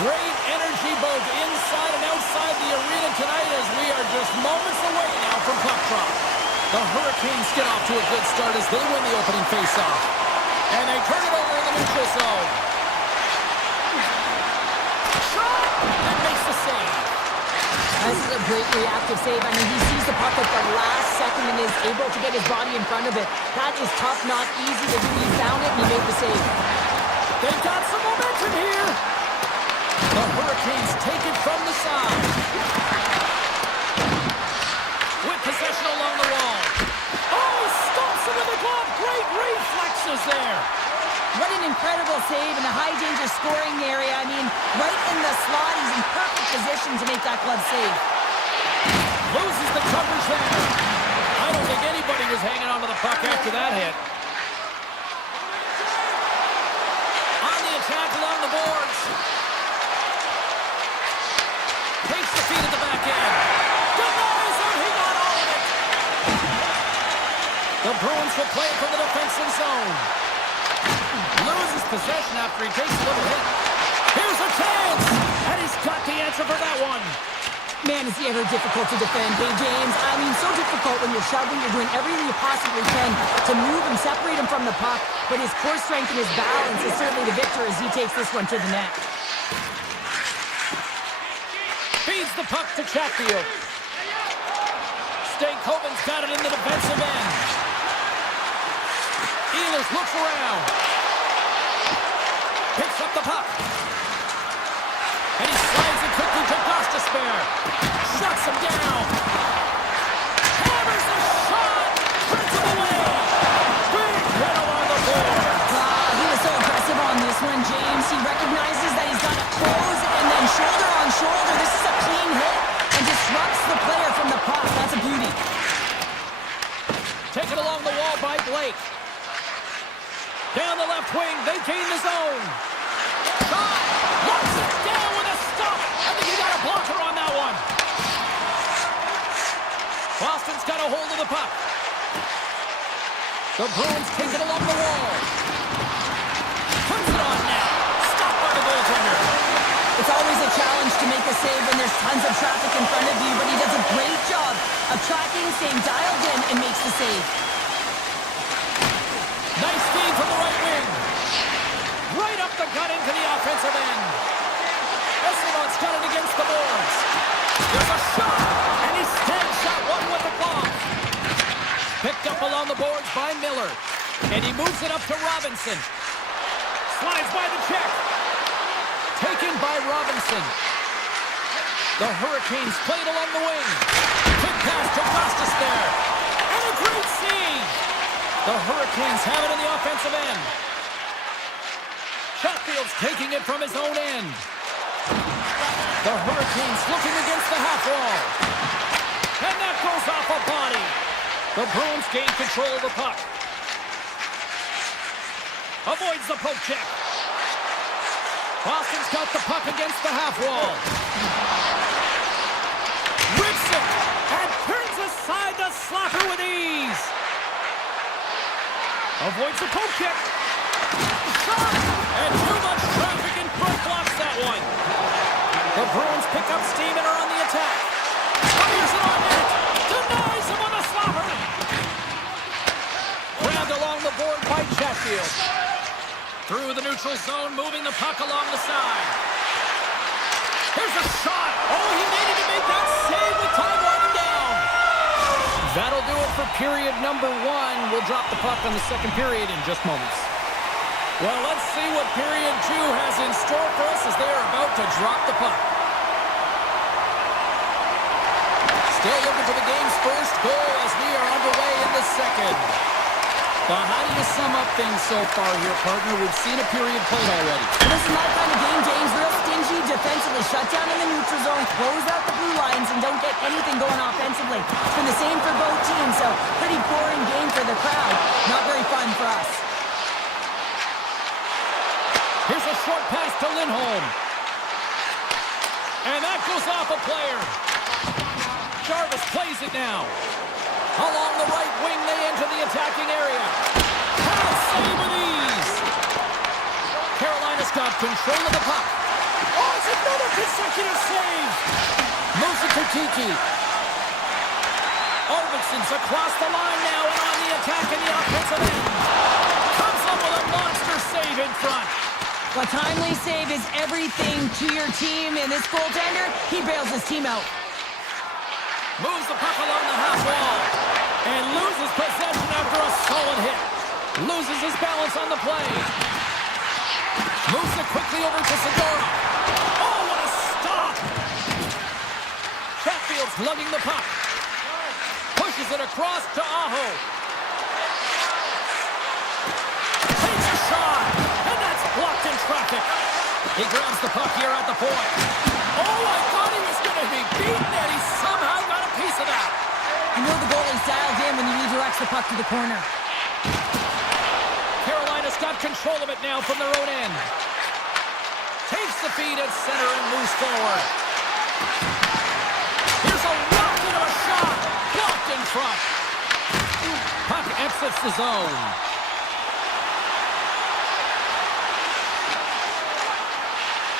Great energy both inside and outside the arena tonight as we are just moments away now from puck drop. The Hurricanes get off to a good start as they win the opening faceoff. And they turn it over in the neutral zone. Shot! And makes the save. This is a great reactive save. I mean, he sees the puck at the last second and is able to get his body in front of it. That is tough, not easy to do. He found it and he made the save. They've got some momentum here. The Hurricanes take it from the side. With possession along the wall. Oh, stops it with a glove. Great reflexes there. What an incredible save in the high-danger scoring area. I mean, right in the slot. He's in perfect position to make that glove save. Loses the coverage there. I don't think anybody was hanging on to the puck after that hit. On the attack along the boards. Takes the feed at the back end. Denies him. He got all of it. The Bruins will play it from the defensive zone. Loses possession after he takes a little hit. Here's a chance. And he's got the answer for that one. Man, is he ever difficult to defend. Hey, James, I mean, so difficult when you're shoving. You're doing everything you possibly can to move and separate him from the puck. But his core strength and his balance is certainly the victor as he takes this one to the net. Feeds the puck to Chatfield. Stankoven's got it in the defensive end. Ehlers looks around. Picks up the puck. And he slides it quickly to Gostisbehere. Shuts him down. Hammers a shot. Turns him away. Big hit along the board. He was so aggressive on this one, James. He recognizes that he's got to close and then shoulder on shoulder. This is a clean hit and disrupts the player from the puck. That's a beauty. Taken along the wall by Blake. Down the left wing, they gain the zone. Shot! Locks it down with a stop. I think he got a blocker on that one. Boston's got a hold of the puck. The Bruins take it along the wall. Puts it on now. Stopped by the goaltender. It's always a challenge to make a save when there's tons of traffic in front of you, but he does a great job of tracking, staying dialed in, and makes the save. Nice feed from the right wing. Right up the gut into the offensive end. Esteban's got it against the boards. There's a shot, and he stands shot one with the glove. Picked up along the boards by Miller, and he moves it up to Robinson. Slides by the check. Taken by Robinson. The Hurricanes played along the wing. Quick pass to Gostisbehere. And a great save. The Hurricanes have it in the offensive end. Chatfield's taking it from his own end. The Hurricanes looking against the half wall. And that goes off a body. The Bruins gain control of the puck. Avoids the poke check. Boston's got the puck against the half wall. Rips it and turns aside the slapper with ease. Avoids the poke check. Shot! And too much traffic in front blocks that one. The Bruins pick up steam and are on the attack. Fires it on net. Denies him on the slapper. Grabbed along the board by Chatfield. Through the neutral zone, moving the puck along the side. Here's a shot. Oh, he needed to make that save with time winding down. That'll do it for period number one. We'll drop the puck on the second period in just moments. Well, let's see what period two has in store for us as they are about to drop the puck. Still looking for the game's first goal as we are underway in the second. Well, how do you sum up things so far here, partner? We've seen a period played already. This is my kind of game, James. Real stingy, defensively shut down in the neutral zone, close out the blue lines, and don't get anything going offensively. It's been the same for both teams, so pretty boring game for the crowd. Not very fun for us. Here's a short pass to Lindholm. And that goes off a player. Jarvis plays it now. Along the right wing, they enter the attacking area. Pass save with ease. Carolina's got control of the puck. Oh, it's a Another consecutive save. Moves it to Tiki. Ovinson's across the line now and on the attack in the offensive end. Comes up with a monster save in front. A timely save is everything to your team, and this goaltender, he bails his team out. Moves the puck along the half wall and loses possession after a solid hit. Loses his balance on the play. Moves it quickly over to Segura. Oh, what a stop! Chatfield's lugging the puck. Pushes it across to Aho. Takes a shot, and that's blocked in traffic. He grabs the puck here at the point. Oh, I thought he was going to be beaten, and he somehow got a piece of that. You know the goalie's dialed in when he redirects the puck to the corner. Carolina's got control of it now from their own end. Takes the feed at center and moves forward. Here's a rocket of a shot. Blocked in front. Puck exits the zone.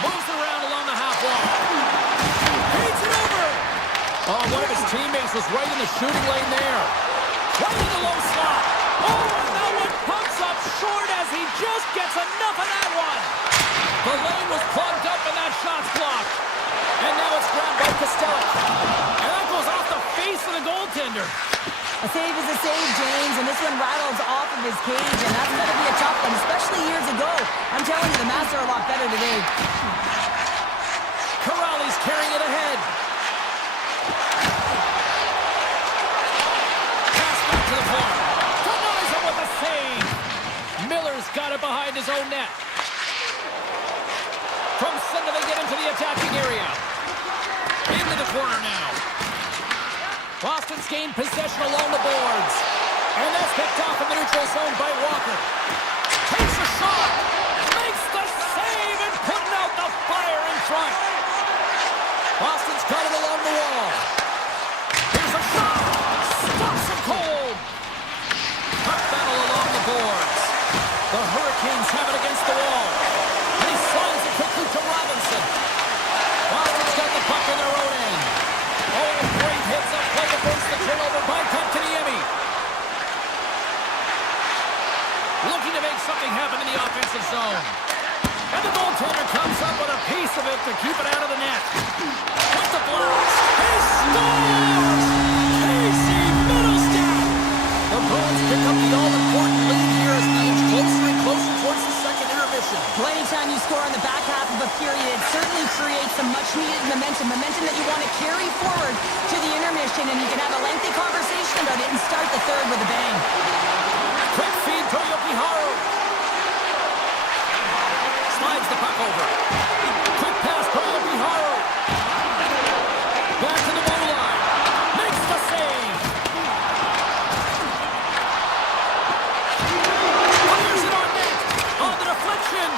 Moves around along the half wall. Feeds it over. Oh, one of his teammates was right in the shooting lane there. Right in the low slot. Oh, and that one pumps up short as he just gets enough of that one. The lane was plugged up and that shot's blocked. And now it's grabbed by Costello. And that goes off the face of the goaltender. A save is a save, James, and this one rattles off of his cage, and that's going to be a tough one, especially years ago. I'm telling you, the Mavs are a lot better today. Corrali's carrying it ahead. Pass back to the point. Denies him with a save. Miller's got it behind his own net. From center they get into the attacking area. Into the corner now. Boston's gained possession along the boards. And that's picked off in the neutral zone by Walker. Takes a shot. Makes the save and putting out the fire in front. Boston's got it along the wall. Here's a shot. Stops him cold. Puck battle along the boards. The Hurricanes have it against the wall. And he slides it quickly to Robinson. Boston's got the puck in their own end. Oh, great hits up play against the turnover by Kotkaniemi. Looking to make something happen in the offensive zone. And the goaltender comes up with a piece of it to keep it out of the net. With the blast, he scores! Casey Middlestat! The Bruins pick up the all-important lead here as we inch closer and closer towards the second intermission. Well, anytime you score on the back half of a period, it certainly creates some much-needed momentum that you want to carry forward to the intermission, and you can have a lengthy conversation about it and start the third with a bang. Quick feed to Yokiharu. Slides the puck over. Quick pass to Yokiharu. Back to the goal line. Makes the save. Fires it on net. On the deflection.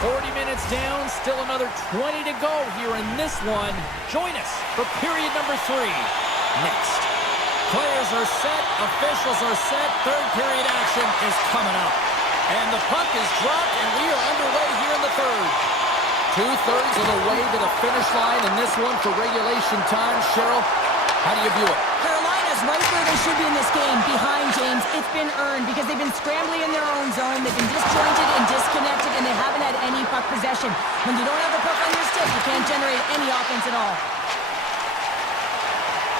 40 minutes down. Still another 20 to go here in this one. Join us for period number 3. Next. Players are set, officials are set, third period action is coming up. And the puck is dropped, and we are underway here in the third. 2/3 of the way to the finish line in this one for regulation time. Cheryl, how do you view it? Carolina's right where they should be in this game, behind James. It's been earned because they've been scrambling in their own zone. They've been disjointed and disconnected, and they haven't had any puck possession. When you don't have the puck on your stick, you can't generate any offense at all.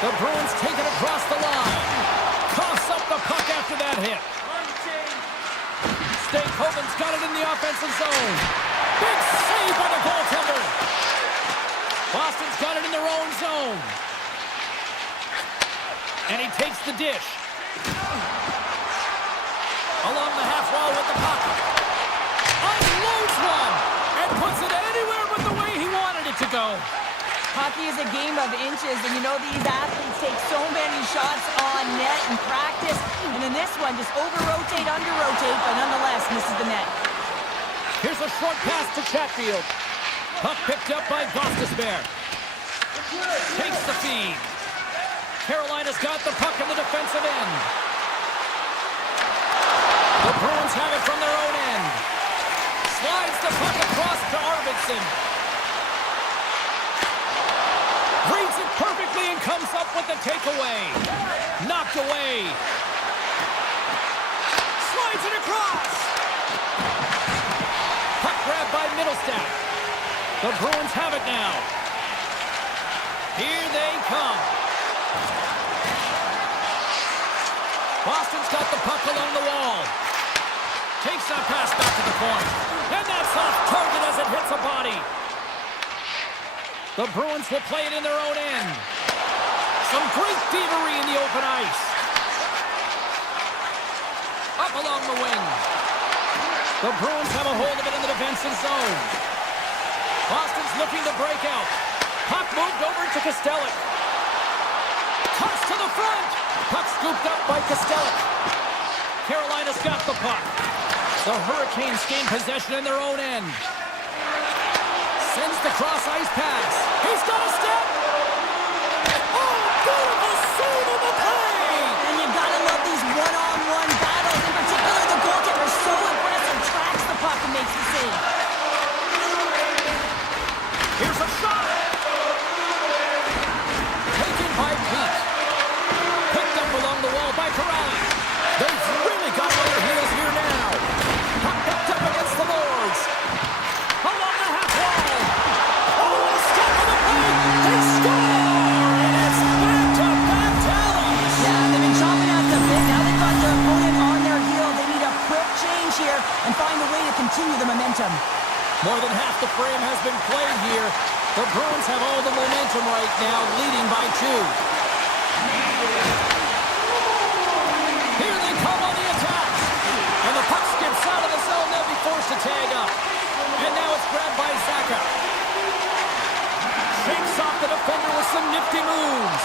The Bruins take it across the line. Coughs up the puck after that hit. Stakehoven's got it in the offensive zone. Big save by the goaltender. Boston's got it in their own zone. And he takes the dish. Along the half wall with the puck. Unloads one. And puts it anywhere but the way he wanted it to go. Hockey is a game of inches, and you know these athletes take so many shots on net in practice. And in this one, just over-rotate, under-rotate, but nonetheless misses the net. Here's a short pass to Chatfield. Puck picked up by Gostisbehere. Takes the feed. Carolina's got the puck in the defensive end. The Bruins have it from their own end. Slides the puck across to Arvidsson. Reads it perfectly and comes up with the takeaway. Knocked away. Slides it across. Puck grabbed by Middlestat. The Bruins have it now. Here they come. Boston's got the puck along the wall. Takes that pass back to the point. And that's off target as it hits a body. The Bruins will play it in their own end. Some great thievery in the open ice. Up along the wing. The Bruins have a hold of it in the defensive zone. Boston's looking to break out. Puck moved over to Kostelic. Toss to the front. Puck scooped up by Kostelic. Carolina's got the puck. The Hurricanes gain possession in their own end. Sends the cross-ice pass. He's got a step. Oh, beautiful save of the play. And you gotta love these one-on-one battles. In particular, the goaltender is so impressive. Tracks the puck and makes the save. Here's a shot. Taken by Pete. Picked up along the wall by Corrali. They've really got on their heels here now. Puck picked up against the boards. Along the half wall. Oh, a step on the plate. They score! And it's back-to-back tallies. Yeah, they've been chomping at the bit. Now they've got their opponent on their heel. They need a quick change here and find a way to continue the momentum. More than half the frame has been played here. The Bruins have all the momentum right now, leading by 2. Here they come on the attack. And the puck skips out of the zone. They'll be forced to tag up. And now it's grabbed by Zaka. Shakes off the defender with some nifty moves.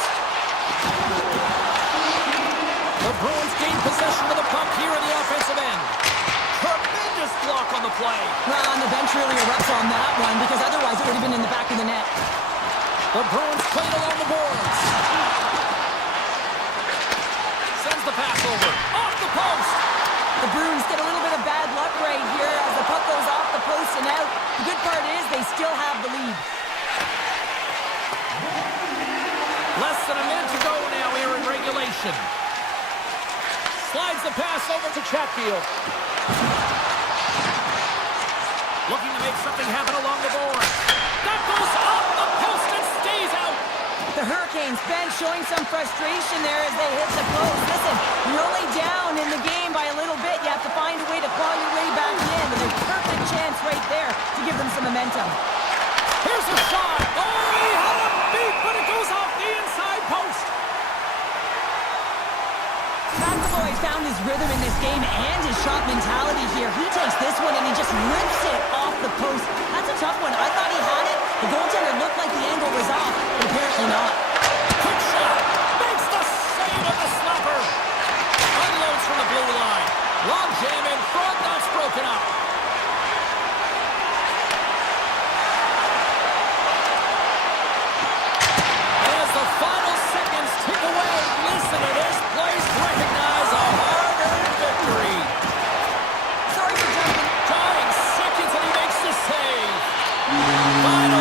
The Bruins gain possession of the puck here in the offensive end. Tremendous block on the play. Well, and the bench really erupts on that one because otherwise it would have been in the back of the net. The Bruins played along the boards. Sends the pass over. Off the post. The Bruins get a little bit of bad luck right here as the puck goes off the post and out. The good part is they still have the lead. Less than a minute to go now here in regulation. Slides the pass over to Chatfield. Looking to make something happen along the board. That goes off the post and stays out. The Hurricanes bench showing some frustration there as they hit the post. Listen, you're only down in the game by a little bit. You have to find a way to claw your way back in. And there's a perfect chance right there to give them some momentum. Here's a shot. Oh, he had a beat, but it goes off the inside post. McAvoy's found his rhythm in this game and his shot mentality here. He takes this one and he just rips it off the post. That's a tough one. I thought he had it. The goaltender looked like the angle was off, but apparently not. Quick shot. Makes the save of the slapper. Unloads from the blue line. Long jam in front. That's broken up. As the final seconds tick away, listen to this place recognize a hard-earned victory. Sorry for jumping. Dying seconds and he makes the save. Final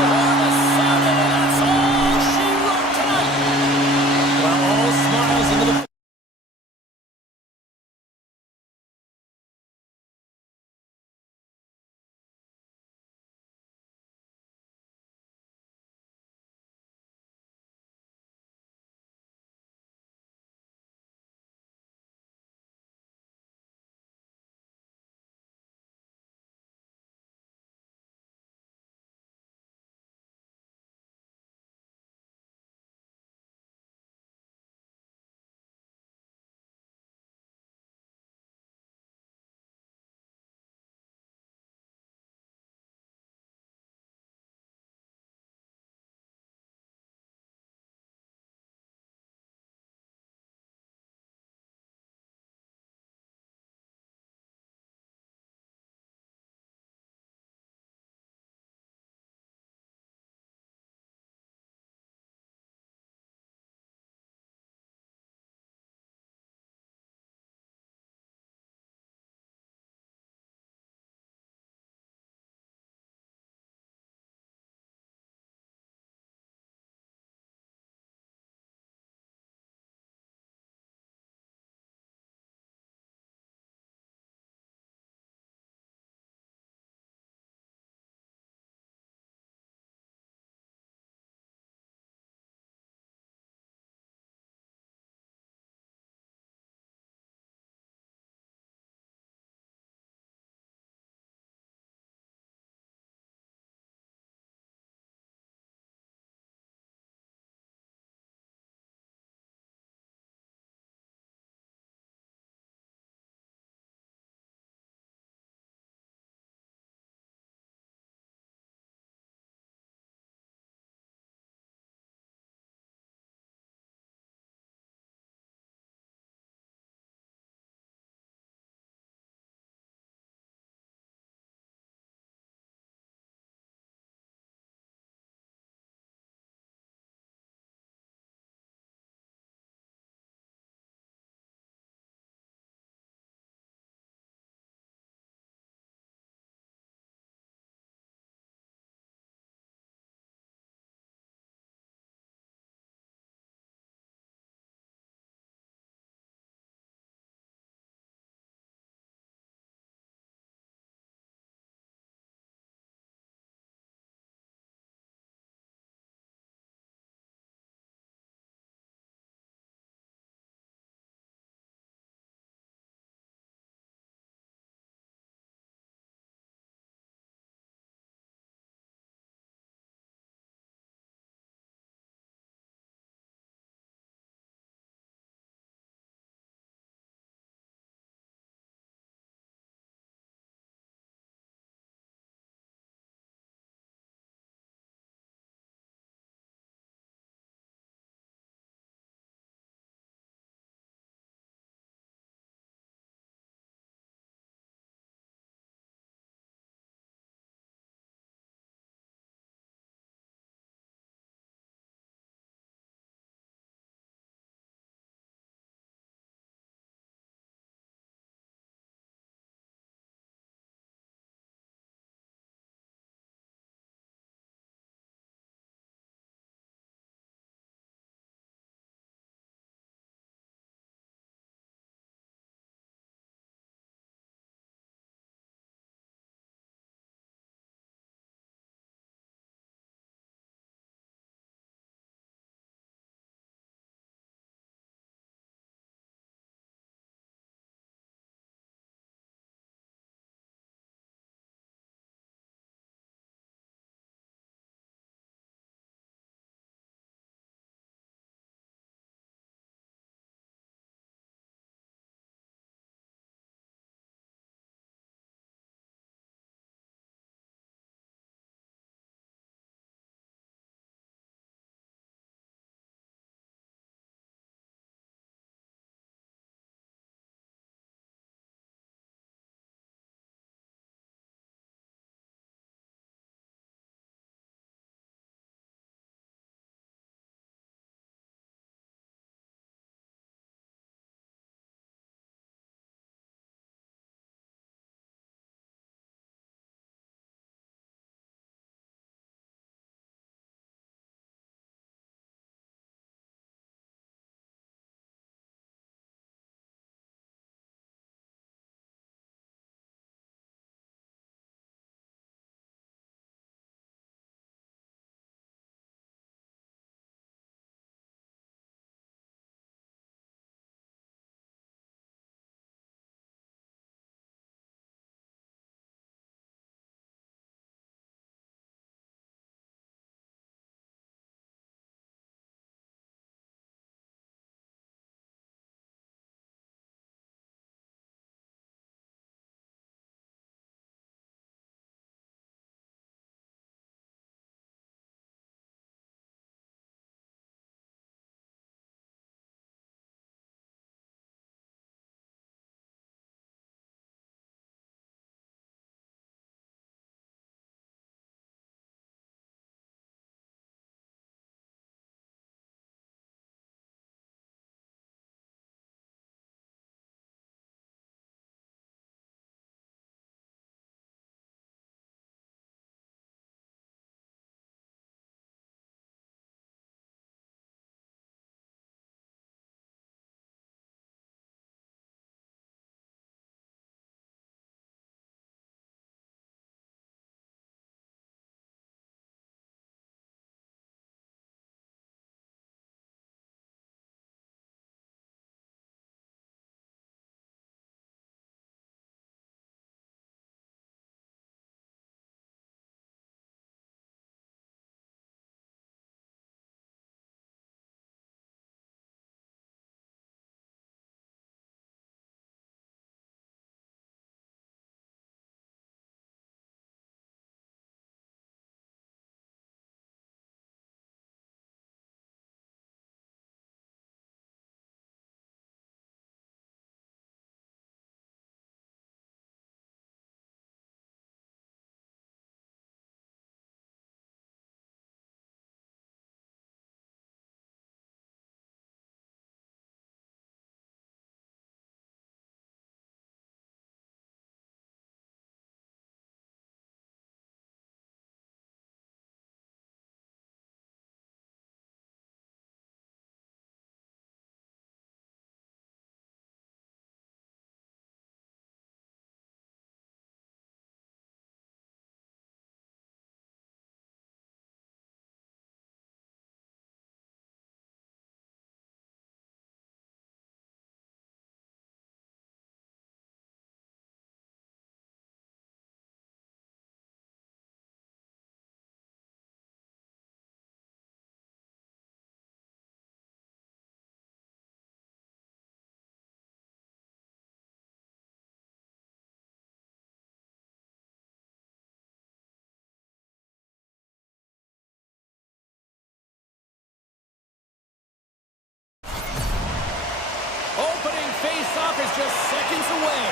face-off is just seconds away.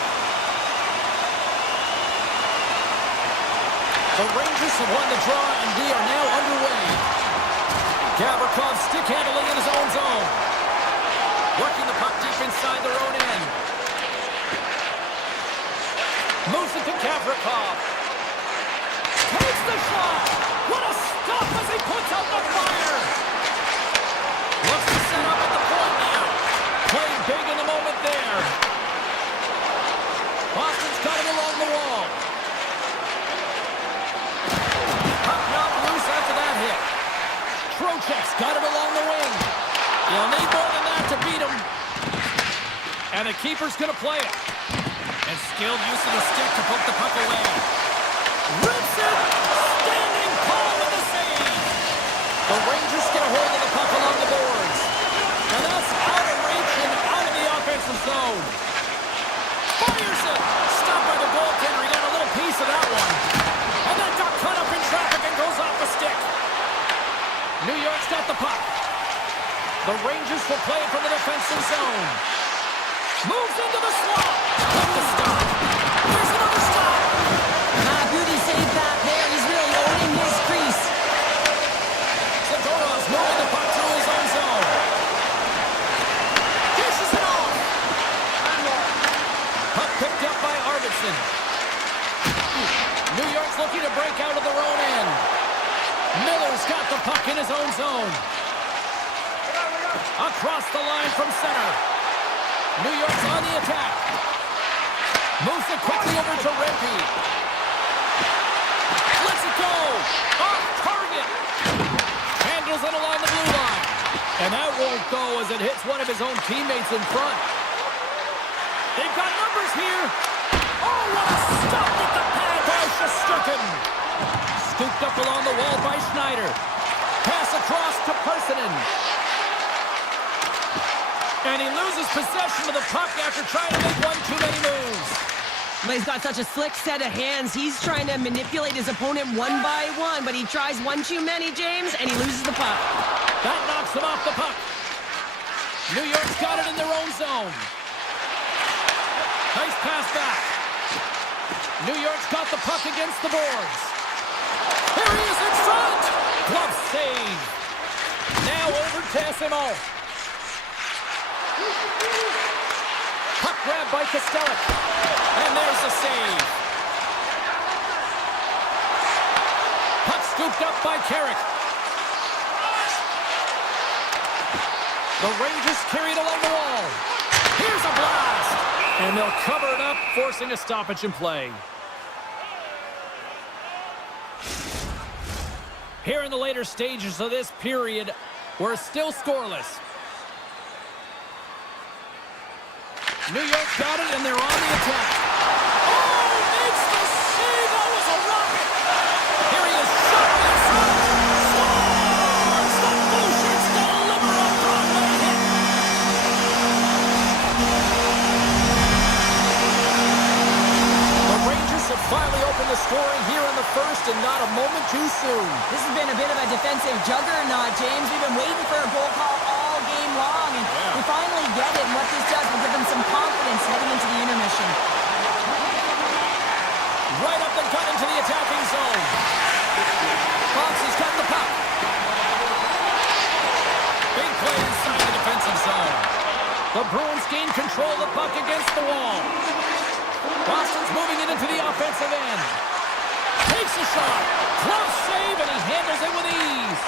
The Rangers have won the draw, and we are now underway. Gavrikov stick handling in his own zone. Working the puck deep inside their own end. Moves it to Gavrikov. Takes the shot! What a stop as he puts out the fire! Looks to set up at the point now. Playing big in the moment there. Boston's got him along the wall. Puck knocked loose after that hit. Trocheck's got it along the wing. You'll need more than that to beat him. And the keeper's going to play it. And skilled use of the stick to poke the puck away. Rips it! Standing tall with the save! The Rangers get a hold of the puck along the boards. And that's out of reach and out of the offensive zone. Fires it! Stopped by the goaltender. He got a little piece of that one. And that got cut up in traffic and goes off the stick. New York's got the puck. The Rangers will play it from the defensive zone. Moves into the slot. Cut the stop. There's another stop. Beauty save back there. He's really owning his crease. Zagorov's moving the puck through his own zone. Dishes it off. Puck picked up by Arvidsson. New York's looking to break out of their own end. Miller's got the puck in his own zone. Across the line from center. New York's on the attack. Moves it quickly over to Rempe. Lets it go. Off target. Handles it along the blue line. And that won't go as it hits one of his own teammates in front. They've got numbers here. Oh, what a stop with the pad by Shesterkin. Scooped up along the wall by Schneider. Pass across to Parssinen. And he loses possession of the puck after trying to make one too many moves. But he's got such a slick set of hands. He's trying to manipulate his opponent one by one, but he tries one too many, James, and he loses the puck. That knocks him off the puck. New York's got it in their own zone. Nice pass back. New York's got the puck against the boards. Here he is in front. Glove save. Now over to SMO. Puck grab by Kostelic. And there's the save. Puck scooped up by Carrick. The Rangers carried along the wall. Here's a blast. And they'll cover it up, forcing a stoppage in play. Here in the later stages of this period, we're still scoreless. New York's got it, and they're on the attack. Oh, makes the save! That was a rocket! Here he is, shot inside! Scores! The blue shirts deliver a Broadway hit! The Rangers have finally opened the scoring here in the first, and not a moment too soon. This has been a bit of a defensive juggernaut, James. We've been waiting for a goal call all game long, and we finally get it, and what this does will give them some confidence heading into the intermission. Right up the gut into the attacking zone. Fox has got the puck. Big play inside the defensive zone. The Bruins gain control of the puck against the wall. Boston's moving it into the offensive end. Takes a shot. Close save, and he handles it with ease.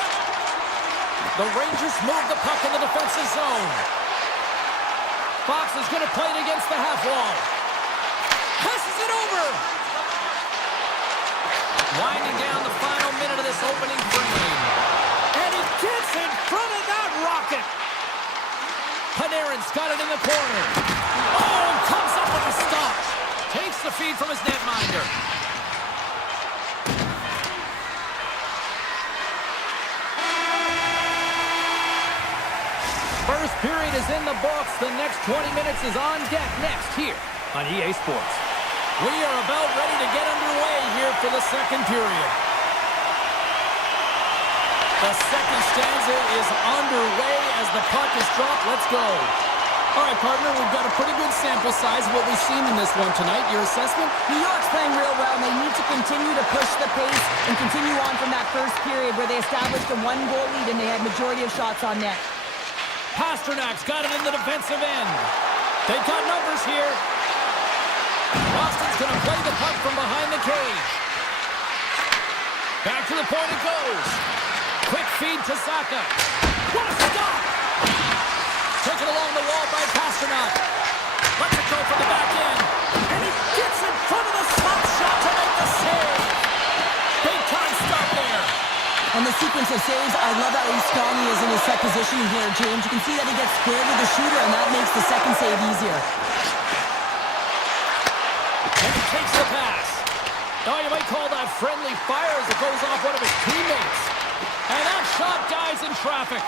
The Rangers move the puck in the defensive zone. Fox is going to play it against the half wall. Passes it over. Winding down the final minute of this opening frame. And he gets in front of that rocket. Panarin's got it in the corner. Oh, and comes up with a stop. Takes the feed from his netminder. First period is in the books. The next 20 minutes is on deck next here on EA Sports. We are about ready to get underway here for the second period. The second stanza is underway as the puck is dropped. Let's go. All right, partner, we've got a pretty good sample size of what we've seen in this one tonight. Your assessment? New York's playing real well, and they need to continue to push the pace and continue on from that first period where they established a one-goal lead and they had majority of shots on net. Pasternak's got it in the defensive end. They've got numbers here. Boston's going to play the puck from behind the cage. Back to the point it goes. Quick feed to Saka. What a stop! Taken along the wall by Pasternak. Lets it go from the back end. And he gets in front of the slot shot to make the save. Big time stop there. On the sequence of saves, I love how strong he is in his set positioning here, James. You can see that he gets square to the shooter, and that makes the second save easier. And he takes the pass. Oh, you might call that friendly fire as it goes off one of his teammates. And that shot dies in traffic.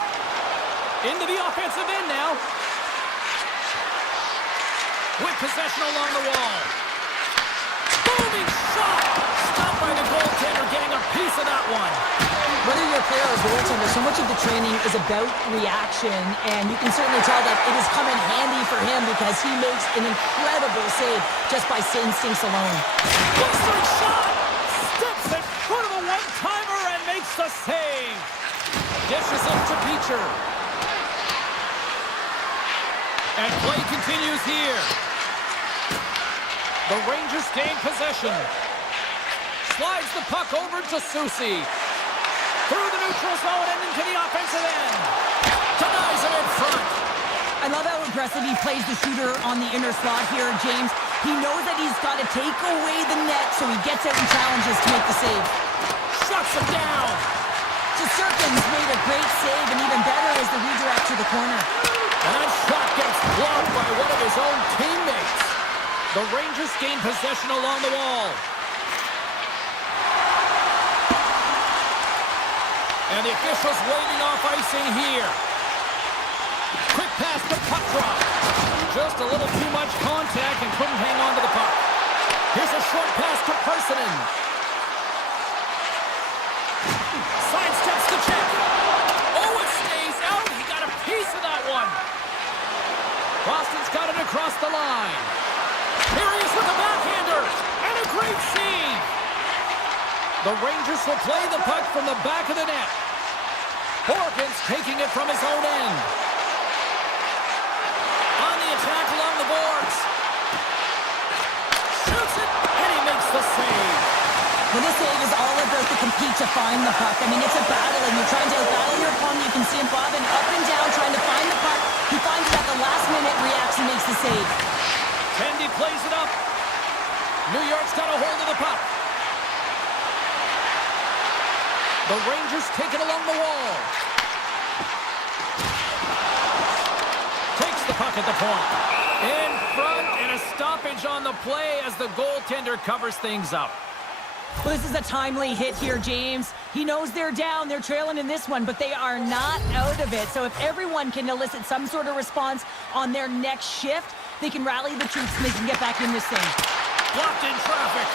Into the offensive end now. With possession along the wall. Booming shot! Stopped by the goaltender, getting a piece of that one. Whether you're a player or goaltender, so much of the training is about reaction, and you can certainly tell that it has come in handy for him because he makes an incredible save just by instincts alone. Blistering shot! Steps in front of a one-timer and makes the save. Dishes it to Beecher. And play continues here. The Rangers gain possession. Slides the puck over to Susi. Through the neutral zone and into the offensive end. Denies it in front. I love how aggressive he plays the shooter on the inner slot here, James. He knows that he's got to take away the net, so he gets out and challenges to make the save. Shuts him down. Shesterkin's made a great save, and even better is the redirect to the corner. And that shot gets blocked by one of his own teammates. The Rangers gain possession along the wall. And the officials waving off icing here. Quick pass to puck drop. Just a little too much contact and couldn't hang on to the puck. Here's a short pass to Parsonen. Sidesteps the check. Oh, it stays out. He got a piece of that one. Boston's got it across the line. Here he is with a backhander. And a great save. The Rangers will play the puck from the back of the net. Horkins taking it from his own end. On the attack along the boards. Shoots it, and he makes the save. Well, this save is all about the compete to find the puck. I mean, it's a battle, and you're trying to battle your opponent. You can see him bobbing up and down, trying to find the puck. He finds it at the last minute, reacts, and makes the save. Tandy plays it up. New York's got a hold of the puck. The Rangers take it along the wall. Takes the puck at the point. In front, and a stoppage on the play as the goaltender covers things up. Well, this is a timely hit here, James. He knows they're down, they're trailing in this one, but they are not out of it. So if everyone can elicit some sort of response on their next shift, they can rally the troops and they can get back in this thing. Blocked in traffic.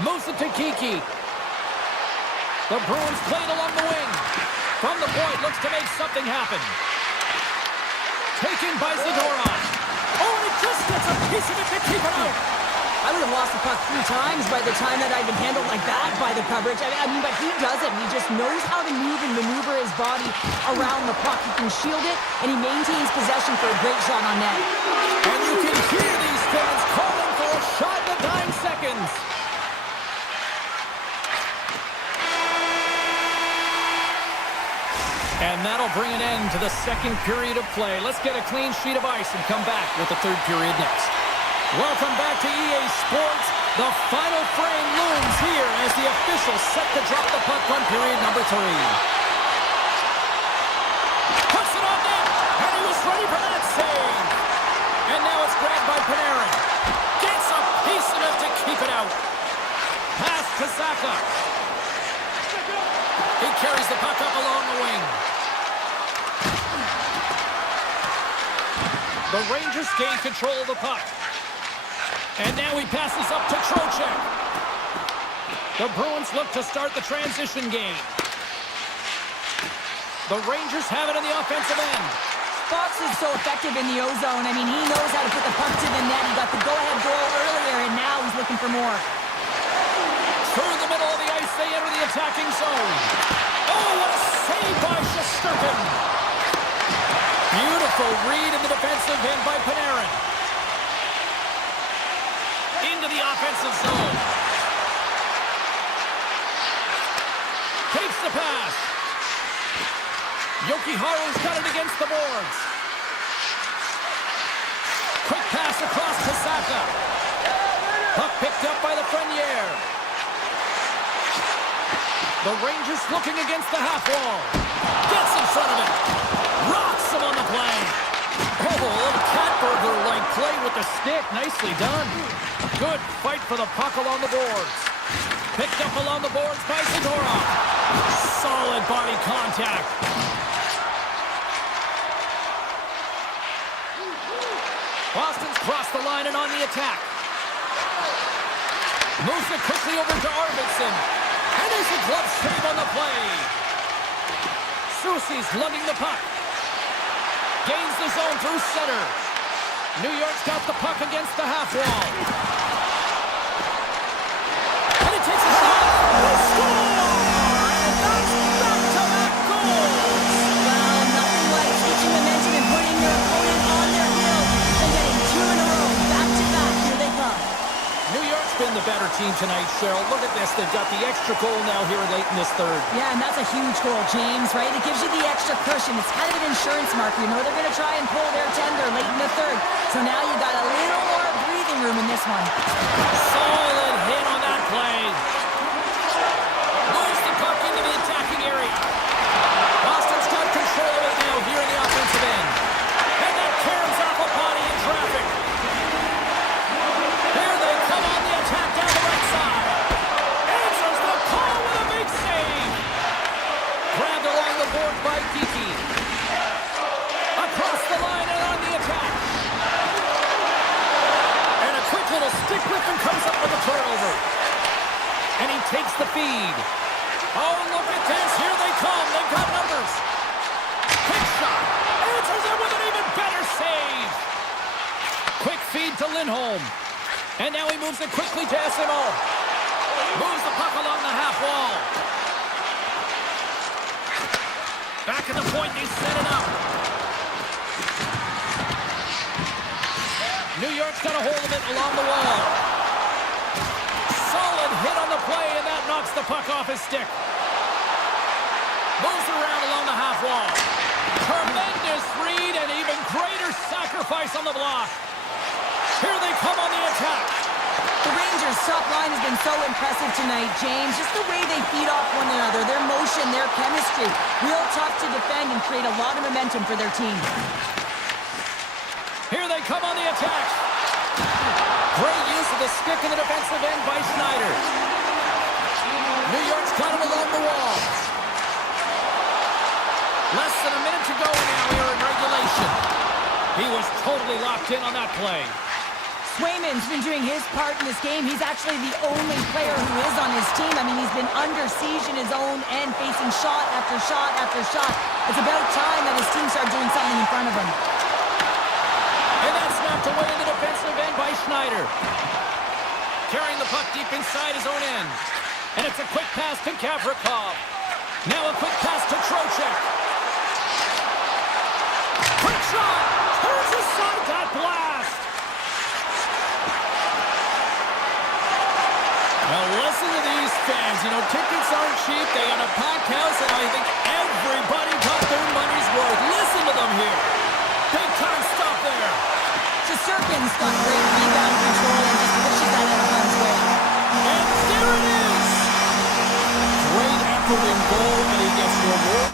Moves it to Kiki. The Bruins played along the wing. From the point, looks to make something happen. Taken by Zadorov. Oh, and it just gets a piece of it to keep it out. I would have lost the puck 3 times by the time that I've been handled like that by the coverage. I mean, but he doesn't. He just knows how to move and maneuver his body around the puck. He can shield it, and he maintains possession for a great shot on net. And you can hear these fans calling for a shot in the 9 seconds. And that'll bring an end to the second period of play. Let's get a clean sheet of ice and come back with the third period next. Welcome back to EA Sports. The final frame looms here as the officials set to drop the puck on period number 3. Puts it on net, and he was ready for that save. And now it's grabbed by Panarin. Gets a piece of it to keep it out. Pass to Saka. He carries the puck up along the wing. The Rangers gain control of the puck. And now he passes up to Trocheck. The Bruins look to start the transition game. The Rangers have it in the offensive end. Fox is so effective in the O-zone. I mean, he knows how to put the puck to the net. He got the go-ahead goal earlier, and now he's looking for more. Through the middle of the ice, they enter the attacking zone. Oh, what a save by Shesterkin. Beautiful read in the defensive end by Panarin. Into the offensive zone. Takes the pass. Jokiharu's got it against the boards. Quick pass across to Saka. Puck picked up by the Frenier. The Rangers looking against the half wall. Gets in front of it. Rocks him on the play. Oh, a little Catburger-like play with the stick. Nicely done. Good fight for the puck along the boards. Picked up along the boards by Zadorov. Solid body contact. Boston's crossed the line and on the attack. Moves it quickly over to Arvidsson. And there's a glove save on the play. Soucy's lugging the puck. Gains the zone through center. New York's got the puck against the half wall. And it takes a shot. They score! And that's back-to-back goals! Well, nothing like switching momentum and putting your opponent on their heels and getting two in a row. Back-to-back. Here they come. New York's been the better team tonight, Cheryl. Look at this. They've got the extra goal now here late in this third. Yeah, and that's a huge goal, James, right? It gives you the extra cushion. It's kind of an insurance marker. You know they're going to try and pull their tender late in the third. So now you got a little more breathing room in this one. Solid hit on that play. Moves the puck into the attacking area. Boston's got control of it now here in the offensive end. And that carries off a body in traffic. Here they come on the attack down the right side. Answers the call with a big save. Grabbed along the board by Kiki. Across the line and on the attack. And a quick little stick whip and comes up with a turnover. And he takes the feed. Oh, look at this. Here they come. They've got numbers. Quick shot. Answers it with an even better save. Quick feed to Lindholm. And now he moves it quickly to SMO. Moves the puck along the half wall. Back at the point, they set it up. New York's got a hold of it along the wall. Solid hit on the play, and that knocks the puck off his stick. Moves around along the half wall. Tremendous read and even greater sacrifice on the block. Here they come on the attack. The Rangers' top line has been so impressive tonight, James. Just the way they feed off one another, their motion, their chemistry. Real tough to defend and create a lot of momentum for their team. Here they come on the attack. Great use of the stick in the defensive end by Schneider. New York's got him along the wall. Less than a minute to go now here in regulation. He was totally locked in on that play. Swayman's been doing his part in this game. He's actually the only player who is on his team. I mean, he's been under siege in his own end, facing shot after shot after shot. It's about time that his team started doing something in front of him. And that's knocked away in the defensive end by Schneider. Carrying the puck deep inside his own end. And it's a quick pass to Gavrikov. Now a quick pass to Trocheck. Quick shot! Turns aside that blast! Now listen to these fans. You know, tickets aren't cheap. They got a packed house, and I think everybody got their money's worth. Listen to them here. Big time stuff there. Shesterkin's got great rebound control and just pushes that out of harm's way. And there it is! Great effort in goal, and he gets rewarded.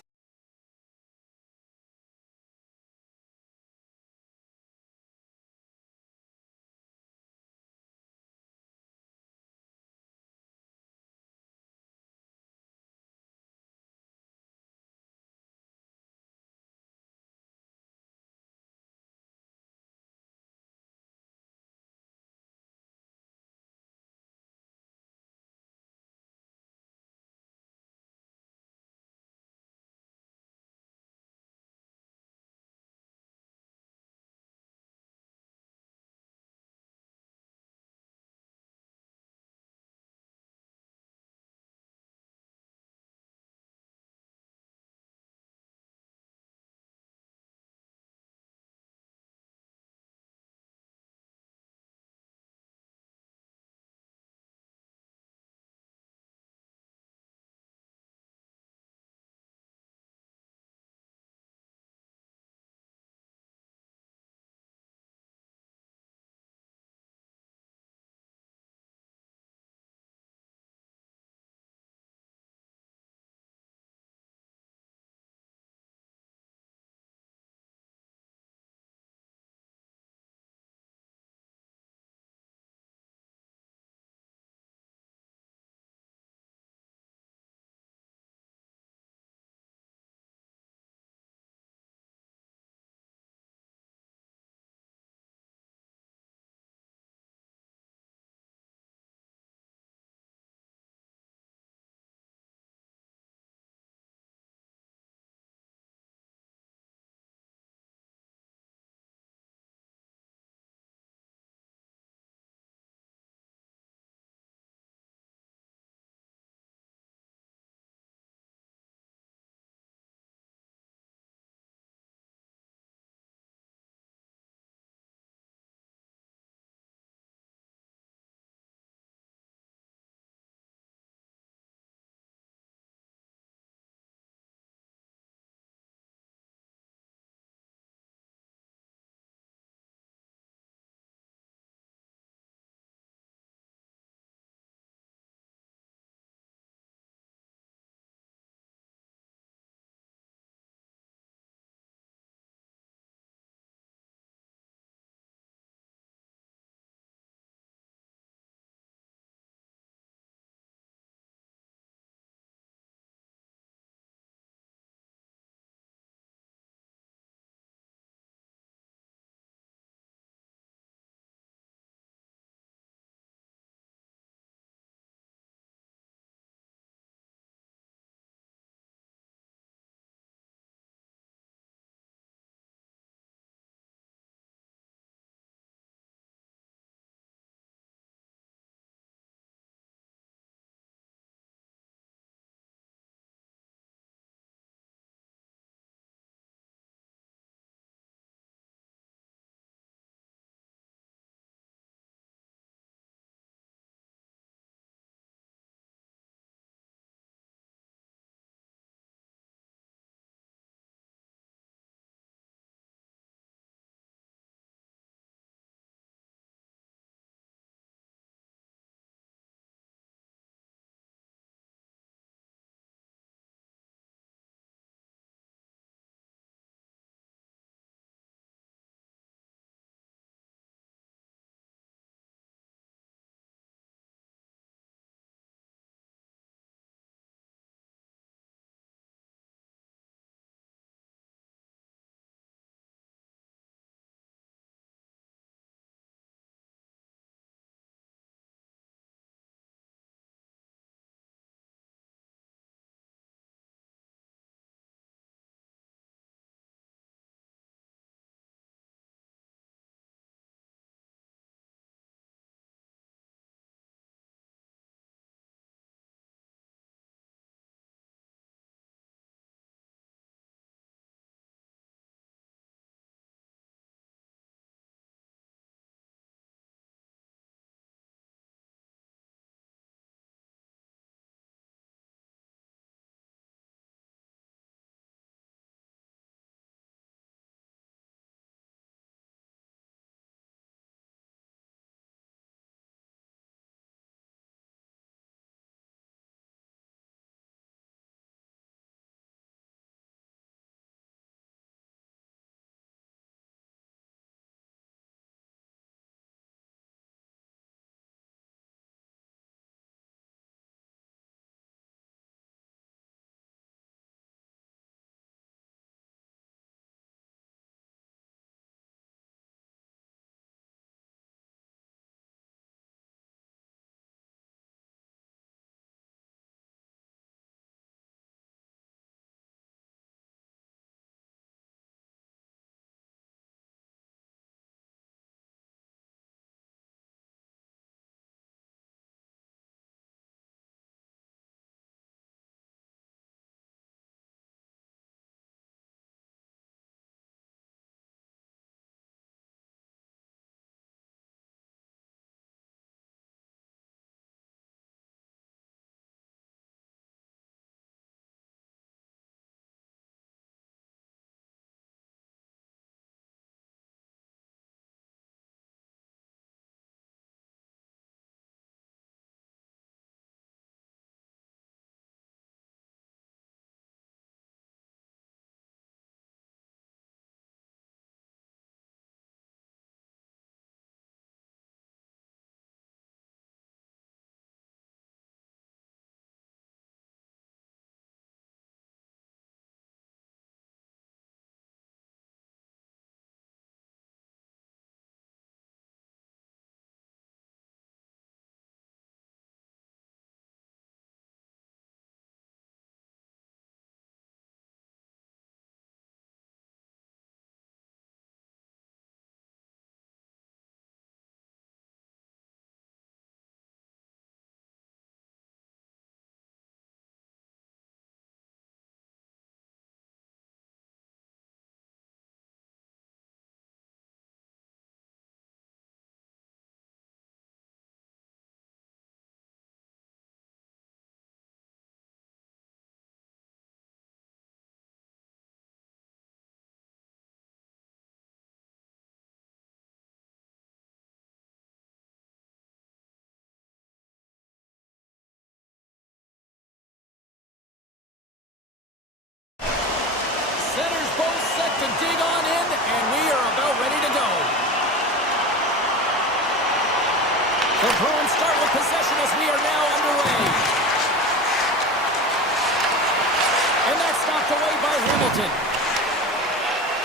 Hamilton.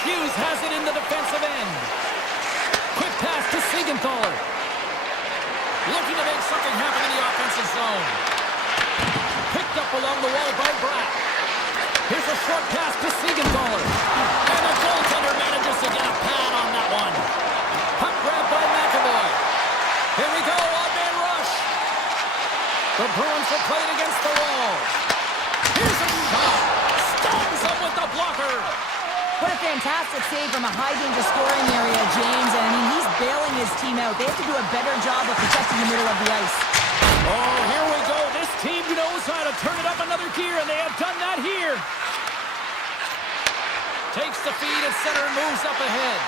Hughes has it in the defensive end. Quick pass to Siegenthaler. Looking to make something happen in the offensive zone. Picked up along the wall by Bratt. Here's a short pass to Siegenthaler. And the goaltender manages to get a pad on that one. Puck grab by McAvoy. Here we go, one-man rush. The Bruins are playing against the wall. Here's a shot. Stones up with the blocker. What a fantastic save from a high-danger scoring area, James. And, I mean, he's bailing his team out. They have to do a better job of protecting the middle of the ice. Oh, here we go. This team knows how to turn it up another gear, and they have done that here. Takes the feed at center and moves up ahead.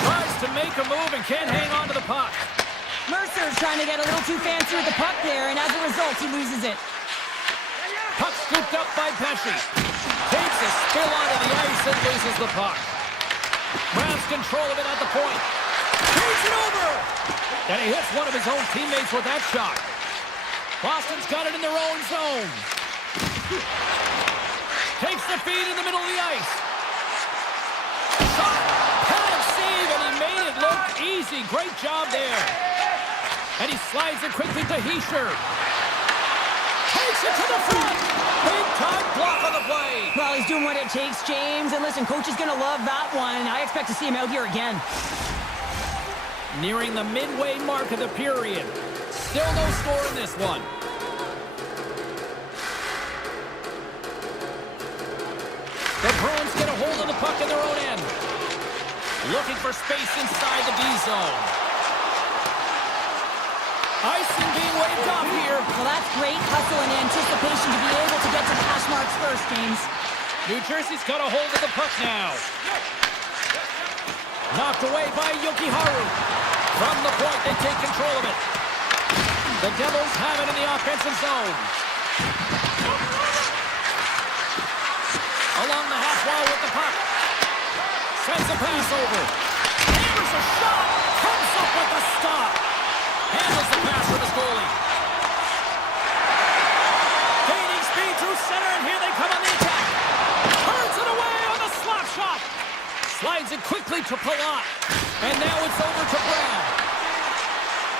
Tries to make a move and can't hang on to the puck. Mercer's trying to get a little too fancy with the puck there, and as a result, he loses it. Puck scooped up by Pesci. Takes a spill onto the ice and loses the puck. Grabs control of it at the point. Takes it over! And he hits one of his own teammates with that shot. Boston's got it in their own zone. Takes the feed in the middle of the ice. Shot! Pad save, and he made it look easy. Great job there. And he slides it quickly to Hischier. Takes it to the front. Big time block on the play. Well, he's doing what it takes, James. And listen, coach is going to love that one. I expect to see him out here again. Nearing the midway mark of the period. Still no score in this one. The Bruins get a hold of the puck in their own end. Looking for space inside the D zone. Icing being waved off here. Well, that's great hustle and anticipation to be able to get to the hash marks first, James. New Jersey's got a hold of the puck now. Knocked away by Jokiharju. From the point, they take control of it. The Devils have it in the offensive zone. Along the half wall with the puck. Sends a pass over. Hammers a shot. Comes up with a stop. Handles the pass from his goalie. Gaining speed through center, and here they come on the attack. Turns it away on the slap shot. Slides it quickly to Palat. And now it's over to Brad.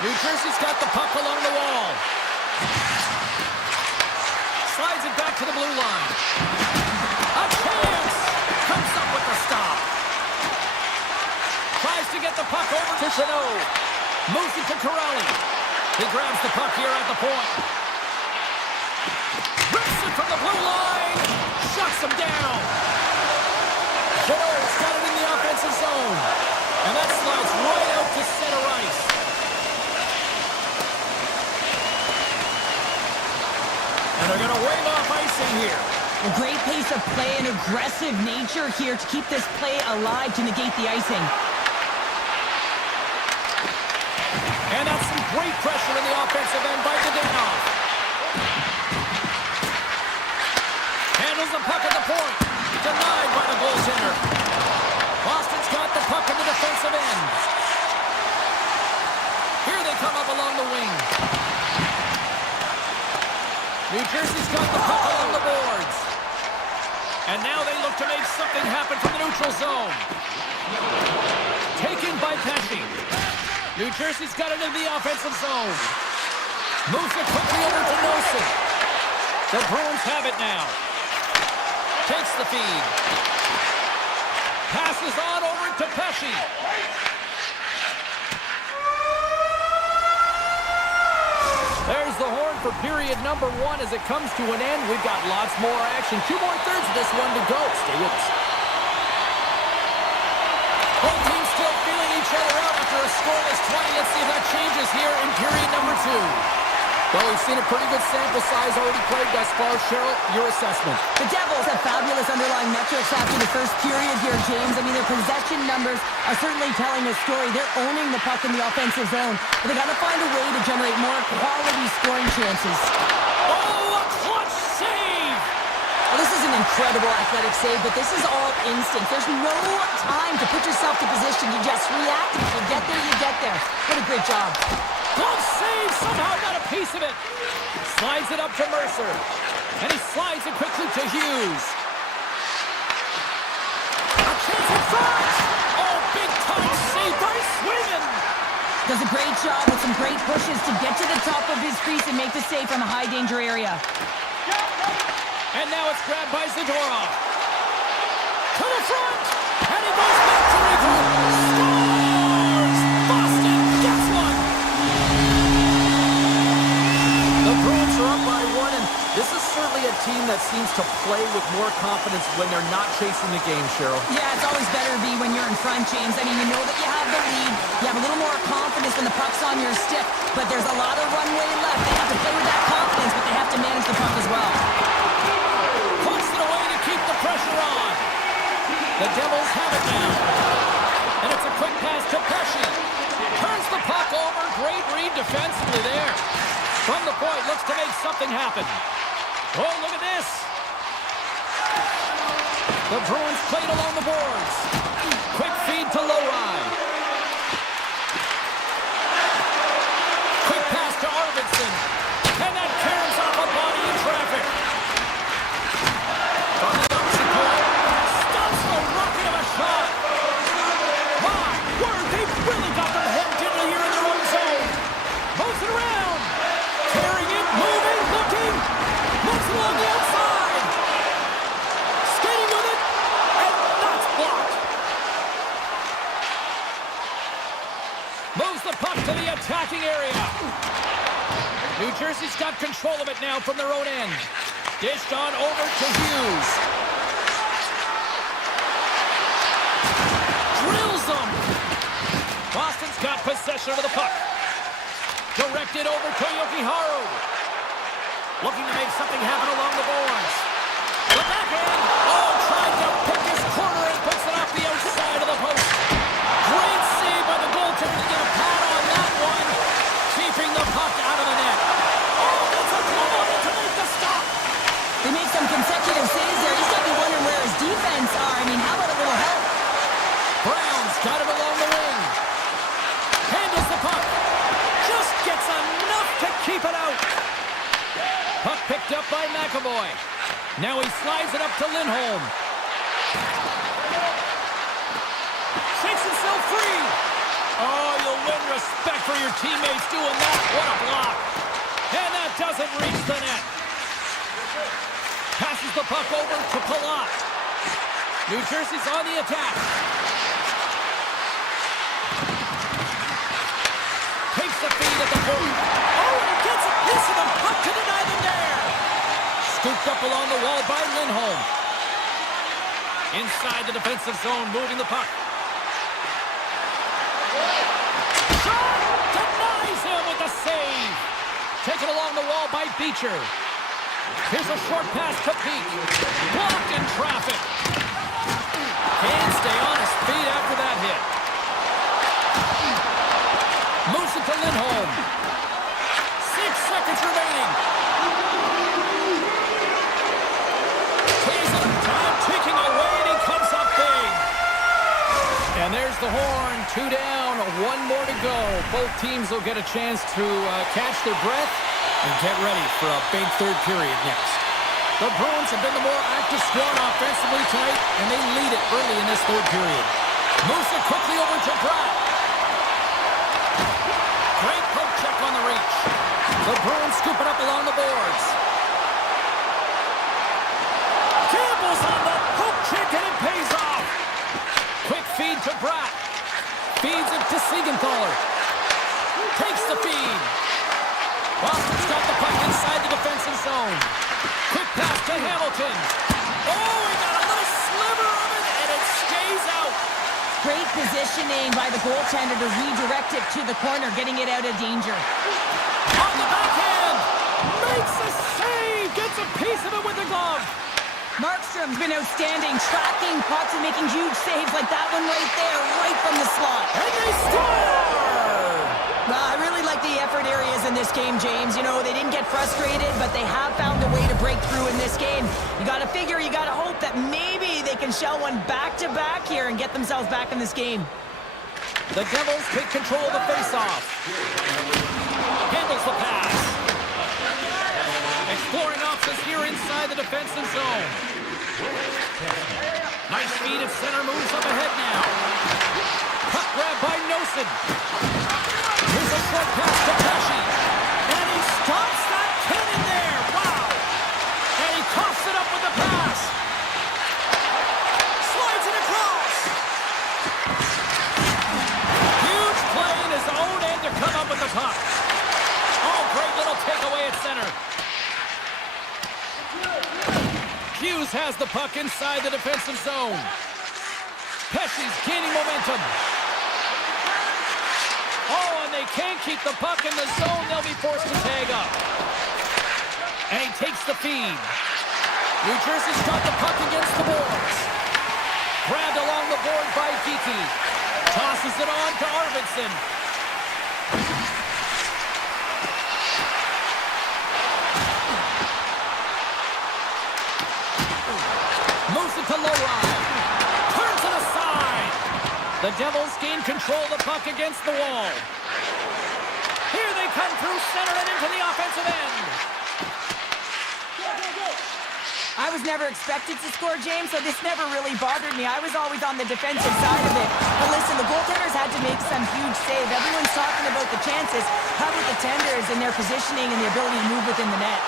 New Jersey's got the puck along the wall. Slides it back to the blue line. A chance! Comes up with the stop. Tries to get the puck over to Chanot. Moves it to Corelli. He grabs the puck here at the point. Rips it from the blue line. Shuts him down. Chanot's got it in the offensive zone. And that slides right out to center ice. And they're going to wave off icing here. A great pace of play and aggressive nature here to keep this play alive to negate the icing. And that's some great pressure in the offensive end by Dadonov. Handles the puck at the point. Denied by the goaltender. Boston's got the puck in the defensive end. Here they come up along the wing. New Jersey's got the puck along the boards. And now they look to make something happen from the neutral zone. Taken by Pesci. New Jersey's got it in the offensive zone. Moves it quickly over to Nelson. The Bruins have it now. Takes the feed. Passes on over to Pesci. There's the horn for period number 1 as it comes to an end. We've got lots more action. 2 more thirds of this one to go. Stay with us. Both teams still feeling each other out after a scoreless 20. Let's see if that changes here in period number 2. Well, we've seen a pretty good sample size already played thus far. Cheryl, your assessment. The Devils have fabulous underlying metrics after the first period here, James. I mean, their possession numbers are certainly telling a story. They're owning the puck in the offensive zone. But they got to find a way to generate more quality scoring chances. Oh, a clutch save! Well, this is an incredible athletic save, but this is all instant. There's no time to put yourself to position. You just react. If you get there, you get there. What a great job. Glove save, somehow got a piece of it. Slides it up to Mercer. And he slides it quickly to Hughes. a great job with some great pushes to get to the top of his crease and make the save from a high-danger area. And now it's grabbed by Zadorov. To the front! And he goes back to regroup. Scores! Boston gets one! The Bruins are up by one, and this is certainly a team that seems to play with more confidence when they're not chasing the game, Cheryl. Yeah, it's always better to be when you're in front, James. I mean, you know that you have the lead. You have a little more confidence when the puck's on your stick, but there's a lot of runway left. They have to play with that confidence, but they have to manage the puck as well. Puts it away to keep the pressure on. The Devils have it now. And it's a quick pass to Pesci. Turns the puck over. Great read defensively there. From the point, looks to make something happen. Oh, look at this. The Bruins played along the boards. Quick feed to Lowry. Quick pass to Arvidsson. And that caroms off a body in traffic. From the opposite point. Stops the rocket of a shot. My word, they've really got them hemmed in here in their own zone. Moves it around. Carrying it, moving, looking. Moves along the outside. Skating with it. And that's blocked. Moves the puck to the attacking area. New Jersey's got control of it now from their own end. Dished on over to Hughes. Drills them. Boston's got possession of the puck. Directed over to Yokiharu. Looking to make something happen along the boards. The backhand. Oh, tried to pick his corner and puts it off the outside of the post. Great save by the goaltender to get a pad on that one. Keeping the puck out of the net. Oh, that's a glove on it to make the stop. They make some consecutive saves there. He's got to be wondering where his defense are. I mean, how about a little help? Brown's got it along the wing. Handles the puck. Just gets enough to keep it out. Puck picked up by McAvoy. Now he slides it up to Lindholm. Shakes himself free. Oh, you'll win respect for your teammates doing that. What a block. And that doesn't reach the net. Passes the puck over to Palat. New Jersey's on the attack. Takes the feed at the point. Oh, and he gets a piece of the puck to deny them there. Scooped up along the wall by Lindholm. Inside the defensive zone, moving the puck. Shot! Denies him with the save. Taken along the wall by Beecher. Here's a short pass to Peak. Blocked in traffic. Can't stay on his feet after that hit. Moves it to Lindholm. 6 seconds remaining. Tees it up time, taking away, and he comes up big. And there's the horn. 2 down, 1 more to go. Both teams will get a chance to catch their breath and get ready for a big third period next. The Bruins have been the more active squad offensively tonight, and they lead it early in this third period. Moves it quickly over to Pratt. Great poke check on the reach. The Bruins scoop it up along the boards. Campbell's on the poke check, and it pays off. Quick feed to Pratt. Feeds it to Siegenthaler. Takes the feed. Boston's got the puck inside the defensive zone. Quick pass to Hamilton. Oh, he got a little sliver of it, and it stays out. Great positioning by the goaltender to redirect it to the corner, getting it out of danger. On the backhand. Makes a save. Gets a piece of it with the glove. Markstrom's been outstanding, tracking pucks and making huge saves like that one right there, right from the slot. And they score! I really like the effort areas in this game, James. You know, they didn't get frustrated, but they have found a way to break through in this game. You got to figure, you got to hope that maybe they can shell one back-to-back here and get themselves back in this game. The Devils take control of the face-off. Handles the pass. Exploring options here inside the defensive zone. Nice feed at center, moves up ahead now. Puck grab by Nosen. Here's a short pass to Pesci. And he stops that cannon there. Wow. And he coughs it up with the pass. Slides it across. Huge play in his own end to come up with the puck. Oh, great little takeaway at center. Hughes has the puck inside the defensive zone. Pesci's gaining momentum. Oh, and they can't keep the puck in the zone. They'll be forced to tag up. And he takes the feed. New Jersey's got the puck against the boards. Grabbed along the board by Geeky. Tosses it on to Arvidsson. Moves it to Lowry. Turns it aside. The Devils gain control of the puck against the wall. Here they come through center and into the offensive end. I was never expected to score, James, so this never really bothered me. I was always on the defensive side of it. But listen, the goaltenders had to make some huge save. Everyone's talking about the chances. How about the tenders and their positioning and the ability to move within the net?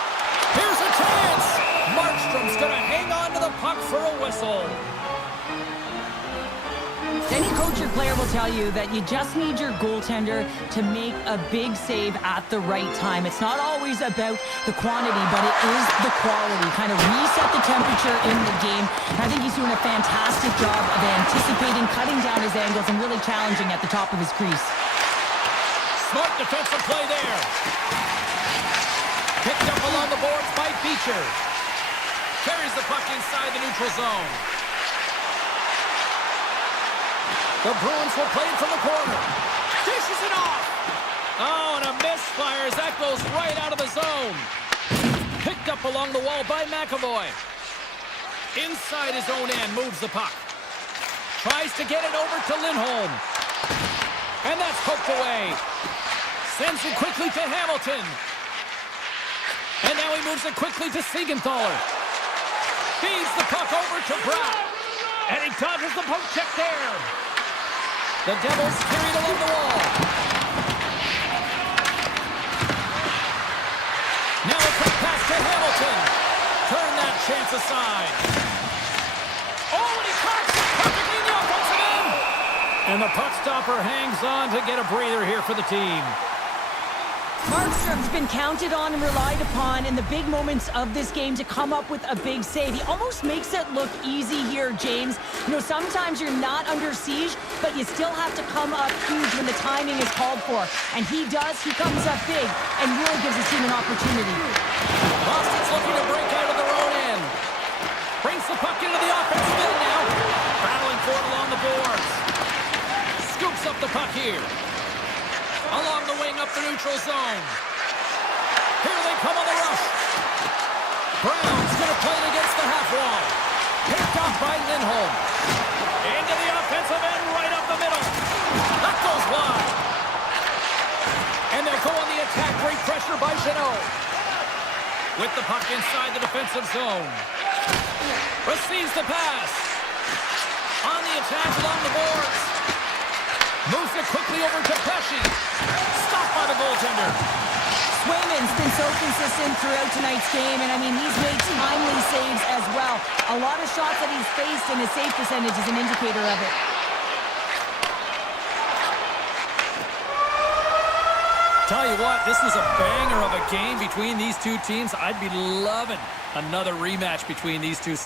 Here's a chance. Markstrom's going to hang on to the puck for a whistle. Any coach or player will tell you that you just need your goaltender to make a big save at the right time. It's not always about the quantity, but it is the quality. Kind of reset the temperature in the game. I think he's doing a fantastic job of anticipating, cutting down his angles, and really challenging at the top of his crease. Smart defensive play there. Picked up along the boards by Beecher. Carries the puck inside the neutral zone. The Bruins will play it from the corner. Dishes it off. Oh, and a misfire as that goes right out of the zone. Picked up along the wall by McAvoy. Inside his own end, moves the puck. Tries to get it over to Lindholm. And that's poked away. Sends it quickly to Hamilton. And now he moves it quickly to Siegenthaler. Feeds the puck over to Brown. And he dodges the poke check there. The Devils carried along the wall. Now a quick pass to Hamilton. Turn that chance aside. Oh, and he caught it perfectly in the offensive end. And the puck stopper hangs on to get a breather here for the team. Markstrom's been counted on and relied upon in the big moments of this game to come up with a big save. He almost makes it look easy here, James. You know, sometimes you're not under siege, but you still have to come up huge when the timing is called for. And he does. He comes up big and really gives his team an opportunity. Boston's looking to break out of their own end. Brings the puck into the offensive end now. Battling for it along the boards. Scoops up the puck here. Along the wing up the neutral zone. Here they come on the rush. Brown's going to play it against the half wall. Picked off by Lindholm. Into the offensive end right up the middle. That goes wide. And they'll go on the attack. Great pressure by Jeannot. With the puck inside the defensive zone. Receives the pass. On the attack along the boards. Moves it quickly over to Pesci. Stopped by the goaltender. Swayman's been so consistent throughout tonight's game, and I mean, he's made timely saves as well. A lot of shots that he's faced, and his save percentage is an indicator of it. Tell you what, this was a banger of a game between these two teams. I'd be loving another rematch between these two.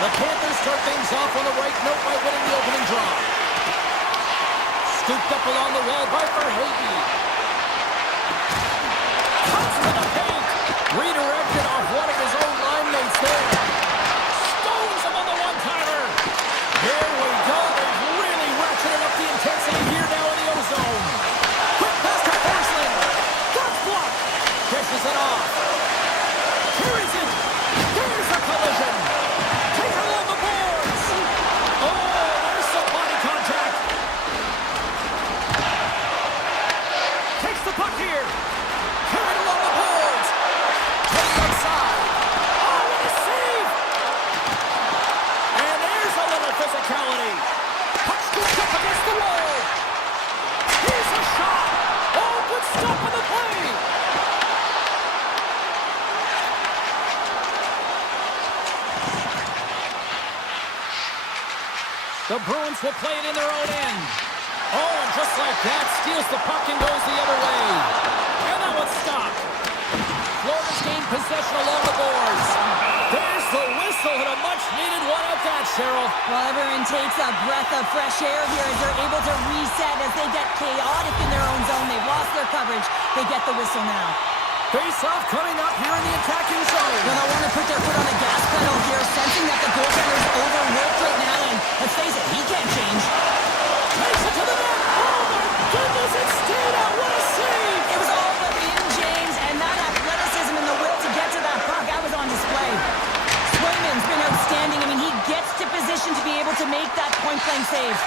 The Panthers start things off on the right note by winning the opening draw. Scooped up along the wall by Verhaeghe. Cuts to the paint. Redirected off one of his own line mates there. Stones him on the one-timer. Here we go. They've really ratcheted up the intensity here now in the O-zone. Quick pass to Forsling. That's blocked. Dishes it off. Carries it. There's a collision. Taken along the boards. Oh, there's some body contact. Takes the puck here. Carried along the boards. Takes outside. Oh, what a save. And there's a little physicality. Puck scooped up against the wall. Here's a shot. Oh, good stop on the play. The Bruins will play it in their own end. Oh, and just like that, steals the puck and goes the other way. And that one's stopped. Florida's gained possession along the boards. There's the whistle and a much-needed one at that, Cheryl. Well, everyone takes a breath of fresh air here as they're able to reset as they get chaotic in their own zone. They've lost their coverage. They get the whistle now. Face-off coming up here in the attacking zone. Well, they'll want to put their foot on the gas pedal here, sensing that the goaltender's overworked right now, and let's face it, he can't change. Takes it to the net. Oh, my goodness, it stayed out. What a save. It was all but in, James, and that athleticism and the will to get to that puck, that was on display. Swayman's been outstanding. I mean, he gets to position to be able to make that point-blank save.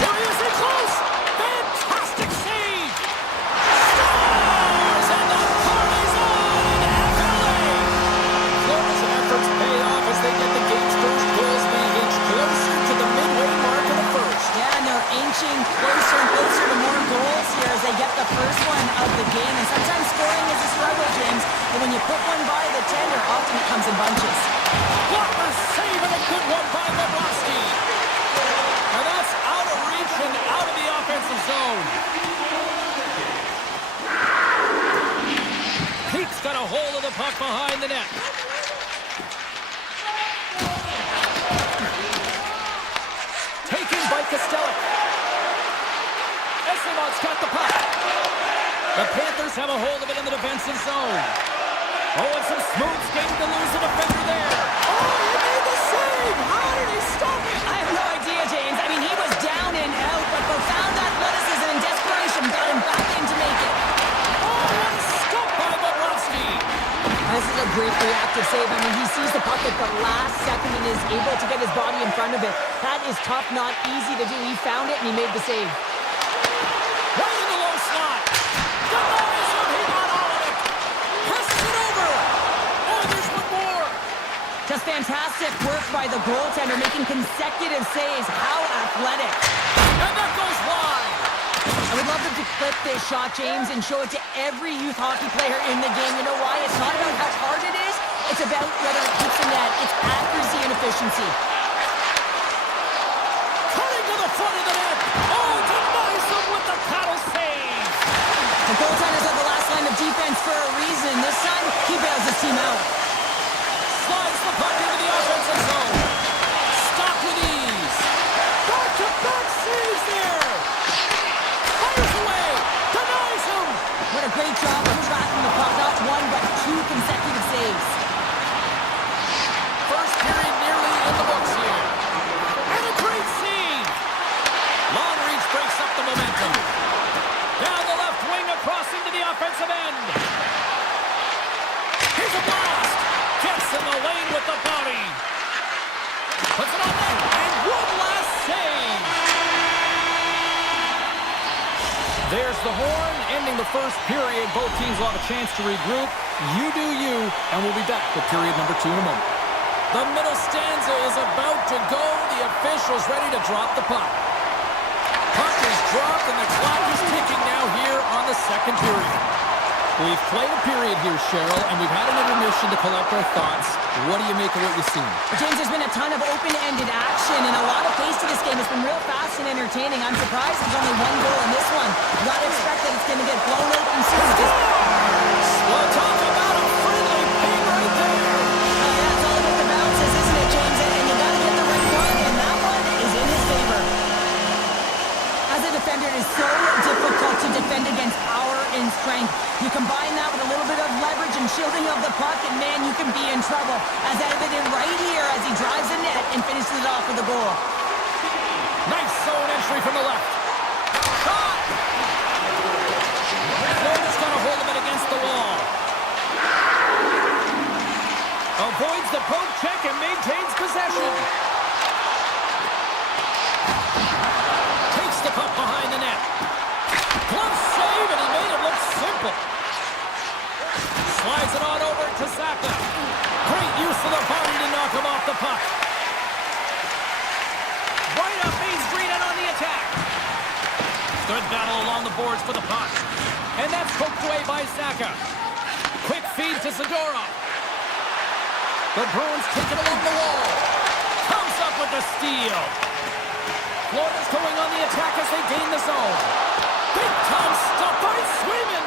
There he is in close. Fantastic save. Stars, and the party's on in FLA. Florida's efforts pay off as they get the game's first goals being inched closer to the midway mark of the first. Yeah, and they're inching closer and closer to more goals here as they get the first one of the game. And sometimes scoring is a struggle, James. But when you put one by the tender, often it comes in bunches. What a save and a good one by Bobrovsky. And that's out of reach and out of the offensive zone. Pete's got a hold of the puck behind the net. Taken by Kostelic. Esteban's got the puck. The Panthers have a hold of it in the defensive zone. Oh, and some smooth skating to lose the defender there. Oh, he made the save! How did he stop it? I have no idea, James. I mean, he was down and out, but profound athleticism and desperation got him back in to make it. Oh, what a stop by Bobrovsky! This is a great reactive save. I mean, he sees the puck at the last second and is able to get his body in front of it. That is tough, not easy to do. He found it and he made the save. Right in the low slot. Denies him. He got all of it. Passes it over. Oh, there's one more. Just fantastic work by the goaltender, making consecutive saves. How athletic. And that goes wide. I would love them to clip this shot, James, and show it to every youth hockey player in the game. You know why? It's not about how hard it is. It's about whether it hits the net. It's accuracy and efficiency. Cutting to the front of the net. Oh, denies him with the paddle save. The goaltenders are the last line of defense for a reason. This time, he bails his team out. Slides the puck into the offensive zone. Stopped with ease. Back-to-back saves there. Fires away. Denies him. What a great job of tracking the puck. Not one, but two consecutive saves. First period nearly in the books here. And a great save. Long reach breaks up the momentum. Down the left wing across into the offensive end. Here's a blast. Gets in the lane with the body. Puts it on net. And one last save. There's the horn, ending the first period. Both teams will have a chance to regroup. You do you, and we'll be back with period number 2 in a moment. The middle stanza is about to go. The official's ready to drop the puck. Puck is dropped, and the clock is ticking now here on the second period. We've played a period here, Cheryl, and we've had an intermission to collect our thoughts. What do you make of what you've seen? James, there's been a ton of open-ended action and a lot of pace to this game. It's been real fast and entertaining. I'm surprised there's only one goal in this one. You gotta expect that it's gonna get blown open soon. Well, talk about a friendly ping right there. You combine that with a little bit of leverage and shielding of the puck, and man, you can be in trouble. As evident right here as he drives the net and finishes it off with a goal. Nice zone entry from the left. Shot! Florida's going to hold him against the wall. Avoids the poke check and maintains possession. Takes the puck behind the net. Glove save, and he made it look simple. Slides it on over to Zappa. Great use of the body to knock him off the puck. Right up Main Street and on the attack. Good battle along the boards for the puck. And that's poked away by Saka. Quick feed to Zadorov. The Bruins take it along the wall. Comes up with the steal. Florida's going on the attack as they gain the zone. Big time stop by Swayman.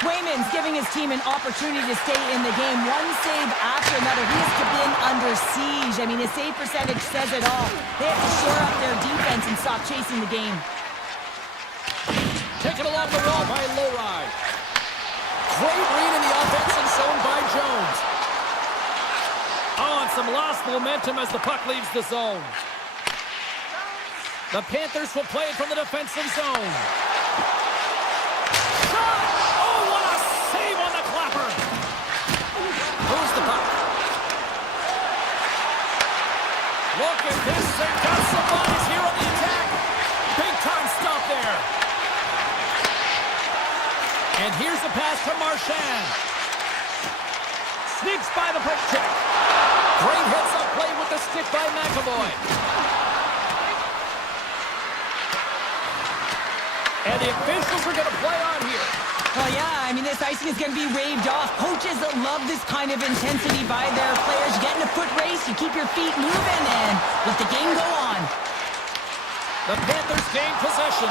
Swayman's giving his team an opportunity to stay in the game. One save after another. He has been under siege. I mean, his save percentage says it all. They have to shore up their defense and stop chasing the game. Taken along the wall by Lowry. Great read in the offensive zone by Jones. Oh, and some lost momentum as the puck leaves the zone. The Panthers will play it from the defensive zone. Shot! Oh, what a save on the clapper! Moves the puck. Look at this. They've got some bodies here on the attack. Big time stop there. And here's a pass to Marchand. Sneaks by the poke check. Great heads-up play with the stick by McAvoy. And the officials are going to play on here. Oh, yeah, I mean, this icing is going to be waved off. Coaches love this kind of intensity by their players. You get in a foot race, you keep your feet moving, and let the game go on. The Panthers gain possession.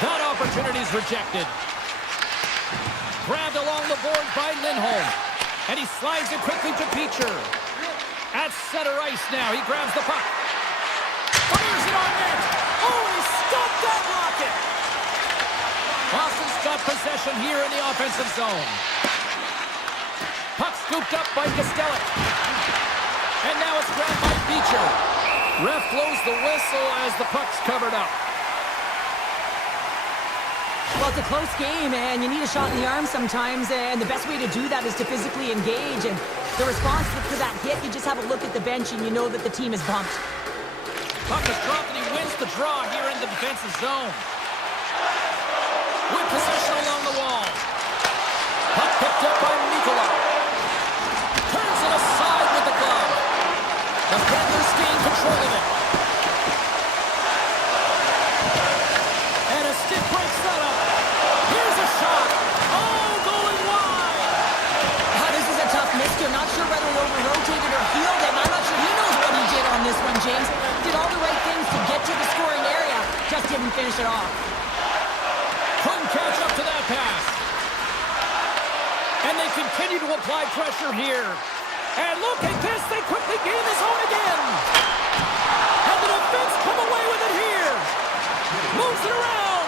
That opportunity is rejected. Grabbed along the board by Lindholm. And he slides it quickly to Peacher. At center ice now. He grabs the puck. Fires it on net. Oh, he stopped that rocket. Boston's got possession here in the offensive zone. Puck scooped up by Kostelic. And now it's grabbed by Peacher. Ref blows the whistle as the puck's covered up. Well, it's a close game, and you need a shot in the arm sometimes, and the best way to do that is to physically engage. And the response to that hit, you just have a look at the bench, and you know that the team is bumped. Puck is dropped, and he wins the draw here in the defensive zone. With possession along the wall. Puck picked up by Nikola. Turns it aside with the glove. The Panthers gain control of it. And a stick breaks that up. Here's a shot. Oh, going wide. This is a tough miss. I'm not sure whether he over-rotated or healed him. I'm not sure he knows what he did on this one, James. Did all the right things to get to the scoring area. Just didn't finish it off. Couldn't catch up to that pass. And they continue to apply pressure here. And look at this. They quickly gain the zone again. And the defense come away with it here. Moves it around.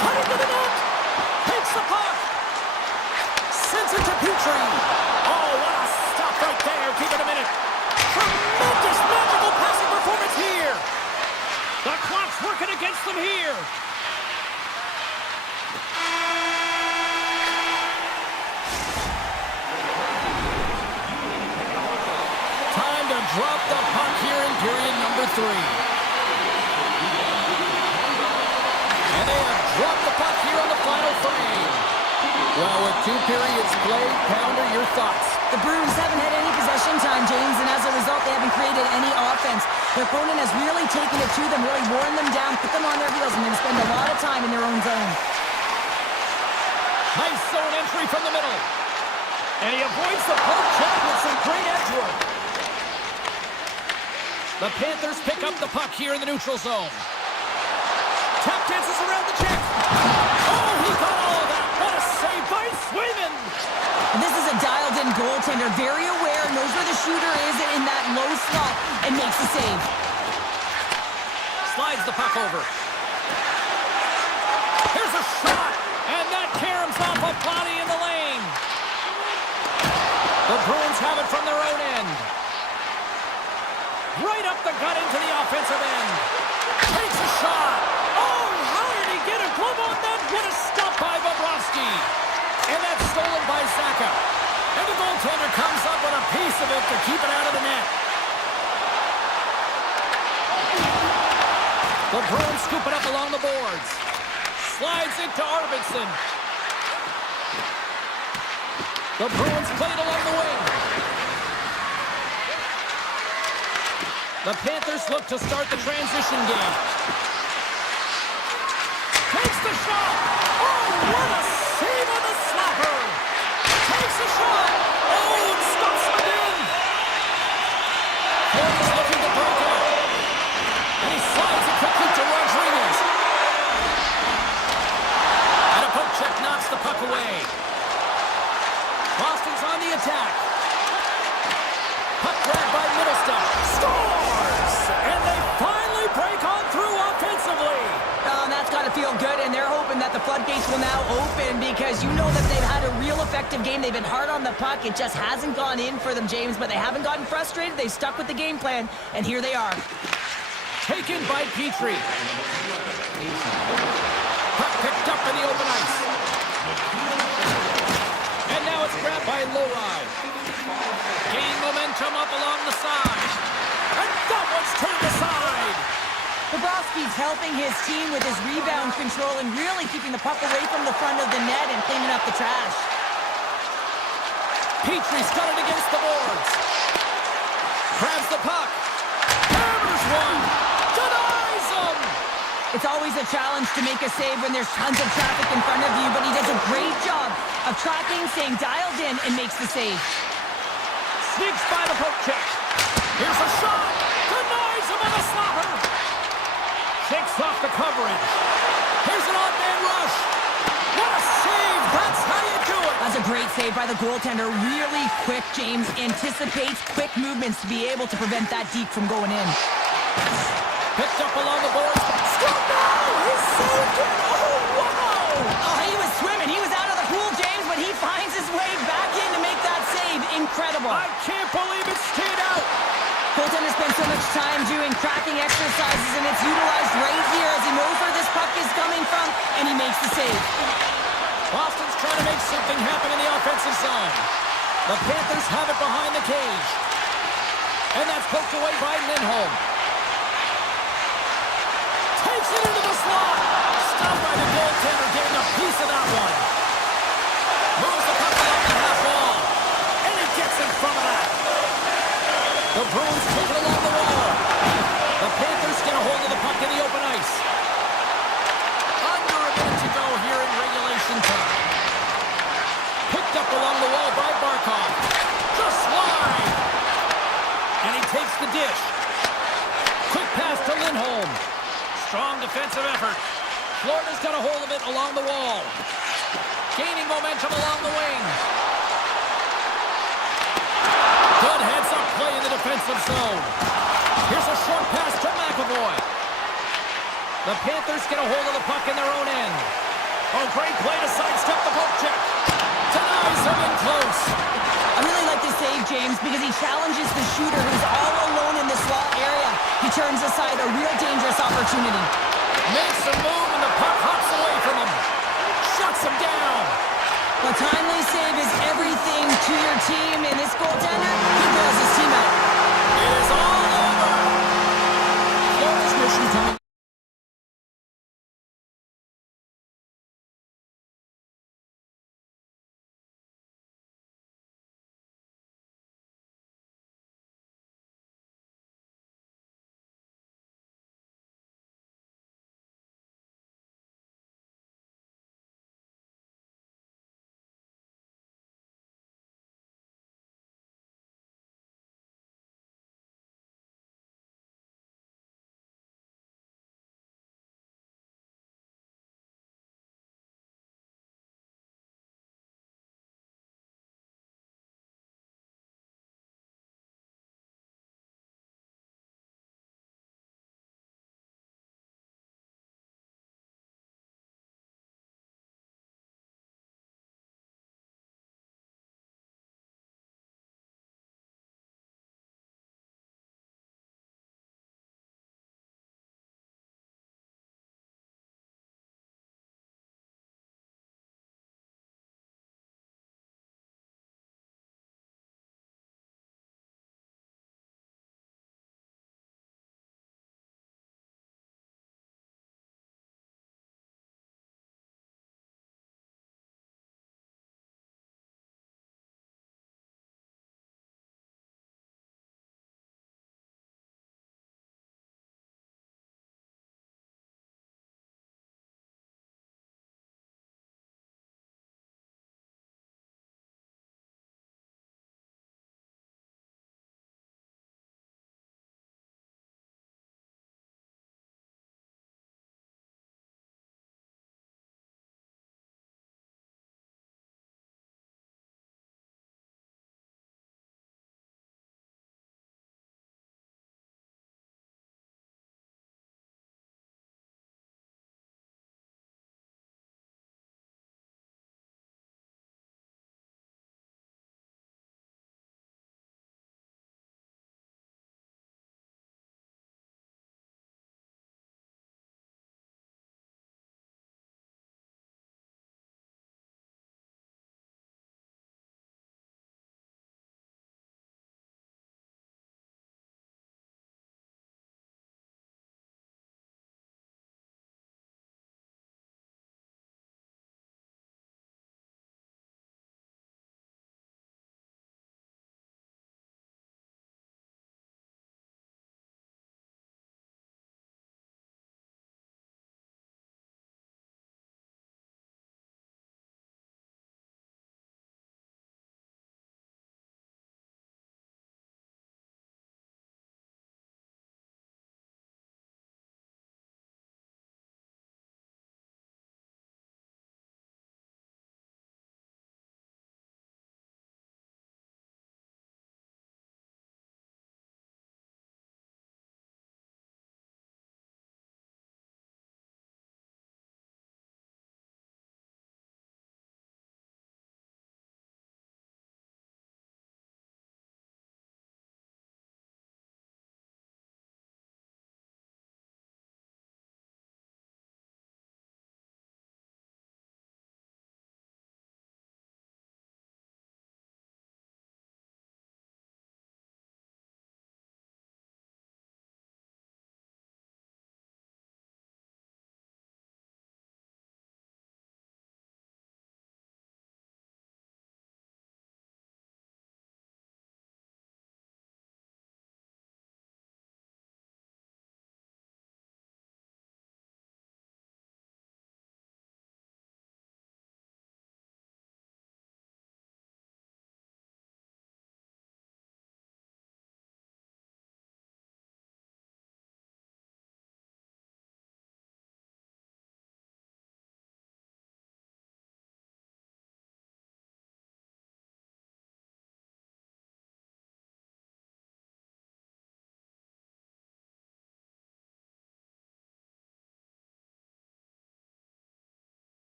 Cutting to the net. Takes the puck. Sends it to Petrie. Oh, what a stop right there. Keep it a minute. Tremendous magical passing performance here. The clock's working against them here. Time to drop the puck here in period number 3. And they have dropped the puck here on the final frame. Well, with 2 periods played, Pounder, your thoughts? The Bruins haven't had any possession time, James, and as a result, they haven't created any offense. Their opponent has really taken it to them, really worn them down, put them on their heels, and going to spend a lot of time in their own zone. Nice zone entry from the middle. And he avoids the poke check with some great edge work. The Panthers pick up the puck here in the neutral zone. Tap dances around the check. Oh, he got all of that. What a save by Swayman. And this is a dialed-in goaltender, very aware, knows where the shooter is in that low slot, and makes the save. Slides the puck over. Here's a shot. And that caroms off a body in the lane. The Bruins have it from their own end. Right up the gut into the offensive end. Takes a shot. Oh, how did he get a glove on that? What a stop by Bobrovsky. And that's stolen by Zaka. And the goaltender comes up with a piece of it to keep it out of the net. The Bruins scoop it up along the boards. Slides it to Arvidsson. The Bruins play it along the wing. The Panthers look to start the transition game. Takes the shot. Oh, what a save on the slapper. Takes a shot. Oh, and stops him again. Ford is looking to break out. And he slides it quickly to Rodriguez. And a poke check knocks the puck away. Boston's on the attack. Puck grabbed by Middlestad. Scores! And they finally break on through offensively. Oh, and that's got to feel good, and they're hoping that the floodgates will now open because you know that they've had a real effective game. They've been hard on the puck. It just hasn't gone in for them, James, but they haven't gotten frustrated. They've stuck with the game plan, and here they are. Taken by Petrie. Puck picked up in the open ice. And now it's grabbed by Lowry. Gain momentum up along the side. And that one's turned aside. Bobrovsky's helping his team with his rebound control and really keeping the puck away from the front of the net and cleaning up the trash. Petrie's got it against the boards. Grabs the puck. Hammers one. Denies him. It's always a challenge to make a save when there's tons of traffic in front of you, but he does a great job of tracking, staying dialed in, and makes the save. Sneaks by the poke check. Here's a shot. Denies him on a slapper. Shakes off the coverage. Here's an odd man rush. What a save. That's how you do it. That's a great save by the goaltender. Really quick, James. Anticipates quick movements to be able to prevent that deep from going in. Picked up along the boards. Scoop now. He saved it. Oh, wow. Oh, he was swimming. He was out of the pool, James, but he finds his way back in to make that save. Incredible. I can't believe it stayed out. Goaltender spends so much time doing tracking exercises, and it's utilized right here as he knows where this puck is coming from, and he makes the save. Boston's trying to make something happen in the offensive zone. The Panthers have it behind the cage. And that's poked away by Lindholm. Takes it into the slot. Stopped by the goaltender, getting a piece of that one. Moves the puck along the half wall. And he gets in front of that. The Bruins take it along the wall. The Panthers get a hold of the puck in the open ice. Under a minute to go here in regulation time. Picked up along the wall by Barkov. Just wide. And he takes the dish. Quick pass to Lindholm. Strong defensive effort. Florida's got a hold of it along the wall. Gaining momentum along the wing. Good heads-up play in the defensive zone. Here's a short pass to McAvoy. The Panthers get a hold of the puck in their own end. Oh, great play to sidestep the poke check. Denies him in close. I really like this save, James, because he challenges the shooter who's all alone in the slot area. He turns aside a real dangerous opportunity. Makes a move and the puck hops away from him. Shuts him down. A timely save is everything to your team, and this goaltender, he bails his team out. It is all over. Florida's mission time.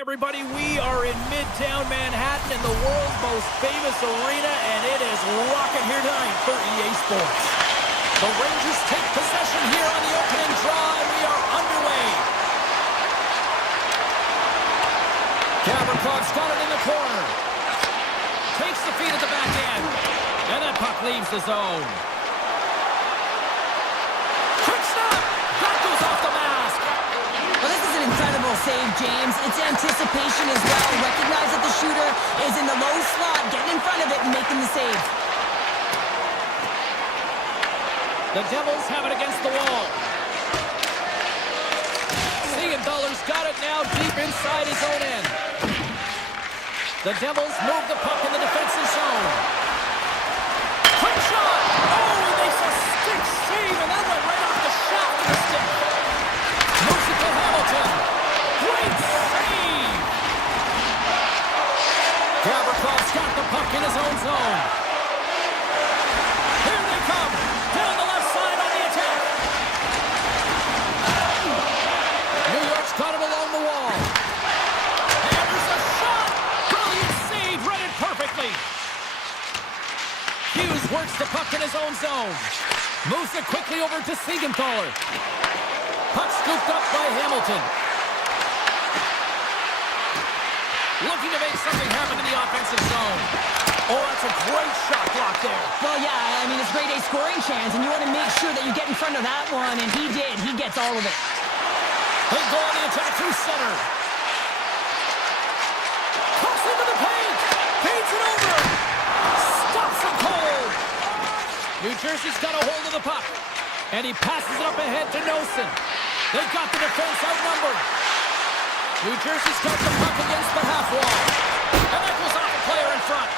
Everybody, we are in Midtown Manhattan in the world's most famous arena, and it is rocking here tonight for EA Sports. The Rangers take possession here on the opening draw, and we are underway. Gavrikoff's got it in the corner. Takes the feed at the back end, and that puck leaves the zone. Quick snap! That goes off the mask. Well, this is an incredible save, James. It's anticipation as well. Recognize that the shooter is in the low slot, getting in front of it and making the save. The Devils have it against the wall. Siegenthaler's got it now deep inside his own end. The Devils move the puck in the defensive zone. Quick shot! Oh, he makes a stick save, and that went right off the shaft of the stick. Moves it to Hamilton. Great save! Gavrikoff's got the puck in his own zone. Here they come! Down the left side on the attack. New York's got it along the wall. And there's a shot! Brilliant save, read it perfectly. Hughes works the puck in his own zone. Moves it quickly over to Siegenthaler. Puck scooped up by Hamilton. Looking to make something happen in the offensive zone. Oh, that's a great shot block there. Well, yeah, I mean, it's grade A scoring chance, and you want to make sure that you get in front of that one, and he did. He gets all of it. They go on the attack through center. Cuts into the paint. Paints it over. Stops it cold. New Jersey's got a hold of the puck. And he passes it up ahead to Nosen. They've got the defense outnumbered. New Jersey's got the puck against the half wall. And that goes off a player in front.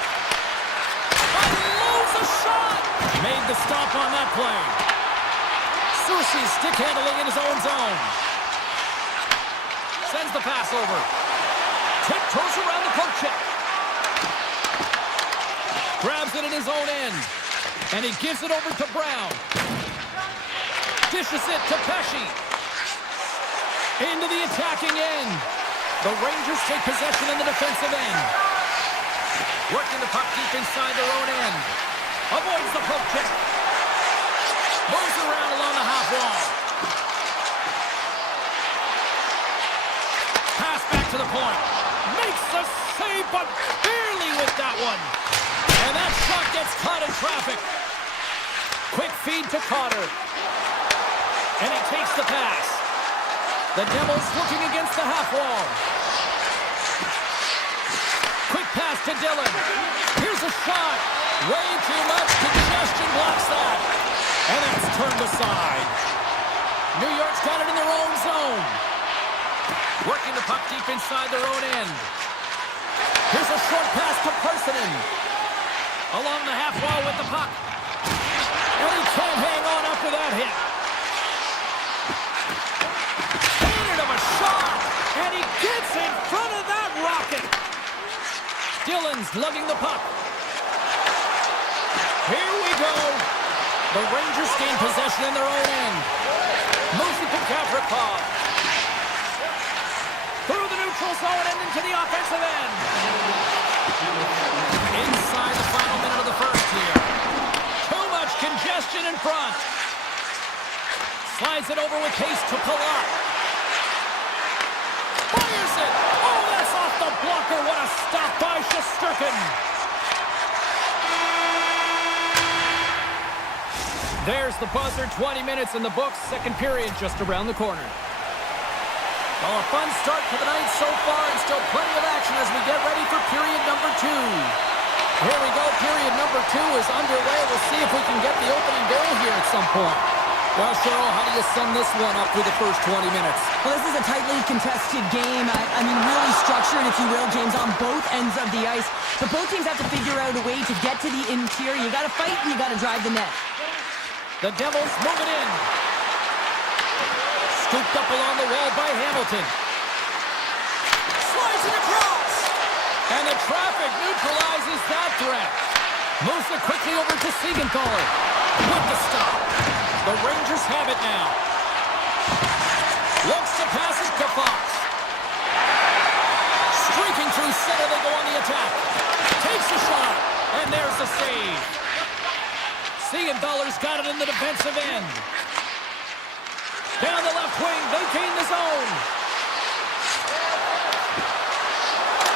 Unloads a shot. Made the stop on that play. Susi's stick handling in his own zone. Sends the pass over. Tiptoes around the poke check. Grabs it in his own end. And he gives it over to Brown. Dishes it to Pesci. Into the attacking end. The Rangers take possession in the defensive end. Working the puck deep inside their own end. Avoids the poke check. Moves around along the half wall. Pass back to the point. Makes the save, but barely with that one. And that shot gets caught in traffic. Quick feed to Cotter. And he takes the pass. The Devils looking against the half wall. Quick pass to Dillon. Here's a shot. Way too much congestion blocks that. And that's turned aside. New York's got it in their own zone. Working the puck deep inside their own end. Here's a short pass to Parsonen. Along the half wall with the puck. And he can't hang on after that hit. Painted of a shot. And he gets in front of that rocket. Dillon's lugging the puck. Here we go. The Rangers gain possession in their own end. Moves it to Gavrikov. Through the neutral zone and into the offensive end. Inside the final minute of the first here. Too much congestion in front. Slides it over with pace to Palat. Fires it. Oh, that's off the blocker. What a stop by Shesterkin. There's the buzzer. 20 minutes in the books. Second period just around the corner. Well, a fun start to the night so far, and still plenty of action as we get ready for period number 2. Here we go. Period number 2 is underway. We'll see if we can get the opening goal here at some point. Well, Cheryl, how do you sum this one up through the first 20 minutes? Well, this is a tightly contested game. I mean, really structured, if you will, James, on both ends of the ice. But both teams have to figure out a way to get to the interior. You got to fight and you got to drive the net. The Devils move it in. Scooped up along the wall by Hamilton. Slides it across. And the traffic neutralizes that threat. Moves it quickly over to Siegenthaler. With the stop. The Rangers have it now. Looks to pass it to Fox. center, they go on the attack. Takes a shot, and there's the save. Siegenthaler's got it in the defensive end. Down the left wing, they gain the zone.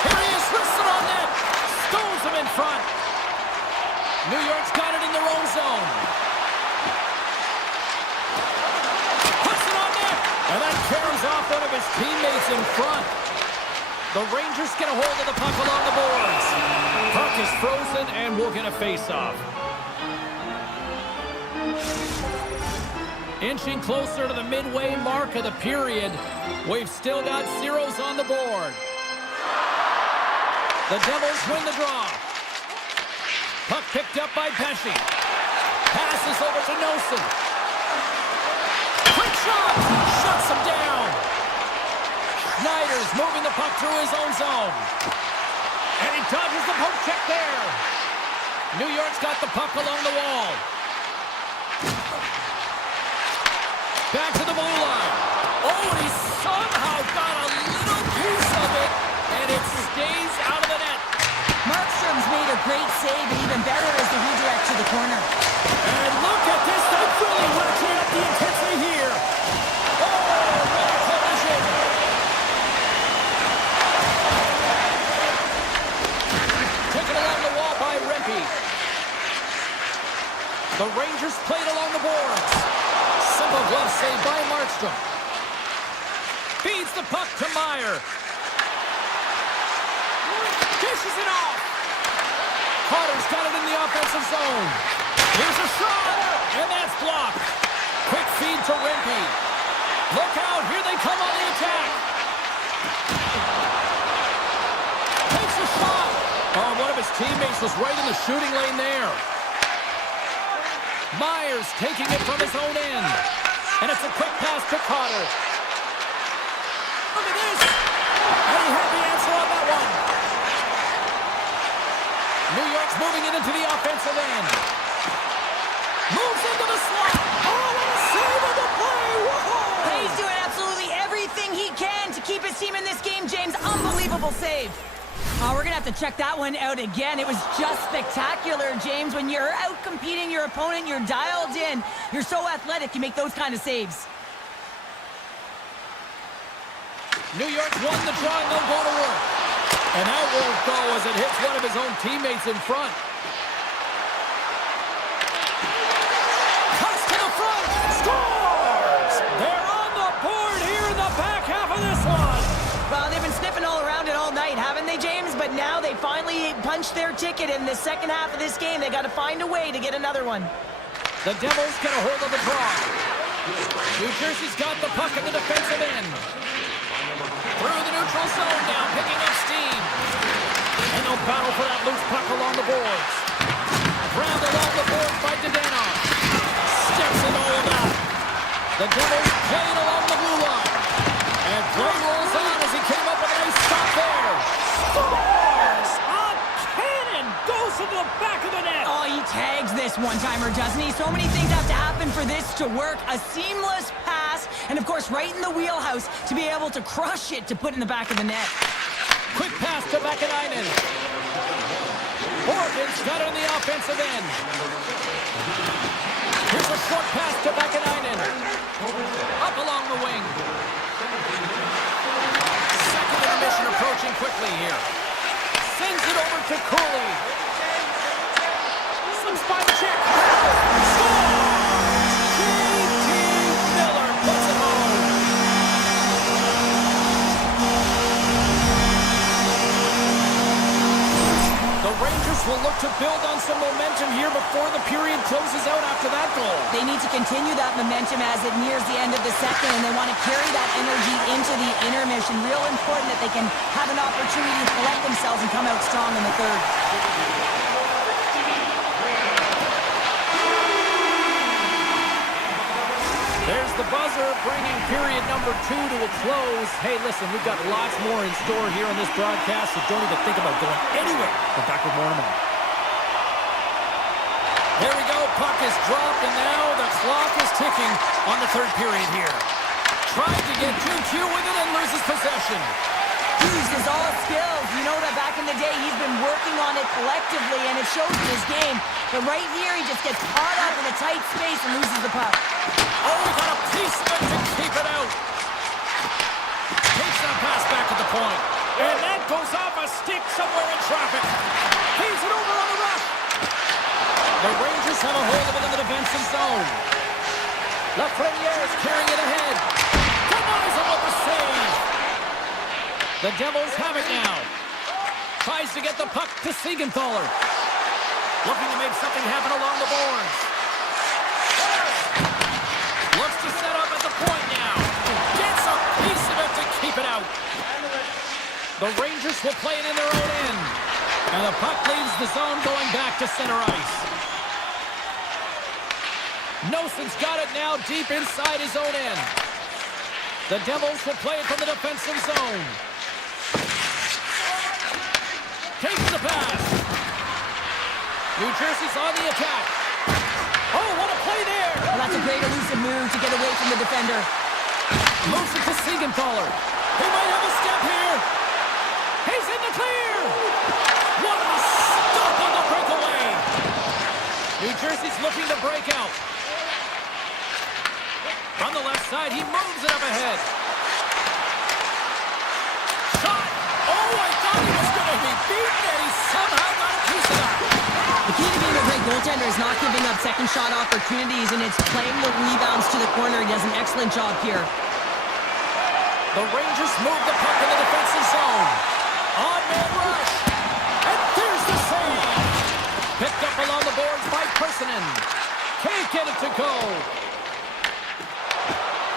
Here he is, wristed on net. Stones him in front. New York's got it in their own zone. Puts it on net. And that carries off one of his teammates in front. The Rangers get a hold of the puck along the boards. Puck is frozen, and we'll get a face-off. Inching closer to the midway mark of the period. We've still got zeros on the board. The Devils win the draw. Puck picked up by Pesce. Passes over to Nelson. Quick shot! Shuts him down. Schneider's moving the puck through his own zone. And he dodges the poke check there. New York's got the puck along the wall. Back to the blue line. Oh, and he somehow got a little piece of it, and it stays out of the net. Markstrom's made a great save, and even better is the redirect to the corner. And look at this. They're really ratcheting up the intensity here. Oh, what a collision. Taken along the wall by Rempe. The Rangers played along the boards. Simple glove save by Markstrom. Feeds the puck to Meyer. Dishes it off. Carter's got it in the offensive zone. Here's a shot, and that's blocked. Quick feed to Rempe. Look out, here they come on the attack. Takes a shot. Oh, one of his teammates was right in the shooting lane there. Myers taking it from his own end. And it's a quick pass to Carter. Look at this. And he had the answer on that one. New York's moving it into the offensive end. Moves into the slot. Oh, what a save on the play. Whoa. He's doing absolutely everything he can to keep his team in this game, James. Unbelievable save. Oh, we're going to have to check that one out again. It was just spectacular, James. When you're out-competing your opponent, you're dialed in. You're so athletic, you make those kind of saves. New York's won the draw, and they'll go to work. And that won't go as it hits one of his own teammates in front. Cuts to the front. Scores! They're on the board here in the back half of this one. Well, they've been sniffing all around it all night, haven't they, James? But now they finally punched their ticket in the second half of this game. They got to find a way to get another one. The Devils get a hold of the draw. New Jersey's got the puck in the defensive end. Through the neutral zone now, picking up steam. And they'll battle for that loose puck along the boards. Ground along the boards by Dadonov. Steps in all of that. The Devils playing along the blue line. And play rolls on as he came up with a nice stop there. Scores! A cannon goes to the back of the net. Oh, he tags this one-timer, doesn't he? So many things have to happen for this to work. A seamless pass, and of course, right in the wheelhouse to be able to crush it to put in the back of the net. Quick pass to Vakanainen. Oregon's got it on the offensive end. Here's a short pass to Vakanainen. Up along the wing. Second intermission approaching quickly here. Sends it over to Cooley. Slips by the check. Scores! J.T. Miller puts it home. The Rangers will look to build on some momentum here before the period closes out after that goal. They need to continue that momentum as it nears the end of the second, and they want to carry that energy into the intermission. Real important that they can have an opportunity to collect themselves and come out strong in the third. There's the buzzer, bringing period number 2 to a close. Hey, listen, we've got lots more in store here on this broadcast, so don't even think about going anywhere. We're back with more in a moment. There we go, puck is dropped, and now the clock is ticking on the third period here. Trying to get too cute with it and loses possession. Uses all skills. You know that back in the day, he's been working on it collectively, and it shows in his game. But right here, he just gets caught up in a tight space and loses the puck. Oh, he got a piece of it to keep it out. Takes that pass back at the point. And that goes off a stick somewhere in traffic. Feeds it over on the rush. The Rangers have a hold of it in the defensive zone. Lafreniere is carrying it ahead. Denies him with the save. The Devils have it now. Tries to get the puck to Siegenthaler. Looking to make something happen along the boards. Looks to set up at the point now. Gets a piece of it to keep it out. The Rangers will play it in their own end. And the puck leaves the zone going back to center ice. Noson's got it now deep inside his own end. The Devils will play it from the defensive zone. Takes the pass. New Jersey's on the attack. Oh, what a play there! Well, that's a great elusive move to get away from the defender. Moves it to Siegenthaler. He might have a step here. He's in the clear! What a stop on the breakaway! New Jersey's looking to break out. From the left side, he moves it up ahead. Shot! Oh, I thought he was going to be beaten, and he somehow got a piece of that. The key to being a great goaltender is not giving up second shot opportunities, and it's playing the rebounds to the corner. He does an excellent job here. The Rangers move the puck in the defensive zone. On-man rush. And there's the save. Picked up along the boards by Persinen. Can't get it to go.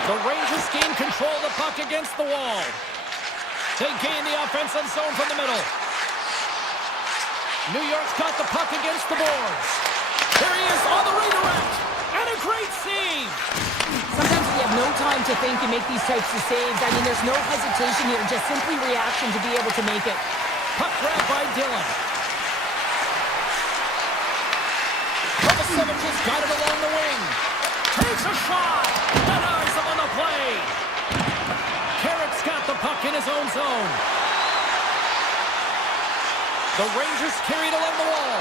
The Rangers gain control of the puck against the wall. They gain the offensive zone from the middle. New York's got the puck against the boards. There he is on the redirect. And a great save. Sometimes we have no time to think and make these types of saves. I mean, there's no hesitation here, just simply reaction to be able to make it. Puck grab by Dillon. Kovacevic has got it along the wing. Takes a shot. Denies him on the play. Carrick's got the puck in his own zone. The Rangers carry it along the wall.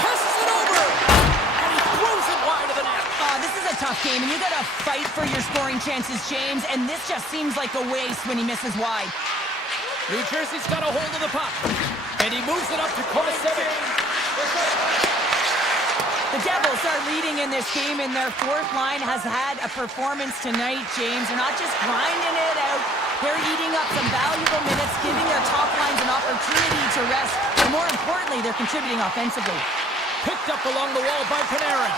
Passes it over. And he throws it wide of the net. This is a tough game, and you got to fight for your scoring chances, James, and this just seems like a waste when he misses wide. New Jersey's got a hold of the puck. And he moves it up to Kovacevic. The Devils are leading in this game, and their fourth line has had a performance tonight, James. They're not just grinding it out. They're eating up some valuable minutes, giving their top lines an opportunity to rest. And more importantly, they're contributing offensively. Picked up along the wall by Panarin.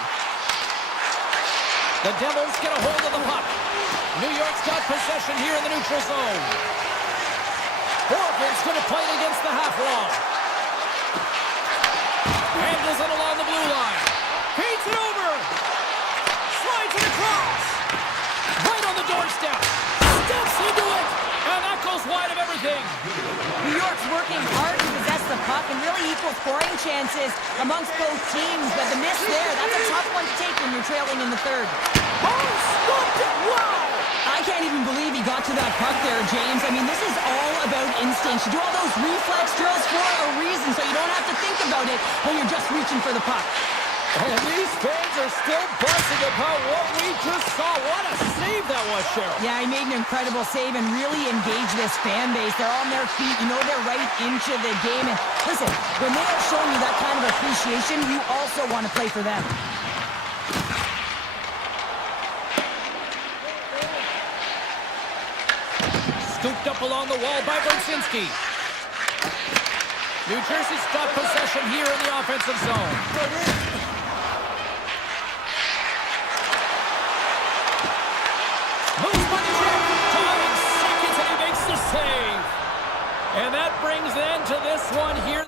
The Devils get a hold of the puck. New York's got possession here in the neutral zone. Borgen's going to play it against the half wall. Handles it along the blue line. Feeds it over. Slides it across. Right on the doorstep. Steps into it. And that goes wide of everything. New York's working hard to possess the puck and really equal scoring chances amongst both teams. But the miss there, that's a tough one to take when you're trailing in the third. Oh, stopped it. Wow. I can't even believe he got to that puck there, James. I mean, this is all about instinct. You do all those reflex drills for a reason, so you don't have to think about it when you're just reaching for the puck. And these fans are still buzzing about what we just saw. What a save that was, Cheryl. Yeah, he made an incredible save and really engaged this fan base. They're on their feet. You know they're right into the game. And listen, when they are showing you that kind of appreciation, you also want to play for them. Scooped up along the wall by Brzezinski. New Jersey's got possession here in the offensive zone. Moves by Jeff. Tying seconds and he makes the save. And that brings an end to this one here.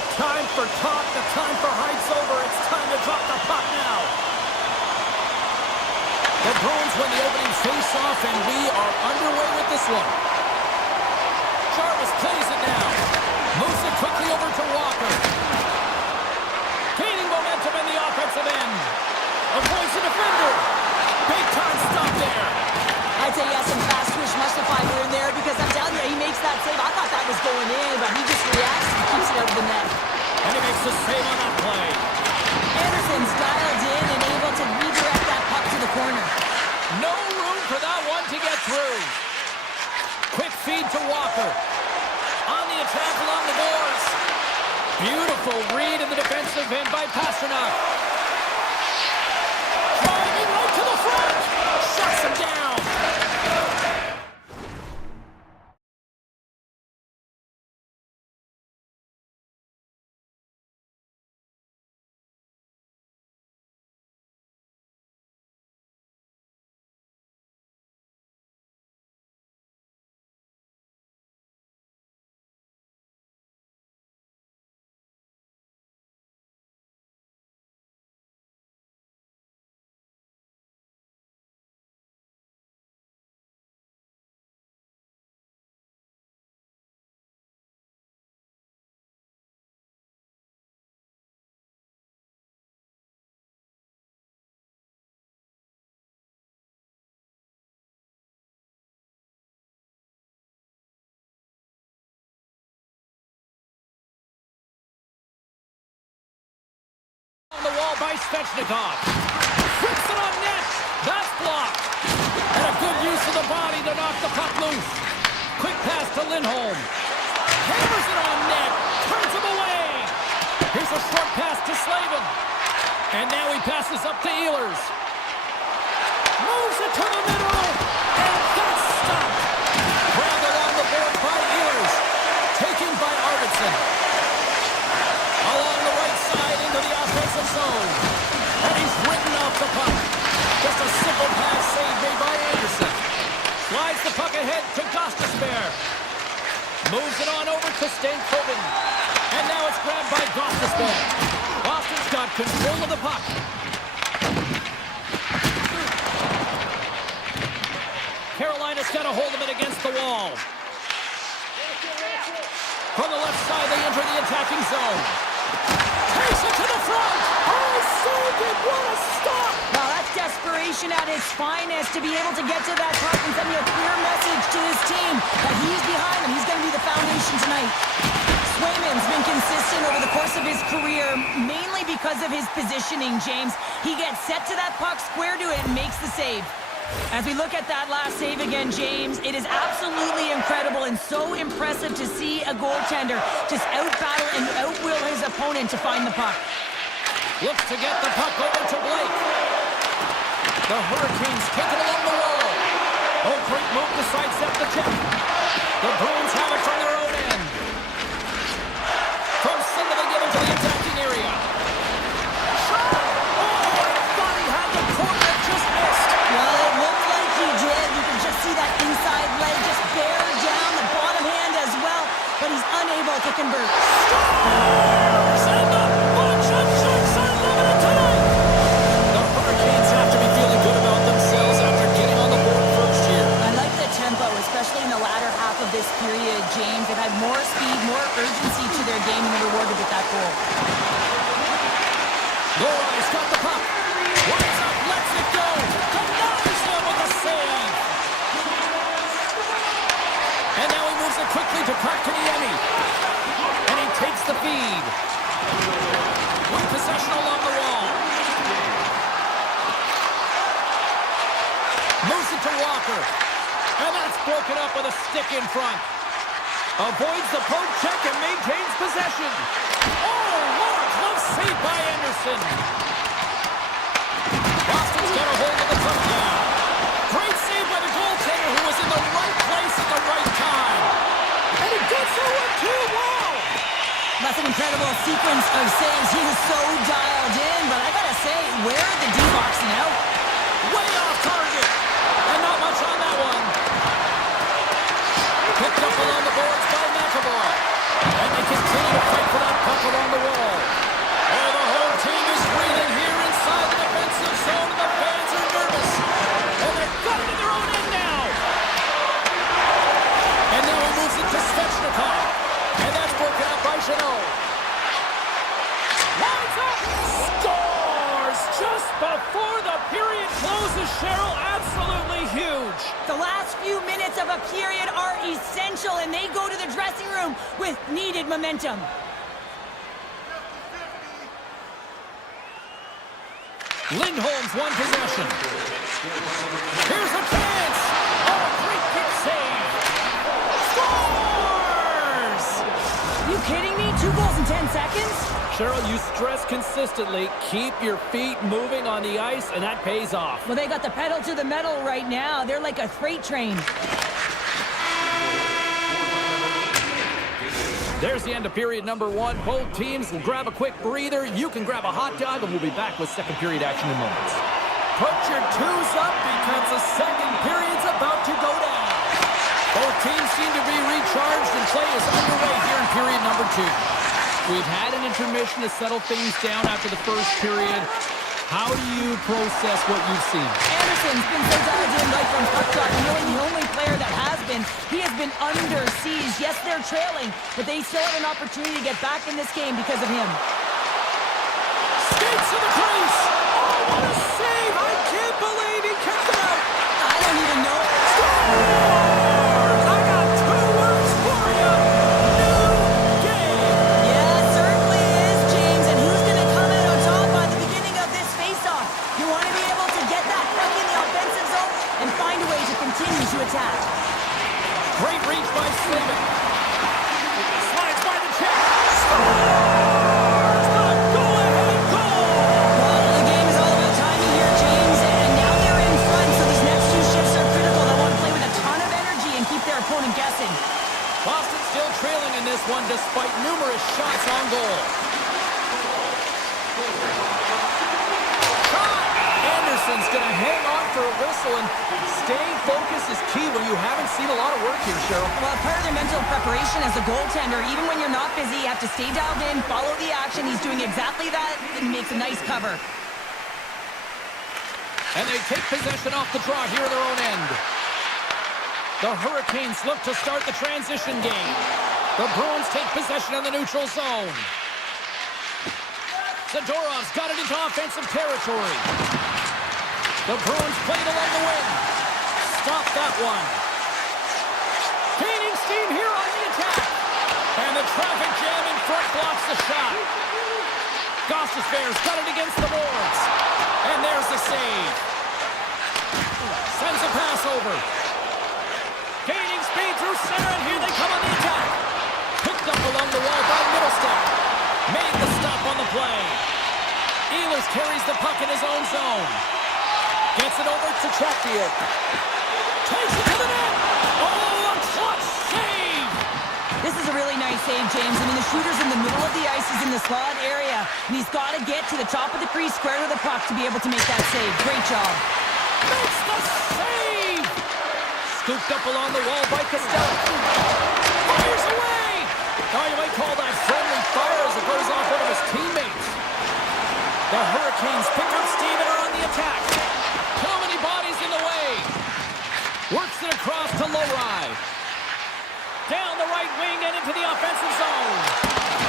The time for talk, the time for hype's over. It's time to drop the puck now. The Bruins win the opening face-off, and we are underway with this one. Jarvis plays it now. Moves it quickly over to Walker. Gaining momentum in the offensive end. Avoids the defender. Big time stop there. I'd say he has some fast twitch muscle fiber in there because I'm telling you, he makes that save. I thought that was going in, but he just reacts and keeps it out of the net. And he makes the save on that play. Anderson's dialed in and able to redirect that puck to the corner. No room for that one to get through. Quick feed to Walker. On the attack along the boards. Beautiful read in the defensive end by Pasternak. Driving right to the front. Shuts him down. On the wall by Svechnikov. Flips it on net. That's blocked. And a good use of the body to knock the puck loose. Quick pass to Lindholm. Hammers it on net. Turns him away. Here's a short pass to Slavin. And now he passes up to Ehlers. Moves it to the middle. And that's stopped. Grabbed along the board by Ehlers. Taken by Arvidsson. Along the right side into the offensive zone. And he's ridden off the puck. Just a simple pass save made by Anderson. Slides the puck ahead to Gostisbehere. Moves it on over to Stankoven. And now it's grabbed by Gostisbehere. Boston's got control of the puck. Carolina's got a hold of it against the wall. From the left side, they enter the attacking zone. Takes it to the front. Oh, so good. What a stop. Now that's desperation at its finest to be able to get to that puck and send a clear message to his team that he's behind them. He's going to be the foundation tonight. Swayman's been consistent over the course of his career, mainly because of his positioning, James. He gets set to that puck, square to it, and makes the save. As we look at that last save again, James, it is absolutely incredible and so impressive to see a goaltender just out-battle and out-will his opponent to find the puck. Looks to get the puck over to Blake. The Hurricanes kick it along the wall. Oh, great move to sidestep the check. The Bruins have it from their own end. From center they get into the attacking area. Shot! Oh, I thought he had the corner, it just missed. Well, it looked like he did. You can just see that inside leg just bear down the bottom hand as well, but he's unable to convert. Scores! And the bunch of checks are limited tonight. The Hurricanes have to be feeling good about themselves after getting on the board first here. I like the tempo, especially in the latter half of this period, James. They've had more speed, more urgency to their game, and they're rewarded with that goal. Lori's got the puck. Wise up, lets it go. Denies him with a save. And now he moves it quickly to Kotkaniemi. And he takes the feed. With possession along the wall. Moves it to Walker. And that's broken up with a stick in front. Avoids the poke check and maintains possession. Oh, what a close save by Anderson. Boston's got a hold of the puck now. Great save by the goaltender who was in the right place at the right time. And he gets through it too. Wow. That's an incredible sequence of saves. He is so dialed in, but I gotta say, where are the D-box now? Way off target. And not much on that one. Picked up along the boards by McAvoy. And they continue to fight for that puck room with needed momentum. Lindholm's won possession. Here's a chance. Oh, great kick save. Scores! You kidding me? 2 goals in 10 seconds? Cheryl, you stress consistently, keep your feet moving on the ice, and that pays off. Well, they got the pedal to the metal right now. They're like a freight train. There's the end of period number 1. Both teams will grab a quick breather. You can grab a hot dog, and we'll be back with second period action in moments. Put your twos up because the second period's about to go down. Both teams seem to be recharged, and play is underway here in period number 2. We've had an intermission to settle things down after the first period. How do you process what you've seen? Anderson's been so dialed in right from puck drop, and really the only player that has been. He has been under siege. Yes, they're trailing, but they still have an opportunity to get back in this game because of him. Skates to the crease! Oh, what a save! I can't believe he kept it out! I don't even know. Scores! I got 2 words for you! New game! Yeah, certainly is, James. And who's going to come out on top by the beginning of this face-off? You want to be able to get that puck in the offensive zone and find a way to continue to attack. Great reach by Slavin. Slides by the check. Scores! The go-ahead goal! Well, the game is all about timing here, James. And now they're in front, so these next 2 shifts are critical. They want to play with a ton of energy and keep their opponent guessing. Boston still trailing in this one despite numerous shots on goal. Shot! Anderson's going to hang on for a whistle, and staying focused is key when you haven't seen a lot of work here, Cheryl. Well, part of their mental preparation as a goaltender, even when you're not busy, you have to stay dialed in, follow the action. He's doing exactly that and makes a nice cover. And they take possession off the draw here at their own end. The Hurricanes look to start the transition game. The Bruins take possession in the neutral zone. Zadorov's got it into offensive territory. The Bruins played along the wing. Stop that one. Gaining steam here on the attack. And the traffic jam in front blocks the shot. Gostisbehere's got it against the boards. And there's the save. Sends a pass over. Gaining speed through center, and here they come on the attack. Picked up along the wall by Middlestep. Made the stop on the play. Ehlers carries the puck in his own zone. Gets it over to Chatfield. Takes it to the net. Oh, a clutch save! This is a really nice save, James. I mean, the shooter's in the middle of the ice. He's in the slot area, and he's got to get to the top of the crease, square to the puck to be able to make that save. Great job. Makes the save! Scooped up along the wall by Costello. Fires away! Oh, you might call that friendly fire as it goes off one of his teammates. The Hurricanes pick up steam and are on the attack. Too many bodies in the way. Works it across to Lowry. Down the right wing and into the offensive zone.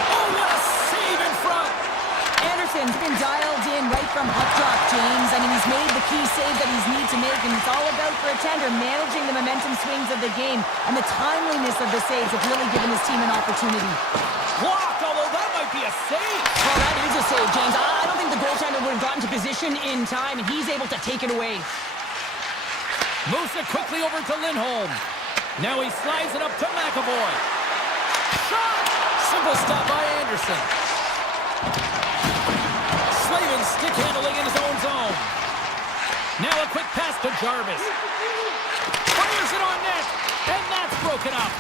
Oh, what a save in front! Anderson's been dialed in right from puck drop, James. I mean, he's made the key save that he's need to make, and it's all about, for a tender, managing the momentum swings of the game, and the timeliness of the saves have really given his team an opportunity. Blocked, although that might be a save. Well, that is a save, James. I don't think the goaltender would have gotten to position in time, and he's able to take it away. Moves it quickly over to Lindholm. Now he slides it up to McAvoy. Shot! Simple stop by Anderson. Slavin stick handling in his own zone. Now a quick pass to Jarvis. Fires it on net, and that's broken up.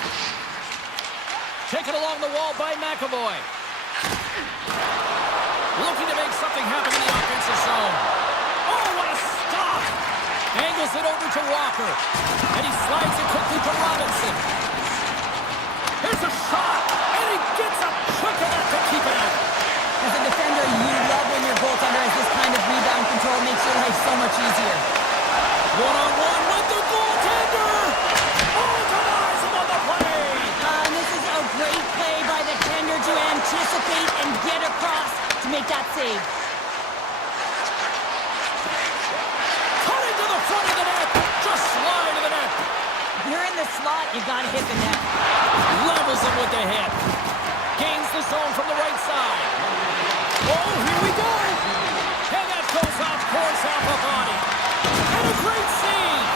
Taken along the wall by McAvoy. Looking to make something happen in the offensive zone. Oh, what a stop! Angles it over to Walker. And he slides it quickly to Robinson. Here's a shot! And he gets a chunk of that to keep it out. As a defender, you love when your goaltender has this kind of rebound control. Makes your life so much easier. One-on-one with the goaltender! Oh, denies him on the play! And this is a great play by the tender to anticipate and get across to make that save. Cutting to the front of the net! Just slide to the net! If you're in the slot, you gotta hit the net. Level Nails him with the hit. Gains the zone from the right side. Oh, here we go. And that goes off course off a body. And a great save.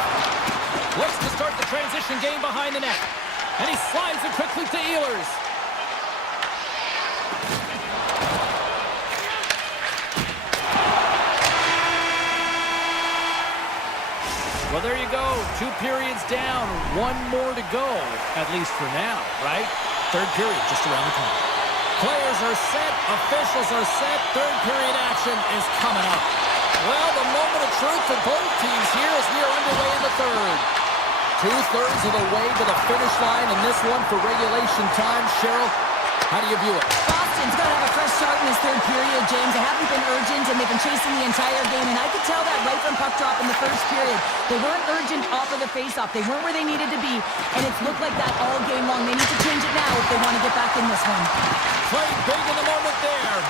Looks to start the transition game behind the net. And he slides it quickly to Ehlers. Well, there you go. 2 periods down. 1 more to go, at least for now, right? 3rd period just around the corner. Players are set. Officials are set. 3rd period action is coming up. Well, the moment of truth for both teams here as we are underway in the 3rd. 2/3 of the way to the finish line in this one for regulation time. Cheryl, how do you view it? Boston's got to have a fresh start in this 3rd period, James. They haven't been urgent, and they've been chasing the entire game, and I could tell that right from puck drop in the 1st period. They weren't urgent off of the face-off. They weren't where they needed to be, and it's looked like that all game long. They need to change it now if they want to get back in this one. Played big in the moment there.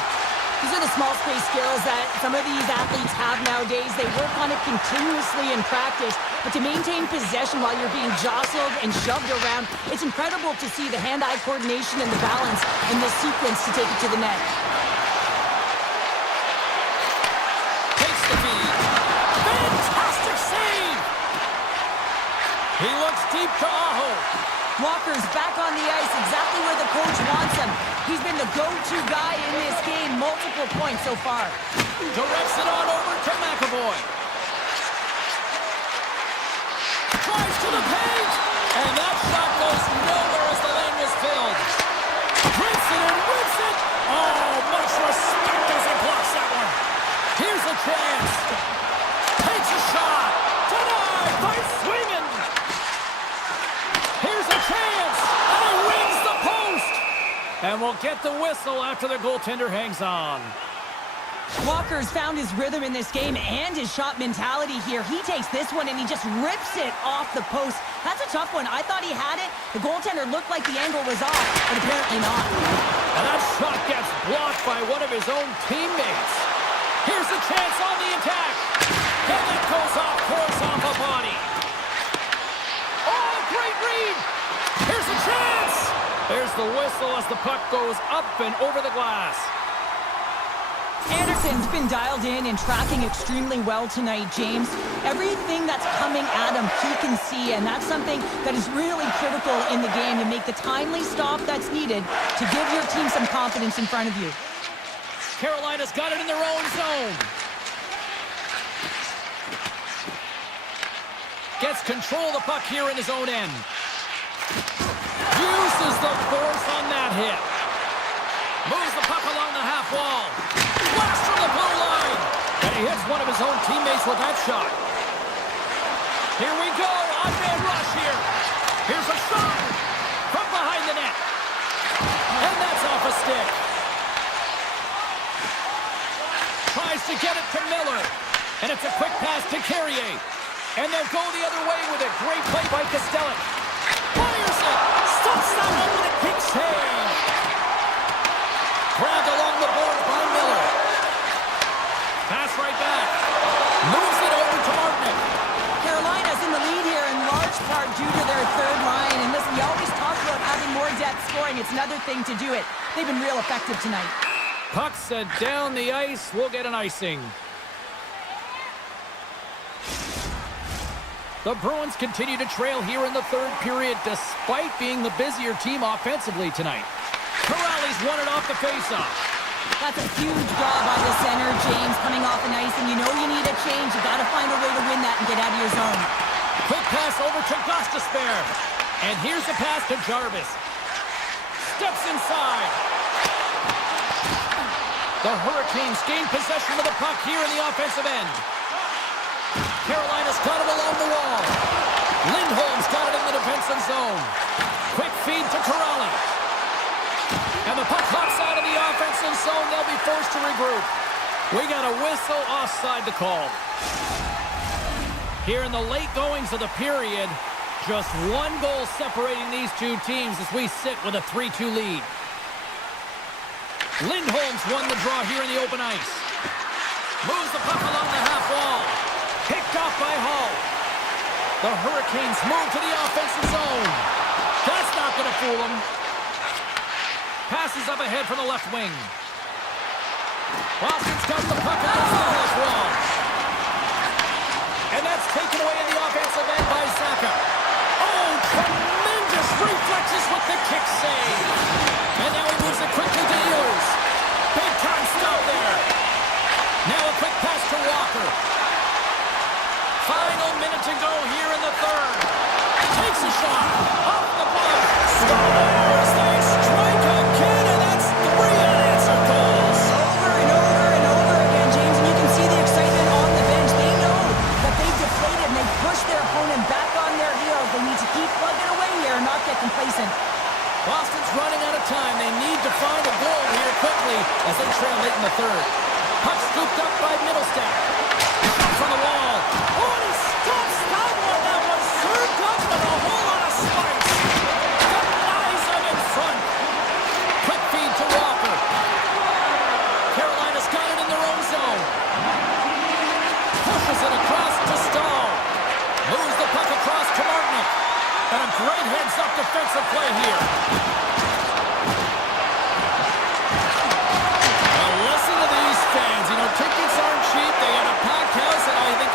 These are the small space skills that some of these athletes have nowadays. They work on it continuously in practice, but to maintain possession while you're being jostled and shoved around, it's incredible to see the hand-eye coordination and the balance in this sequence to take it to the net. Takes the feed. Fantastic save! He looks deep to Aho. Walker's back on the ice, exactly where the coach wants him. He's been the go-to guy in this game, multiple points so far. Directs it on over to McAvoy. Drives to the paint! And that shot goes nowhere as the lane was filled. Rips it and rips it! Oh, much respect as he blocks that one. Here's a chance. Takes a shot. Denied by Swingen. Here's a chance. And he wins the post. And we'll get the whistle after the goaltender hangs on. Walker's found his rhythm in this game and his shot mentality here. He takes this one and he just rips it off the post. That's a tough one. I thought he had it. The goaltender looked like the angle was off, but apparently not. And that shot gets blocked by one of his own teammates. Here's a chance on the attack. And that goes off course off a body. Oh, great read. Here's a chance. There's the whistle as the puck goes up and over the glass. Anderson's been dialed in and tracking extremely well tonight, James. Everything that's coming at him, he can see, and that's something that is really critical in the game to make the timely stop that's needed to give your team some confidence in front of you. Carolina's got it in their own zone. Gets control of the puck here in his own end. Uses the force on that hit. Moves the puck along the half wall. Blast from the blue line. And he hits one of his own teammates with that shot. Here we go. On-man rush here. Here's a shot from behind the net. And that's off a stick. Tries to get it to Miller. And it's a quick pass to Carrier. And they'll go the other way with it. Great play by Kostelic. Fires it. Stops that one with a quick save. Grabbed along the board by Miller. Pass right back. Moves it over to Martin. Carolina's in the lead here in large part due to their third line. And listen, we always talk about having more depth scoring. It's another thing to do it. They've been real effective tonight. Puck set down the ice. We'll get an icing. The Bruins continue to trail here in the third period despite being the busier team offensively tonight. Corrales won it off the faceoff. That's a huge draw by the center, James, coming off the ice, and you know you need a change. You got to find a way to win that and get out of your zone. Quick pass over to Gostisbehere. And here's the pass to Jarvis. Steps inside. The Hurricanes gain possession of the puck here in the offensive end. Carolina's got it along the wall. Lindholm's got it in the defensive zone. Quick feed to Corrales. And the puck hops out of the offensive zone. They'll be forced to regroup. We got a whistle offside the call. Here in the late goings of the period, just one goal separating these two teams as we sit with a 3-2 lead. Lindholm's won the draw here in the open ice. Moves the puck along the half wall. Picked off by Hall. The Hurricanes move to the offensive zone. That's not going to fool them. Passes up ahead from the left wing. Boston's got the puck against the half wall. And that's taken away in the offensive end by Saka. Oh, tremendous reflexes with the kick save. And now he moves it quickly to Ehlers. Big time stop there. Now a quick pass to Walker. Final minute to go here in the third. Takes a shot. Off the glove. Scores! They strike again, and that's 3 unanswered goals. Over and over and over again, James, and you can see the excitement on the bench. They know that they've deflated and they've pushed their opponent back on their heels. They need to keep plugging away here and not get complacent. Boston's running out of time. They need to find a goal here quickly as they trail late in the third. Puck scooped up by Middlestat. Shot from the wall. Oh, and he stops that one. That was served up with a whole lot of spice. Denies him in front. Quick feed to Walker. Carolina's got it in their own zone. Pushes it across to Stahl. Moves the puck across to Martinick. And a great heads-up defensive play here. Now listen to these fans. You know, tickets aren't cheap. They got a packed house, and I think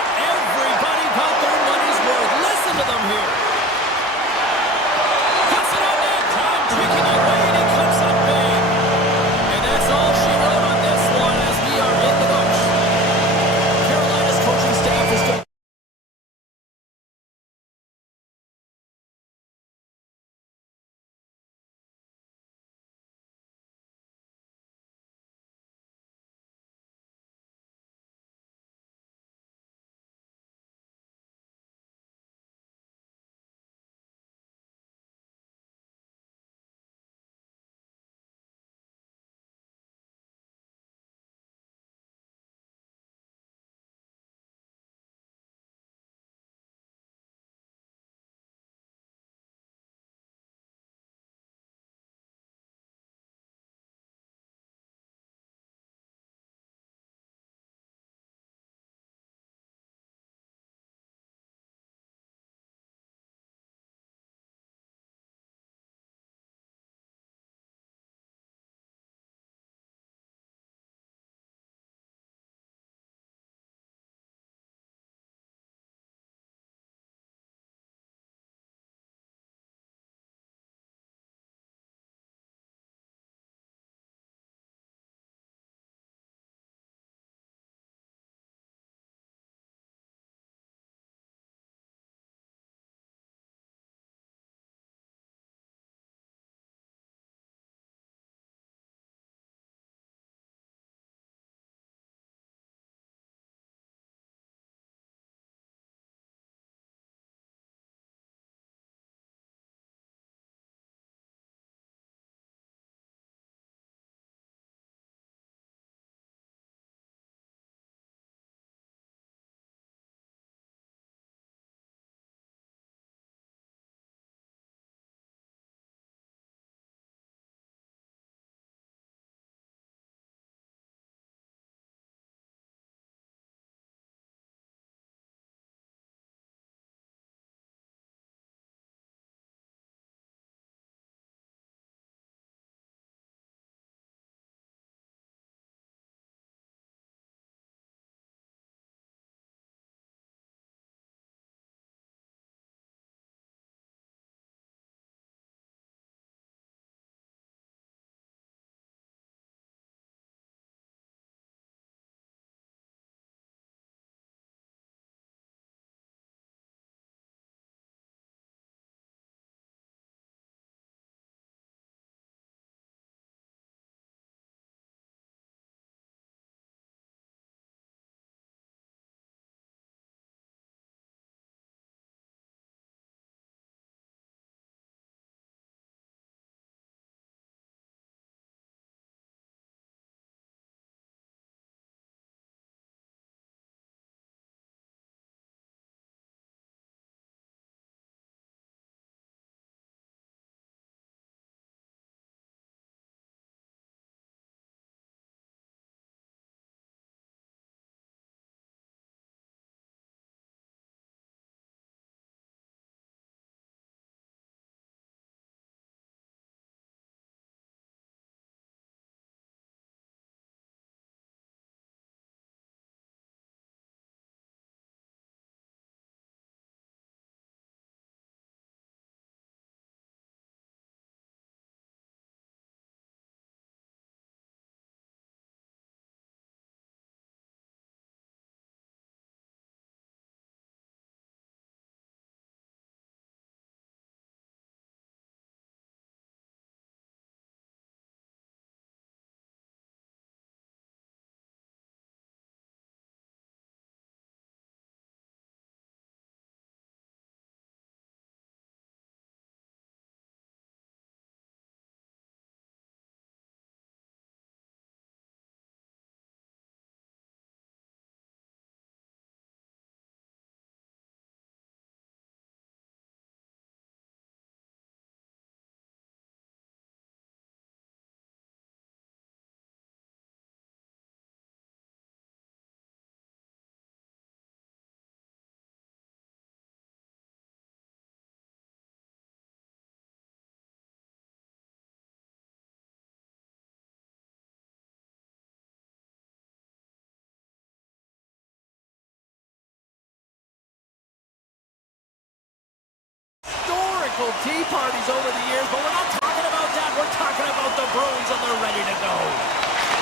beautiful tea parties over the years, but we're not talking about that. We're talking about the Bruins, and they're ready to go.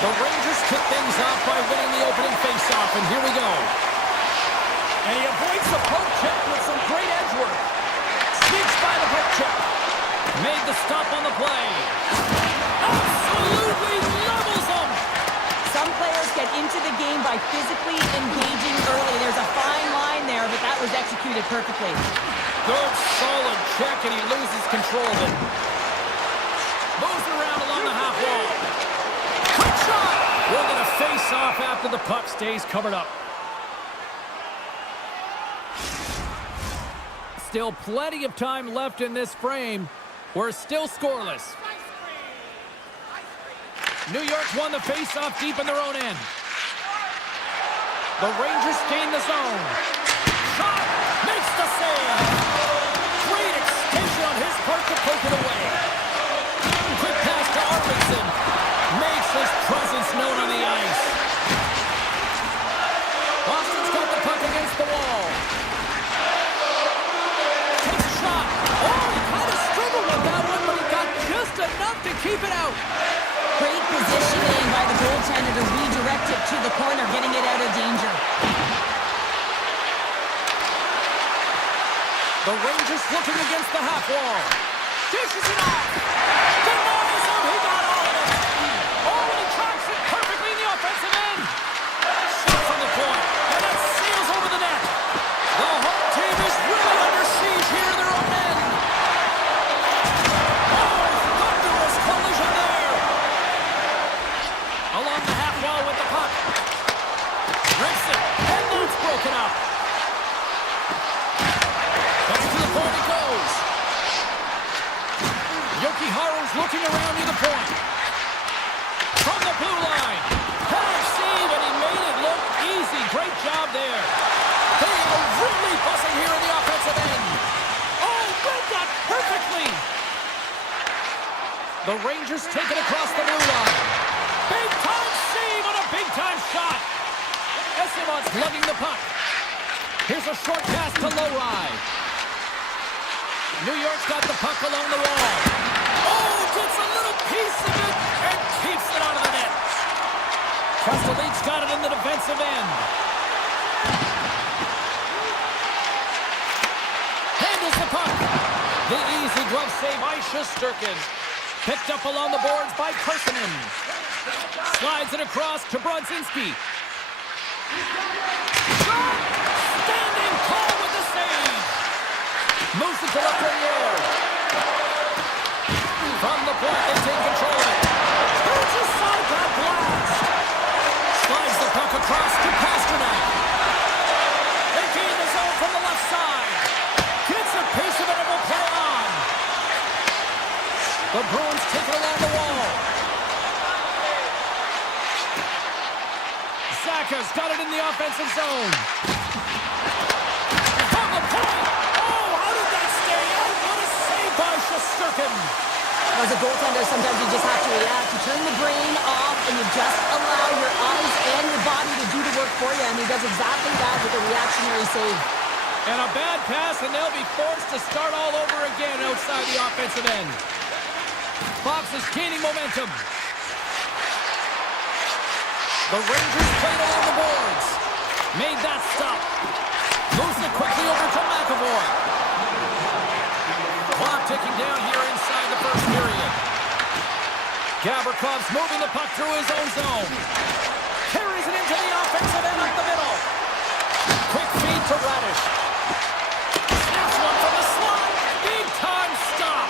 The Rangers kick things off by winning the opening faceoff, and here we go. And he avoids the poke check with some great edge work. Sneaks by the poke check. Made the stop on the play. Absolutely levels them. Some players get into the game by physically engaging early. There's a fine line there, but that was executed perfectly. Good, solid check, and he loses control of it. Moves around along the half wall. Quick shot! We're going to face off after the puck stays covered up. Still plenty of time left in this frame. We're still scoreless. New York's won the face-off deep in their own end. The Rangers gain the zone. Shot! Makes the save! Great extension on his part to poke it away. Quick pass to Arvidsson. Makes his presence known on the ice. Boston's got the puck against the wall. Takes a shot. Oh, he kind of struggled with that one, but he got just enough to keep it out. Great positioning by the goaltender to redirect it to the corner, getting it out of danger. The Rangers looking against the half wall. Dishes it off. Denies him. He got all of it. Oh, and he tracks it perfectly in the offensive end. Shot from the point. And that sails over the net. The home team is really under siege here in their own end. Oh, thunderous collision there. Along the half wall with the puck. Rips it. And that's broken up. Back to the point it goes. Yoki-Haru's looking around near the point. From the blue line. High save, and he made it look easy. Great job there. They are really buzzing here in the offensive end. Oh, read that perfectly. The Rangers take it across the blue line. Big time save on a big time shot. Esteban's lugging the puck. Here's a short pass to Lowry. New York's got the puck along the wall. Oh, gets a little piece of it and keeps it out of the net. Castellich's got it in the defensive end. Handles the puck. The easy glove save by Shesterkin. Picked up along the boards by Karsanen. Slides it across to Brodzinski. Standing tall with the save. Moves it to Lafreniere. From the point, they take control of it. Turns aside that blast. Slides the puck across to Pasternak. They gain the zone from the left side. Gets a piece of it and will play on. The Bruins take it along the wall. Zaka's got it in the offensive zone. From the point. Oh, how did that stay out? What a save by Shesterkin. As a goaltender, sometimes you just have to react. You turn the brain off and you just allow your eyes and your body to do the work for you. And he does exactly that with a reactionary save. And a bad pass, and they'll be forced to start all over again outside the offensive end. Fox is gaining momentum. The Rangers played along the boards. Made that stop. Moves it quickly over to McAvoy. Clock ticking down here inside the first period. Gavrikoff's moving the puck through his own zone. Carries it into the offensive end up the middle. Quick feed to Radish. Snaps one from the slot. Big time stop.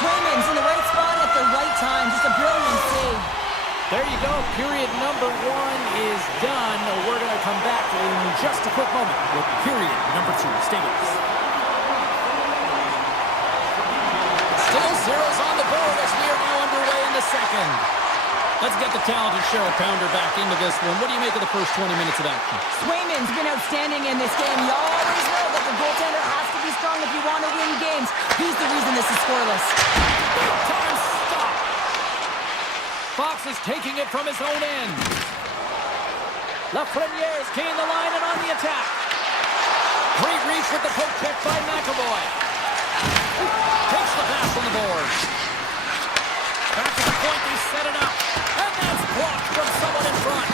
Swayman's in the right spot at the right time. Just a brilliant save. There you go. Period number 1 is done. We're going to come back in just a quick moment with period number 2. Stay with us. Still zeros on the board as we are now underway in the second. Let's get the talented Cheryl Pounder back into this one. What do you make of the first 20 minutes of action? Swayman's been outstanding in this game. You always know that the goaltender has to be strong if you want to win games. He's the reason this is scoreless. Big time stop. Fox is taking it from his own end. Lafreniere's gained the line and on the attack. Great reach with the poke check by McAvoy. Takes the pass from the boards. Back to the point, they set it up. And that's blocked from someone in front.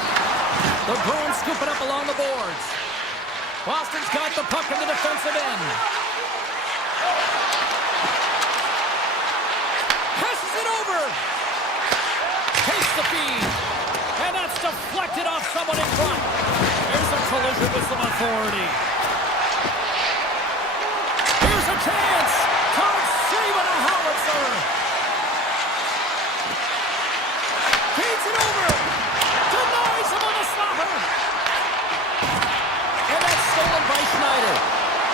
The Bruins scoop it up along the boards. Boston's got the puck in the defensive end. Passes it over. Takes the feed. And that's deflected off someone in front. There's a collision with some authority. Here's a chance. Todd City with a howitzer. Feeds it over. Denies him on the slapper. And that's stolen by Schneider.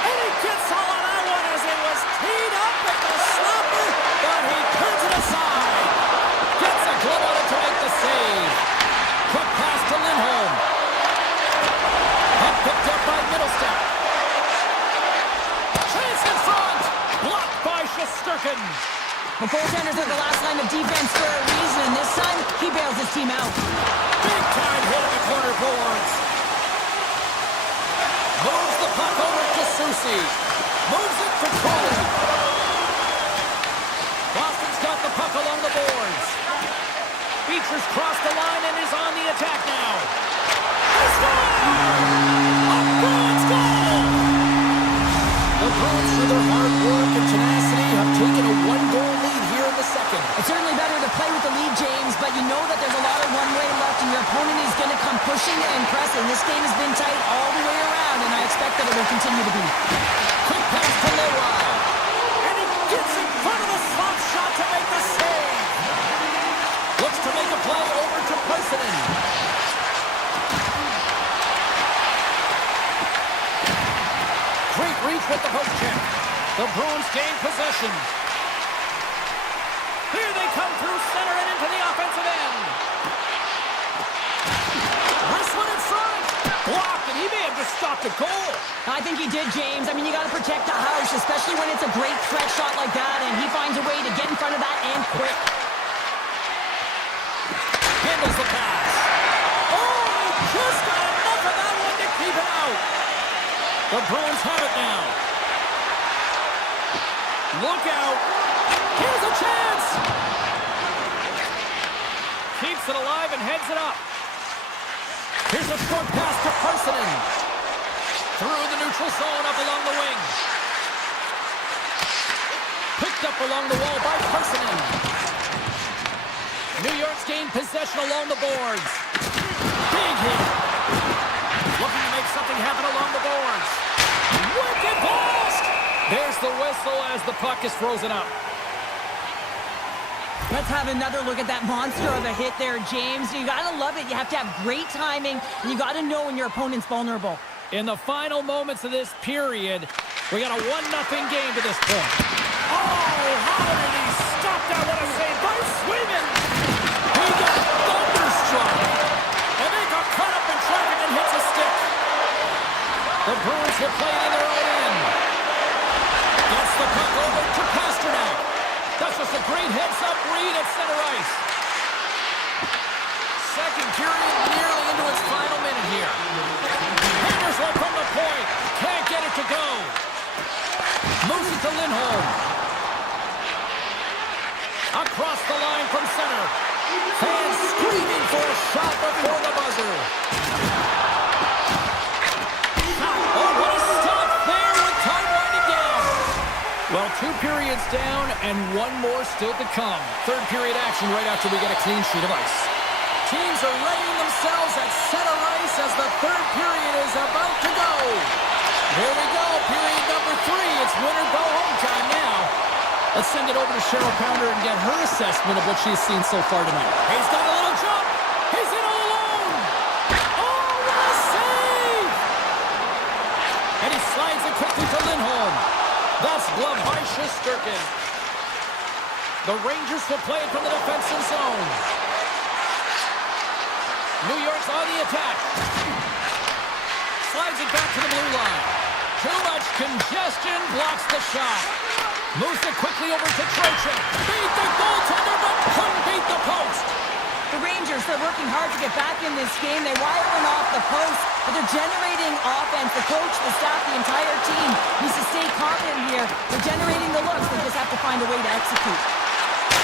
And he gets all on that one as it was teed up with the slapper, but he turns it aside. Gets a glove on it to make the save. Quick pass to Lindholm. Puck picked up by Middlestep. Chance in front. Blocked by Shesterkin. The goaltenders are the last line of defense for a reason, and this time, he bails his team out. Big time hit in the corner boards. Moves the puck over to Susie. Moves it to Crowley. Boston's got the puck along the boards. Beecher's crossed the line and is on the attack now. He scores! A Bruins goal! The Bruins, through their hard work and tenacity, have taken a one-goal lead here in the second. It's certainly better to play with the lead, James, but you know that there's a lot of one-way left, and your opponent is going to come pushing and pressing. This game has been tight all the way around, and I expect that it will continue to be. Quick pass to Leroy. And he gets in front of the slot shot to make the save. Looks to make a play over to Parsonen. Great reach with the post check. The Bruins gain possession. Here they come through center and into the offensive end. Wrist one in front. Blocked, and he may have just stopped a goal. I think he did, James. I mean, you got to protect the house, especially when it's a great threat shot like that, and he finds a way to get in front of that and quick. Handles the pass. Oh, he just got enough of that one to keep it out. The Bruins have it now. Look out. Here's a chance. Keeps it alive and heads it up. Here's a short pass to Parsonen. Through the neutral zone up along the wing. Picked up along the wall by Parsonen. New York's gained possession along the boards. Big hit. Looking to make something happen along the boards. Wicked blast! There's the whistle as the puck is frozen up. Let's have another look at that monster of a hit there, James. You got to love it. You have to have great timing, and you got to know when your opponent's vulnerable. In the final moments of this period, we got a 1-0 game to this point. Oh, how did he stop that? What a save by Swayman! He got thunderstruck. And they got caught up in traffic and hits a stick. The Bruins will play it in their own end. Gets the puck over to Pasternak. That's just a great heads-up read at center ice. Second period nearly into its final minute here. Hammers one from the point. Can't get it to go. Moves it to Lindholm. Across the line from center. Fans screaming for a shot before the buzzer. Oh, what a stop there with time winding down. Well, 2 periods down and 1 more still to come. Third period action right after we get a clean sheet of ice. Teams are readying themselves at center ice as the third period is about to go. Here we go, period number 3. It's win or go home time now. Let's send it over to Cheryl Pounder and get her assessment of what she's seen so far tonight. He's got a little jump. He's in all alone. Oh, what a save! And he slides it quickly to Lindholm. That's gloved by Shesterkin. The Rangers will play it from the defensive zone. New York's on the attack. Slides it back to the blue line. Too much congestion, blocks the shot. Moves it quickly over to Trocheck. Beat the goaltender, but couldn't beat the post. The Rangers, they're working hard to get get back in this game. They wire one off the post, but they're generating offense. The coach, the staff, the entire team needs to stay confident here. They're generating the looks. They just have to find a way to execute.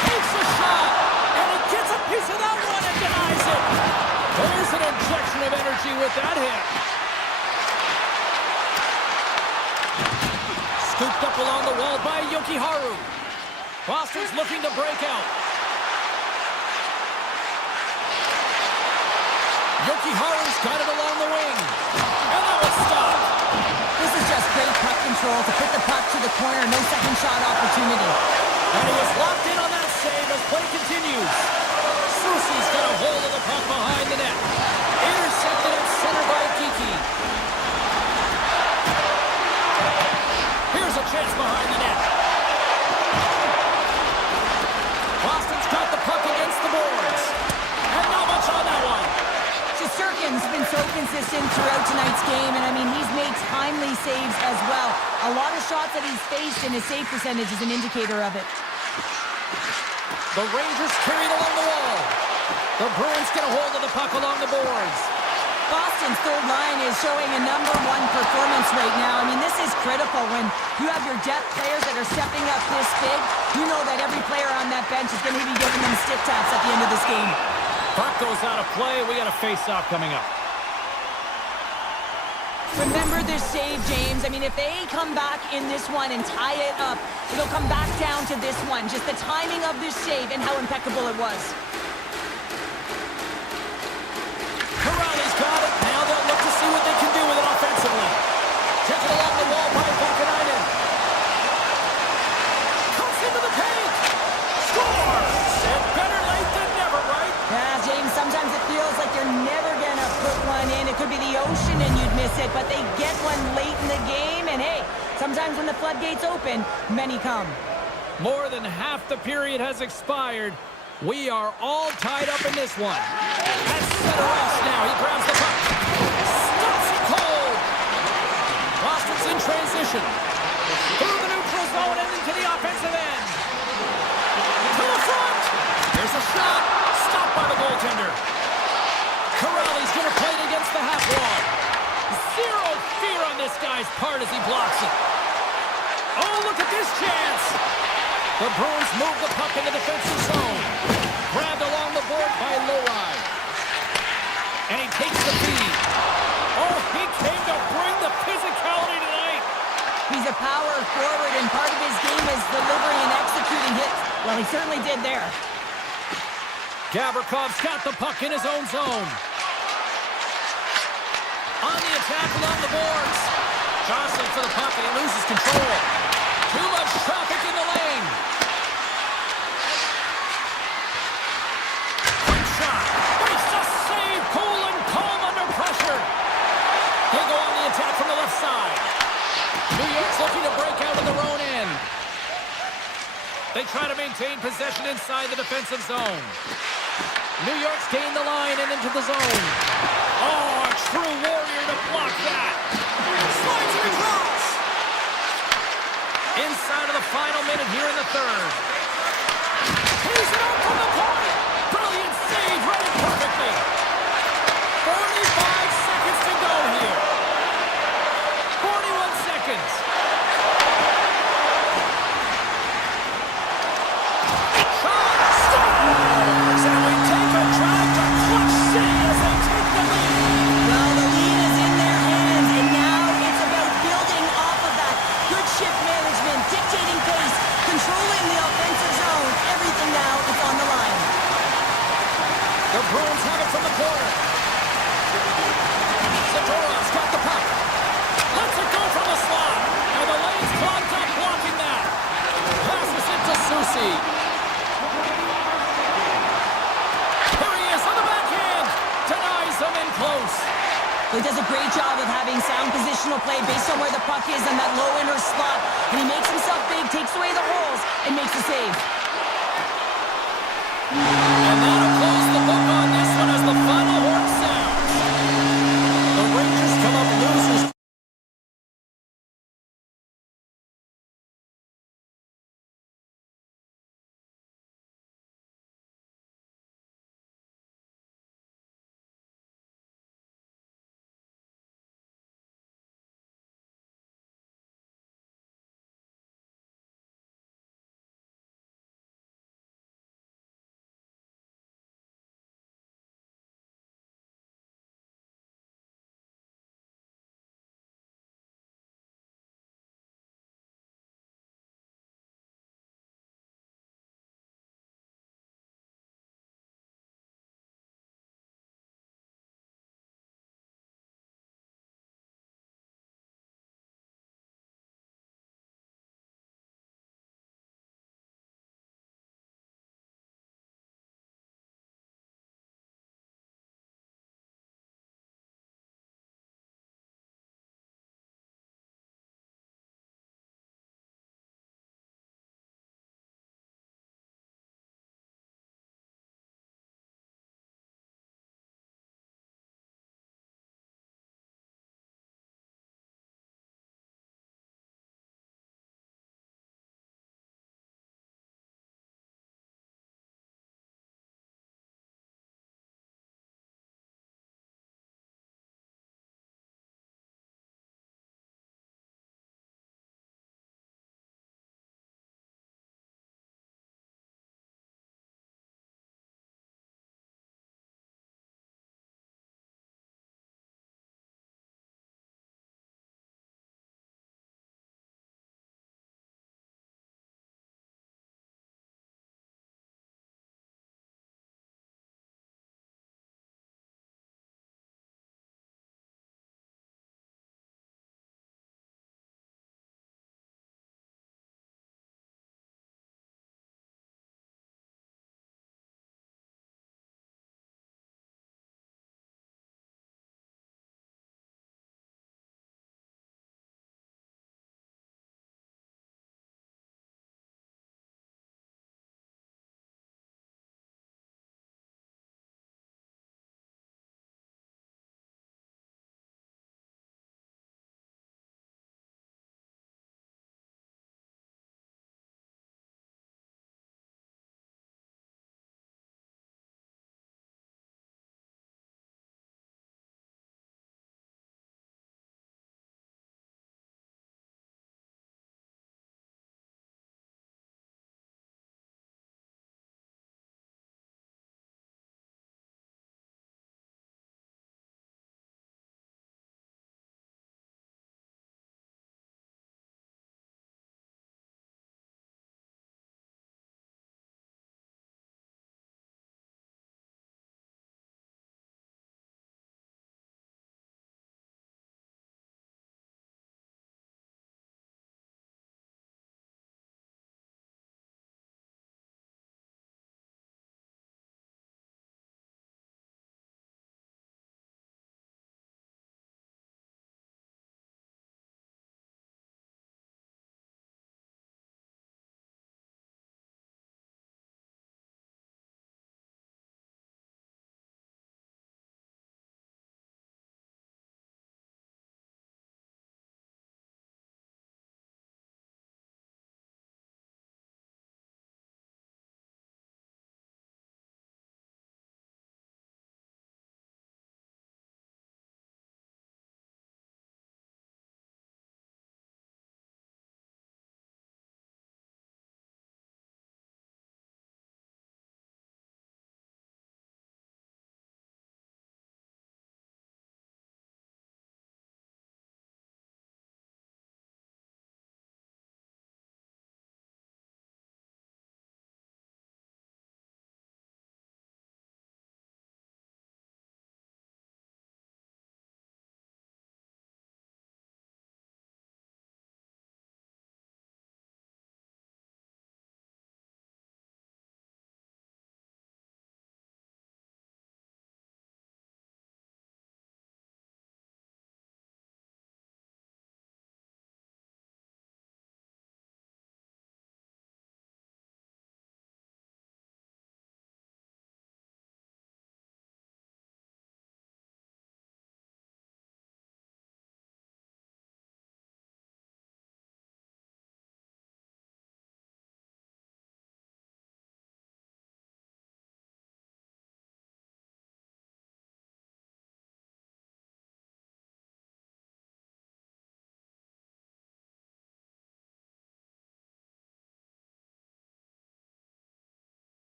Takes a shot, and he gets a piece of that one and denies it. There's an injection of energy with that hit. Scooped up along the wall by Yokiharu. Boston's looking to break out. Yokiharu's got it along the wing. And that was stopped. This is just great puck control to put the puck to the corner. No second shot opportunity. And he was locked in on that save as play continues. Susi's got a hold of the puck behind the net. Intercepted at center by Kiki. Here's a chance behind the net. Boston's got the puck against the boards. And not much on that one. Shesterkin's been so consistent throughout tonight's game, and I mean, he's made timely saves as well. A lot of shots that he's faced, and his save percentage is an indicator of it. The Rangers carried along the wall. The Bruins get a hold of the puck along the boards. Boston's third line is showing a #1 performance right now. I mean, this is critical when you have your depth players that are stepping up this big. You know that every player on that bench is going to be giving them stick taps at the end of this game. Puck goes out of play. We got a face-off coming up. Remember this save, James. I mean, if they come back in this one and tie it up, it'll come back down to this one. Just the timing of this save and how impeccable it was. Corrali's got it. Now they'll look to see what they can do with it offensively. Taken along the wall by Vakanainen. Comes into the paint. Scores! And better late than never, right? Yeah, James, sometimes it feels like you're never going to put one in. It could be the ocean and you'd miss it, but they get one late in the game. And hey, sometimes when the floodgates open, many come. More than half the period has expired. We are all tied up in this one. At center ice now. He grabs the puck. Stops it cold. Boston's in transition. Through the neutral zone and into the offensive end. To the front. There's a shot. Stopped by the goaltender. Corrali's going to play it against the half wall. Zero fear on this guy's part as he blocks it. Oh, look at this chance. The Bruins move the puck in the defensive zone. Grabbed along the board by Lowry. And he takes the feed. Oh, he came to bring the physicality tonight. He's a power forward, and part of his game is delivering and executing hits. Well, he certainly did there. Gavrikoff's got the puck in his own zone. On the attack along the boards. Jostling for the puck, and he loses control. Too much traffic in the lane. Quick shot. Makes a save. Cool and calm under pressure. They go on the attack from the left side. New York's looking to break out of their own end. They try to maintain possession inside the defensive zone. New York's gained the line and into the zone. Oh, a true warrior to block that. Slides it across. Inside of the final minute here in the third. He's out from the point. Brilliant save, read it perfectly. 45 seconds to go here. 41 seconds. Shot scores! And we take a drive to Clutch City as they take the lead. Well, the lead is in their hands, and now it's about building off of that. Good shift management, dictating pace, controlling the offensive zone. Everything now is on the line. The Bruins have it from the corner. Zadorov's got the puck. Lets it go from the slot. And the lane's clogged up blocking that. Passes it to Susi. Here he is on the backhand. Denies him in close. He does a great job of having sound positional play based on where the puck is in that low inner slot. And he makes himself big, takes away the holes, and makes a save. And that'll close the book on this one as the final horn sounds. The Rangers come up losers.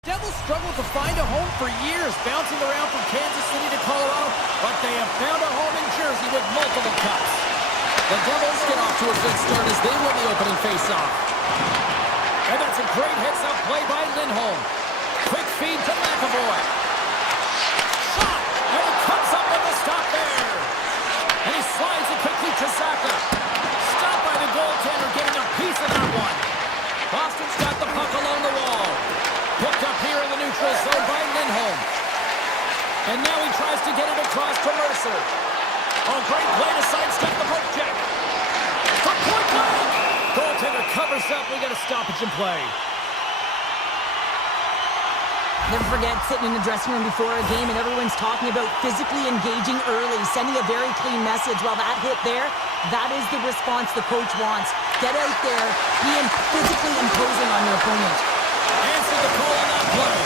Devils struggled to find a home for years, bouncing around from Kansas City to Colorado, but they have found a home in Jersey with multiple cups. The Devils get off to a good start as they win the opening faceoff. And that's a great heads-up play by Lindholm. Quick feed to McAvoy. Shot! And he comes up with the stop there. And he slides it quickly to Zaka. Stopped by the goaltender, getting a piece of that one. Boston's got the puck along the wall. Picked up here in the neutral zone by Lindholm. And now he tries to get it across to Mercer. Oh, great play to sidestep the poke check. From point blank. Goaltender covers up. We got a stoppage in play. Never forget sitting in the dressing room before a game and everyone's talking about physically engaging early, sending a very clean message. Well, that hit there, that is the response the coach wants. Get out there, be physically imposing on your opponent. Answer the call on that play.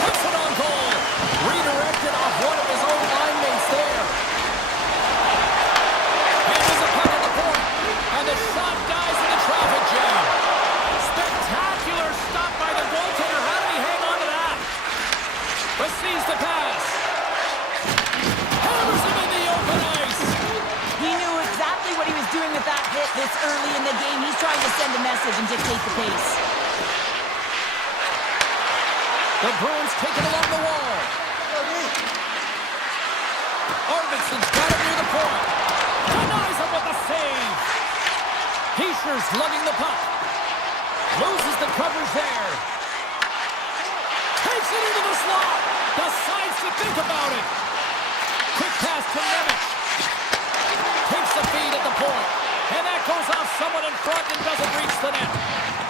Puts it on goal. Redirected off one of his own line mates there. And there's a puck at the point. And the shot dies in the traffic jam. Spectacular stop by the goaltender. How did he hang on to that? Receives the pass. Hammers him in the open ice. He knew exactly what he was doing with that hit this early in the game. He's trying to send a message and dictate the pace. The Bruins take it along the wall. Arvidsson's got it near the point. Denies him with the save. Heischer's lugging the puck. Loses the coverage there. Takes it into the slot. Decides to think about it. Quick pass to Nemec. Takes the feed at the point. And that goes off someone in front and doesn't reach the net.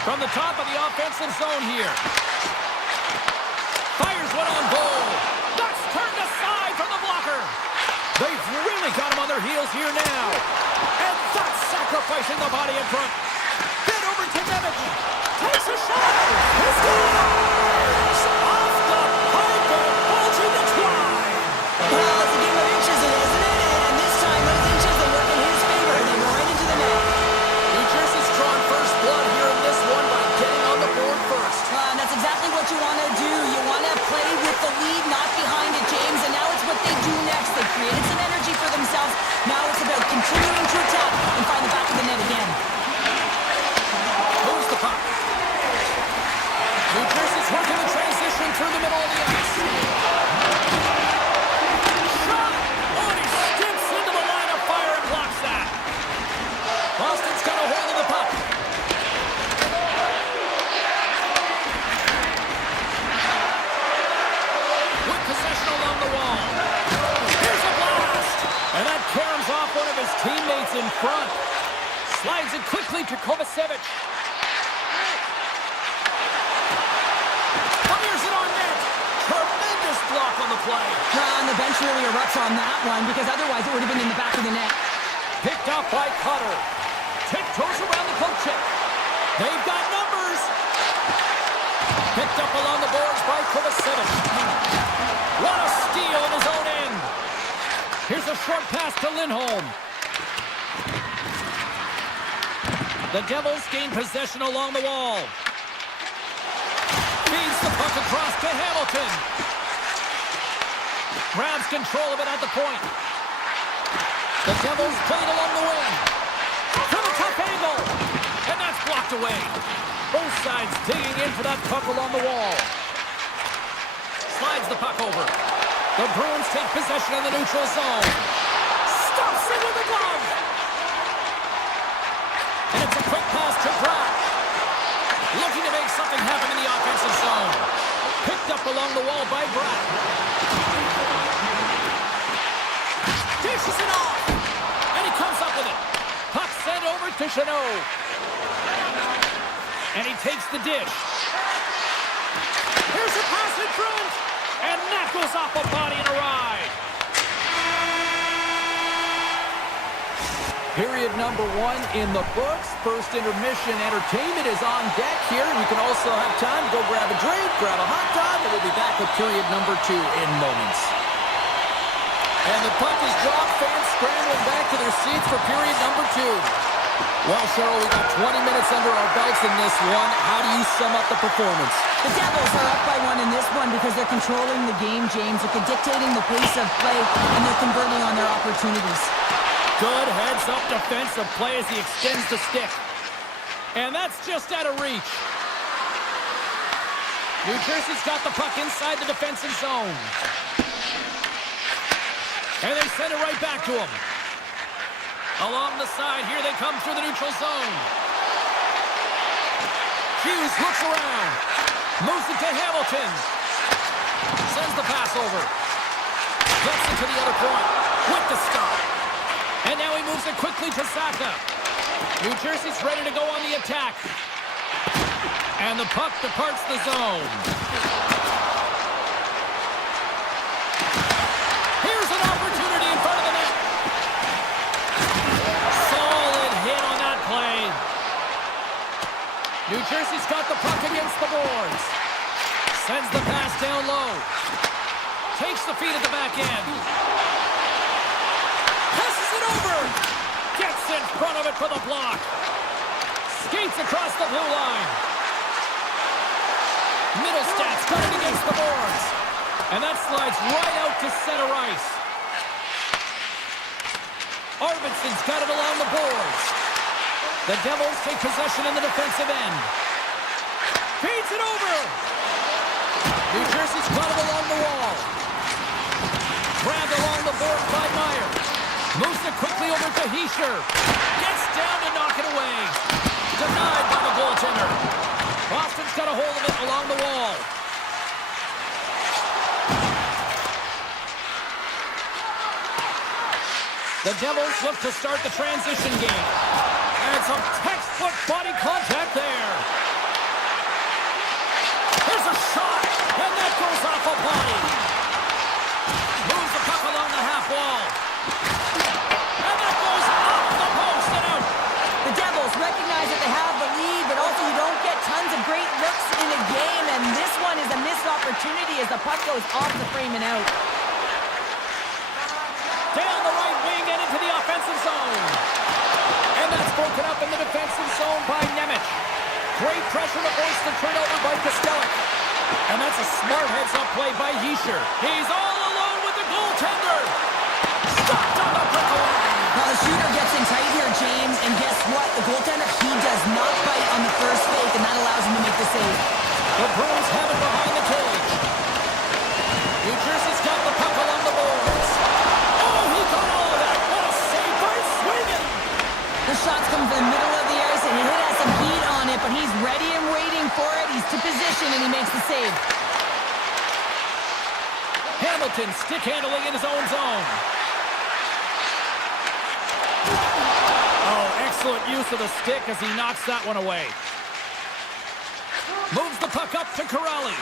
From the top of the offensive zone here. Fires one on goal. That's turned aside from the blocker. They've really got him on their heels here now. And that's sacrificing the body in front. Then over to Nemec. Takes a shot. He scores! Off the pipe and bulging the twine. Well, it's a game of inches, isn't it? And this time, those inches, they work in his favor. They go right into the net. New Jersey's drawn first blood here in this one by getting on the board first. And that's exactly what you want to do. You want to play with the lead, not behind it, James. And now it's what they do next. They created some energy for themselves. Now it's about continuing to attack and find the back of the net again. Moves the puck. New Jersey's working the transition through the middle of the ice. Shot! Oh, and he skips into the line of fire and blocks that. Boston's got a hold of the puck. With possession along the wall. Here's a blast! And that caroms off one of his teammates in front. Slides it quickly to Kovacevic. Fires it on net. Tremendous block on the play. And the bench really erupts on that one because otherwise it would have been in the back of the net. Picked up by Cutter. Tiptoes around the poke check. They've got numbers. Picked up along the boards by Kovacevic. What a steal in his own end. Here's a short pass to Lindholm. The Devils gain possession along the wall. Feeds the puck across to Hamilton. Grabs control of it at the point. The Devils play it along the wing. From a tough angle. And that's blocked away. Both sides digging in for that puck along the wall. Slides the puck over. The Bruins take possession of the neutral zone. Stuffs it with the glove. And it's a quick pass to Bratt. Looking to make something happen in the offensive zone. Picked up along the wall by Bratt. Dishes it off. And he comes up with it. Puck sent over to Chanot. And he takes the dish. Here's a pass in front. And that goes off a body and a ride. Period number 1 in the books. First intermission entertainment is on deck here. You can also have time to go grab a drink, grab a hot dog, and we'll be back with period number 2 in moments. And the puck is dropped. Fans scrambling back to their seats for period number 2. Well, Cheryl, we got 20 minutes under our belts in this one. How do you sum up the performance? The Devils are up by one in this one because they're controlling the game, James. They're dictating the pace of play, and they're converting on their opportunities. Good heads-up defensive play as he extends the stick. And that's just out of reach. New Jersey's got the puck inside the defensive zone. And they send it right back to him. Along the side, here they come through the neutral zone. Hughes looks around. Moves it to Hamilton. Sends the pass over. Gets it to the other point. With the stop. And now he moves it quickly to Saka. New Jersey's ready to go on the attack. And the puck departs the zone. Here's an opportunity in front of the net. Solid hit on that play. New Jersey's got the puck against the boards. Sends the pass down low. Takes the feed at the back end. Passes it over. Gets in front of it for the block. Skates across the blue line. Middlestad's got it against the boards. And that slides right out to center ice. Arvidsson's got it along the boards. The Devils take possession in the defensive end. Feeds it over. New Jersey's got it along the wall. Grabbed along the board by Meyer. Moves it quickly over to Hischier. Gets down to knock it away. Denied by the goaltender. Boston's got a hold of it along the wall. The Devils look to start the transition game. And some textbook body contact there. Here's a shot, and that goes off a body. Moves the puck along the half wall. And that goes off the post and out. The Devils recognize that they have the lead, but also you don't get tons of great looks in a game, and this one is a missed opportunity as the puck goes off the frame and out. Down the right wing and into the offensive zone. And that's broken up in the defensive zone by Nemec. Great pressure to force the turnover by Kostelic. And that's a smart heads-up play by Hischier. He's all alone with the goaltender. Stopped on the breakaway. Now the shooter gets in tight here, James, and guess what? The goaltender, he does not bite on the first fake, and that allows him to make the save. The Bruins have it behind the cage. New Jersey's got the puck along the boards. Oh, he got all of that. What a save by Sweden. The shots come from the middle of the ice, and it has some heat on it, but he's ready and waiting for it. He's to position, and he makes the save. Hamilton stick handling in his own zone. Oh, excellent use of the stick as he knocks that one away. Moves the puck up to Corrali.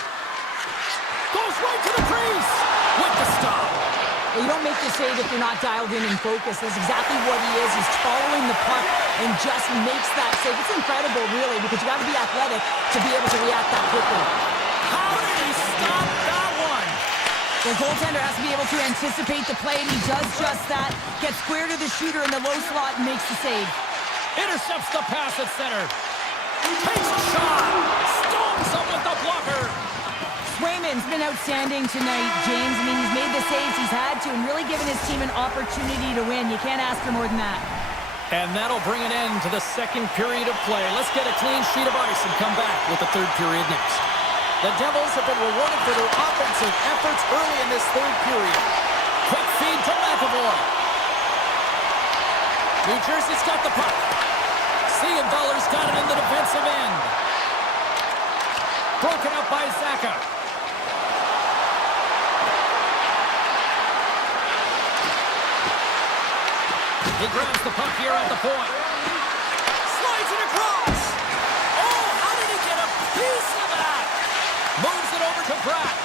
Goes right to the crease with the stop. Well, you don't make the save if you're not dialed in and focused. That's exactly what he is. He's following the puck and just makes that save. It's incredible, really, because you got to be athletic to be able to react that quickly. How did he stop that one? The goaltender has to be able to anticipate the play, and he does just that. Gets square to the shooter in the low slot and makes the save. Intercepts the pass at center. Takes a shot. Stones him with the blocker. Swayman's been outstanding tonight, James. I mean, he's made the saves he's had to and really given his team an opportunity to win. You can't ask for more than that. And that'll bring an end to the second period of play. Let's get a clean sheet of ice and come back with the third period next. The Devils have been rewarded for their offensive efforts early in this third period. Quick feed to McAvoy. New Jersey's got the puck. Siegenthaler's got it in the defensive end. Broken up by Saka. He grabs the puck here at the point. Slides it across. Oh, how did he get a piece of that? Moves it over to Pratt.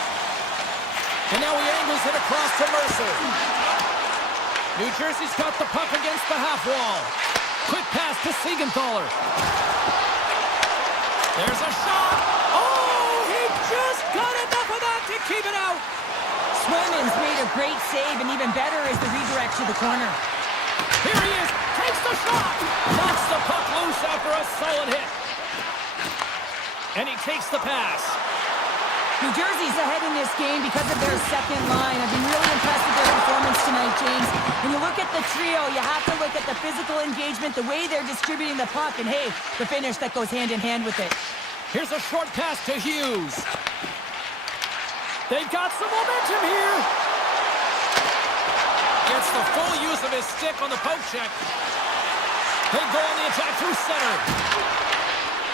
And now he angles it across to Mercer. New Jersey's got the puck against the half wall. Quick pass to Siegenthaler. There's a shot. Oh, he just got enough of that to keep it out. Swayman's made a great save, and even better is the redirect to the corner. Here he is. Takes the shot! Knocks the puck loose after a solid hit. And he takes the pass. New Jersey's ahead in this game because of their second line. I've been really impressed with their performance tonight, James. When you look at the trio, you have to look at the physical engagement, the way they're distributing the puck, and hey, the finish that goes hand in hand with it. Here's a short pass to Hughes. They've got some momentum here. Gets the full use of his stick on the poke check. They go on the attack through center.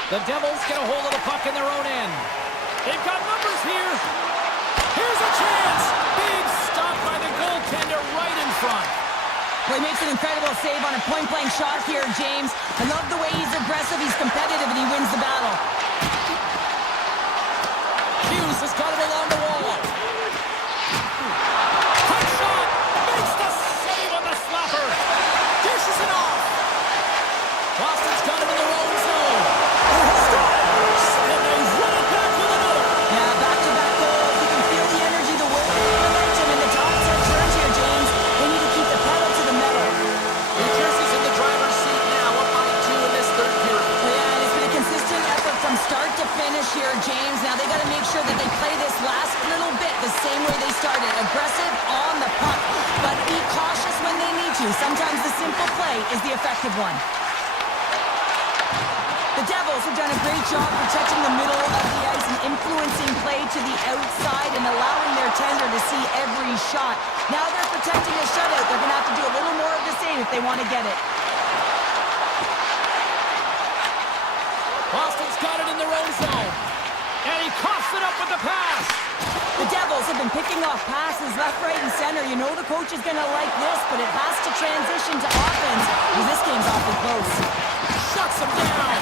The Devils get a hold of the puck in their own end. They've got numbers here. Here's a chance. Big stop by the goaltender right in front. Well, he makes an incredible save on a point-blank shot here, James. I love the way he's aggressive, he's competitive, and he wins the battle. Hughes has got it along the wall. Quick shot. Makes the save on the slapper. Dishes it off. Boston's got him in their own zone. Scores! And they run it back with another. Yeah, back-to-back goals. You can feel the energy, the weight, the momentum, and the top 10 turns here, James. They need to keep the pedal to the metal. New Jersey's in the driver's seat now, up by 2 in this third period. Yeah, and it's been a consistent effort from start to finish here, James. Now they got to make sure that they play this last little bit the same way they started. Aggressive on the puck, but be cautious when they need to. Sometimes the simple play is the effective one. The Devils have done a great job protecting the middle of the ice and influencing play to the outside and allowing their tender to see every shot. Now they're protecting a shutout. They're going to have to do a little more of the same if they want to get it. Boston's got it in their own zone. And he coughs it up with the pass. The Devils have been picking off passes left, right, and center. You know the coach is going to like this, but it has to transition to offense because this game's awfully close. Shuts him down.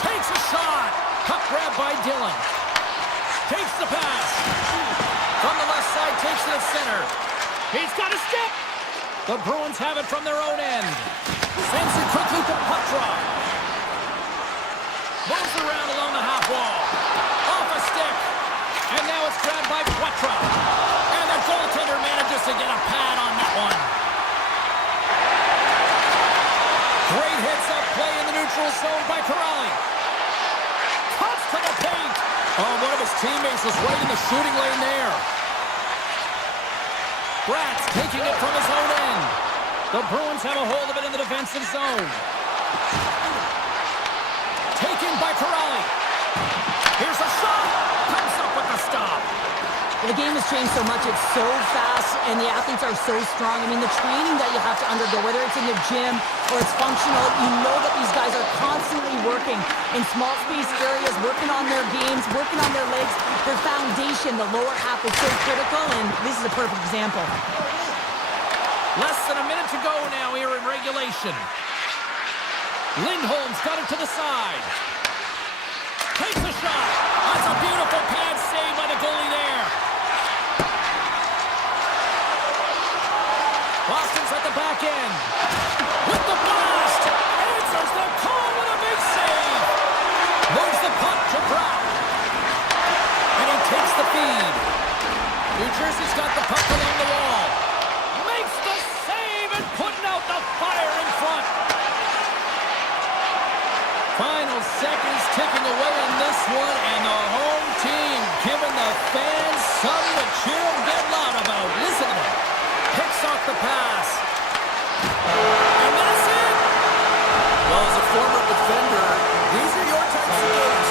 Takes a shot. Puck grab by Dillon. Takes the pass. From the left side, takes it at center. He's got a step. The Bruins have it from their own end. Sends it quickly to Putra. Moves around along the half wall. Off a stick. And now it's grabbed by Putra. And the goaltender manages to get a pad on that one. Great hits-up play in the neutral zone by Corrali. Cuts to the paint. Oh, one of his teammates was right in the shooting lane there. Bratz taking it from his own end. The Bruins have a hold of it in the defensive zone. Taken by Corrali. Here's a shot. Comes up with the stop. Well, the game has changed so much. It's so fast, and the athletes are so strong. I mean, the training that you have to undergo, whether it's in the gym or it's functional, you know that these guys are constantly working in small space areas, working on their games, working on their legs. Their foundation, the lower half, is so critical, and this is a perfect example. Less than a minute to go now here in regulation. Lindholm's got it to the side. Takes a shot. That's a beautiful pad save by the goalie there. Boston's at the back end. With the blast. Answers the call with a big save. Moves the puck to Brown. And he takes the feed. New Jersey's got the puck along the wall. Makes the save and putting out the fire in front. Final seconds ticking away on this one, and the home team giving the fans something to cheer and get loud about. Listen to them. Picks off the pass. And that's it. Well, as a former defender, these are your types of games.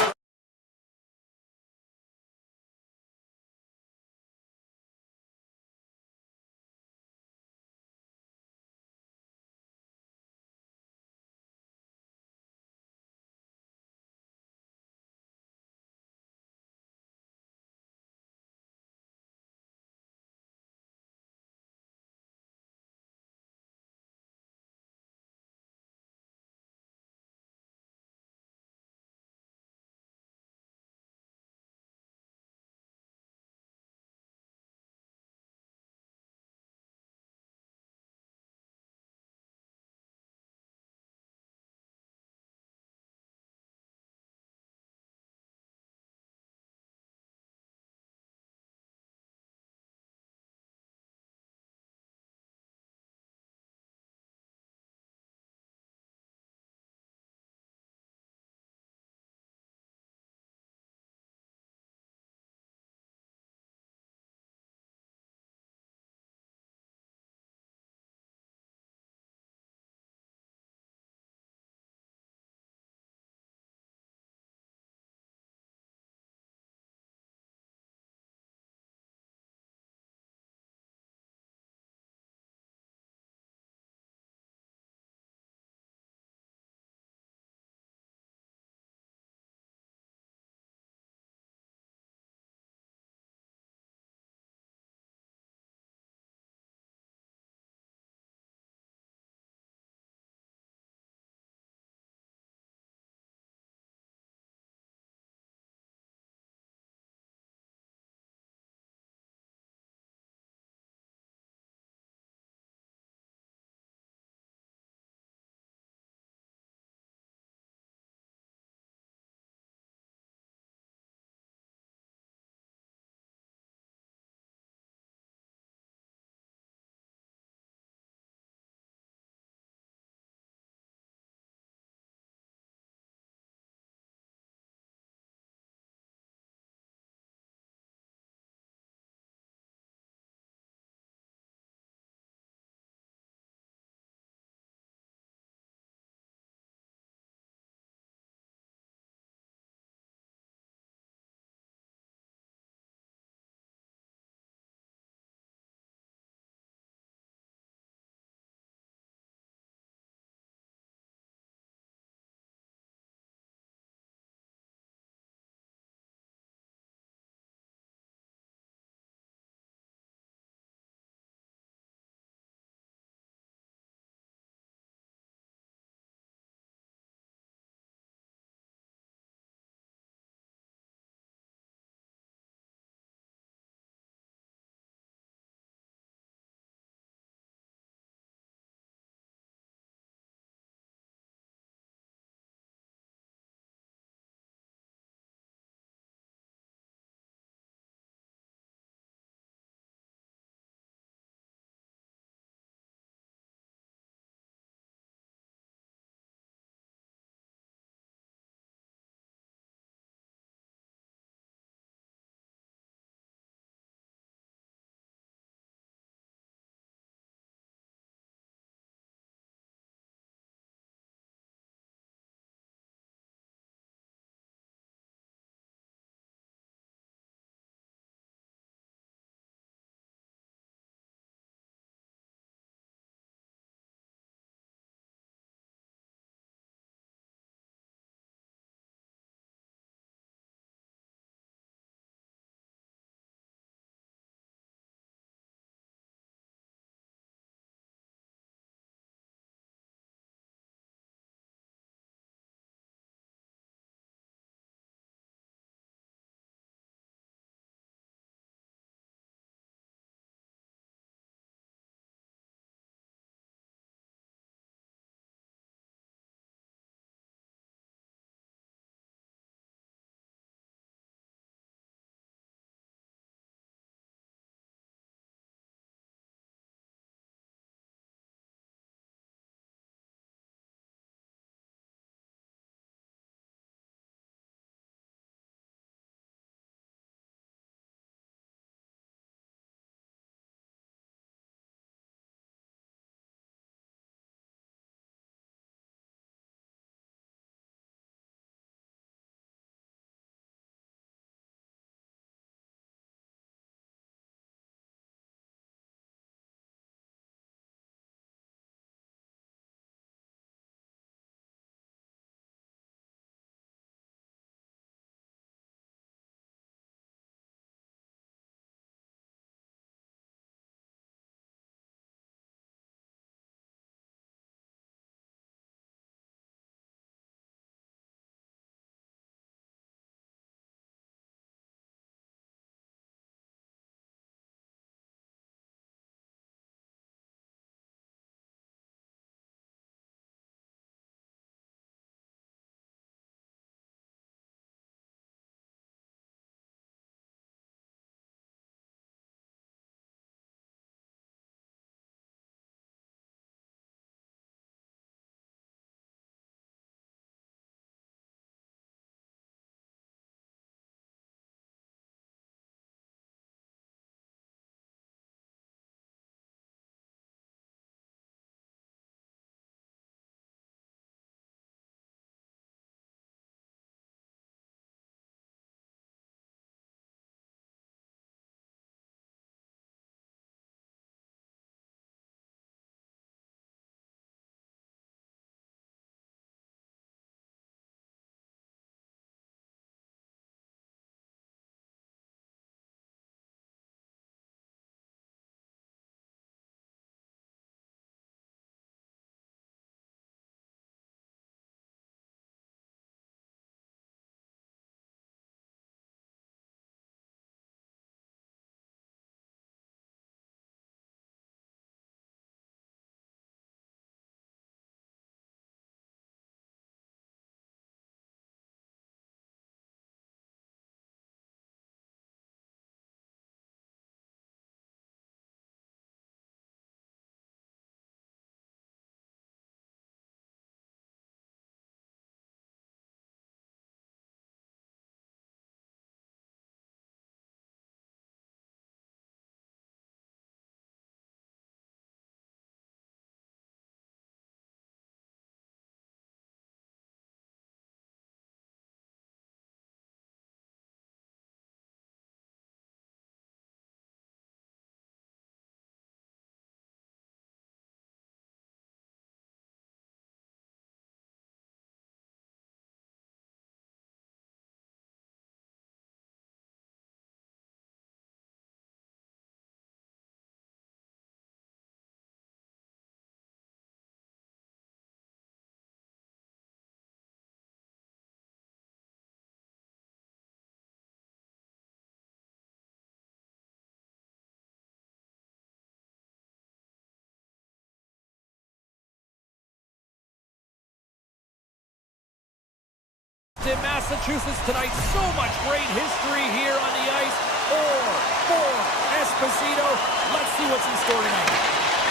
In Massachusetts tonight, so much great history here on the ice. Or for Esposito. Let's see what's in store tonight.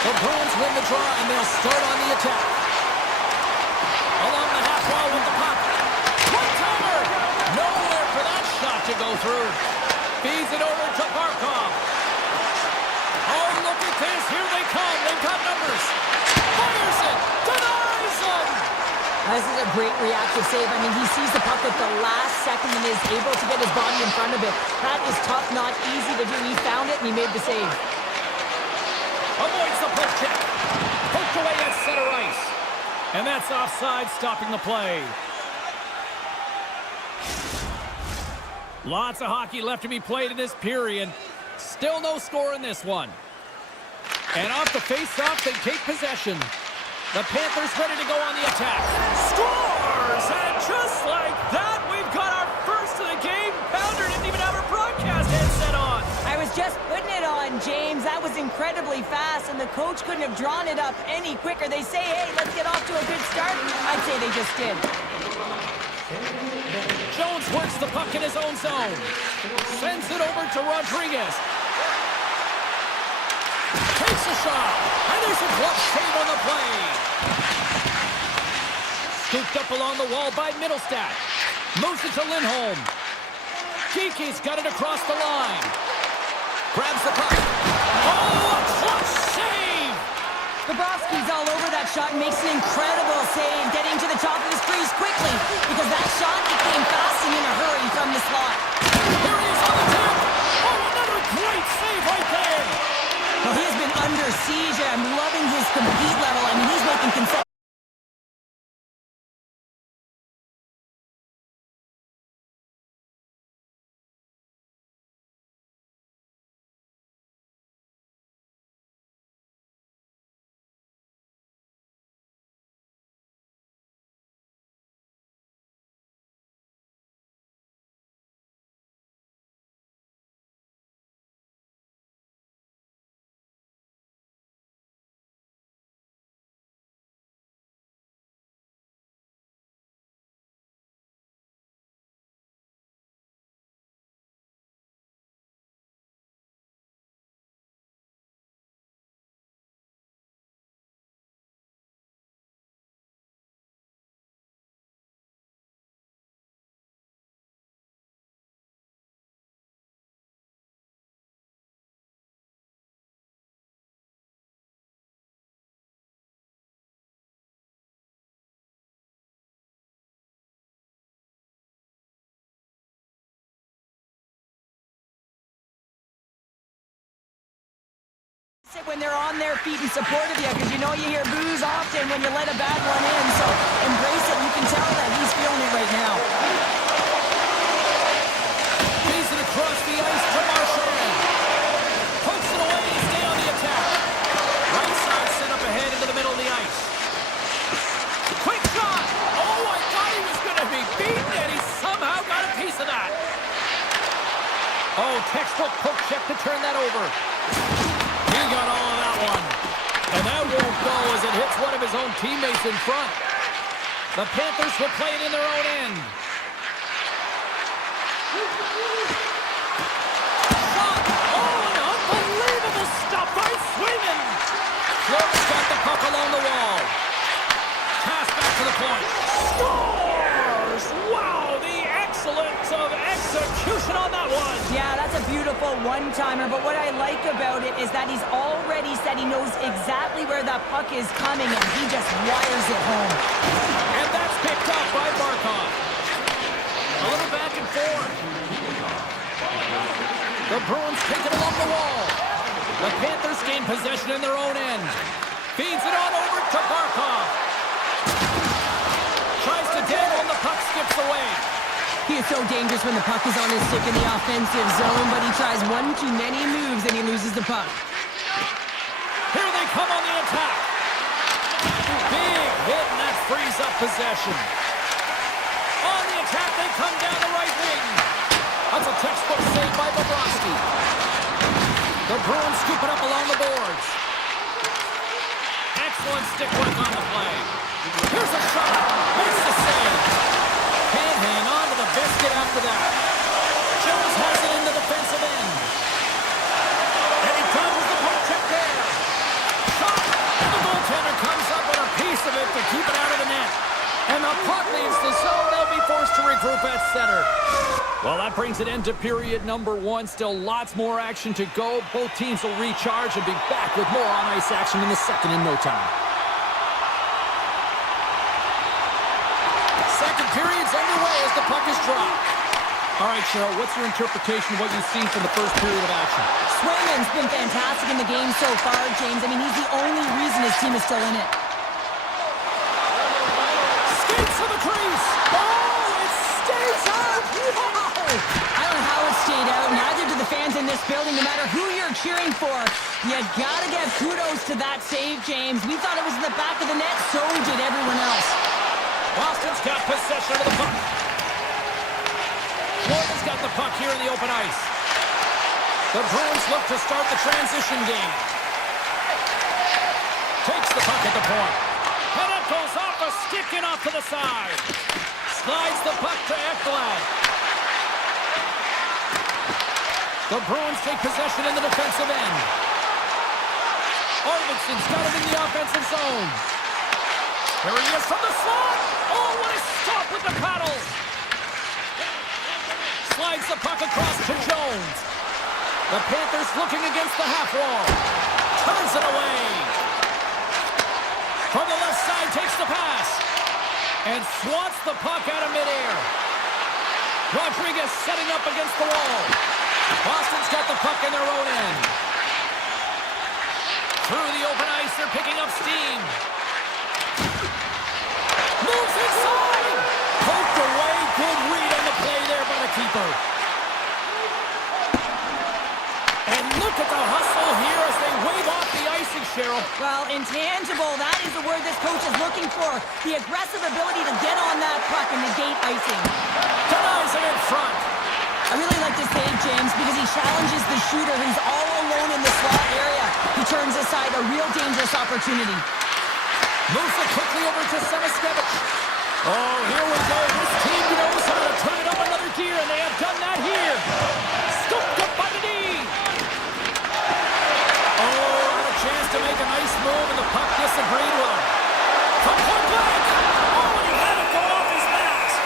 The Bruins win the draw, and they'll start on the attack. Along the half wall with the puck. One-timer! Nowhere for that shot to go through. Feeds it over to Barkov. Oh, look at this. Here they come. They've got numbers. Fires it. Denies them. This is a great reactive save. I mean, he sees the puck at the last second and is able to get his body in front of it. That is tough, not easy to do. He found it and he made the save. Avoids the poke check. Poked away at center ice. And that's offside, stopping the play. Lots of hockey left to be played in this period. Still no score in this one. And off the face-off, they take possession. The Panthers ready to go on the attack. Scores! And just like that, we've got our first of the game. Pounder didn't even have her broadcast headset on. I was just putting it on, James. That was incredibly fast, and the coach couldn't have drawn it up any quicker. They say, hey, let's get off to a good start. I'd say they just did. Jones works the puck in his own zone. Sends it over to Rodriguez. Takes a shot. And there's a glove save on the play. Scooped up along the wall by Middlestat. Moves it to Lindholm. Geeky's got it across the line. Grabs the puck. Oh, a clutch save! Bobrovsky's all over that shot and makes an incredible save, getting to the top of his crease quickly, because that shot, it came fast and in a hurry from the slot. Here he is on the tip. Oh, another great save right there. Well, he has been under siege. I'm loving his compete level. I mean, he's making consecutive. When they're on their feet in support of you, because you know you hear boos often when you let a bad one in, so embrace it. You can tell that he's feeling it right now. Leads it across the ice to Marchand. Pokes it away to stay on the attack. Right side set up ahead into the middle of the ice. Quick shot! Oh, I thought he was going to be beaten, and he somehow got a piece of that. Oh, textbook poke check to turn that over. He got all of that one. And that won't go as it hits one of his own teammates in front. The Panthers will play it in their own end. Shot! Oh, an unbelievable stop by Swayman. Florida's got the puck along the wall. Pass back to the point. Scores! Wow, the excellence of execution on that one. Yeah, that's a beautiful one-timer, but what I like about it is that he's already said he knows exactly where that puck is coming, and he just wires it home. And that's picked up by Barkov. A little back and forth. The Bruins take it along the wall. The Panthers gain possession in their own end. Feeds it on over to Barkov. Tries to dangle and the puck skips away. He is so dangerous when the puck is on his stick in the offensive zone, but he tries one too many moves and he loses the puck. Here they come on the attack. Big hit, and that frees up possession. On the attack, they come down the right wing. That's a textbook save by Bobrovsky. The Bruins scoop it up along the boards. Excellent stick work on the play. Here's a shot. Makes the save. Can't Hang on to the biscuit after that. Jones has it in the defensive end. And he dodges the poke check there. Shot! And the goaltender comes up with a piece of it to keep it out of the net. And the puck leaves the zone. They'll be forced to regroup at center. Well, that brings it into period number one. Still lots more action to go. Both teams will recharge and be back with more on-ice action in the second in no time. Second period's underway as the puck is dropped. All right, Cheryl, what's your interpretation of what you've seen from the first period of action? Swayman's been fantastic in the game so far, James. I mean, he's the only reason his team is still in it. Skates to the crease. Oh, it stays out. Wow. I don't know how it stayed out. Neither do the fans in this building, no matter who you're cheering for. You gotta give kudos to that save, James. We thought it was in the back of the net, so did everyone else. Boston's got possession of the puck. Florida's got the puck here in the open ice. The Bruins look to start the transition game. Takes the puck at the point. And it goes off a stick and off to the side. Slides the puck to Ekblad. The Bruins take possession in the defensive end. Arvidsson's got it in the offensive zone. Here he is from the slot. Oh, what a stop with the paddle. Slides the puck across to Jones. The Panthers looking against the half wall. Turns it away. From the left side, takes the pass. And swats the puck out of midair. Rodriguez setting up against the wall. Boston's got the puck in their own end. Through the open ice, they're picking up steam. Moves inside! Poked away. Good read on the play there by the keeper. And look at the hustle here as they wave off the icing, Cheryl. Well, intangible, that is the word this coach is looking for. The aggressive ability to get on that puck and negate icing. Denies it in front. I really like this save, James, because he challenges the shooter who's all alone in the slot area. He turns aside a real dangerous opportunity. Moves it quickly over to Semiskevich. Oh, here we go. This team knows how to turn it up another gear, and they have done that here. Scooped up by the knee. Oh, had a chance to make a nice move, and the puck disagreed with him. From point blank. Oh, and he had it go off his mask.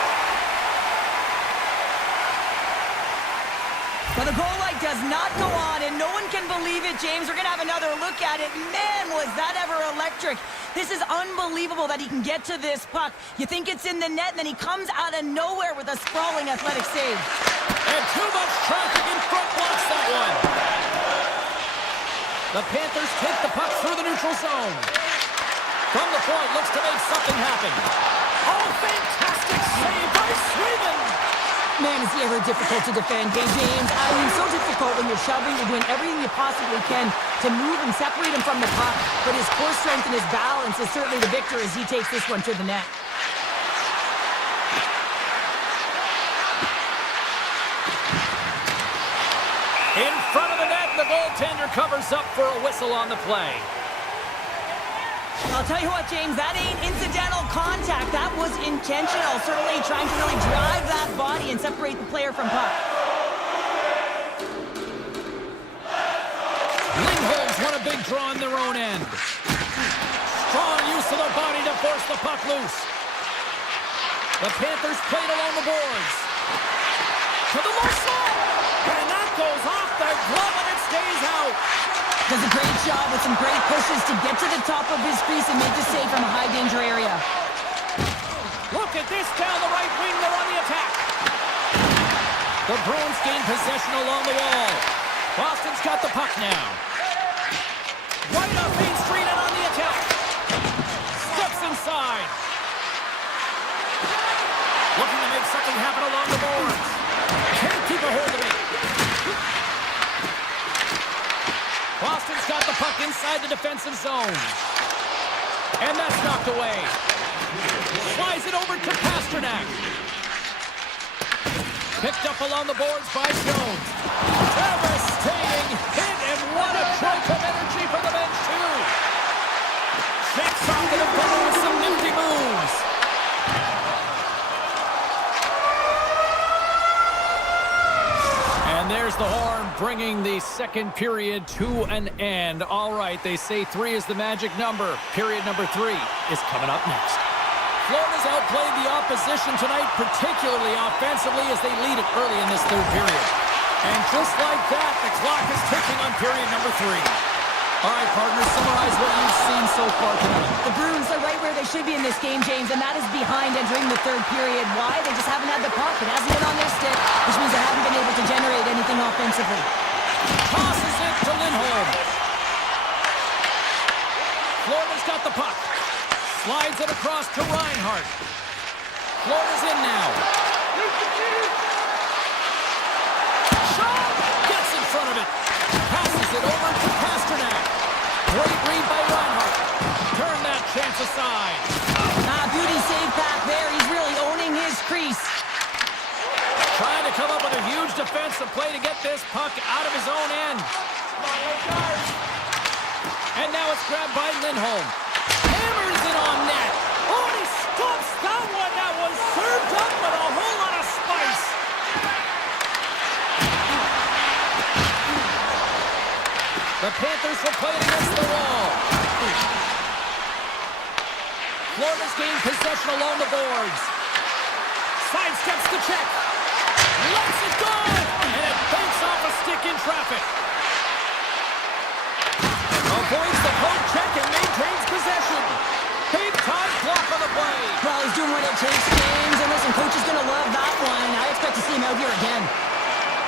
Well, the goal light does not go on, and no one can believe it, James. We're going to have another look at it. Man, was that ever electric. This is unbelievable that he can get to this puck. You think it's in the net, and then he comes out of nowhere with a sprawling athletic save. And too much traffic in front blocks that one. The Panthers take the puck through the neutral zone. From the point, looks to make something happen. Oh, fantastic save by Swayman. Man, is he ever difficult to defend. Hey, James, I mean, so difficult when you're shoving. You're doing everything you possibly can to move and separate him from the puck. But his core strength and his balance is certainly the victor as he takes this one to the net. In front of the net, the goaltender covers up for a whistle on the play. I'll tell you what, James, that ain't incidental contact. That was intentional. Certainly trying to really drive that body and separate the player from puck. Lindholm's won a big draw in their own end. Strong use of their body to force the puck loose. The Panthers played along the boards. To the low side. And that goes off the glove and it stays out. Does a great job with some great pushes to get to the top of his crease and make the save from a high-danger area. Look at this down the right wing. They're on the attack. The Bruins gain possession along the wall. Boston's got the puck now. Right up Main Street and on the attack. Steps inside. Looking to make something happen along the boards. Can't keep a hold of it. Boston's got the puck inside the defensive zone. And that's knocked away. Flies it over to Pasternak. Picked up along the boards by Jones. Devastating hit, and what a choke of energy from the bench, too. Shakes off the defender with some nifty moves. bringing the second period to an end. All right, they say 3 is the magic number. Period number 3 is coming up next. Florida's outplayed the opposition tonight, particularly offensively, as they lead it early in this third period. And just like that, the clock is ticking on period number 3. All right, partners, summarize what you've seen so far tonight. The Bruins are right where they should be in this game, James, and that is behind entering the third period. Why? They just haven't had the puck. It hasn't been on their stick, which means they haven't been able to generate anything offensively. Tosses it to Lindholm. Florida's got the puck. Slides it across to Reinhart. Florida's in now. Shot! Gets in front of it. Passes it over to Pasternak. Great read by Reinhart. Turn that chance aside. Beauty save back there. He's really owning his crease. Trying to come up with a huge defensive play to get this puck out of his own end. And now it's grabbed by Lindholm. Hammers it on net. Oh, and he stops that one. That was served up with a whole lot of spice. The Panthers will play it against the wall. Florida's gained possession along the boards. Sidesteps the check. Lets it go. And it banks off a stick in traffic. Avoids the poke check and maintains possession. Big time block on the play. Well, he's doing what it takes, James. And listen, coach is going to love that one. I expect to see him out here again.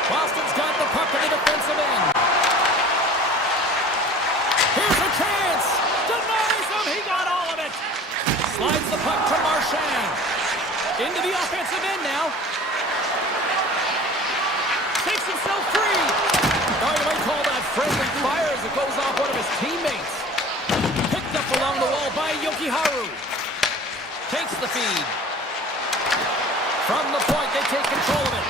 Boston's got the puck in the defensive end. Here's a chance. Denies him. He got all of it. Slides the puck to Marchand. Into the offensive end now. Takes himself free. Oh, you might call that friendly fire as it goes off one of his teammates. Picked up along the wall by Yokiharu. Takes the feed. From the point, they take control of it.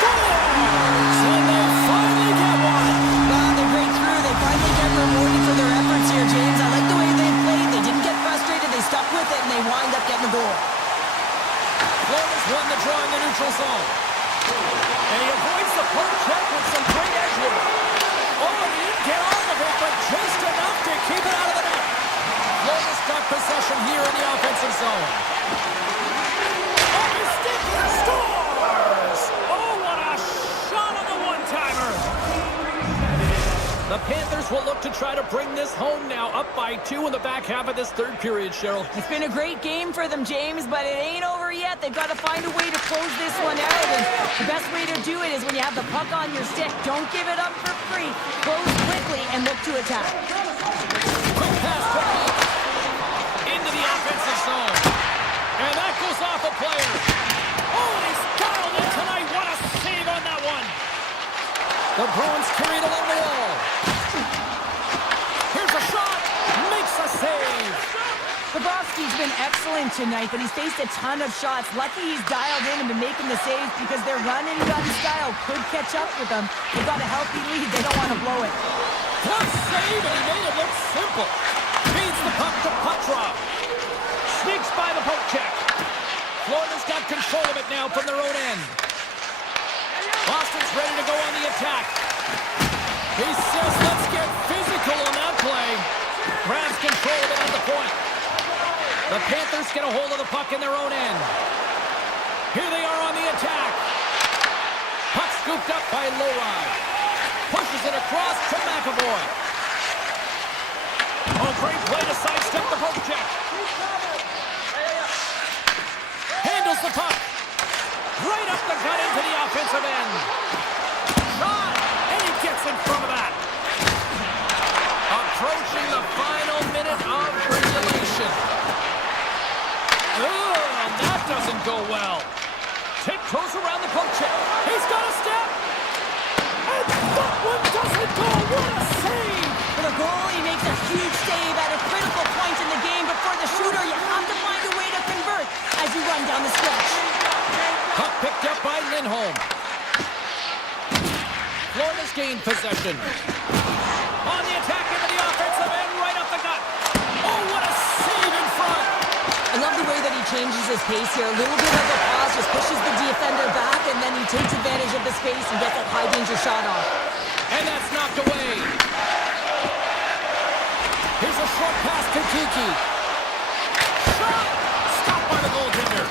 Scores! And they finally get one. Wow, they break through. They finally get rewarded for their efforts here, James. I like the way they played. They didn't get frustrated. They stuck with it, and they wind up getting the goal. Florida's won the draw in the neutral zone. And he avoids the poke check with some great edge work. Oh, and he didn't get all of it, but just enough to keep it out of the net. Florida's got possession here in the offensive zone. Off his stick, scores! Oh, what a shot on the one-timer! The Panthers will look to try to bring this home now, up by 2 in the back half of this third period, Cheryl. It's been a great game for them, James, but it ain't over yet. They've got to find a way to close this one out, and the best way to do it is when you have the puck on your stick. Don't give it up for free. Close quickly and look to attack. Quick pass to Pete. Into the offensive zone. And that goes off a player. Oh, and he's dialed in tonight. What a save on that one. The Bruins carry it along the wall. Here's a shot. Makes a save. Bobrovsky's been excellent tonight, but he's faced a ton of shots. Lucky he's dialed in and been making the saves because their run-and-gun style could catch up with them. They've got a healthy lead. They don't want to blow it. Tough save, and he made it look simple. Feeds the puck to Petrov. Sneaks by the poke check. Florida's got control of it now from their own end. Boston's ready to go on the attack. He says, let's get physical on that play. Grabs control of it at the point. The Panthers get a hold of the puck in their own end. Here they are on the attack. Puck scooped up by Lowride. Pushes it across to McAvoy. Oh, great play to sidestep the poke check. Handles the puck. Right up the gut into the offensive end. Shot! And he gets in front of that. Approaching the final minute of regulation. Oh, that doesn't go well. Tiptoes around the poke check. He's got a step. And that one doesn't go. What a save! For the goal, he makes a huge save at a critical point in the game, but for the shooter, you have to find a way to convert as you run down the stretch. Puck picked up by Lindholm. Florida's gained possession. On the attack into the offensive end, right up the gut. Oh, what a save in front! I love the way that he changes his pace here. A little bit of a pause, just pushes the defender back, and then he takes advantage of the space and gets that high-danger shot off. And that's knocked away. Here's a short pass to Kiki. Shot! Stopped by the goaltender.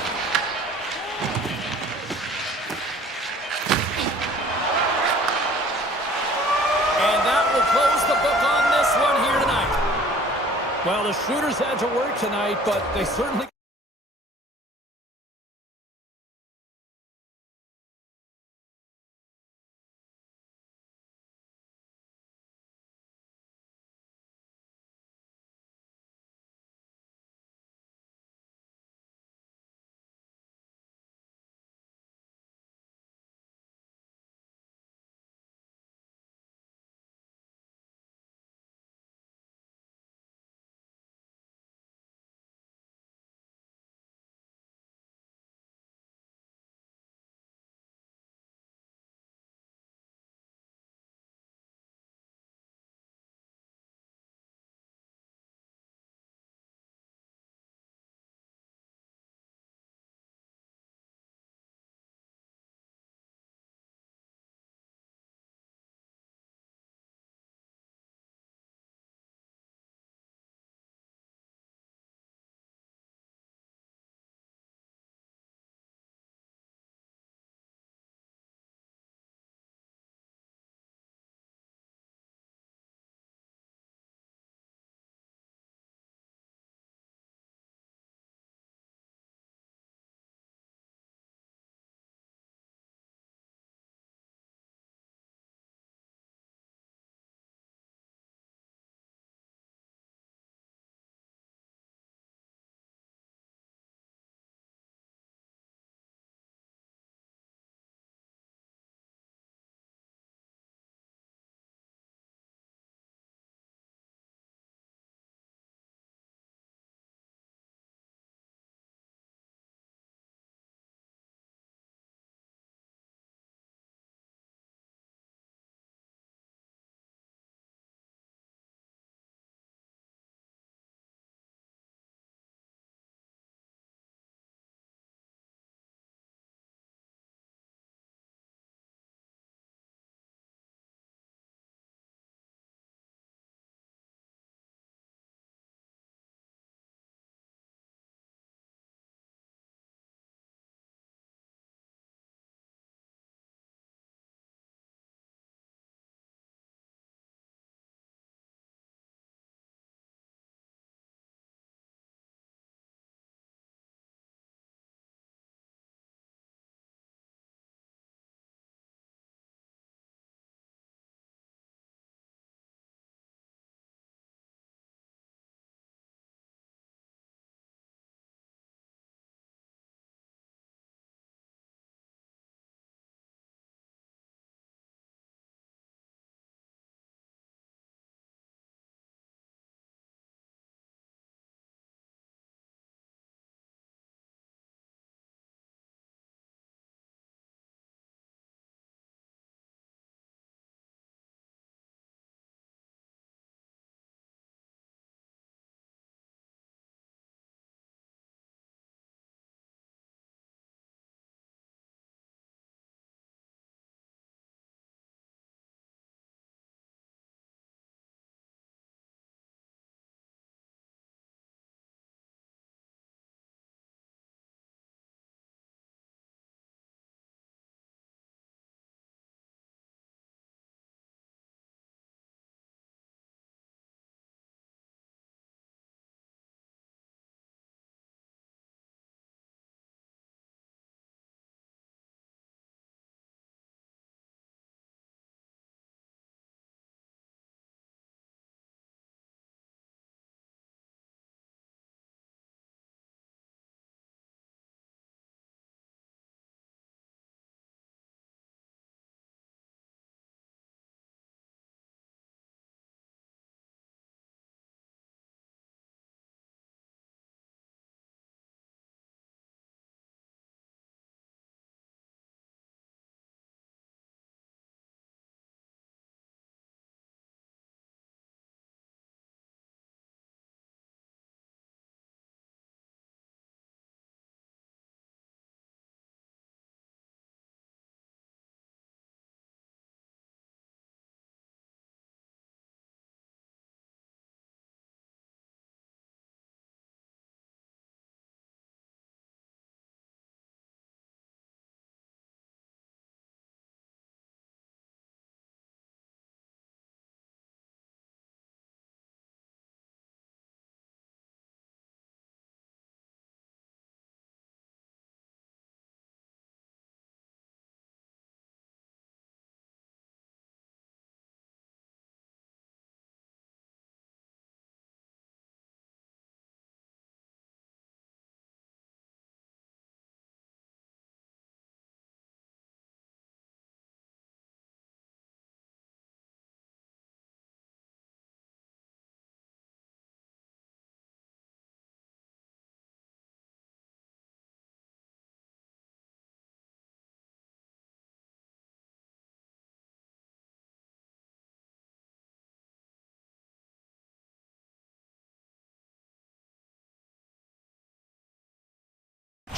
And that will close the book on this one here tonight. Well, the shooters had to work tonight, but they certainly...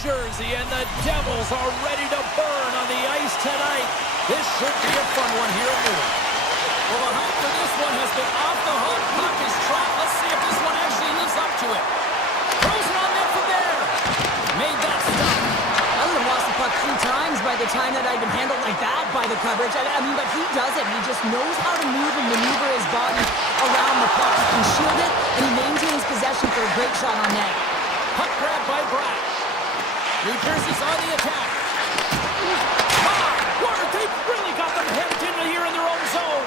jersey, and the Devils are ready to burn on the ice tonight. This should be a fun one here at Newark. Well, the hype for this one has been off the hook. Puck is dropped. Let's see if this one actually lives up to it. Throws it on net from there. Made that stop. I would have lost the puck 3 times by the time that I'd been handled like that by the coverage. I mean, but he does it. He just knows how to move and maneuver his body around the puck. He can shield it, and he maintains possession for a great shot on net. Puck grab by Bratt. New Jersey's on the attack. My word, they've really got them headed in here in their own zone.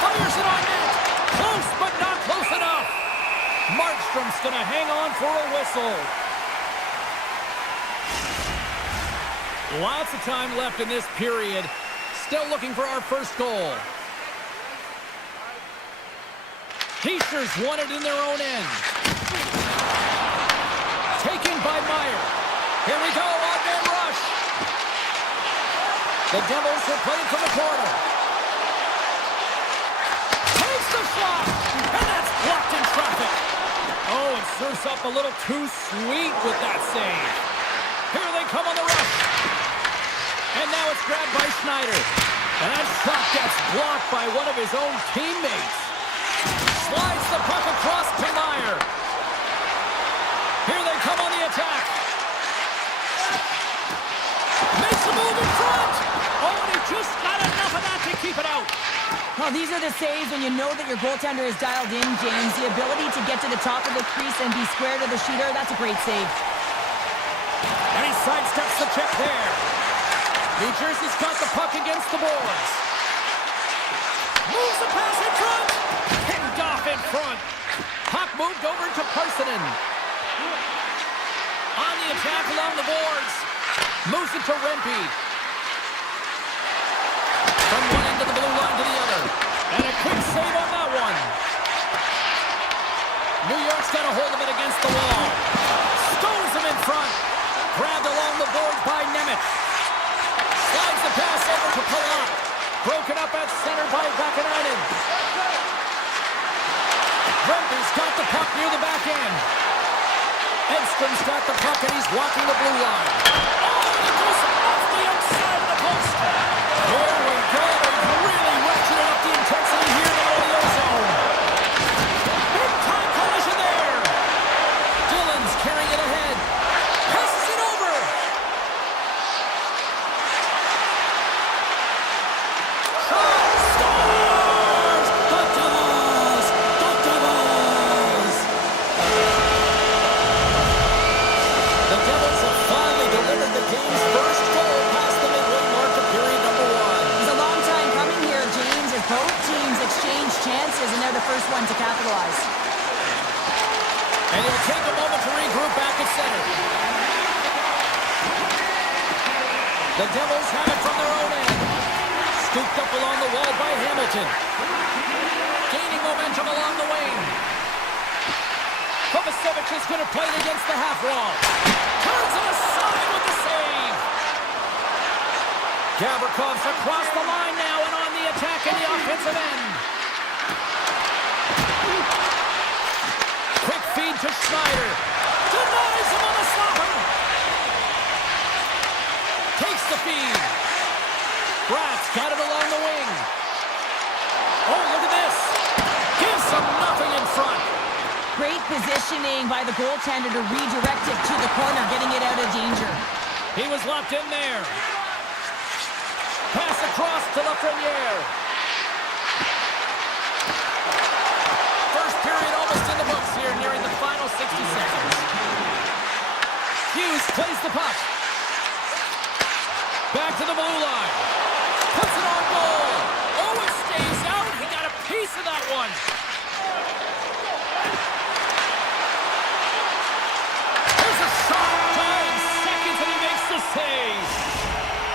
Fires it on net. Close, but not close enough. Markstrom's going to hang on for a whistle. Lots of time left in this period. Still looking for our first goal. Teachers won it in their own end. Taken by Meyer. Here we go, on-man rush. The Devils will play it from the corner. Takes the shot, and that's blocked in traffic. Oh, it serves up a little too sweet with that save. Here they come on the rush. And now it's grabbed by Schneider. And that shot gets blocked by one of his own teammates. Slides the puck across to Meyer. Here they come on the attack. Makes a move in front. Oh, and he just got enough of that to keep it out. Well, these are the saves when you know that your goaltender is dialed in, James. The ability to get to the top of the crease and be square to the shooter, that's a great save. And he sidesteps the check there. New Jersey's got the puck against the boards. Moves the pass in front. Pinned off in front. Puck moved over to Parsonen. On the attack along the boards. Moves it to Rempe. From one end of the blue line to the other. And a quick save on that one. New York's got a hold of it against the wall. Stones him in front. Grabbed along the boards by Nemeth. Slides the pass over to Palat. Broken up at center by Vakanainen. Rempe's got the puck near the back end. Edstrom's got the puck and he's walking the blue line. Oh, it goes off the outside of the post. Here we go. They've really ratcheted up the intensity here in the audio zone. Big time collision there. Dillon's carrying it ahead. Passes it over. Scores! The Devils! The Devils! The Devils have finally delivered the game's first goal past the midway mark of period number 1. It's a long time coming here, James, as both teams exchange chances, and they're the first one to capitalize. And it'll take a moment to regroup back at center. The Devils have it from their own end. Scooped up along the wall by Hamilton. Gaining momentum along the wing. Kovacevic is going to play it against the half wall. Turns it aside with the save. Gavrikoff's across the line now and on the attack in the offensive end. Quick feed to Schneider. Denies him on the slapper. Takes the feed. Bratt's got it along the wing. Oh, look at this. Gives him nothing in front. Great positioning by the goaltender to redirect it to the corner, getting it out of danger. He was locked in there. Pass across to Lafreniere. First period almost in the books here, nearing the final 60 seconds. Hughes plays the puck. Back to the blue line. Puts it on goal. Oh, it stays out. He got a piece of that one. There's a shot. 9 seconds and he makes the save.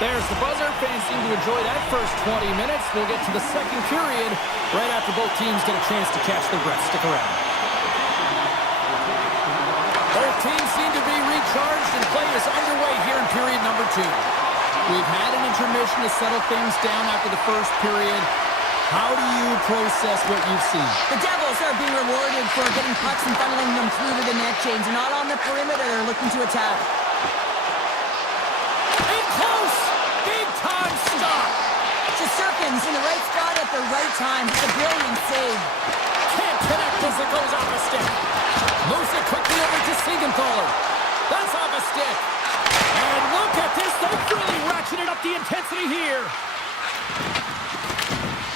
There's the buzzer. Fans seem to enjoy that first 20 minutes. We'll get to the second period right after both teams get a chance to catch their breath. Stick around. Both teams seem to be recharged and play is underway here in period number 2. We've had an intermission to settle things down after the first period. How do you process what you've seen? The Devils are being rewarded for getting pucks and funneling them through to the net, James. They're not on the perimeter. They're looking to attack. In close! Big time stop! Shesterkin's in the right spot at the right time. It's a brilliant save. Can't connect as it goes off a stick. Moves it quickly over to Siegenthaler. That's off a stick. And look at this. They've really ratcheted up the intensity here.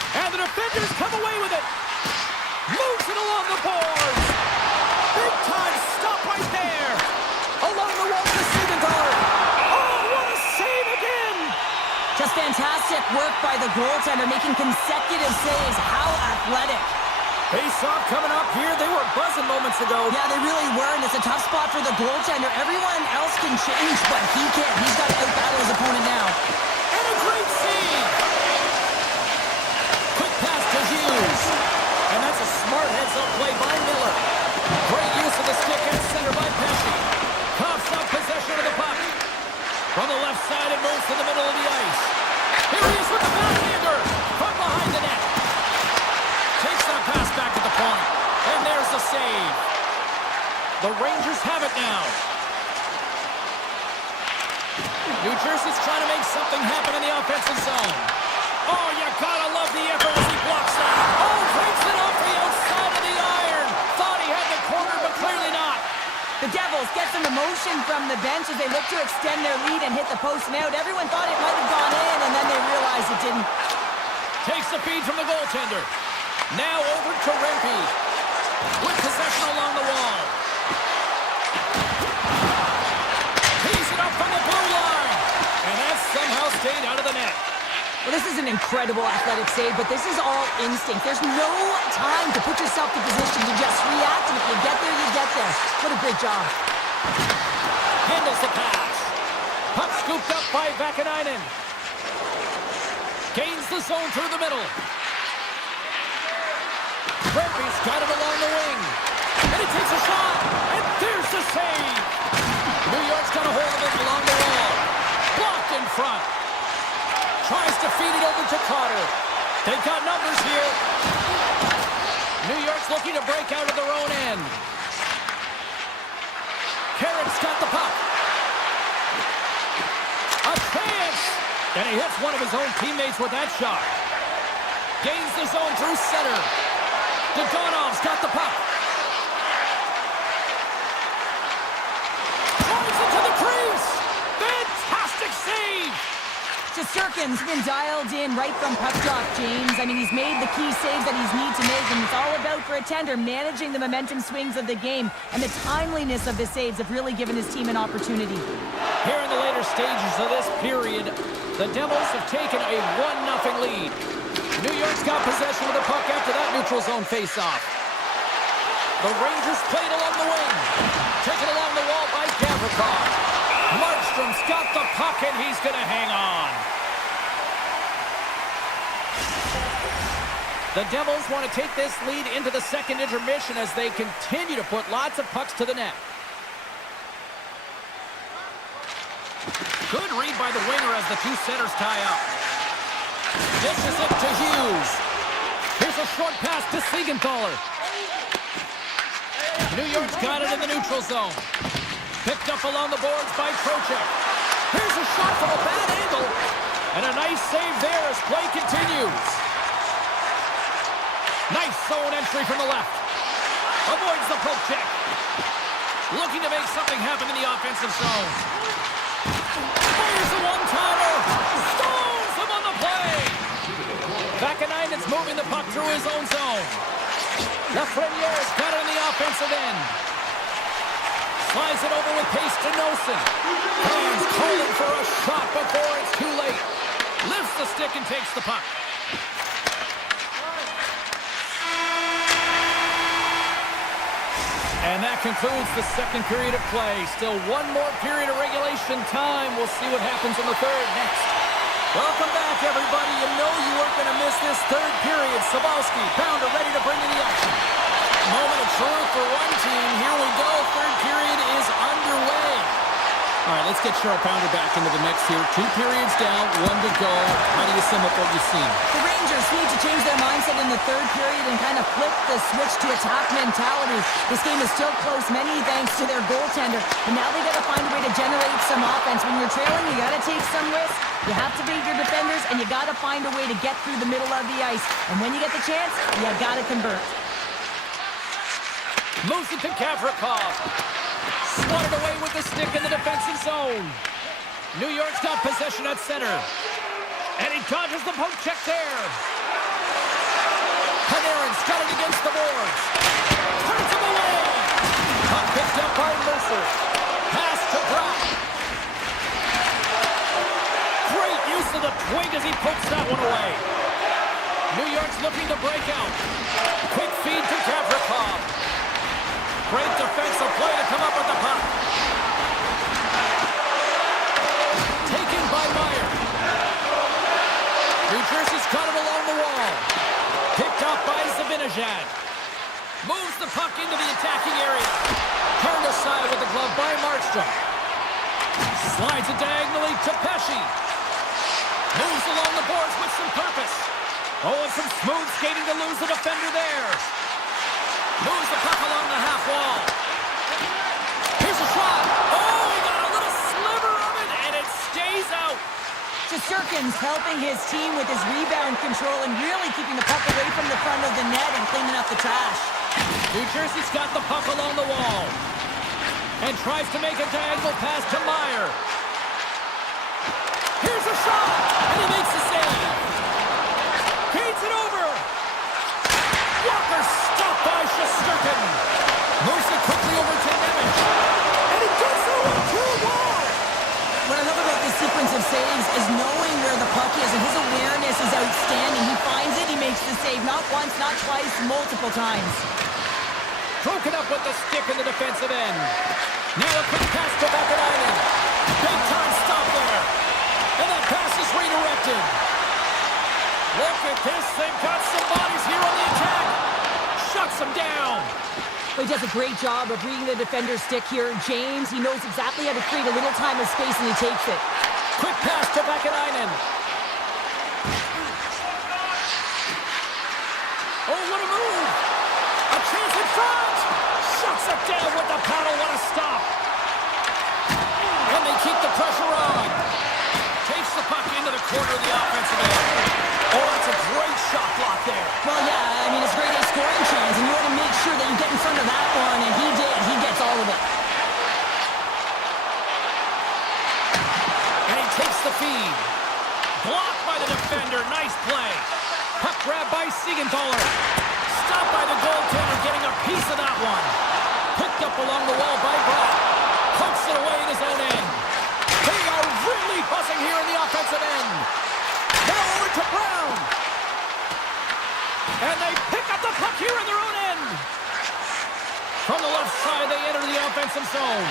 And the defenders come away with it. Moves it along the boards. Big time stop right there. Along the wall to Siegenthaler. Oh, what a save again. Just fantastic work by the goaltender, making consecutive saves. How athletic. Face-off coming up here. They were buzzing moments ago. Yeah, they really were, and it's a tough spot for the goaltender. Everyone else can change, but he can't. He's got to out-battle his opponent now. And a great save. Quick pass to Hughes. And that's a smart heads-up play by Miller. Great use of the stick at center by Pesci. Coughs up possession of the puck. From the left side, it moves to the middle of the ice. Here he is with the backhander from behind the net. Takes that pass back to the point. And there's the save. The Rangers have it now. New Jersey's trying to make something happen in the offensive zone. Oh, you gotta love the effort as he blocks that. Oh, breaks it off the outside of the iron. Thought he had the corner, but clearly not. The Devils get some emotion from the bench as they look to extend their lead and hit the post and out. Everyone thought it might have gone in, and then they realized it didn't. Takes the feed from the goaltender. Now over to Rempe. With possession along the wall. Tees it up from the blue line. And that somehow stayed out of the net. Well, this is an incredible athletic save, but this is all instinct. There's no time to put yourself in position to just react, and if you get there, you get there. What a great job. Handles the pass. Puck scooped up by Vakanainen. Gains the zone through the middle. Rempe's got it along the wing. And he takes a shot. And there's the save. New York's got a hold of it along the wall. Blocked in front. Tries to feed it over to Carter. They've got numbers here. New York's looking to break out of their own end. Carrick's got the puck. A chance! And he hits one of his own teammates with that shot. Gains the zone through center. Dodonov's got the puck. Drives it to the crease. Fantastic save. Shesterkin's been dialed in right from puck drop, James. I mean, he's made the key saves that he's need to make, and it's all about, for a tender, managing the momentum swings of the game, and the timeliness of the saves have really given his team an opportunity. Here in the later stages of this period, the Devils have taken a 1-0 lead. New York's got possession of the puck after that neutral zone face-off. The Rangers played along the wing. Taken along the wall by Gavrikov. Markstrom's got the puck, and he's going to hang on. The Devils want to take this lead into the second intermission as they continue to put lots of pucks to the net. Good read by the winger as the two centers tie up. Dishes it to Hughes. Here's a short pass to Siegenthaler. New York's got it in the neutral zone. Picked up along the boards by Trocheck. Here's a shot from a bad angle. And a nice save there as play continues. Nice zone entry from the left. Avoids the poke check. Looking to make something happen in the offensive zone. Fires a one-timer. Stones him on the play. Vakanainen's moving the puck through his own zone. Lafreniere's got it in the offensive end. Slides it over with pace to Nosen. Fans calling for a shot before it's too late. Lifts the stick and takes the puck. And that concludes the second period of play. Still one more period of regulation time. We'll see what happens in the third next. Welcome back, everybody. You know you weren't going to miss this third period. Sabalski, Pounder ready to bring in the action. Moment of truth for one team. Here we go. Third period is underway. All right, let's get Cheryl Pounder back into the mix here. 2 periods down, 1 to go. How do you sum up what you've seen? The Rangers need to change their in the third period and kind of flipped the switch to attack mentality. This game is still close, many thanks to their goaltender. And now they got to find a way to generate some offense. When you're trailing, you got to take some risks. You have to beat your defenders, and you got to find a way to get through the middle of the ice. And when you get the chance, you got to convert. Moves it to Gavrikov. Swatted away with the stick in the defensive zone. New York's got possession at center. And he dodges the poke check there. Panarin's got it against the boards. Turns him away. Puck picked up by Mercer. Pass to Brock. Great use of the twig as he pokes that one away. New York's looking to break out. Quick feed to Gavrikov. Great defensive play to come up with the puck. Taken by Meyer. New Jersey's got it along the wall. Picked up by Zibanejad. Moves the puck into the attacking area. Turned aside with the glove by Markstrom. Slides it diagonally to Pesci. Moves along the boards with some purpose. Oh, and some smooth skating to lose the defender there. Moves the puck along the half wall. Here's a shot. Oh, he got a little sliver of it, and it stays out. Shesterkin's helping his team with his rebound control and really keeping the puck away from the front of the net and cleaning up the trash. New Jersey's got the puck along the wall and tries to make a diagonal pass to Meyer. Here's a shot, and he makes the save. Feeds it over. Walker stopped by Shesterkin. Moves it quickly over to Nemec. And he gets it into a wall. What I love about this sequence of saves is knowing where the puck is, and his awareness is outstanding. He finds it, he makes the save, not once, not twice, multiple times. Broken up with the stick in the defensive end. Now a quick pass to Vakanainen. Big time stop there. And that pass is redirected. Look at this, they've got some bodies here on the attack. Shuts them down. He does a great job of reading the defender's stick here. James, he knows exactly how to create a little time and space, and he takes it. Quick pass to Vakanainen. Oh, what a move. A chance in front. Shuts it down with the paddle. What a stop. And they keep the pressure on. Takes the puck into the corner of the offensive end. Oh, that's a great shot block there. Well, yeah, I mean, it's a great scoring chance, and you want to make sure that you get in front of that one, and he did. He gets all of it. And he takes the feed. Blocked by the defender. Nice play. Puck grab by Siegenthaler. Stopped by the goaltender, getting a piece of that one. Picked up along the wall by Brock. Pokes it away in his own end. They are really buzzing here in the offensive end. Now over to Brown. And they pick up the puck here in their own end. From the left side, they enter the offensive zone.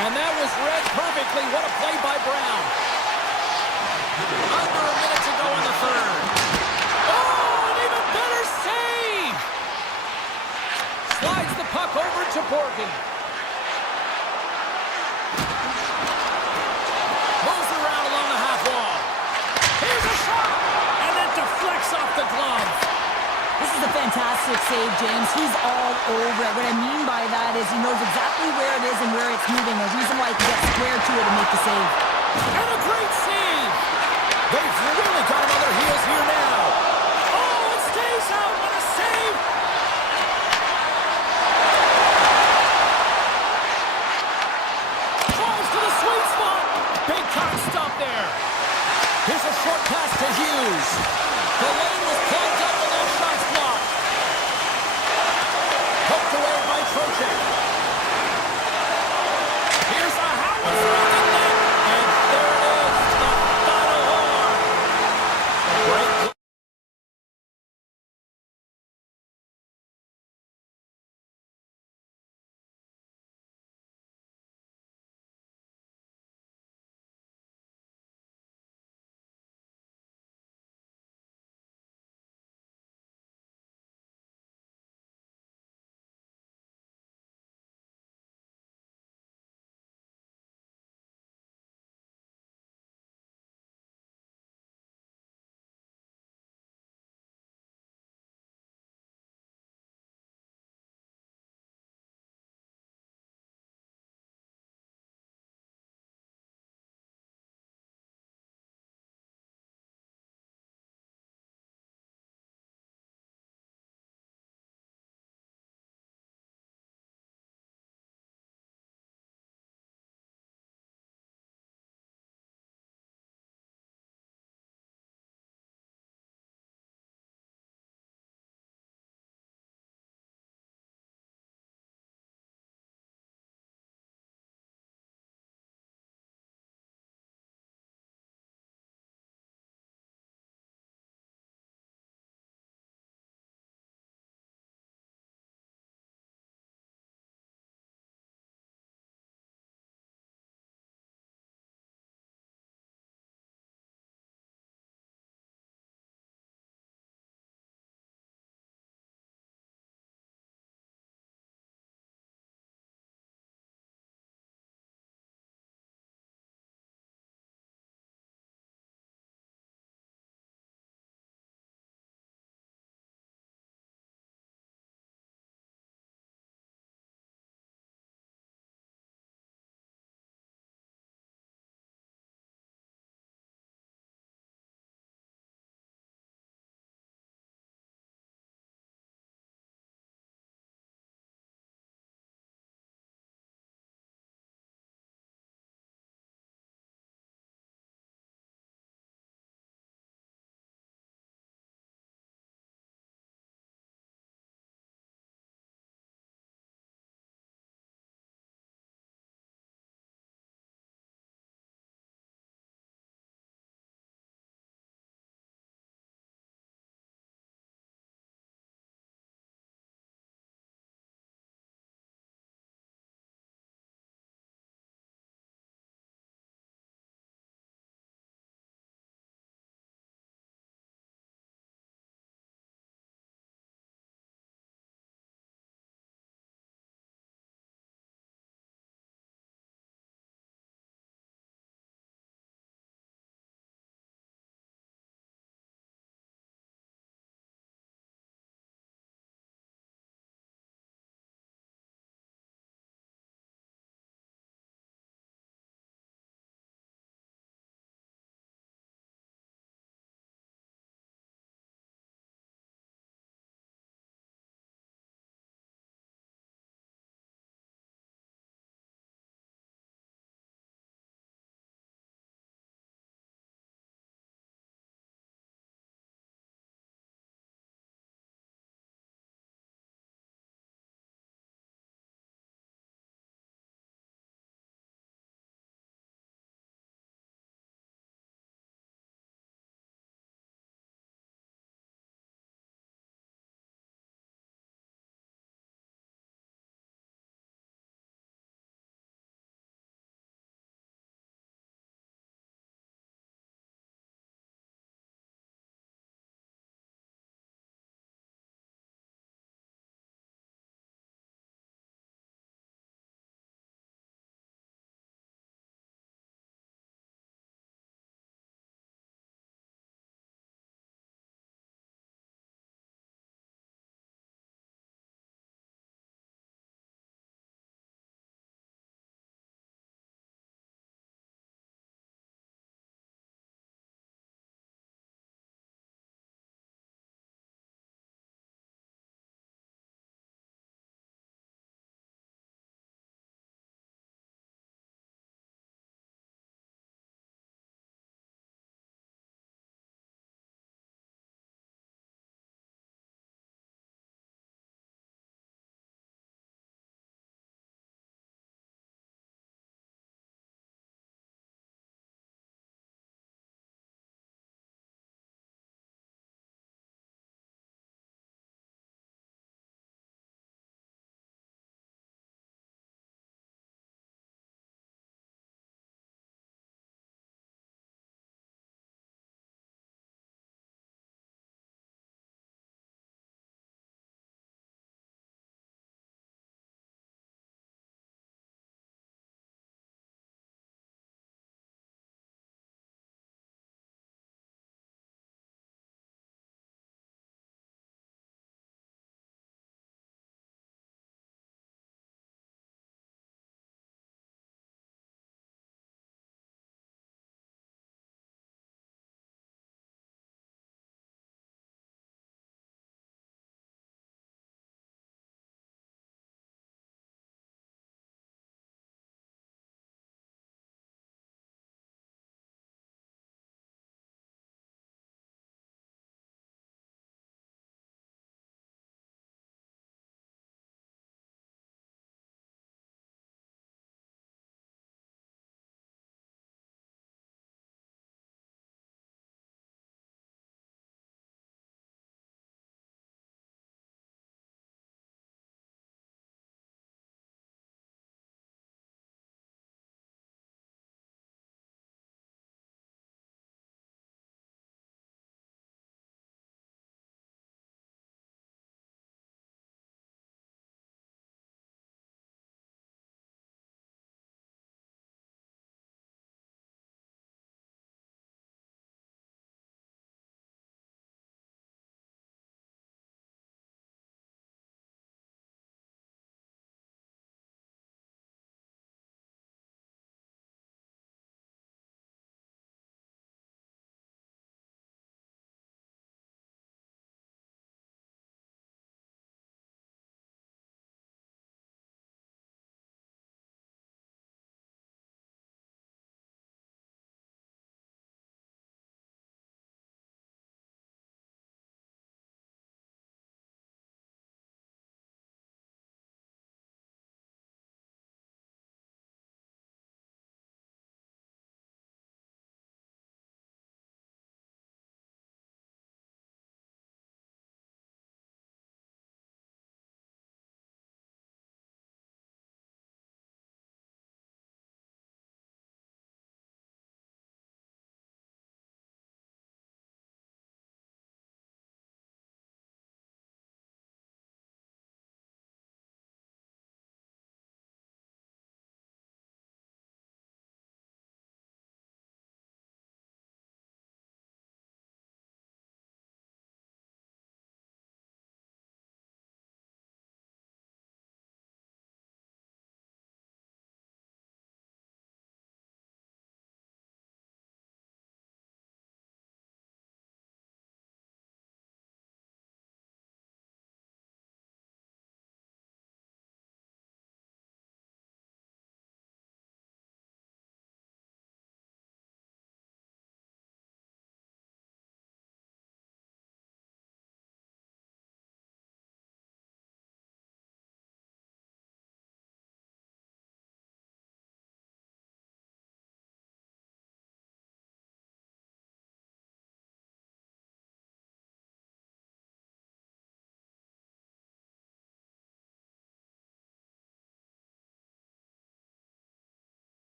And that was read perfectly. What a play by Brown. Under a minute to go in the third. Oh, an even better save. Slides the puck over to Borgen. Moves around along the half wall. Here's a shot. And that deflects off the glove. This is a fantastic save, James. He's all over it. What I mean by that is he knows exactly where it is and where it's moving. A reason why he can get square to it and make the save. And a great save. They've really got him on their heels here now. Oh, it stays out. What a save. Drives to the sweet spot. Big time stop there. Here's a short pass to Hughes. The lane was plugged up and that shot's blocked. Poked away by Trocheck.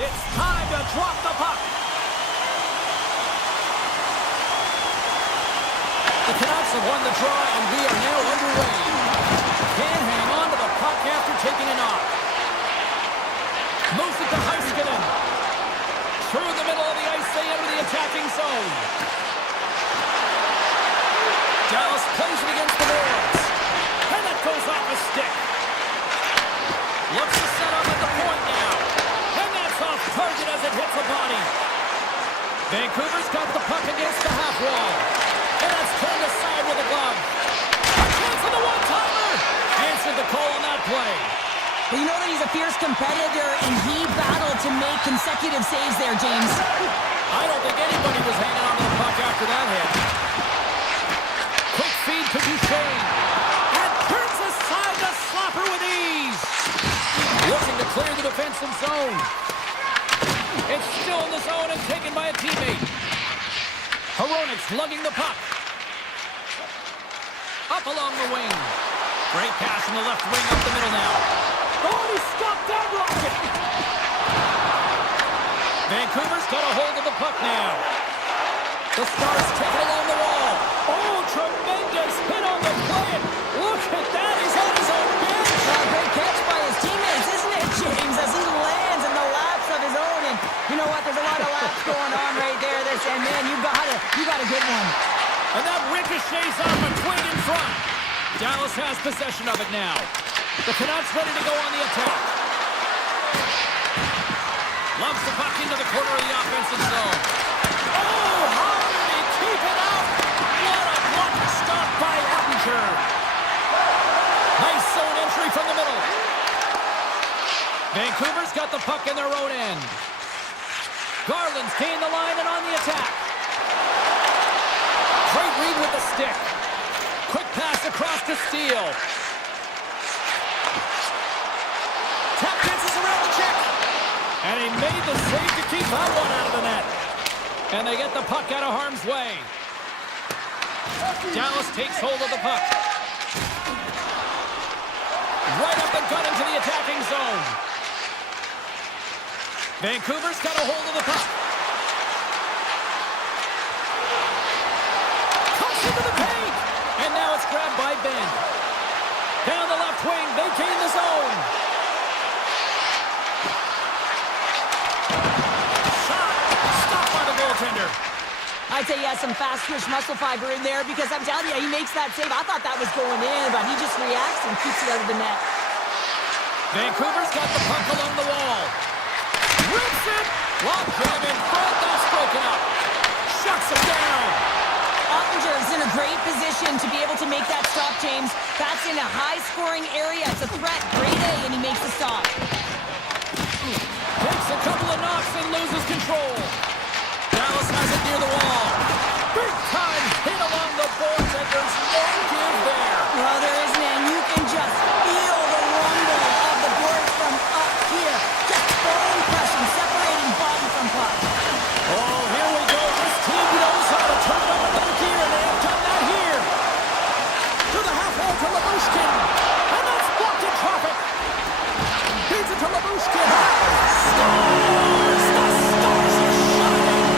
It's time to drop the puck. The Canucks have won the draw, and we are now underway. Can't hang on to the puck after taking a knock. Moves it to Heiskanen. Through the middle of the ice, they enter the attacking zone. Dallas plays it against the boards. And that goes off a stick. Looks to set up at the point now. And that's off target as it hits a body. Vancouver's got the puck against the half wall. And that's turned aside with a glove. A chance on the one-timer. Answered the call on that play. Well, you know that he's a fierce competitor, and he battled to make consecutive saves there, James. I don't think anybody was hanging on to the puck after that hit. Quick feed to Duchesne. And turns aside the slapper with ease. Looking to clear the defensive zone. It's still in the zone and taken by a teammate. Hronik's lugging the puck. Up along the wing. Great pass from the left wing up the middle now. Oh, he stopped that rocket! Vancouver's got a hold of the puck now. The Stars take it along the wall. Oh, tremendous hit on the play. Look at that, he's on his own bench. Great catch by his teammates, isn't it, James? As he lands in the laps of his own. And you know what? There's a lot of laps going on right there. They're saying, man, you got a good one. And that ricochets off a twig in front. Dallas has possession of it now. The Canucks ready to go on the attack. Loves the puck into the corner of the offensive zone. Oh, how did he keep it out? What a block stop by Attinger. Nice zone entry from the middle. Vancouver's got the puck in their own end. Garland's gained the line and on the attack. Great read with the stick. Quick pass across to Steele. Tap dances around the check. And he made the save to keep that one out of the net. And they get the puck out of harm's way. Dallas takes hold of the puck. Right up and cut into the attacking zone. Vancouver's got a hold of the puck. Cuts into the paint. And now it's grabbed by Ben. Down the left wing, they gain the zone. Shot. Stopped by the goaltender. I'd say he has some fast twitch muscle fiber in there because I'm telling you, he makes that save. I thought that was going in, but he just reacts and keeps it out of the net. Vancouver's got the puck along the wall. Rips it. Lob jam in front. That's broken up. Shuts him down. Ottinger is in a great position to be able to make that stop, James. That's in a high-scoring area. It's a threat. Great A, and he makes the stop. Takes a couple of knocks and loses control. Dallas has it near the wall. Big time hit along the boards, and there's no give there. Well, there isn't, and you can just feel the rumble of the boards from up here. Just bone crushing, separating body from puck. Oh, here we go. This team knows how to turn up another gear, and they have done that here. To the half wall to Labushkin. And that's blocked in traffic. Feeds it to Labushkin. Stars! The Stars are shining.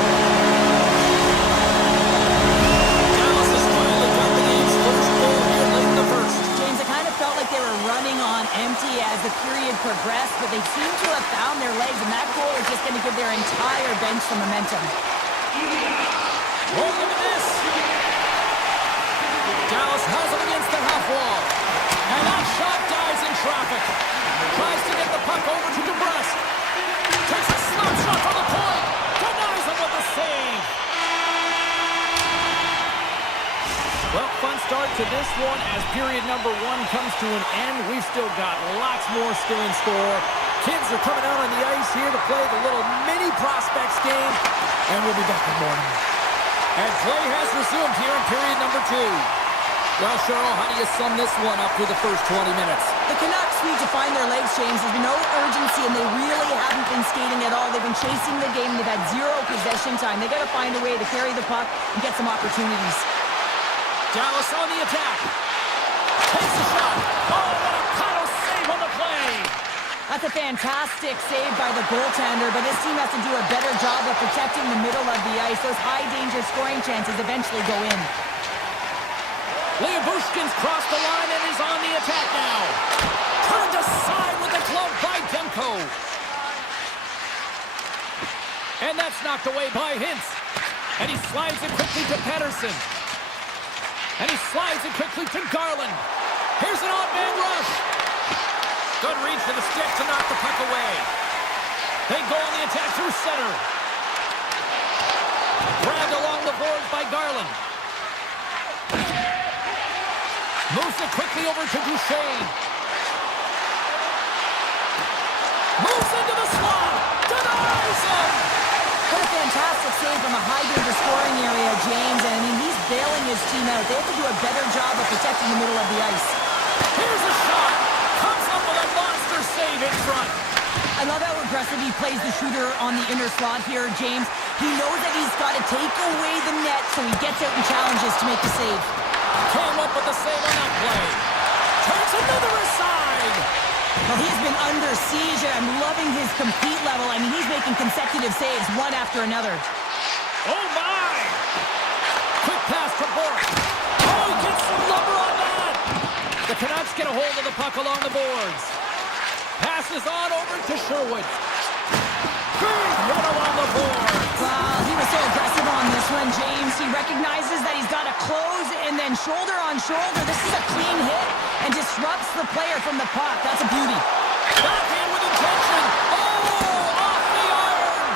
Dallas has finally got the game's first goal here late in the first. James, it kind of felt like they were running on empty as the period progressed, but they seem to have found their legs, and that goal is just going to give their entire bench some momentum. Oh, look at this. Dallas has it against the half wall. And that shot dies in traffic. Tries to get the puck over to DeBrusque. Takes a slap shot from the point. Denies him with the save. Well, fun start to this one as period number 1 comes to an end. We've still got lots more still in store. Kids are coming out on the ice here to play the little mini prospects game. And we'll be back in the morning. And play has resumed here in period number 2. Well, Cheryl, how do you sum this one up through the first 20 minutes? The Canucks need to find their legs, James. There's been no urgency, and they really haven't been skating at all. They've been chasing the game. They've had zero possession time. They got to find a way to carry the puck and get some opportunities. Dallas on the attack. Takes the shot. Oh, what a paddle save on the play. That's a fantastic save by the goaltender, but his team has to do a better job of protecting the middle of the ice. Those high-danger scoring chances eventually go in. Bushkin's crossed the line and is on the attack now. Turned aside with a glove by Demko. And that's knocked away by Hintz. And he slides it quickly to Pettersson. And he slides it quickly to Garland. Here's an odd man rush. Good reach for the stick to knock the puck away. They go on the attack through center. Grabbed along the boards by Garland. Moves it quickly over to Duchesne. Moves into the slot. Denies him. What a fantastic save from a high-danger scoring area, James. And I mean, he's bailing his team out. They have to do a better job of protecting the middle of the ice. Here's a shot. Comes up with a monster save in front. I love how aggressive he plays the shooter on the inner slot here, James. He knows that he's got to take away the net, so he gets out and challenges to make the save. Came up with the save on that play. Turns another aside. Well, he's been under siege. I'm loving his compete level. I mean, he's making consecutive saves, one after another. Oh, my! Quick pass to Bork. Oh, he gets some lumber on that. The Canucks get a hold of the puck along the boards. Passes on over to Sherwood. Big hit along the board. Wow, he was so aggressive on this one, James. He recognizes that he's got to close and then shoulder on shoulder. This is a clean hit and disrupts the player from the puck. That's a beauty. Backhand with intention. Oh, off the iron.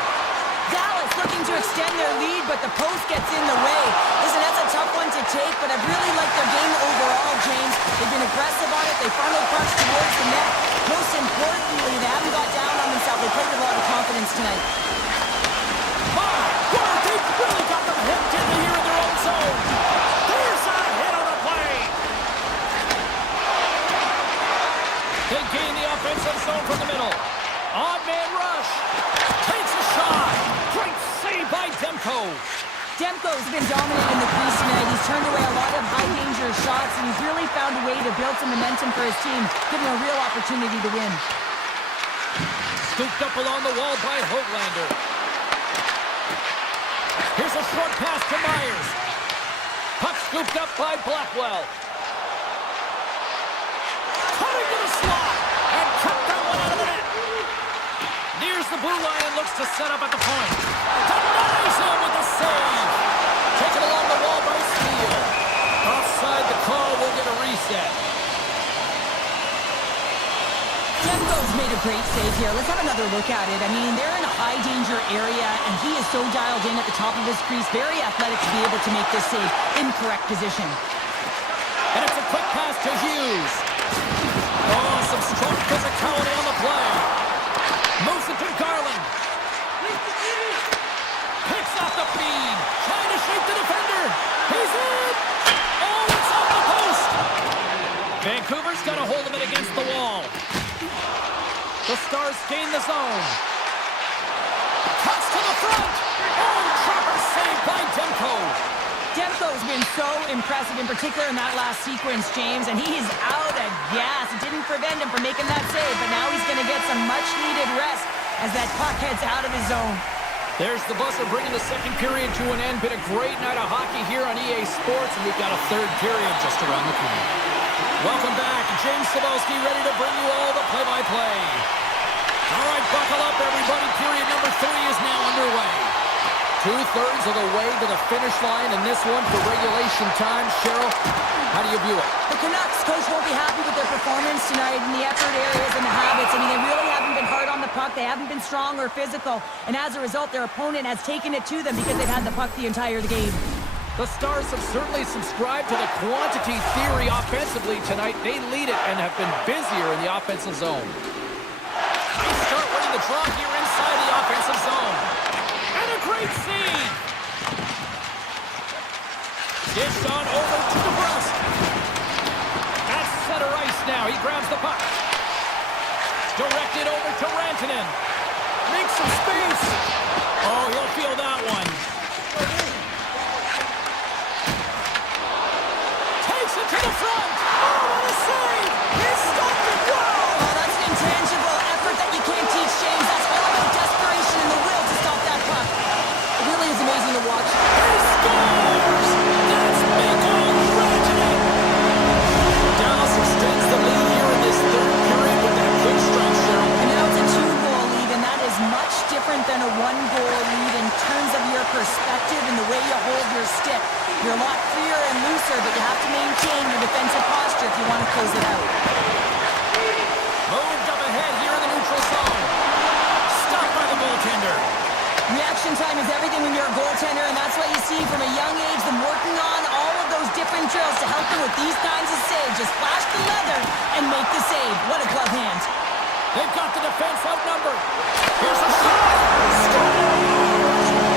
Dallas looking to extend their lead, but the post gets in the way. Listen, that's a tough one to take, but I really like their game overall, James. They've been aggressive on it. They funneled pucks towards the net. Most importantly, they haven't got down on themselves. They played with a lot of confidence tonight. My God, they've really got them hemmed in here in their own zone. There's a hit on the play. They gain the offensive zone from the middle. Odd man rush. Takes a shot. Great save by Demko. Demko's been dominant in the crease tonight. He's turned away a lot of high-danger shots, and he's really found a way to build some momentum for his team, giving a real opportunity to win. Scooped up along the wall by Hoglander. Here's a short pass to Myers. Puck scooped up by Blackwell. Cutting to the slot and cut that one out of the net. Nears the blue line and looks to set up at the point. Denies him with the save. Taken along the wall by Steele. Offside, the call will get a reset. Demko's made a great save here. Let's have another look at it. I mean, they're in a high-danger area, and he is so dialed in at the top of his crease. Very athletic to be able to make this save in correct position. And it's a quick pass to Hughes. Oh, some strong physicality on the play. Moves it to Garland. Picks off the feed. Trying to shake the defender. He's in. Oh, it's off the post. Vancouver's got a hold of it against the wall. The Stars gain the zone. Cuts to the front. Oh, trapper saved by Demko. Demko's been so impressive, in particular in that last sequence, James, and he is out of gas. It didn't prevent him from making that save, but now he's going to get some much-needed rest as that puck heads out of his zone. There's the buzzer bringing the second period to an end. Been a great night of hockey here on EA Sports, and we've got a third period just around the corner. Welcome back. James Cebulski ready to bring you all the play-by-play. All right, buckle up, everybody. Period number 3 is now underway. 2/3 of the way to the finish line in this one for regulation time. Cheryl, how do you view it? The Canucks coach won't be happy with their performance tonight in the effort areas and the habits. I mean, they really haven't been hard on the puck. They haven't been strong or physical. And as a result, their opponent has taken it to them because they've had the puck the entire game. The Stars have certainly subscribed to the quantity theory offensively tonight. They lead it and have been busier in the offensive zone. They start winning the draw here inside the offensive zone. And a great save. Dished on over to DeBrusque. At center ice now. He grabs the puck. Directed over to Rantanen. Makes some space. Oh, he'll feel that one. Takes it to the front. Oh, what a save. He stopped it. Wow. Oh, that's an intangible effort want to close it out. Moved up ahead here in the neutral zone. Stopped by the goaltender. Reaction time is everything when you're a goaltender, and that's why you see from a young age them working on all of those different drills to help them with these kinds of saves. Just flash the leather and make the save. What a glove hand. They've got the defense outnumbered. Here's a shot. Score!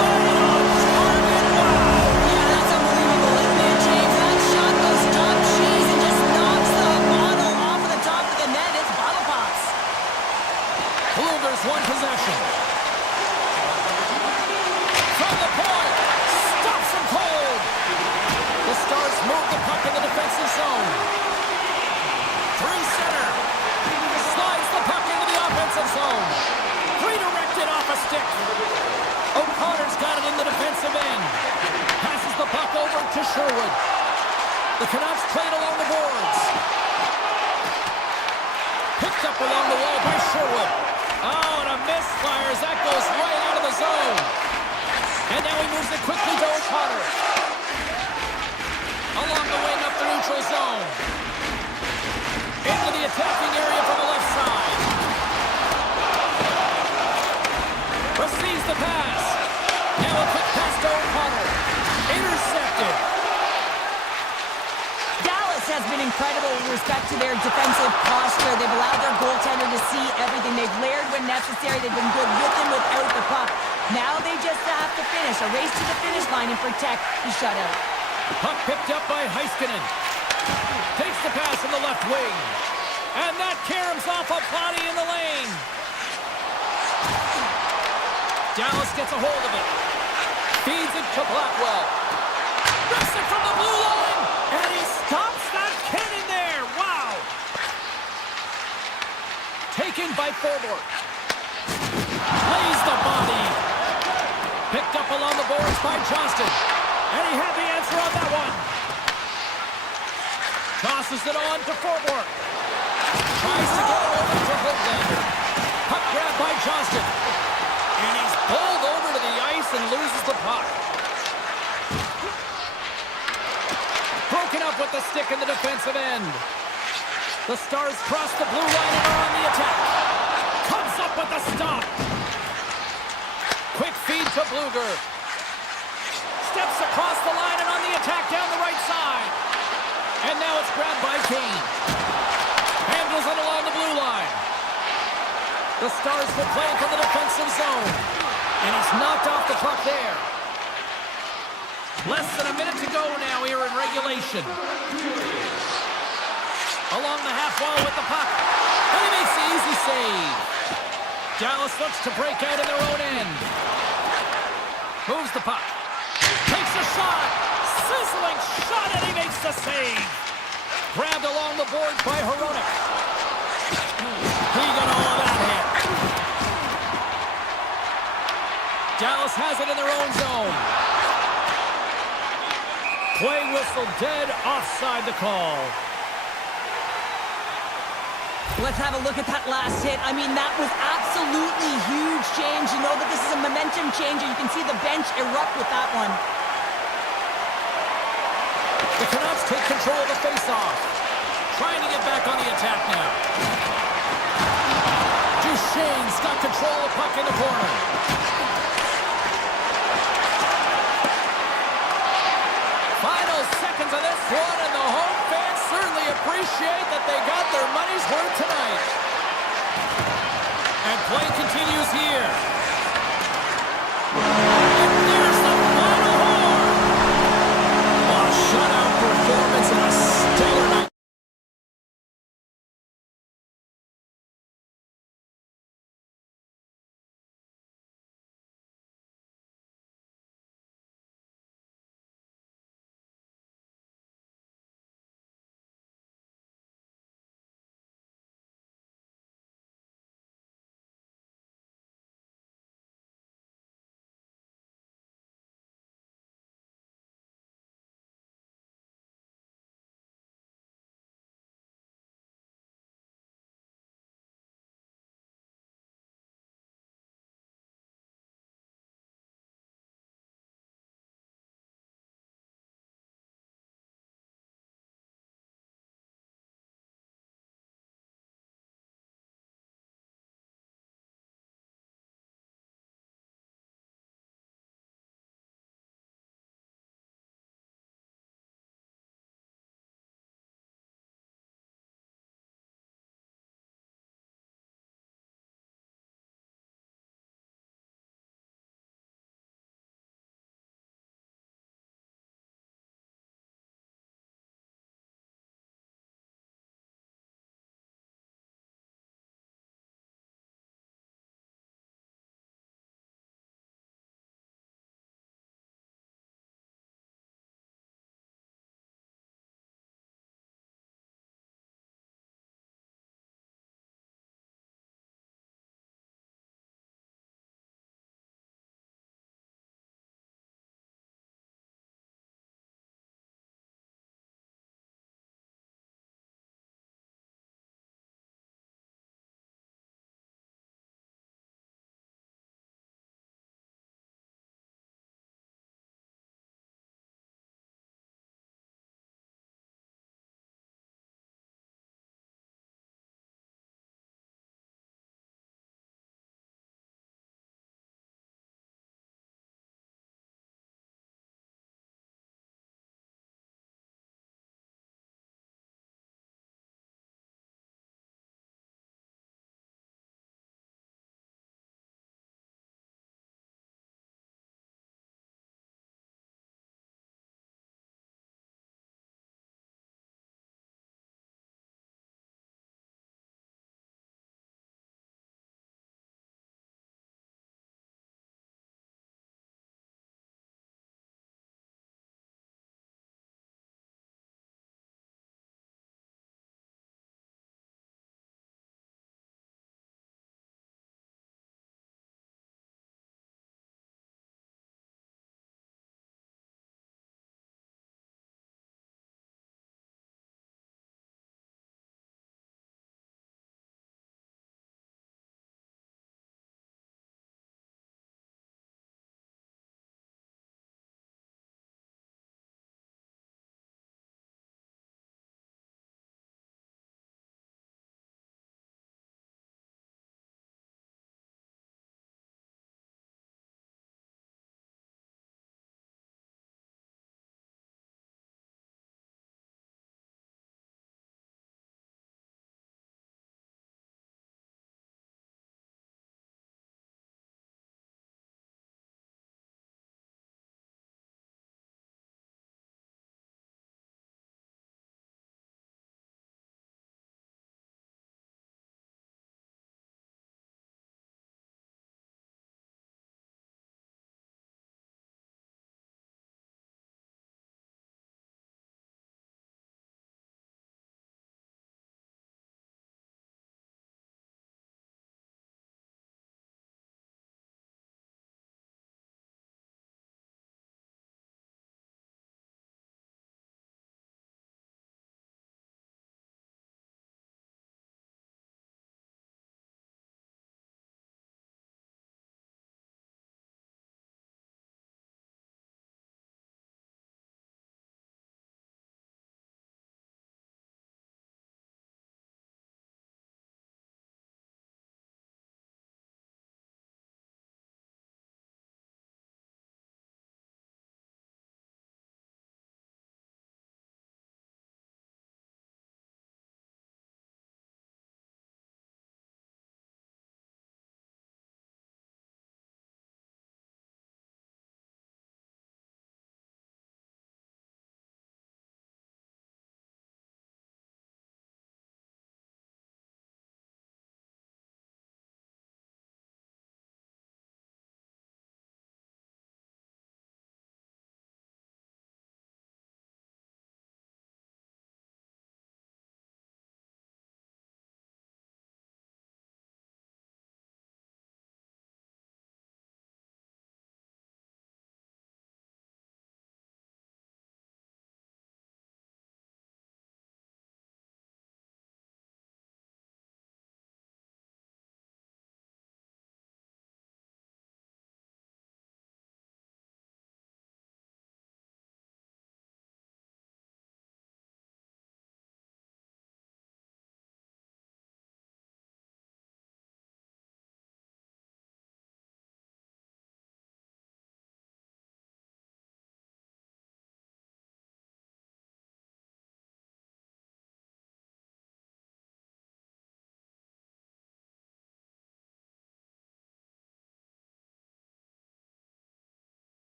Right on target. Wow. Yeah, that's unbelievable, isn't it, James? That shot goes top cheese and just knocks the bottle off of the top of the net. It's bottle pops. Blueber's one possession. From the point. Stops him cold. The Stars move the puck in the defensive zone. Through center. Slides the puck into the offensive zone. Redirected off a stick. O'Connor's got it in the defensive end. Passes the puck over to Sherwood. The Canucks played along the boards. Picked up along the wall by Sherwood. Oh, and a misfires. That goes right out of the zone. And now he moves it quickly to O'Connor. Along the wing up the neutral zone. Into the attacking area from the left side. Receives the pass. Now a quick pass to O'Connor. Intercepted. Dallas has been incredible with respect to their defensive posture. They've allowed their goaltender to see everything. They've layered when necessary. They've been good with and without the puck. Now they just have to finish. A race to the finish line and protect the shutout. Puck picked up by Heiskanen. Takes the pass from the left wing. And that caroms off a body in the lane. Dallas gets a hold of it. Feeds it to Blackwell. Rips it from the blue line. And he stops that cannon there. Wow. Taken by Forbort. Plays the body. Picked up along the boards by Johnston. And he had the answer on that one. Tosses it on to Forbort. Tries to get it over to Hoaglander. Puck grab by Johnston. And he's bowled over to the ice and loses the puck. Broken up with the stick in the defensive end. The Stars cross the blue line and are on the attack. Comes up with the stop. Quick feed to Bluger. Steps across the line and on the attack down the right side. And now it's grabbed by Kane. Handles it along the blue line. The Stars will play into the defensive zone. And he's knocked off the puck there. Less than a minute to go now here in regulation. Along the half wall with the puck. And he makes the easy save. Dallas looks to break out in their own end. Moves the puck. Takes a shot. Sizzling shot, and he makes the save. Grabbed along the board by Hronek. He got all of that hit. Dallas has it in their own zone. Play whistle dead, offside the call. Let's have a look at that last hit. I mean, that was absolutely huge change. You know that this is a momentum changer. You can see the bench erupt with that one. The Canucks take control of the faceoff. Trying to get back on the attack now. Duchesne's got control of the puck in the corner. Final seconds of this one, and the home fans certainly appreciate that they got their money's worth tonight. And play continues here.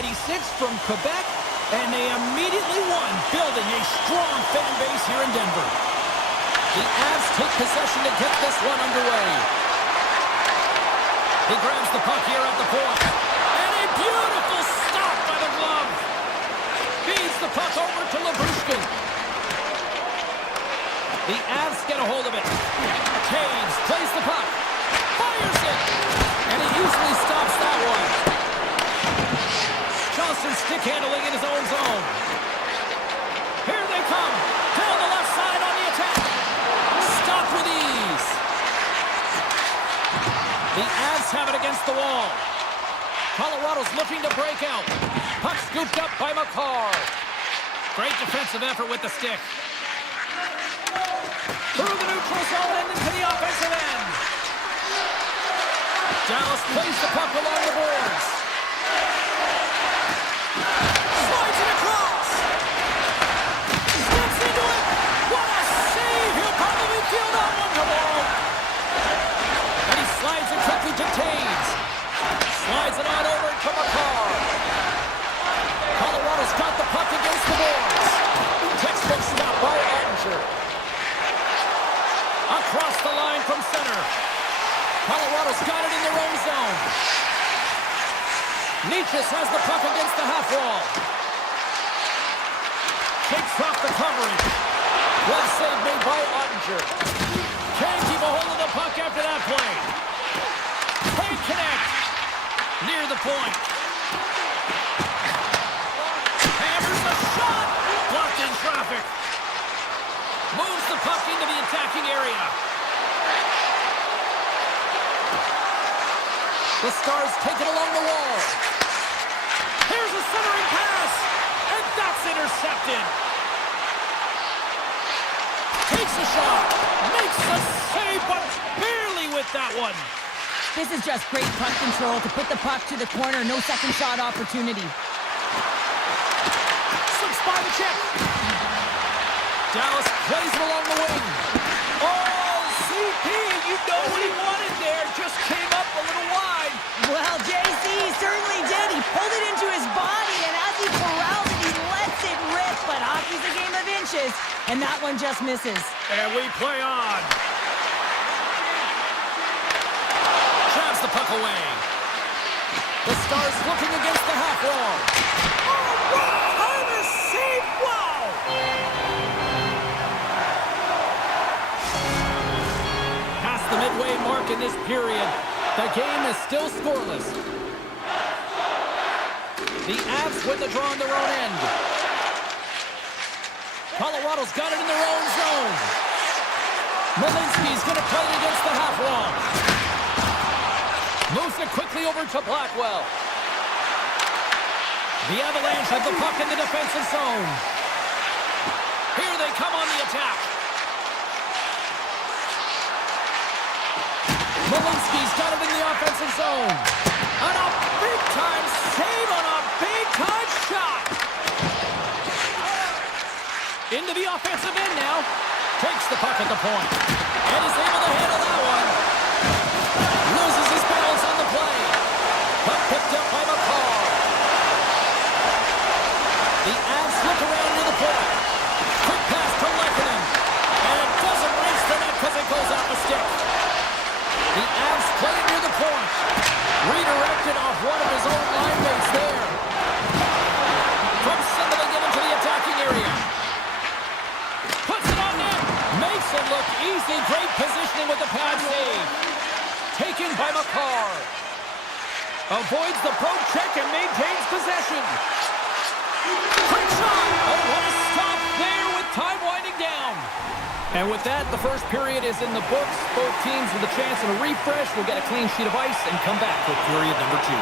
'96 from Quebec, and they immediately won, building a strong fan base here in Denver. The Avs take possession to get this one underway. He grabs the puck here at the point. And a beautiful stop by the glove. Feeds the puck over to Labushkin. The Avs get a hold of it. Taves plays the puck. Fires it. And he usually stops that one. Johnson stick handling in his own zone. Here they come. Down the left side on the attack. Stopped with ease. The Avs have it against the wall. Colorado's looking to break out. Puck scooped up by McCarr. Great defensive effort with the stick. Through the neutral zone and into the offensive end. Dallas plays the puck along the boards. Slides it across. Steps into it. What a save. He'll probably field that one tomorrow. And he slides it quickly to Taves. Slides it on over to McCarr. Colorado's got the puck against the boards. Textbook stop by Ottinger. Across the line from center. Colorado's got it in their own zone. Nietzsche has the puck against the half wall. Takes off the coverage. Well save made by Ottinger. Can't keep a hold of the puck after that play. Can't connect. Near the point. Hammers the shot. Blocked in traffic. Moves the puck into the attacking area. The Stars take it along the wall. Here's a centering pass. And that's intercepted. Takes a shot. Makes the save, but barely with that one. This is just great puck control to put the puck to the corner. No second shot opportunity. Slips by the chip. Dallas plays it along the wing. Oh, CP, you know what he wanted there. Just came up a little wide. Well, JC certainly did. He pulled it into his body, and as he corrals it, he lets it rip. But hockey's a game of inches, and that one just misses. And we play on. Drives the puck away. The Stars looking against the half wall. Oh, one-timer save! Wow! Past the midway mark in this period, the game is still scoreless. The Avs win the draw on their own end. Colorado's got it in their own zone. Malinsky's going to play it against the half wall. Moves it quickly over to Blackwell. The Avalanche have the puck in the defensive zone. Here they come on the attack. Malinsky's got it in the offensive zone. And a big-time save on a big-time shot. Into the offensive end now. Takes the puck at the point. And is able to handle that one. Loses his balance on the play. Puck picked up by McCarr. The Avs look around near the point. Quick pass to Lehkonen. And it doesn't reach the net because it goes off the stick. The Avs play it near the point. Redirected off one of his own line mates there. From signaling it into the attacking area. Puts it on net. Makes it look easy. Great positioning with the pad save. Taken by McCarr. Avoids the poke check and maintains possession. Quick shot. Oh, what a stop there with time winding down. And with that, the first period is in the books. Both teams with a chance at a refresh will get a clean sheet of ice and come back for period number 2.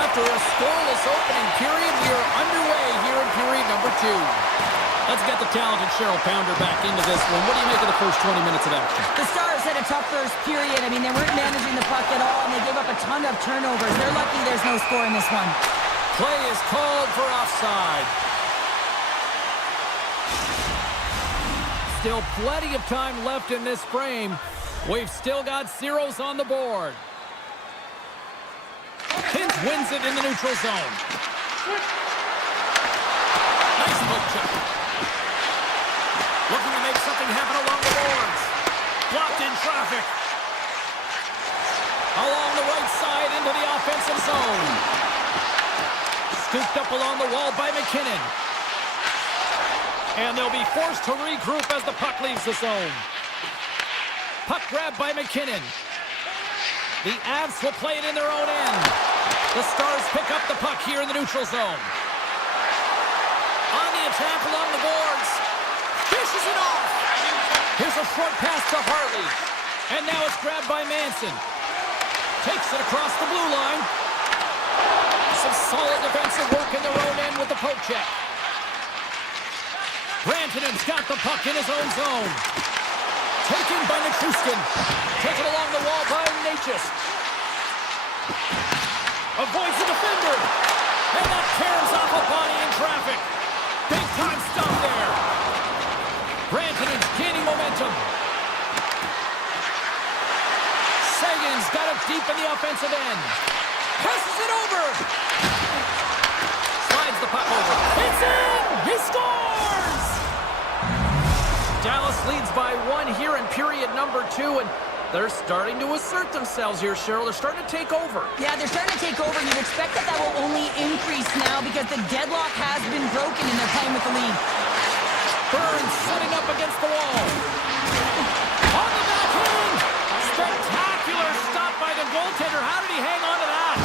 After a scoreless opening period, we are underway here in period number 2. Let's get the talented Cheryl Pounder back into this one. What do you make of the first 20 minutes of action? The Stars had a tough first period. I mean, they weren't managing the puck at all, and they gave up a ton of turnovers. They're lucky there's no score in this one. Play is called for offside. Still plenty of time left in this frame. We've still got zeros on the board. Pins wins it in the neutral zone. Nice poke check. Looking to make something happen along the boards. Blocked in traffic. Along the right side into the offensive zone. Scooped up along the wall by McKinnon. And they'll be forced to regroup as the puck leaves the zone. Puck grabbed by McKinnon. The Avs will play it in their own end. The Stars pick up the puck here in the neutral zone. On the attack along the boards. Fishes it off. Here's a short pass to Hartley. And now it's grabbed by Manson. Takes it across the blue line. Some solid defensive work in their own end with the poke check. Rantanen's got the puck in his own zone. Taken by Nichushkin. Taken along the wall by Natchez. Avoids the defender. And that tears off a body in traffic. Big time stop there. Rantanen's gaining momentum. Sagan's got it deep in the offensive end. Passes it over. Slides the puck over. It's in! He scores! Dallas leads by 1 here in period number 2, and they're starting to assert themselves here, Cheryl. They're starting to take over. Yeah, they're starting to take over, and you'd expect that that will only increase now because the deadlock has been broken in their time with the lead. Burns setting up against the wall. On the backhand! Spectacular stop by the goaltender. How did he hang on to that?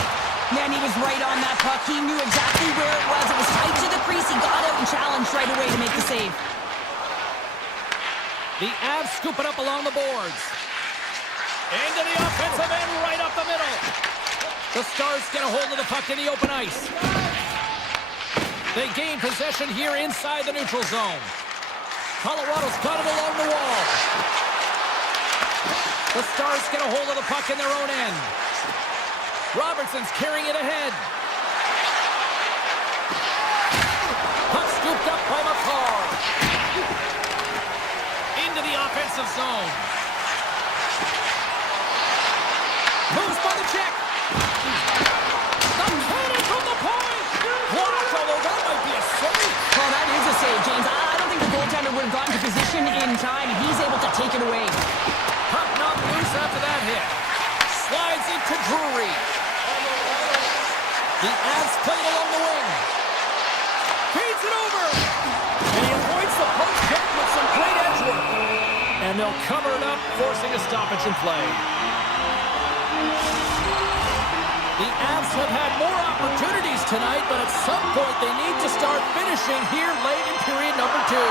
Man, he was right on that puck. He knew exactly where it was. It was tight to the crease. He got out and challenged right away to make the save. The Avs scoop it up along the boards. Into the offensive end, right up the middle. The Stars get a hold of the puck in the open ice. They gain possession here inside the neutral zone. Colorado's got it along the wall. The Stars get a hold of the puck in their own end. Robertson's carrying it ahead. Puck scooped up by McCall. Into the offensive zone. Moves by the check. The cannon from the point. Blocked, although that might be a save. Well, that is a save, James. I don't think the goaltender would have gotten to position in time, and he's able to take it away. Puck knocked loose after that hit. Slides into Drury. The Avs play it along the wing. Feeds it over. And he avoids the post check with some great edge work. And they'll cover it up, forcing a stoppage in play. The Avs have had more opportunities tonight, but at some point they need to start finishing here late in period number 2.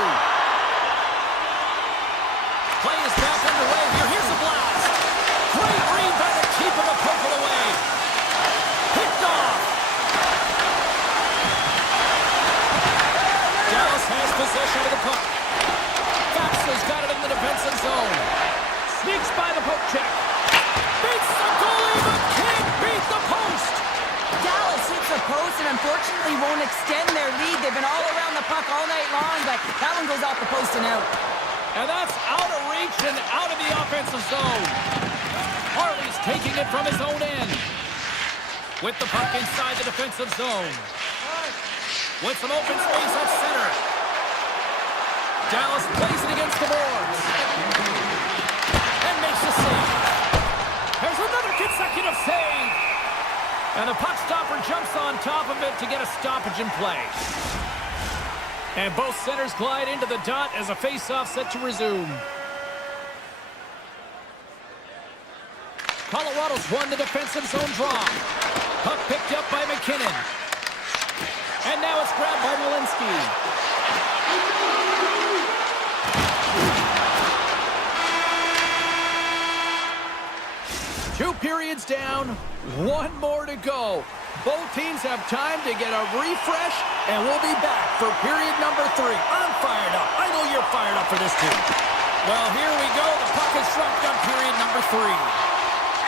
Play is back underway here. Here's a blast. Great read by the keeper to poke it away. Picked off. Dallas has possession of the puck. Fox has got it in the defensive zone. Sneaks by the poke check. Beats the goalie, but can't beat the post. Dallas hits the post and unfortunately won't extend their lead. They've been all around the puck all night long, but that one goes off the post and out. And that's out of reach and out of the offensive zone. Harley's taking it from his own end. With the puck inside the defensive zone. With some open space at center. Dallas plays it against the boards. And makes the save. There's another consecutive save. And the puck stopper jumps on top of it to get a stoppage in play. And both centers glide into the dot as a face-off set to resume. Colorado's won the defensive zone draw. Puck picked up by McKinnon. And now it's grabbed by Walensky. Two periods down, one more to go. Both teams have time to get a refresh, and we'll be back for period number 3. I'm fired up. I know you're fired up for this too. Well, here we go. The puck is swept up period number 3.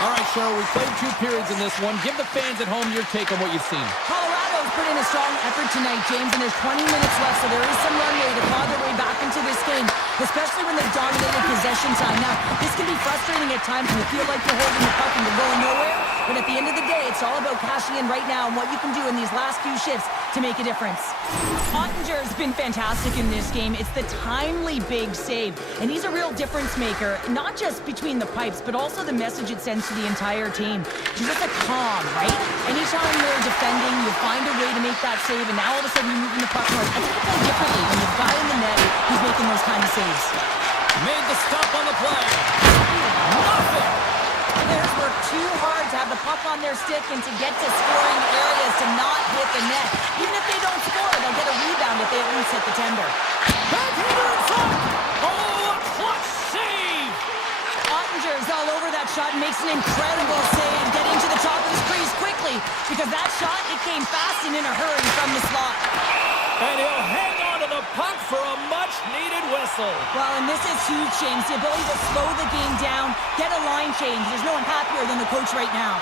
All right, Cheryl, we played 2 periods in this one. Give the fans at home your take on what you've seen. Colorado's put in a strong effort tonight, James, and there's 20 minutes left, so there is some runway to claw their way back into this game, especially when they've dominated possession time. Now, this can be frustrating at times when you feel like you're holding the puck and you're going nowhere, But at the end of the day, it's all about cashing in right now and what you can do in these last few shifts to make a difference. Ottinger's been fantastic in this game. It's the timely big save. And he's a real difference maker, not just between the pipes, but also the message it sends to the entire team. He's just a calm, right? Anytime you're defending, you find a way to make that save, and now all of a sudden you're moving the puck north. I think it's differently when you've got in the net who's making those kind of saves. Made the stop on the play. Nothing. Players work too hard to have the puck on their stick and to get to scoring areas to not hit the net. Even if they don't score, they'll get a rebound if they at least hit the tender. Backhander in front. Oh, a clutch save. Ottinger's all over that shot and makes an incredible save, getting to the top of his crease quickly, because that shot, it came fast and in a hurry from the slot. And he'll hang on to the puck for a much-needed whistle. Well, and this is huge, James. The ability to slow the game down, get a line change. There's no one happier than the coach right now.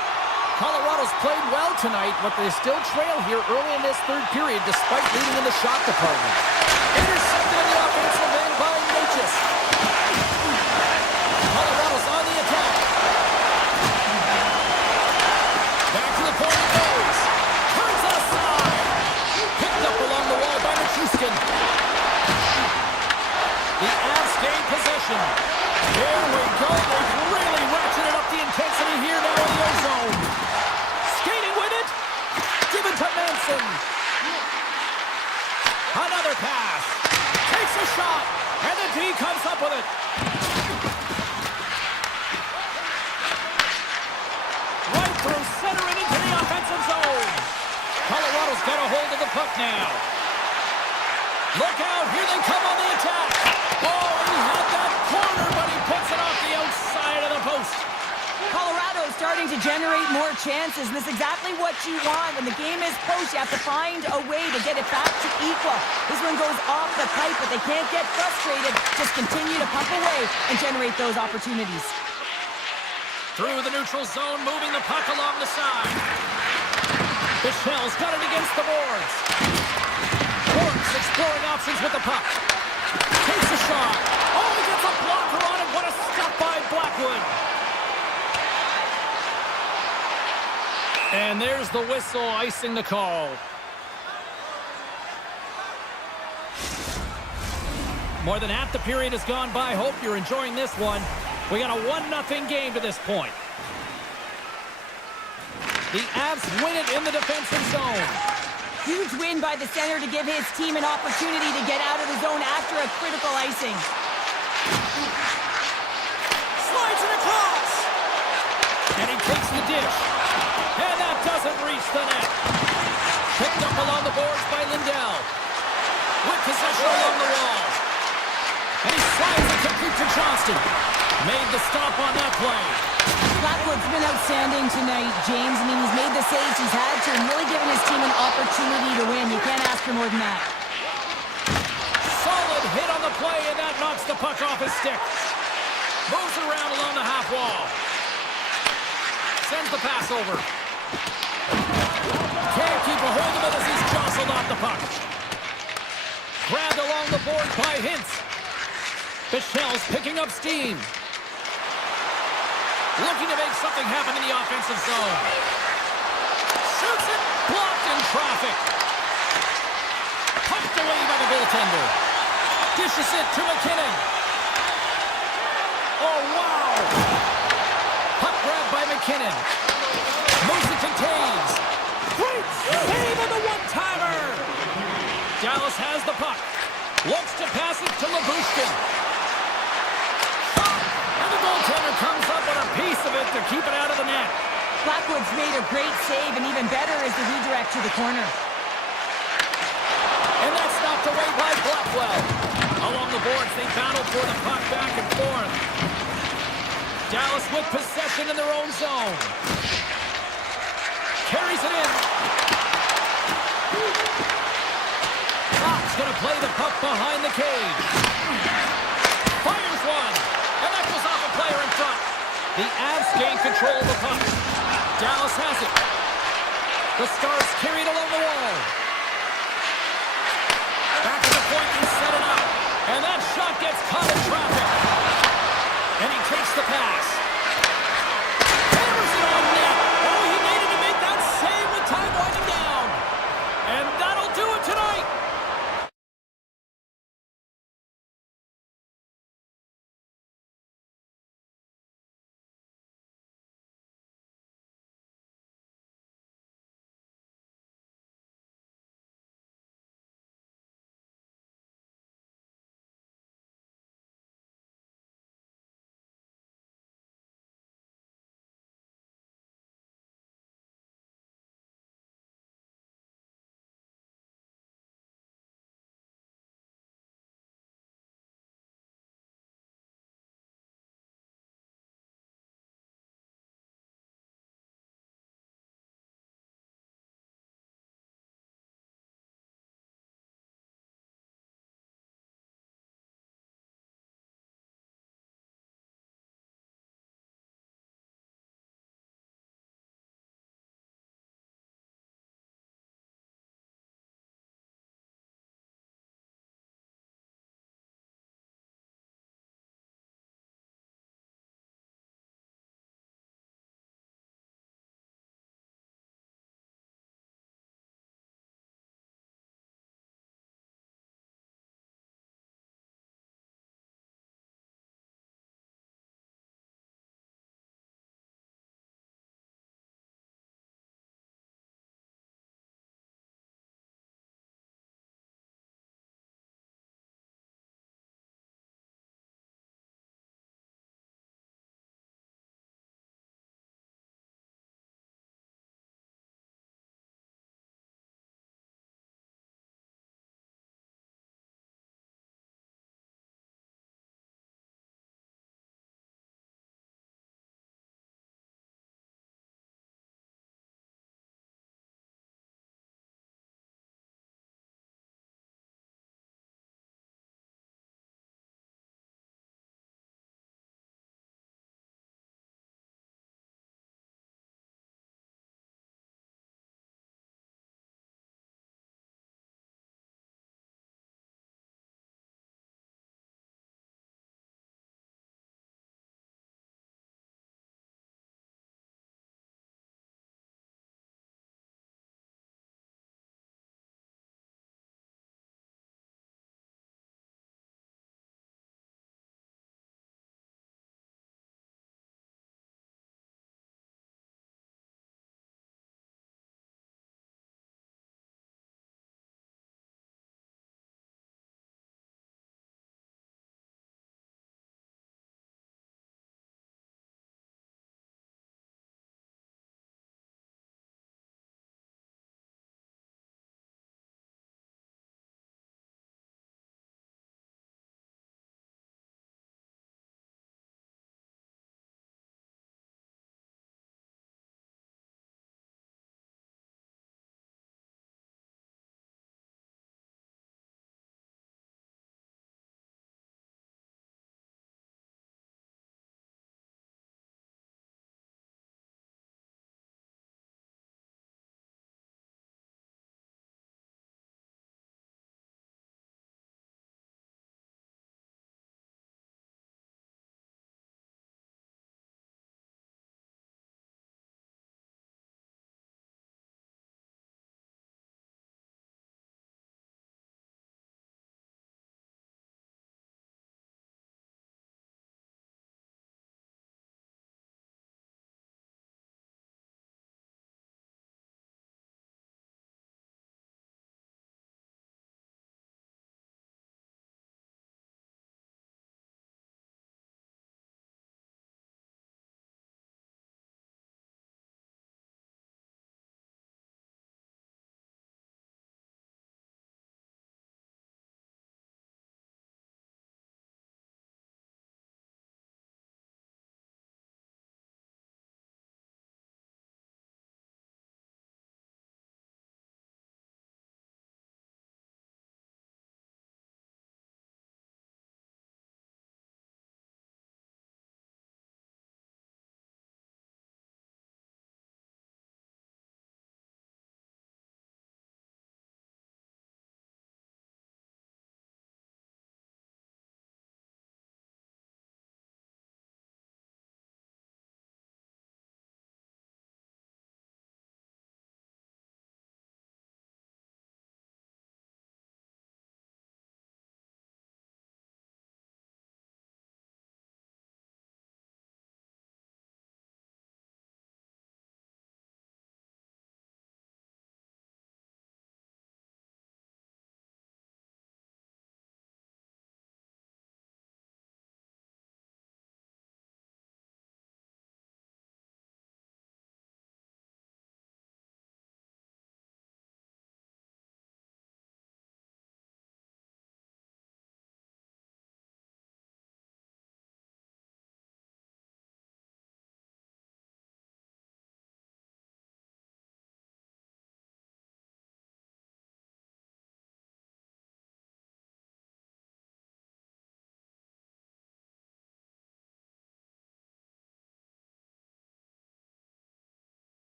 Colorado's played well tonight, but they still trail here early in this third period despite leading in the shot department. Intercepted in the offensive end by Natchez. Colorado's on the attack. Back to the point it goes. Turns it aside. Picked up along the wall by Nichushkin. The Avs gain possession. Here we go. They've really ratcheted up the intensity here now in the O-zone. Skating with it. Given to Manson. Another pass. Takes a shot. And the D comes up with it. Right through center and into the offensive zone. Colorado's got a hold of the puck now. Look out. Here they come on the attack. Oh, he had that corner, but he puts it off the outside of the post. Colorado's starting to generate more chances, and that's exactly what you want. When the game is close, you have to find a way to get it back to equal. This one goes off the pipe, but they can't get frustrated. Just continue to pump away and generate those opportunities. Through the neutral zone, moving the puck along the side. Michelle's got it against the boards. Bork's exploring options with the puck. Takes a shot. Oh, he gets a blocker on it. What a stop by Blackwood. And there's the whistle icing the call. More than half the period has gone by. Hope you're enjoying this one. We got a 1-0 game to this point. The Avs win it in the defensive zone. Huge win by the center to give his team an opportunity to get out of the zone after a critical icing. Slides it across. And he takes the dish. And that doesn't reach the net. Picked up along the boards by Lindell. With possession along the wall. And he slides it complete to Johnston. Made the stop on that play. Blackwood's been outstanding tonight, James. I mean, he's made the saves he's had to and really given his team an opportunity to win. You can't ask for more than that. Solid hit on the play, and that knocks the puck off his stick. Moves around along the half wall. Sends the pass over. Can't keep a hold of it as he's jostled off the puck. Grabbed along the board by Hintz. Michelle's picking up steam. Looking to make something happen in the offensive zone. Shoots it. Blocked in traffic. Pumped away by the goaltender. Dishes it to McKinnon. Oh, wow. Puck grab by McKinnon. Moves it to Taves. Great save on the one-timer. Dallas has the puck. Looks to pass it to Labushkin. And the goaltender comes up with a piece of it to keep it out of the net. Blackwood's made a great save, and even better is the redirect to the corner. And that's knocked away by Blackwell. Along the boards, they battle for the puck back and forth. Dallas with possession in their own zone. Carries it in. Fox gonna play the puck behind the cage. Fires one. And that goes off a player in front. The Avs gain control of the puck. Dallas has it. The Stars carried along the wall. Back to the point and set it up. And that shot gets caught in traffic. And he takes the pass. Hammers it on net. Oh, And that'll do it tonight.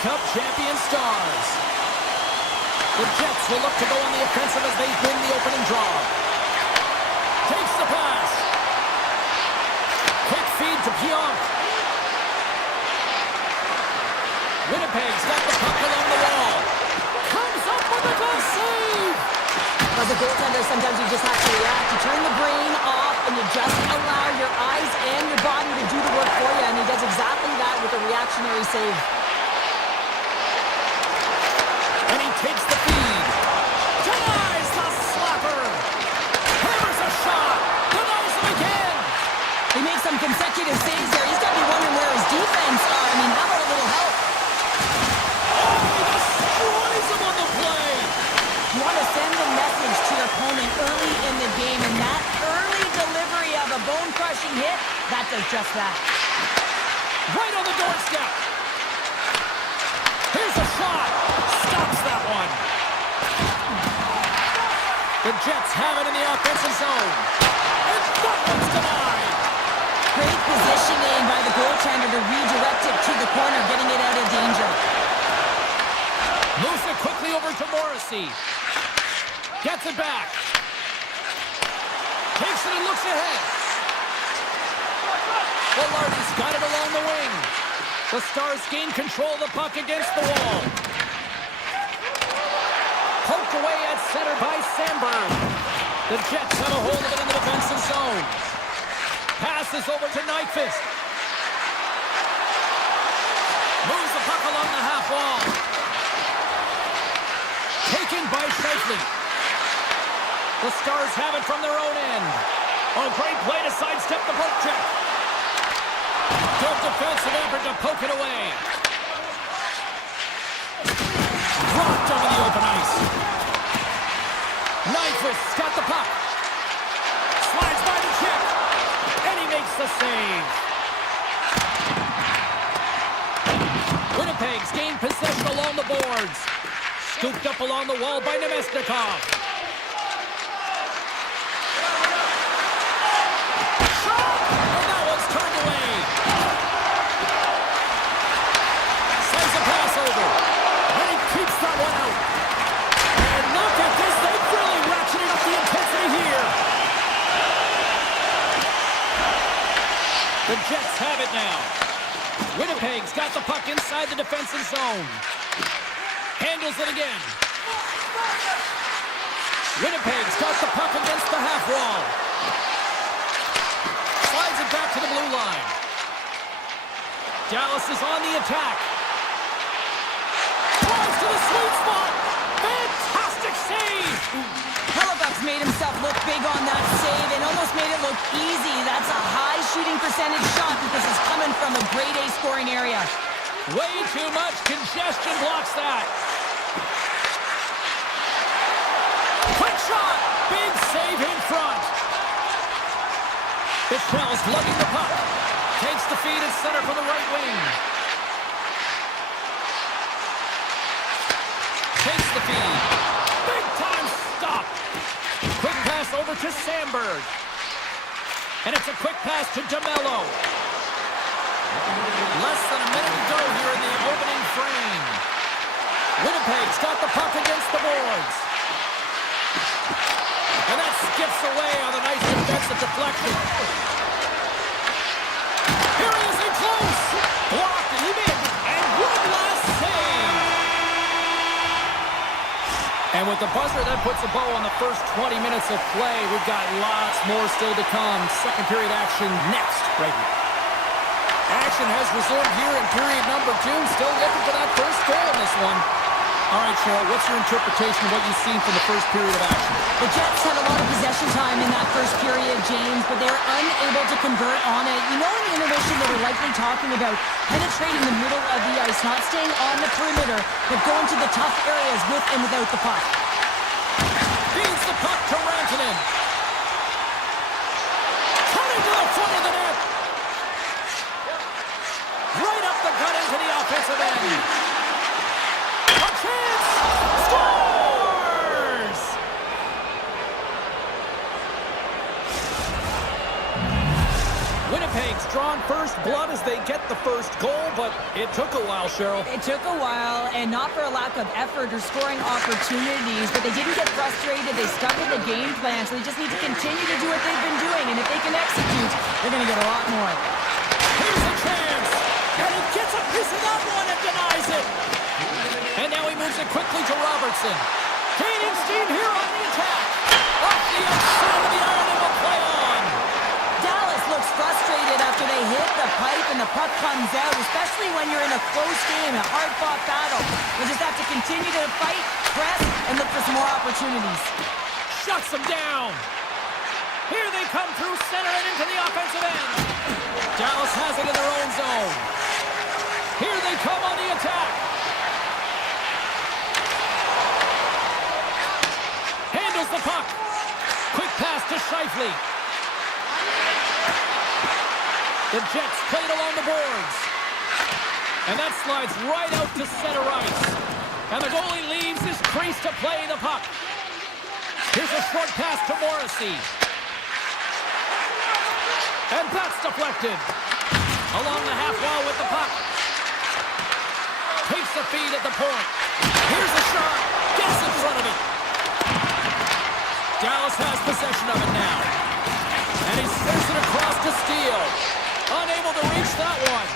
Cup champion Stars. The Jets will look to go on the offensive as they win the opening draw. Takes the pass. Quick feed to Pionk. Winnipeg's got the puck along the wall. Comes up with a goal save. As a goaltender, sometimes you just have to react. You turn the brain off and you just allow your eyes and your body to do the work for you. And he does exactly that with a reactionary save. And he takes the feed. Denies the slapper. Hammers a shot. Denies him again. He makes some consecutive saves there. He's got to be wondering where his defense are. I mean, how about a little help? Oh, he destroys him on the play. You want to send a message to your opponent early in the game, and that early delivery of a bone-crushing hit, that does just that. Right on the doorstep. Here's a shot. Stops that one. The Jets have it in the offensive zone. And that one's denied. Great positioning by the goaltender to redirect it to the corner, getting it out of danger. Moves it quickly over to Morrissey. Gets it back. Takes it and looks ahead. Velarde's got it along the wing. The Stars gain control of the puck against the wall. Poked away at center by Sandberg. The Jets have a hold of it in the defensive zone. Passes over to Nyquist. Moves the puck along the half wall. Taken by Shifley. The Stars have it from their own end. Oh, great play to sidestep the poke check. Good defensive effort to poke it away. Dropped over the open ice. Nyquist's got the puck. Slides by the check. And he makes the save. Winnipeg's gained possession along the boards. Scooped up along the wall by Nemesnikov. Shot! And that one's turned away. Sends a pass over. And he keeps that one out. And look at this. They've really ratcheted up the intensity here. The Jets have it now. Winnipeg's got the puck inside the defensive zone. Handles it again. Winnipeg's got the puck against the half wall. Slides it back to the blue line. Dallas is on the attack. Drives to the sweet spot. Fantastic save. Hellebuyck's made himself look big on that save and almost made it look easy. That's a high shooting percentage shot because it's coming from a grade A scoring area. Way too much congestion blocks that. Quick shot. Big save in front. Bichel's lugging the puck. Takes the feed at center for the right wing. Takes the feed. Big time stop. Quick pass over to Sandberg. And it's a quick pass to DeMello. Less than a minute to go here in the opening frame. Winnipeg's got the puck against the boards. And that skips away on a nice defensive deflection. Here he is in close. Blocked and in. And one last save. And with the buzzer, that puts a bow on the first 20 minutes of play. We've got lots more still to come. Second period action next, right here. Action has resumed here in period number 2. Still looking for that first goal in this one. All right, Cheryl, what's your interpretation of what you've seen from the first period of action? The Jets had a lot of possession time in that first period, James, but they were unable to convert on it. You know in the intermission they were likely talking about penetrating the middle of the ice, not staying on the perimeter, but going to the tough areas with and without the puck. Feeds the puck to Rantanen. Turning to the front of the net. Right up the gut into the offensive end. A chance! Scores! Winnipeg's drawn first blood as they get the first goal, but it took a while, Cheryl. It took a while, and not for a lack of effort or scoring opportunities, but they didn't get frustrated. They stuck with the game plan, so they just need to continue to do what they've been doing, and if they can execute, they're going to get a lot more. Here's a chance, and he gets a piece of that one and denies it. And now he moves it quickly to Robertson. Gaining steam here on the attack. Off the outside of the iron and will play on. Dallas looks frustrated after they hit the pipe and the puck comes out, especially when you're in a close game, a hard-fought battle. You'll just have to continue to fight, press, and look for some more opportunities. Shuts them down. Here they come through center and into the offensive end. Dallas has it in their own zone. Here they come on the attack. Handles the puck. Quick pass to Scheifele. The Jets played along the boards. And that slides right out to center ice. And the goalie leaves his crease to play the puck. Here's a short pass to Morrissey. And that's deflected. Along the half wall with the puck. Takes the feed at the point. Here's a shot. Gets in front of it. Dallas has possession of it now. And he sends it across to Steele. Unable to reach that one.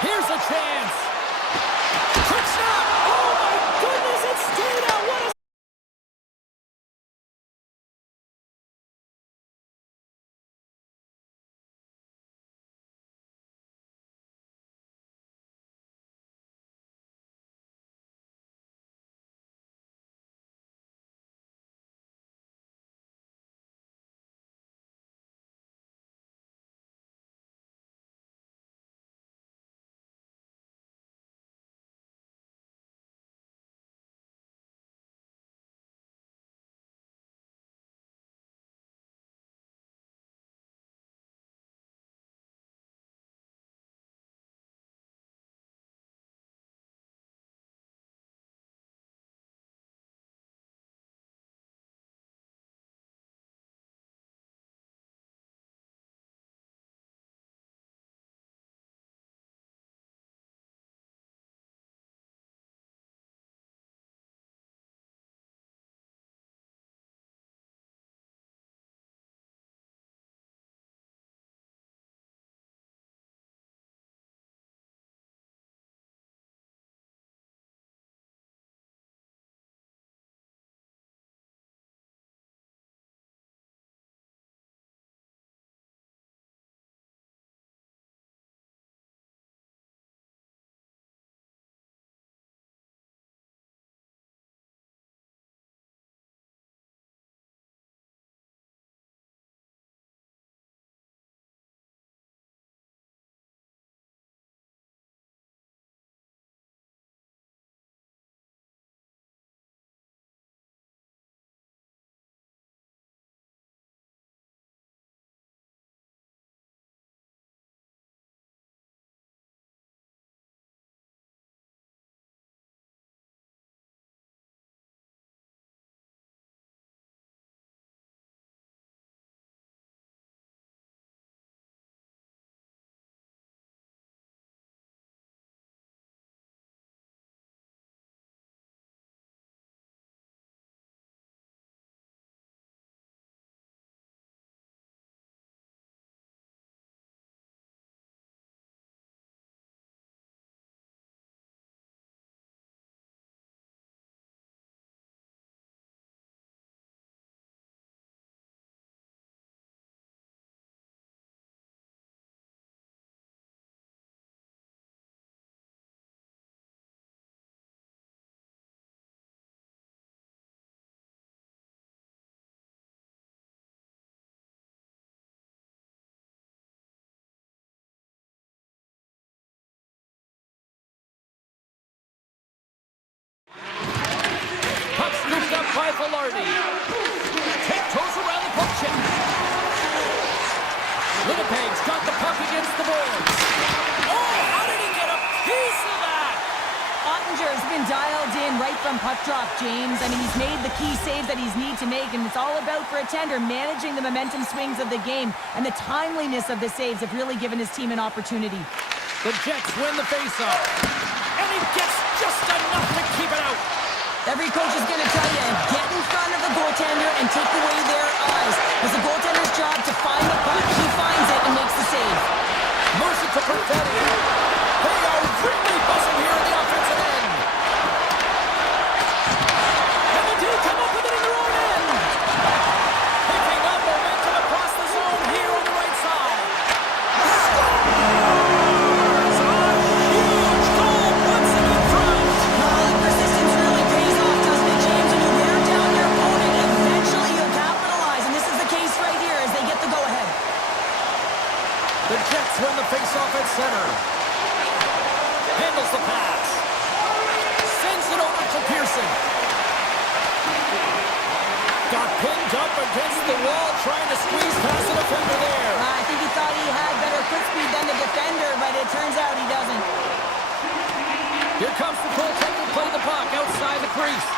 Here's a chance. Quick shot. Oh my goodness, it stayed out. What a right from puck drop, James. I mean, he's made the key saves that he's need to make, and it's all about, for a tender, managing the momentum swings of the game, and the timeliness of the saves have really given his team an opportunity. The Jets win the faceoff, and he gets just enough to keep it out. Every coach is going to tell you, get in front of the goaltender and take away their eyes. It's the goaltender's job to find the puck. He finds it and makes the save. Moves it to Perfetti. They are really buzzing here in the offensive end. And the two come up with it in their own end. Picking up momentum across the zone here on the right side. Scores! A huge goal puts them in front. Well, that persistence really pays off, doesn't it, James? When you wear down your opponent, eventually you'll capitalize. And this is the case right here as they get the go-ahead. The Jets win the faceoff at center. Handles the pass. Sends it over to Pearson. Got pinned up against the wall, trying to squeeze past the defender there. I think he thought he had better quick speed than the defender, but it turns out he doesn't. Here comes the goaltender to play the puck outside the crease.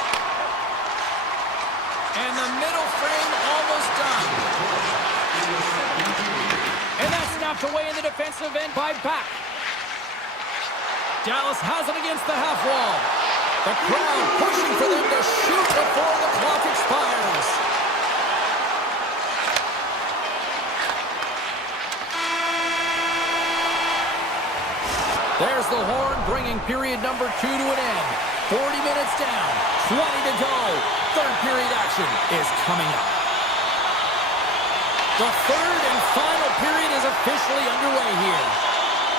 And the middle frame almost done. And that's snapped away in the defensive end by Back. Dallas has it against the half wall. The crowd pushing for them to shoot before the clock expires. There's the horn, bringing period number 2 to an end. 40 minutes down, 20 to go. Third period action is coming up. The third and final period is officially underway here.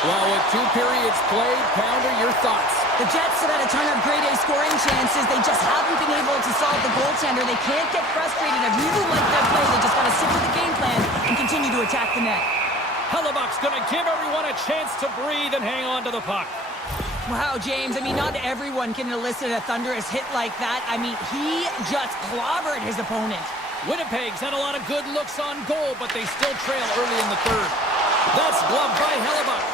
Well, with 2 periods played, Pounder, your thoughts? The Jets have had a ton of grade A scoring chances. They just haven't been able to solve the goaltender. They can't get frustrated. I really like their play. They just got to stick with the game plan and continue to attack the net. Hellebuck's going to give everyone a chance to breathe and hang on to the puck. Wow, James, I mean, not everyone can elicit a thunderous hit like that. I mean, he just clobbered his opponent. Winnipeg's had a lot of good looks on goal, but they still trail early in the third. That's gloved by Hellebuck.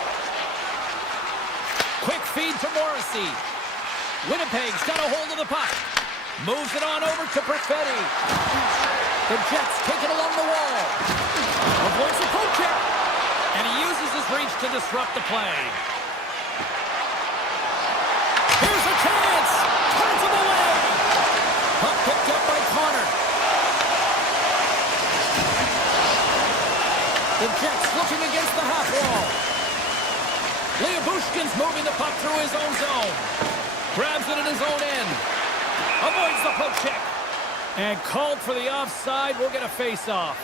Quick feed to Morrissey. Winnipeg's got a hold of the puck. Moves it on over to Perfetti. The Jets take it along the wall. Avoids the poke check. And he uses his reach to disrupt the play. Here's a chance. Turns him away. Puck picked up by Connor. The Jets looking against the half wall. Leobushkin's moving the puck through his own zone. Grabs it in his own end. Avoids the poke check. And called for the offside. We'll get a face-off.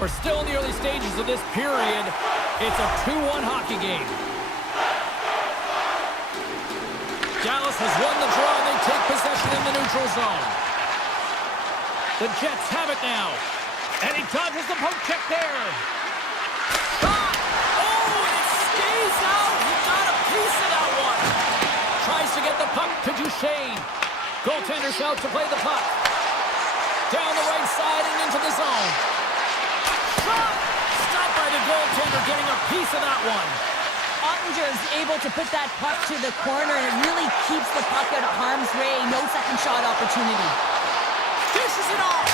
We're still in the early stages of this period. It's a 2-1 hockey game. Dallas has won the draw. They take possession in the neutral zone. The Jets have it now. And he dodges the poke check there. Shot! Oh, it stays out. He got a piece of that one. Tries to get the puck to Duchesne. Goaltender's out to play the puck. Down the right side and into the zone. Shot! Stopped by the goaltender, getting a piece of that one. Ottinger's able to put that puck to the corner, and it really keeps the puck out of harm's way. No second shot opportunity. Dishes it off.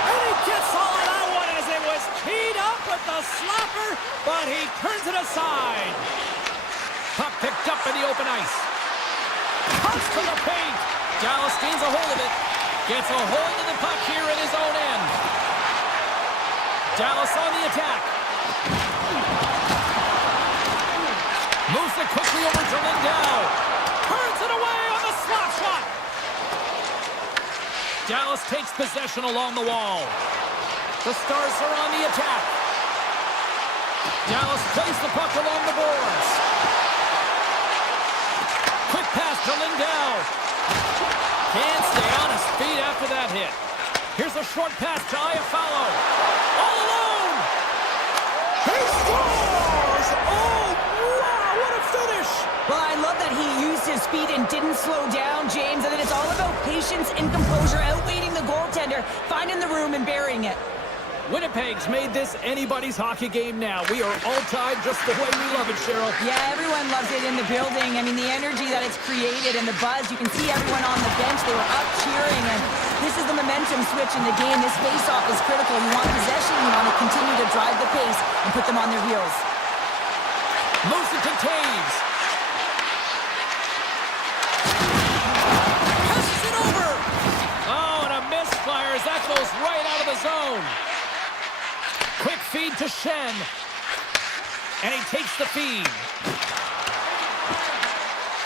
And he gets all of that one as it was keyed up with the slapper, but he turns it aside. Puck picked up in the open ice. Cuts to the paint. Dallas gains a hold of it. Gets a hold of the puck here in his own end. Dallas on the attack. Moves it quickly over to Lindell. Turns it away on the slap shot. Dallas takes possession along the wall. The Stars are on the attack. Dallas plays the puck along the boards. Quick pass to Lindell. Can't stay on his feet after that hit. Here's a short pass to Iafallo. All alone. He scores! Oh, wow, what a finish! Well, I love that he used his speed and didn't slow down, James. And then it's all about patience and composure, outweighting the goaltender, finding the room and burying it. Winnipeg's made this anybody's hockey game now. We are all tied just the way we love it, Cheryl. Yeah, everyone loves it in the building. I mean, the energy that it's created and the buzz. You can see everyone on the bench. They were up cheering, and this is the momentum switch in the game. This face-off is critical. You want possession. You want to continue to drive the pace and put them on their heels. Moves it to Taves. Passes it over. Oh, and a misfire as that goes right out of the zone. Quick feed to Shen. And he takes the feed.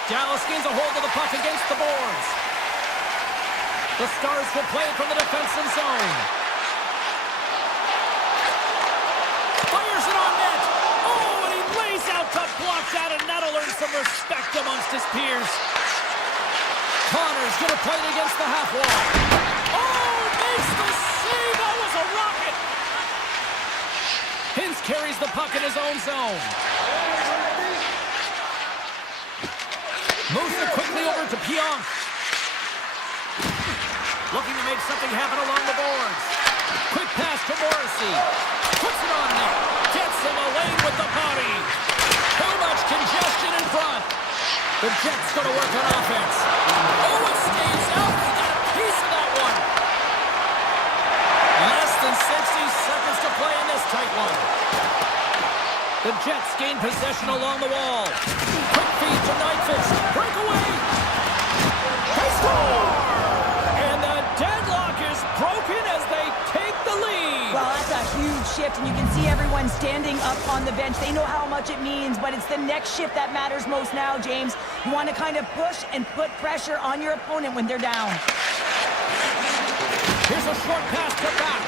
Dallas gains a hold of the puck against the boards. The Stars will play it from the defensive zone. Fires it on net. Oh, and he lays out to block that, and that'll earn some respect amongst his peers. Connor's going to play it against the half wall. Oh, makes the save. That was a rocket. Hintz carries the puck in his own zone. Moves it quickly over to Pionk. Looking to make something happen along the boards. Quick pass to Morrissey. Puts it on net. Gets in the lane with the body. Too much congestion in front. The Jets going to work on offense. Oh, it stays out. They got a piece of that one. Less than 60 seconds to play in this tight one. The Jets gain possession along the wall. Quick feed to Nyquist. Breakaway. They score! And the deadlock is broken as they take the lead. Well, that's a huge shift, and you can see everyone standing up on the bench. They know how much it means, but it's the next shift that matters most now, James. You want to kind of push and put pressure on your opponent when they're down. Here's a short pass to back.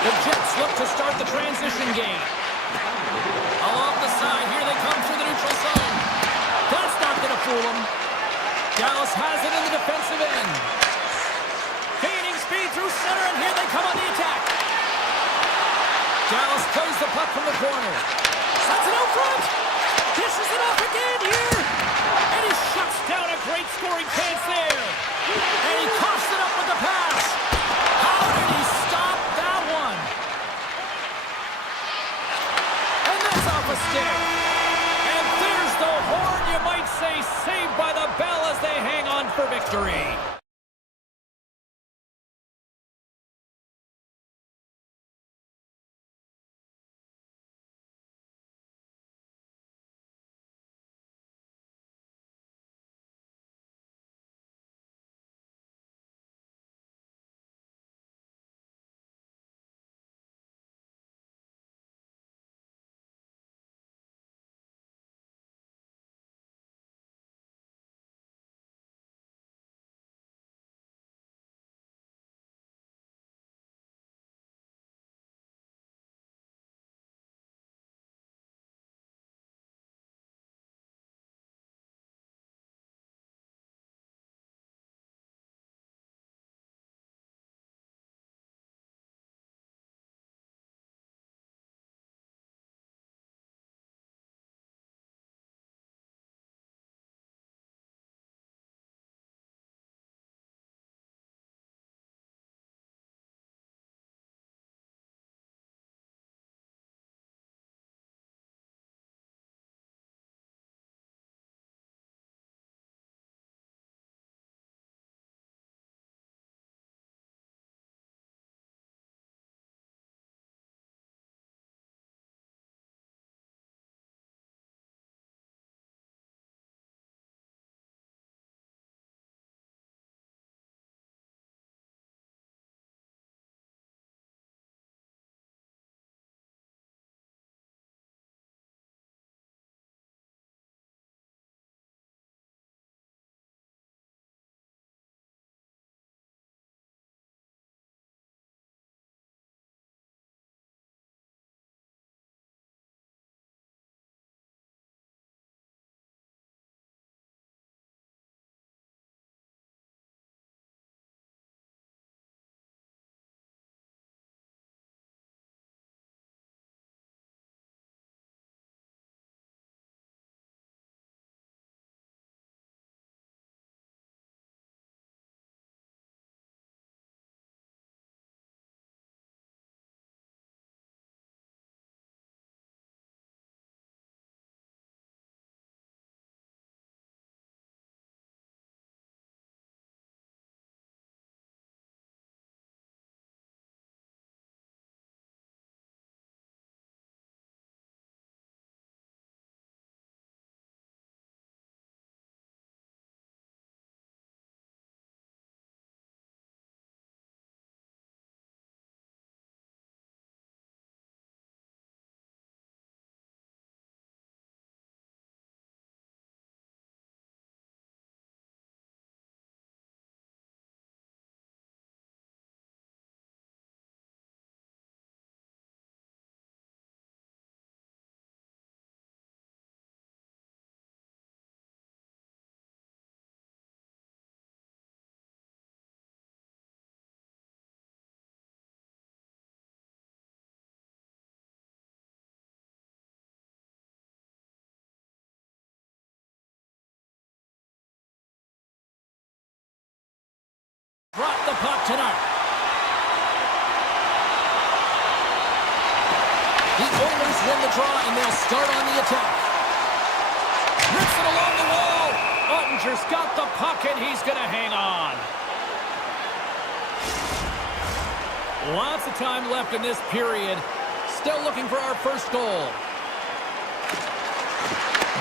The Jets look to start the transition game. Along the side, here they come through the neutral zone. That's not going to fool them. Dallas has it in the defensive end. Gaining speed through center, and here they come on the attack. Dallas plays the puck from the corner. Sets it out front. Dishes it off again here. And he shuts down a great scoring chance there. And he coughs it up with the pass. How did he stop that one? And that's off a stick. And there's the horn, you might say, saved by the bell as they hang on for victory. tonight. The Oilers win the draw, and they'll start on the attack. Rips it along the wall. Ottinger's got the puck, and he's going to hang on. Lots of time left in this period. Still looking for our first goal.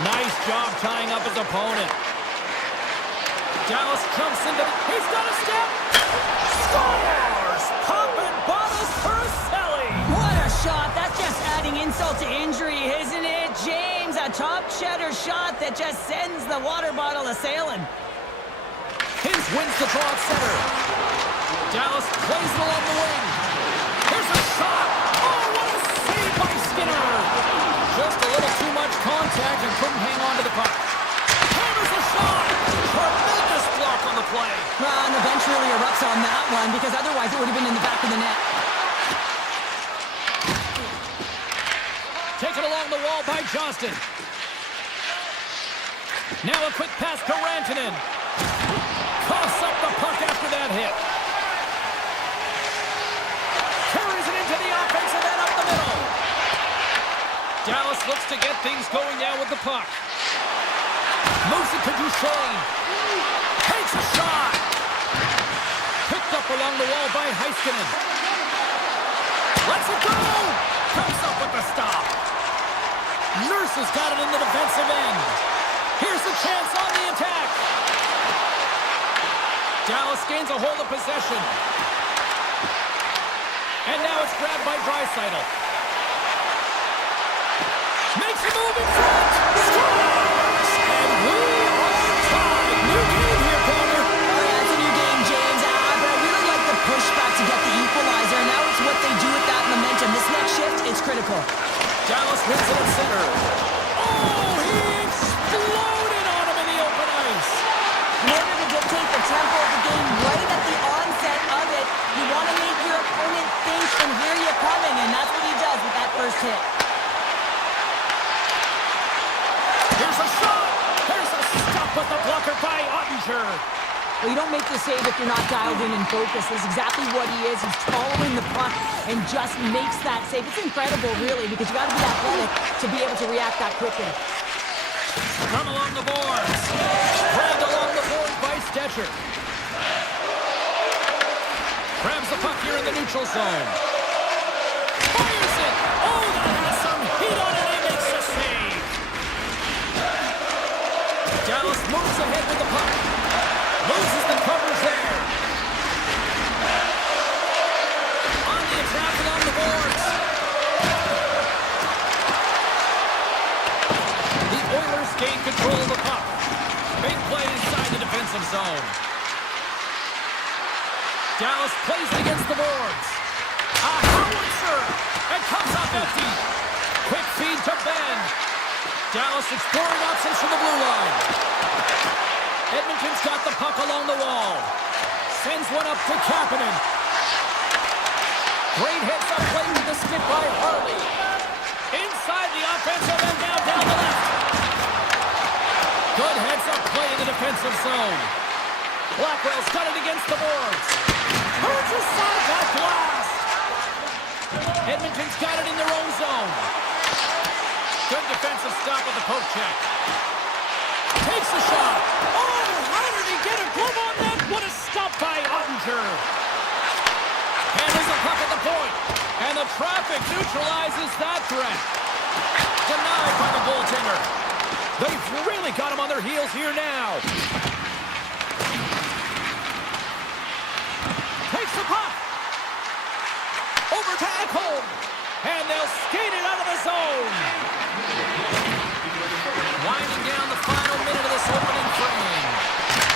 Nice job tying up his opponent. Dallas jumps into... He's got a step! Scores! Popping bottles for Selly! What a shot! That's just adding insult to injury, isn't it, James? A top cheddar shot that just sends the water bottle a-sailing. Hins wins the draw at center. Dallas plays it along the wing. Here's a shot! Oh, what a save by Skinner! Just a little too much contact and couldn't hang on to the puck. Hammers a shot! Tremendous block on the play. Well, and the bench really erupts on that one because otherwise it would have been in the back of the net. Taken along the wall by Johnston. Now a quick pass to Rantanen. Coughs up the puck after that hit. Carries it into the offensive end up the middle. Dallas looks to get things going now with the puck. Moves it to Duchesne. Takes a shot. Picked up along the wall by Heiskanen. Lets it go. Comes up with the stop. Nurse has got it in the defensive end. Here's the chance on the attack. Dallas gains a hold of possession. And now it's grabbed by Draisaitl. Makes a move in front. Scores! And we are tied. New game here, Connor. Oh, yeah, it's a new game, James. But I really like the pushback to get the equalizer. And now it's what they do with that momentum. This next shift, it's critical. Dallas wins it at center. Oh, he exploded on him in the open ice. In order to dictate the tempo of the game right at the onset of it, you want to make your opponent think and hear you coming, and that's what he does with that first hit. Here's a shot. There's a stop with the blocker by Ottinger. Well, you don't make the save if you're not dialed in and focused. That's exactly what he is. He's following the puck and just makes that save. It's incredible, really, because you got to be athletic to be able to react that quickly. From along the boards. Grabbed along the boards by Stetcher. Grabs the puck here in the neutral zone. Fires it. Oh, that has some heat on it. He makes the save. Dallas moves ahead with the puck. Loses the covers there. On the attack along the boards. The Oilers gain control of the puck. Big play inside the defensive zone. Dallas plays it against the boards. A howitzer. And comes up empty. Quick feed to Ben. Dallas exploring options from the blue line. Edmonton's got the puck along the wall. Sends one up to Kapanen. Great hits up play with the stick by Harley. Inside the offensive and now down the left. Good heads up play in the defensive zone. Blackwell's got it against the boards. Hurts aside that blast. Edmonton's got it in their own zone. Good defensive stop with the poke check. Takes the shot. Oh, how did he get a glove on that? What a stop by Ottinger. And there's a puck at the point. And the traffic neutralizes that threat. Denied by the goaltender. They've really got him on their heels here now. Takes the puck. Over to Ekholm. And they'll skate it out of the zone. Winding down the final minute of this opening frame.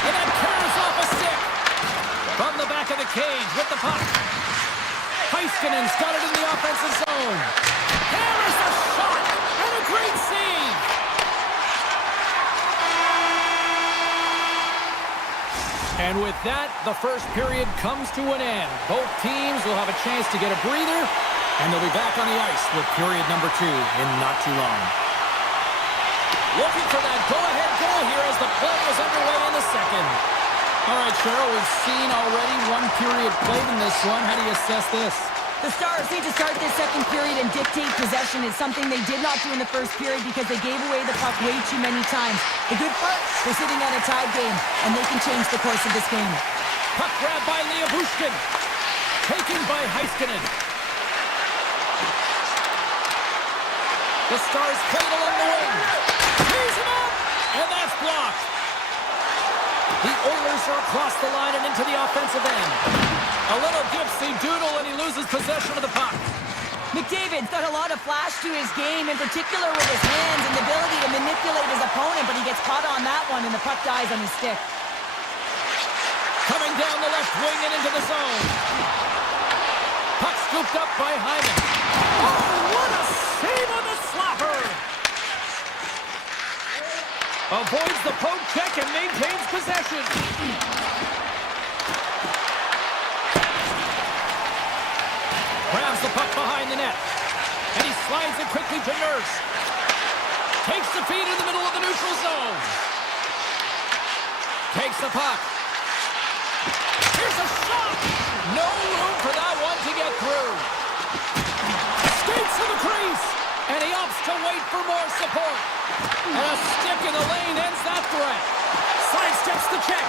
And then carries off a stick. From the back of the cage with the puck. Heiskanen's got it in the offensive zone. Hammers a shot. And a great save. And with that, the first period comes to an end. Both teams will have a chance to get a breather. And they'll be back on the ice with period number 2 in not too long. Looking for that go-ahead goal here as the play is underway in the second. All right, Cheryl, we've seen already one period played in this one. How do you assess this? The Stars need to start this second period and dictate possession. It's something they did not do in the first period because they gave away the puck way too many times. The good part, they're sitting at a tied game, and they can change the course of this game. Puck grab by Bushkin. Taken by Heiskanen. The Stars played along the wing. Tees him up, and that's blocked. The Oilers are across the line and into the offensive end. A little dipsy-doodle, and he loses possession of the puck. McDavid's got a lot of flash to his game, in particular with his hands and the ability to manipulate his opponent, but he gets caught on that one, and the puck dies on his stick. Coming down the left wing and into the zone. Puck scooped up by Hyman. Oh, what a save on the slapper! Avoids the poke check and maintains possession. Grabs the puck behind the net. And he slides it quickly to Nurse. Takes the feed in the middle of the neutral zone. Takes the puck. Here's a shot! No room for that one to get through. Skates to the crease. And he opts to wait for more support. And a stick in the lane ends that threat. Sidesteps the check.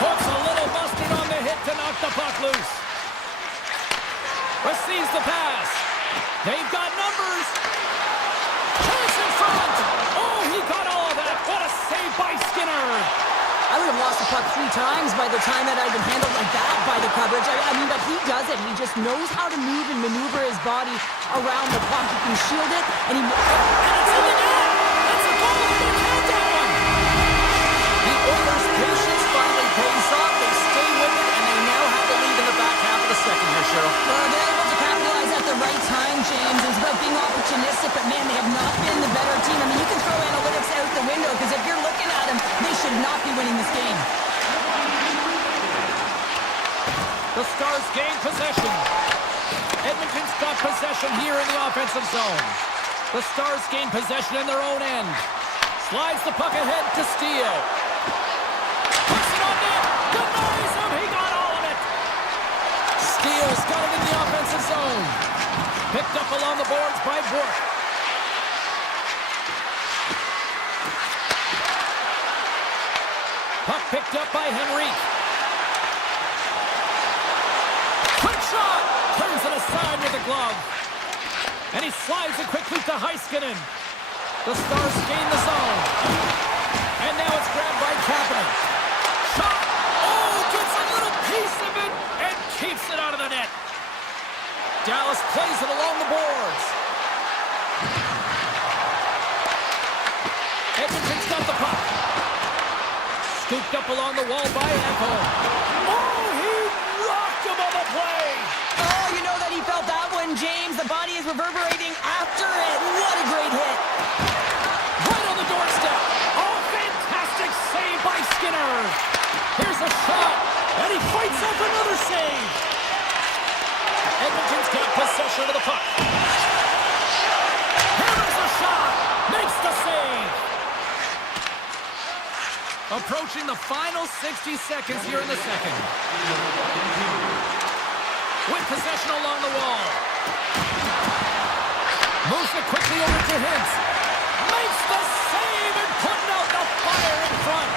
Puts a little mustard on the hit to knock the puck loose. Receives the pass. They've got numbers. Chance in front. Oh, he got all of that. What a save by Skinner. I would have lost the puck 3 times by the time that I'd been handled like that by the coverage. I mean, but he does it. He just knows how to move and maneuver his body around the puck. He can shield it, and And it's in the net! That's a goal! They're gonna count that one! The Oilers' patience finally pays off. They stay with it, and they now have the lead in the back half of the second here, Cheryl. Well, they're able to capitalize at the right time, James. It's about being opportunistic, but man, they have not been the better team. I mean, you can throw analytics out the window, because if you're looking at them, they should not be winning this game. The Stars gain possession. Edmonton's got possession here in the offensive zone. The Stars gain possession in their own end. Slides the puck ahead to Steele. Puts it on net. Denies him. He got all of it. Steele's got it in the offensive zone. Picked up along the boards by Bourque. Puck picked up by Henrique. Quick shot! Turns it aside with a glove. And he slides it quickly to Heiskanen. The Stars gain the zone. And now it's grabbed by Kapanen. Shot! Oh, gets a little piece of it and keeps it out of the net. Dallas plays it along the boards. Edmonton's got the puck. Scooped up along the wall by Ekholm. Oh, he rocked him on the play. Oh, you know that he felt that one, James. The body is reverberating after it. What a great hit. Right on the doorstep. Oh, fantastic save by Skinner. Here's a shot, and he fights off another save. Edmonton's got possession of the puck. Here's a shot. Makes the save. Approaching the final 60 seconds here in the second. With possession along the wall. Moves it quickly over to Hintz. Makes the save and putting out the fire in front.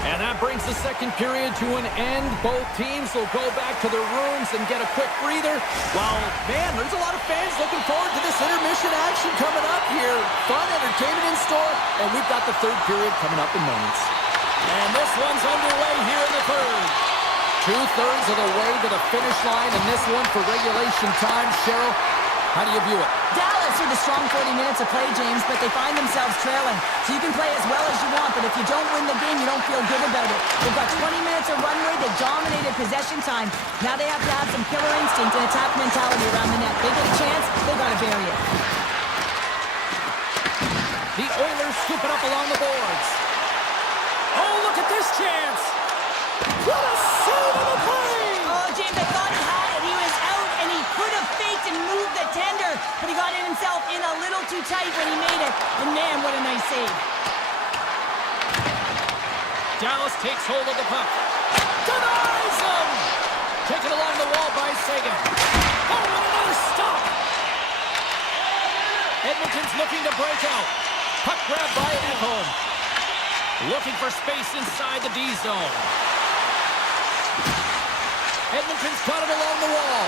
And that brings the second period to an end. Both teams will go back to their rooms and get a quick breather. While, man, there's a lot of fans looking forward to this intermission action coming up here. Fun entertainment in store, and we've got the third period coming up in moments. And this one's underway here in the third. 2/3 of the way to the finish line, and this one for regulation time. Cheryl, how do you view it? Dallas with a strong 40 minutes of play, James, but they find themselves trailing. So you can play as well as you want, but if you don't win the game, you don't feel good about it. They've got 20 minutes of runway. They dominated possession time. Now they have to have some killer instinct and attack mentality around the net. They get a chance, they got to bury it. The Oilers scoop it up along the boards. Oh, look at this chance. What a save on the play! Oh, James, I thought he had it. He was out, and he could have faked and moved Dallas takes hold of the puck. Denies him! Taken along the wall by Sagan. Oh, and another stop! Edmonton's looking to break out. Puck grab by Ekholm. Looking for space inside the D zone. Edmonton's got it along the wall.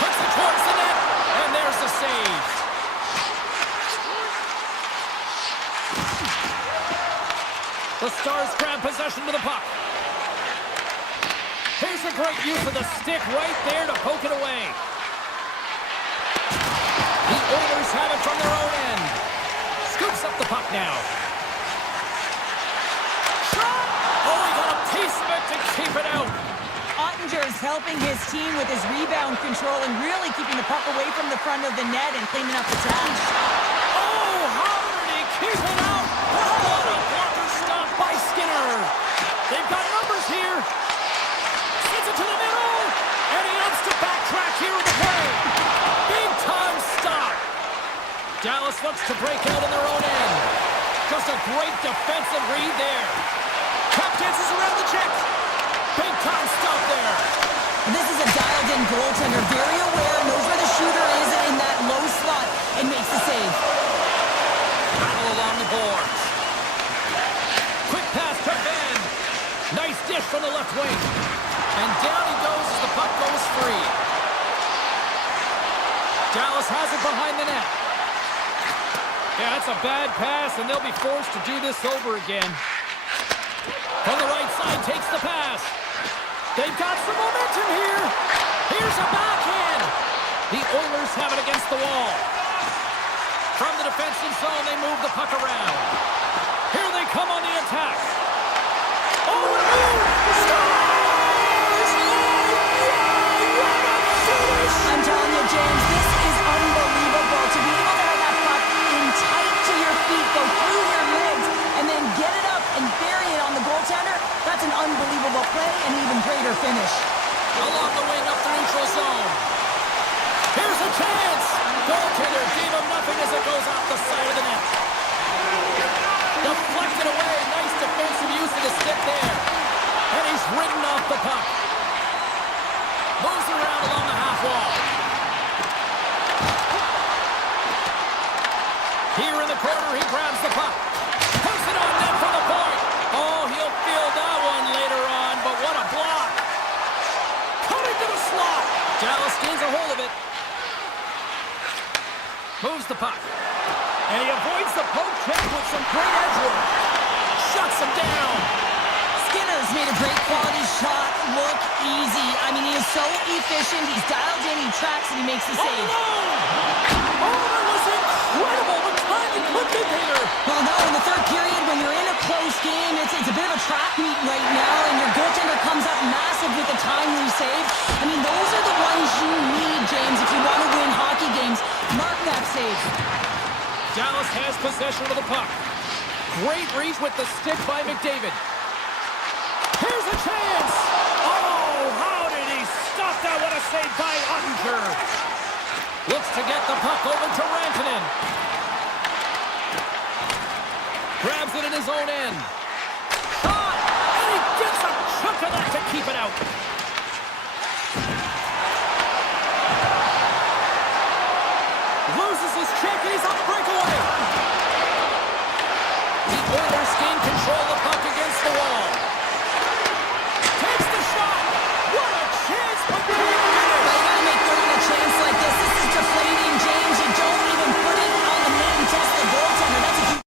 Puts it towards the net, and there's the save. The Stars grab possession to the puck. Here's a great use of the stick right there to poke it away. The Oilers have it from their own end. Scoops up the puck now. Shot! Oh, he got a piece of it to keep it out. Ottinger's helping his team with his rebound control and really keeping the puck away from the front of the net and cleaning up the trash. Oh, how did he keep it out? What a blocker stop by Skinner. They've got numbers here. Sends it to the middle, and he opts to backtrack here in the play. Big time stop. Dallas looks to break out in their own end. Just a great defensive read there. Tap dances around the check. Big time stop there. And this is a dialed-in goaltender, very aware, knows where the shooter is in that low slot, and makes the save. Battle along the boards. Quick pass to Ben. Nice dish from the left wing. And down he goes as the puck goes free. Dallas has it behind the net. Yeah, that's a bad pass, and they'll be forced to do this over again. From the right side, takes the pass. They've got some momentum here. Here's a backhand. The Oilers have it against the wall. From the defensive zone, they move the puck around. Here they come on the attack. Oh, and a move! Scores! I'm telling you, James, this is unbelievable. To be able to have that puck in tight to your feet, go through your legs, and then get it up and bury it on the goaltender, that's an unbelievable play and even greater finish. Along the wing up the neutral zone. Here's a chance. Goaltender gave him nothing as it goes off the side of the net. Deflected away. Nice defensive use of the stick there. And he's ridden off the puck. Moves around along the half wall. Here in the corner, he grabs the puck. Puts it on net for the point. Oh, he'll feel that one later on, but what a block. Coming to the slot. Dallas gains a hold of it. Moves the puck. And he avoids the poke check with some great edge work. Shuts him down. Skinner's made a great quality shot look easy. I mean, he is so efficient. He's dialed in, he tracks, and he makes the save. Oh, that was incredible. The timing couldn't be bigger. Well, no, in the third period, when you're in a close game, it's a bit of a track meet right now, and your goaltender comes up massive with a timely save. I mean, those are the ones you need, James, if you want to win hockey games. Mark that save. Dallas has possession of the puck. Great reach with the stick by McDavid. Here's a chance. Oh, how did he stop that? What a save by Ottinger. Looks to get the puck over to Rantanen. Grabs it in his own end. Shot! And he gets a chunk of that to keep it out. Loses his check and he's on the breakaway. The Oilers gain control of the puck against the wall. Takes the shot. What a chance, but they didn't get it. You gotta make good on a chance like this. This is deflating, James. You don't even put it on the net and test the goaltender. That's a huge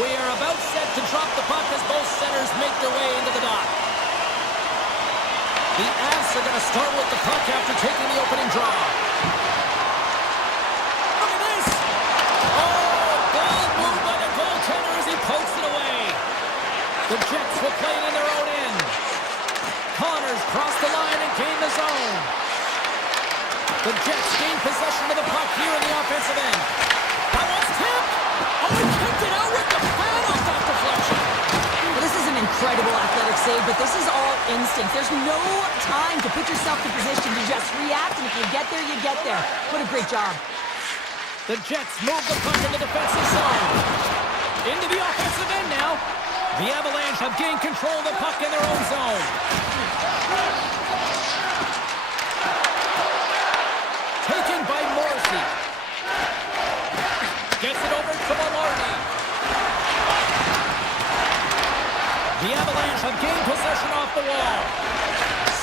We are about set to drop the puck as both centers make their way into the dot. The Avs are going to start with the puck after taking the opening draw. Look at this! Oh, ball moved by the goaltender as he pokes it away. The Jets will play it in their own end. Connors cross the line and gain the zone. The Jets gain possession of the puck here in the offensive end. That one's tipped! Oh, he kicked it out with the pad off that deflection. Well, this is an incredible athletic save, but this is all instinct. There's no time to put yourself in position to just react, and if you get there, you get there. What a great job. The Jets move the puck in the defensive zone. Into the offensive end now. The Avalanche have gained control of the puck in their own zone. Taken by Morrissey. Gets it over to Maloney. The Avalanche have gained possession off the wall.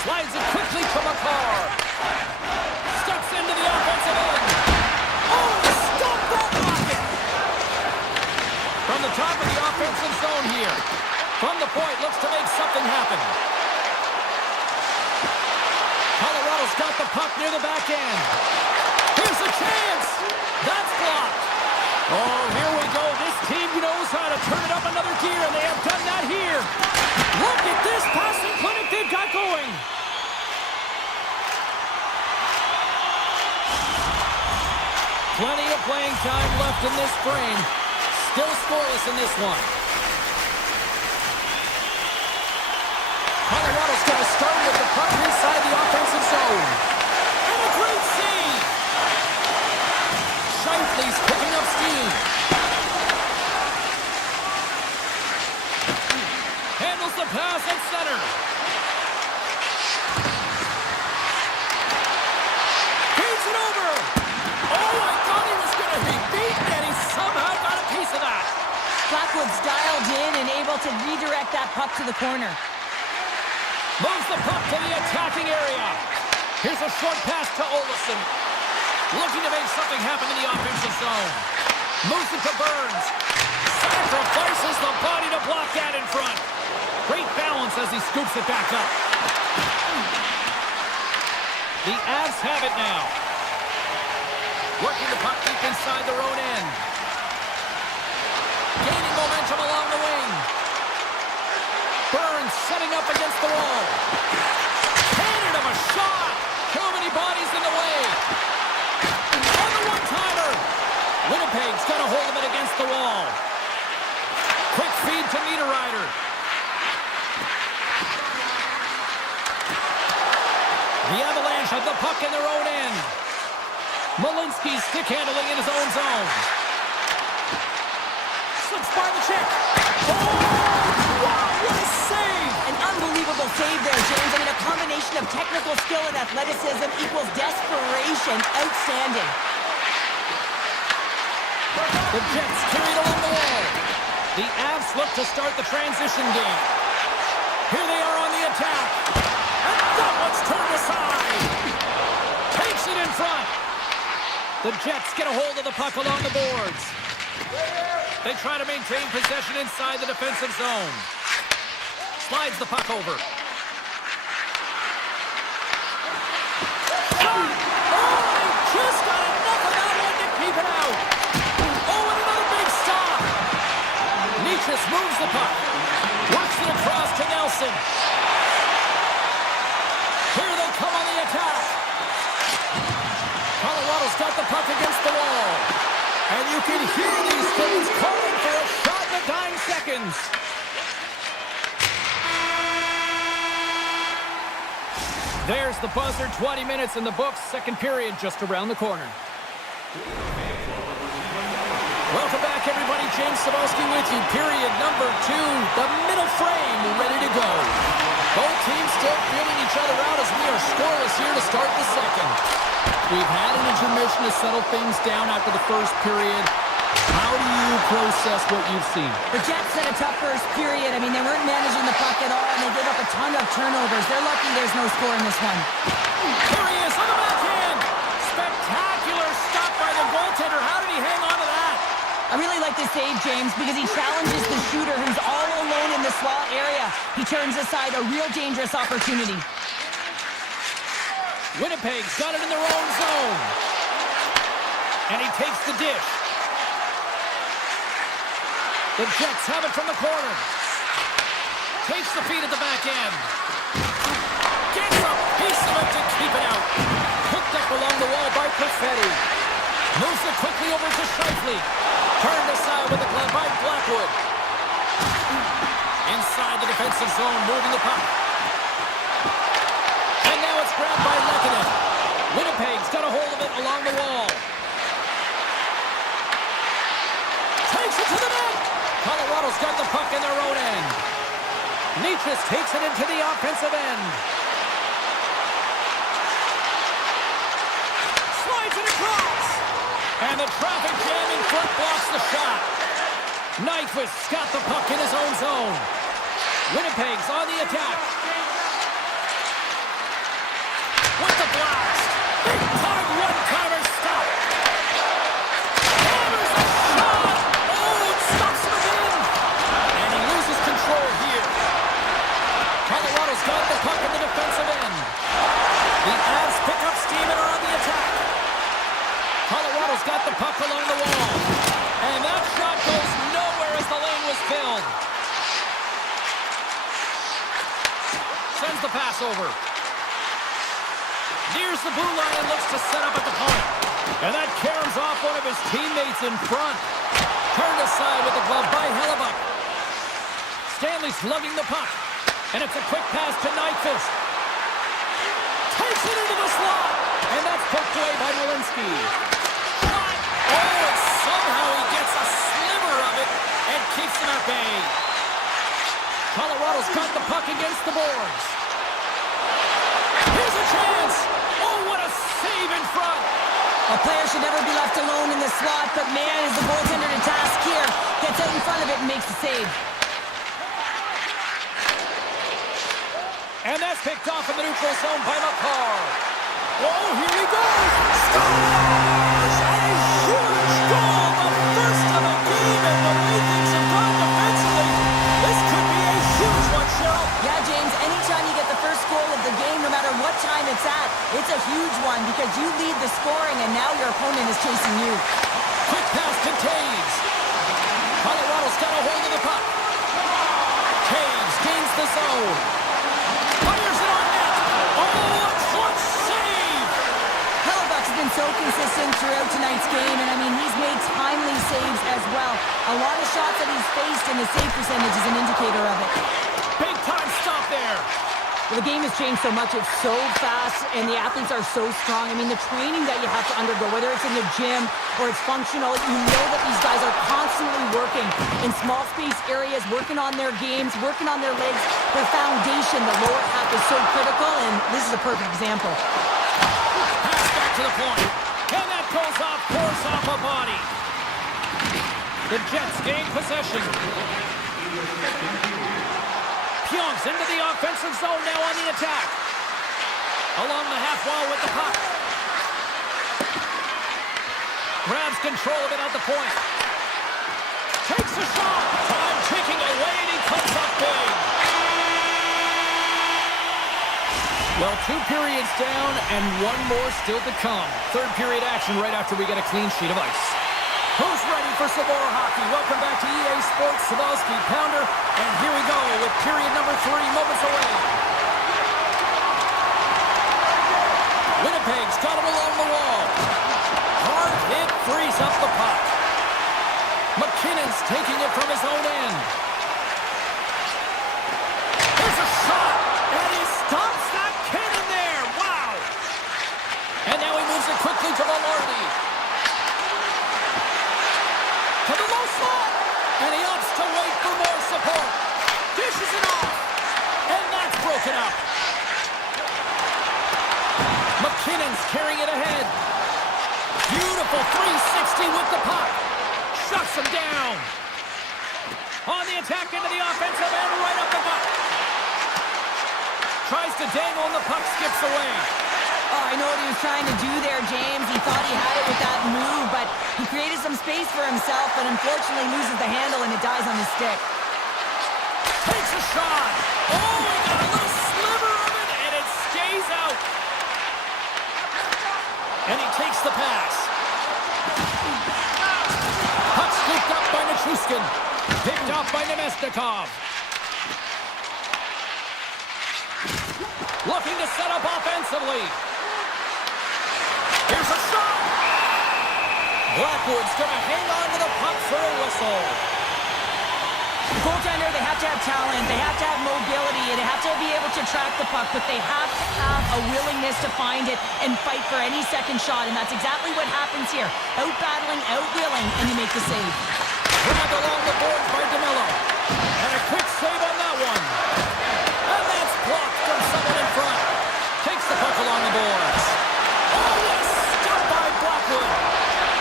Slides it quickly to McCarr. Steps into the offensive end. Oh, stop that rocket! From the top of the offensive zone here. From the point, looks to make something happen. Colorado's got the puck near the back end. Here's a chance! That's blocked. Oh, here we go. This team knows how to turn it up another gear, and they have done that here. Look at this passing clinic they've got going. Plenty of playing time left in this frame. Still scoreless in this one. Colorado's going to start with the puck inside the offensive zone. And a great save! Scheifele's picking up steam. Handles the pass at center. Feeds it over. Oh, I thought he was going to be beaten, and he somehow got a piece of that. Blackwood's dialed in and able to redirect that puck to the corner. Moves the puck to the attacking area. Here's a short pass to Olofsson. Looking to make something happen in the offensive zone. Moves it to Burns. Sacrifices the body to block that in front. Great balance as he scoops it back up. The Avs have it now. Working the puck deep inside their own end. Gaining momentum along the wing. Burns setting up against the wall. Handed him a shot. Too many bodies in the way. On the one-timer. Winnipeg's got a hold of it against the wall. Quick feed to Niederreiter. The Avalanche have the puck in their own end. Malinsky's stick handling in his own zone. Slips by the check. Oh, wow, what a save! An unbelievable save there, James. I mean, a combination of technical skill and athleticism equals desperation. Outstanding. The Jets carried along the wall. The Avs look to start the transition game. Here they are on the attack. And that one's turned aside. Takes it in front. The Jets get a hold of the puck along the boards. They try to maintain possession inside the defensive zone. Slides the puck over. Oh, they just got enough of that one to keep it out. Oh, and another big stop. Nietzsche moves the puck. Works it across to Nelson. Here they come on the attack. Colorado's got the puck against the wall. And you can hear these fans calling for a shot in the dying seconds. There's the buzzer, 20 minutes in the books, second period just around the corner. Welcome back, everybody. James Cebulski with you. Period number 2, the middle frame ready to go. Both teams still feeling each other out as we are scoreless here to start the second. We've had an intermission to settle things down after the first period. How do you process what you've seen? The Jets had a tough first period. I mean, they weren't managing the puck at all, and they gave up a ton of turnovers. They're lucky there's no score in this one. Here he is on the backhand. Spectacular stop by the goaltender. How did he hang on to that? I really like this save, James, because he challenges the shooter who's all alone in the slot area. He turns aside a real dangerous opportunity. Winnipeg's got it in their own zone. And he takes the dish. The Jets have it from the corner. Takes the feed at the back end. Gets a piece of it to keep it out. Picked up along the wall by Perfetti. Moves it quickly over to Scheifele. Turned aside with the glove by Blackwood. Inside the defensive zone, moving the puck. And now it's grabbed by Lehkonen. Winnipeg's got a hold of it along the wall. Takes it to the net. Colorado's got the puck in their own end. Nietzsche takes it into the offensive end. Slides it across. And the traffic jam in front blocks the shot. Nyquist's got the puck in his own zone. Winnipeg's on the attack. With the blast. Big time one-timer stop. Hammers a shot. Oh, it stops him again. And he loses control here. Colorado's got the puck in the defensive end. The Avs pick up steam and are on the attack. Colorado's got the puck along the wall. And that shot goes nowhere as the lane was filled. Sends the pass over. Nears the blue line and looks to set up at the point. And that caroms off one of his teammates in front. Turned aside with the glove by Hellebuck. Stanley's lugging the puck. And it's a quick pass to Nyquist. Takes it into the slot. And that's poked away by Walensky. Shot. Oh, and somehow he gets a sliver of it and keeps him at bay. Colorado's got the puck against the boards. Here's a chance. Oh, what a save in front. A player should never be left alone in the slot, but man, is the goaltender to task here. Gets out in front of it and makes the save. And that's picked off in the neutral zone by McCarr. Oh, here he goes. Scores! A huge goal. The first of the game, and the way things have gone defensively, this could be a huge one, Cheryl. Yeah, James, anytime you get the first goal of the game, no matter what time it's at, it's a huge one because you lead the scoring and now your opponent is chasing you. Quick pass to Taves. Colorado's got a hold of the puck. Taves gains the zone. Fires it on net. Oh, a clutch save. Hellebuck's been so consistent throughout tonight's game, and I mean, he's made timely saves as well. A lot of shots that he's faced, and the save percentage is an indicator of it. Big time stop there. Well, the game has changed so much. It's so fast, and the athletes are so strong. I mean, the training that you have to undergo, whether it's in the gym or it's functional, you know that these guys are constantly working in small space areas, working on their games, working on their legs. Their foundation, the lower half, is so critical, and this is a perfect example. Pass back to the point. And that goes off, force off a body. The Jets gain possession. Pionks into the offensive zone now on the attack. Along the half wall with the puck. Grabs control of it at the point. Takes a shot. Time ticking away and he comes up big. Well, 2 periods down and 1 more still to come. Third period action right after we get a clean sheet of ice. Who's ready for some more hockey? Welcome back to EA Sports, Sabalski, Pounder, and here we go with period number 3, moments away. Winnipeg's got it along the wall. Hard hit frees up the puck. McKinnon's taking it from his own end. There's a shot, and he stops that cannon there. Wow. And now he moves it quickly to Velarde. To the low slot, and he opts to wait for more support. Dishes it off, and that's broken up. McKinnon's carrying it ahead. Beautiful 360 with the puck. Shuts him down. On the attack into the offensive end, right up the gut. Tries to dangle, and the puck skips away. Oh, I know what he was trying to do there, James. He thought he had it with that move, but he created some space for himself, but unfortunately loses the handle and it dies on his stick. Takes a shot. Oh, he got a little sliver of it, and it stays out. And he takes the pass. Puck scooped up by Nichushkin. Picked up by Nemesnikov. Looking to set up offensively. Here's a shot. Blackwood's going to hang on to the puck for a whistle. The goaltender, they have to have talent, they have to have mobility, and they have to be able to track the puck, but they have to have a willingness to find it and fight for any second shot, and that's exactly what happens here. Out-battling, out-willing, and you make the save. Grabbed along the boards by DeMello. And a quick save on that one. And that's blocked from someone in front. Takes the puck along the boards. Oh, yes! Stopped by Blackwood.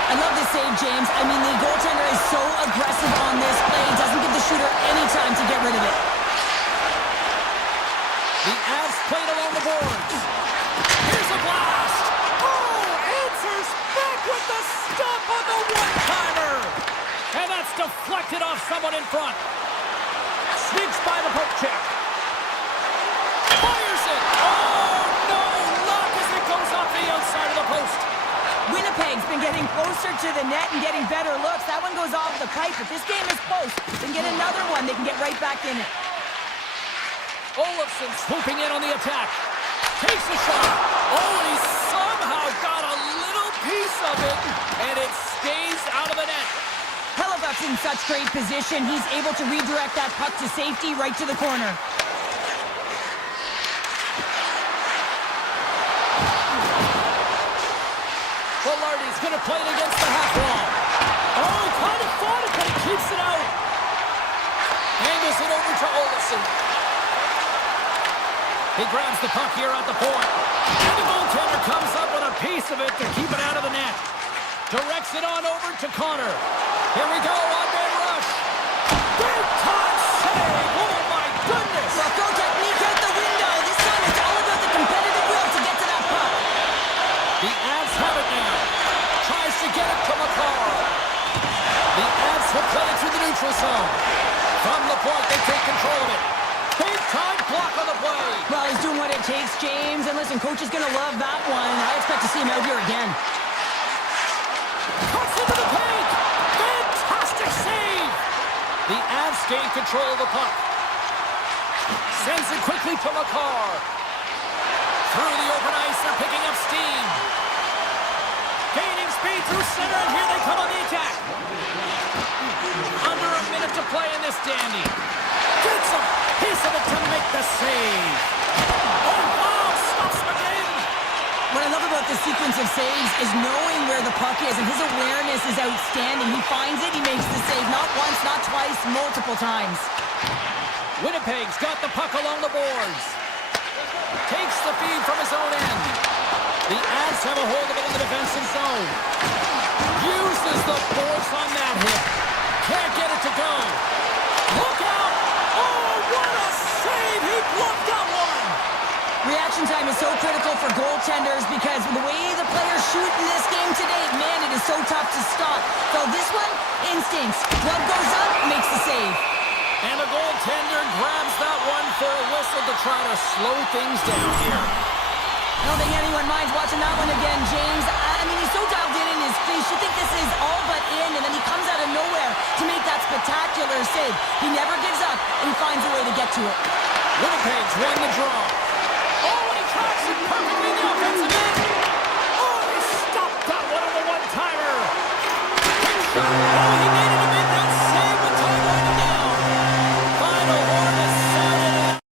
I love this save, James. I mean, the goaltender is so aggressive on this play. He doesn't give the shooter any time to get rid of it. The Avs played along the boards. Here's a blast. Oh, answers back with the stop on the one-timer. And that's deflected off someone in front. Sneaks by the poke check. Fires it. Oh, no. Luck as it goes off the outside of the post. Winnipeg's been getting closer to the net and getting better looks. That one goes off the pipe. If this game is close, then get another one. They can get right back in it. Olofsson swooping in on the attack. Takes a shot. Oh, and he somehow got a little piece of it, and it stays out of the net. Hellebuck's in such great position. He's able to redirect that puck to safety right to the corner. Velarde's going to play it against the half wall. Oh, he kind of fought it, but he keeps it out. Angles it over to Olofsson. He grabs the puck here at the point. And the goaltender comes up with a piece of it to keep it out of the net. Directs it on over to Connor. Here we go, one-man rush. Big time save. Oh, my goodness. Well, throw technique out the window. This time it's all about the competitive will to get to that puck. The Avs have it now. Tries to get it to McCarr. The Avs will play it through the neutral zone. From the point, they take control of it. Big time block on the play. Well, he's doing what it takes, James. And listen, coach is going to love that one. I expect to see him out here again. Cuts into the paint. Fantastic save. The Avs gain control of the puck. Sends it quickly to McCarr. Through the open ice, they're picking up steam. Gaining speed through center, and here they come on the attack. Under a minute to play in this dandy. Gets a piece of it to make the save. Oh, stops him again. What I love about this sequence of saves is knowing where the puck is, and his awareness is outstanding. He finds it, he makes the save, not once, not twice, multiple times. Winnipeg's got the puck along the boards. Takes the feed from his own end. The Avs have a hold of it in the defensive zone. Uses the force on that hit. Can't get it to go. Look out! Oh, what a save! He blocked that one! Reaction time is so critical for goaltenders because the way the players shoot in this game today, man, it is so tough to stop. So this one, instincts. Glove goes up, makes the save. And the goaltender grabs that one for a whistle to try to slow things down here. I don't think anyone minds watching that one again, James. I mean, he's so dialed in his crease. You think this is all but in, and then he comes out of nowhere to make that spectacular save. He never gives up, and he finds a way to get to it. Winnipeg's won the draw. Oh, and he tracks it perfectly in the offensive end. Oh, he stopped that one on the one-timer. Oh, he made it a mid-net save with time winding down. Final horn is sounded.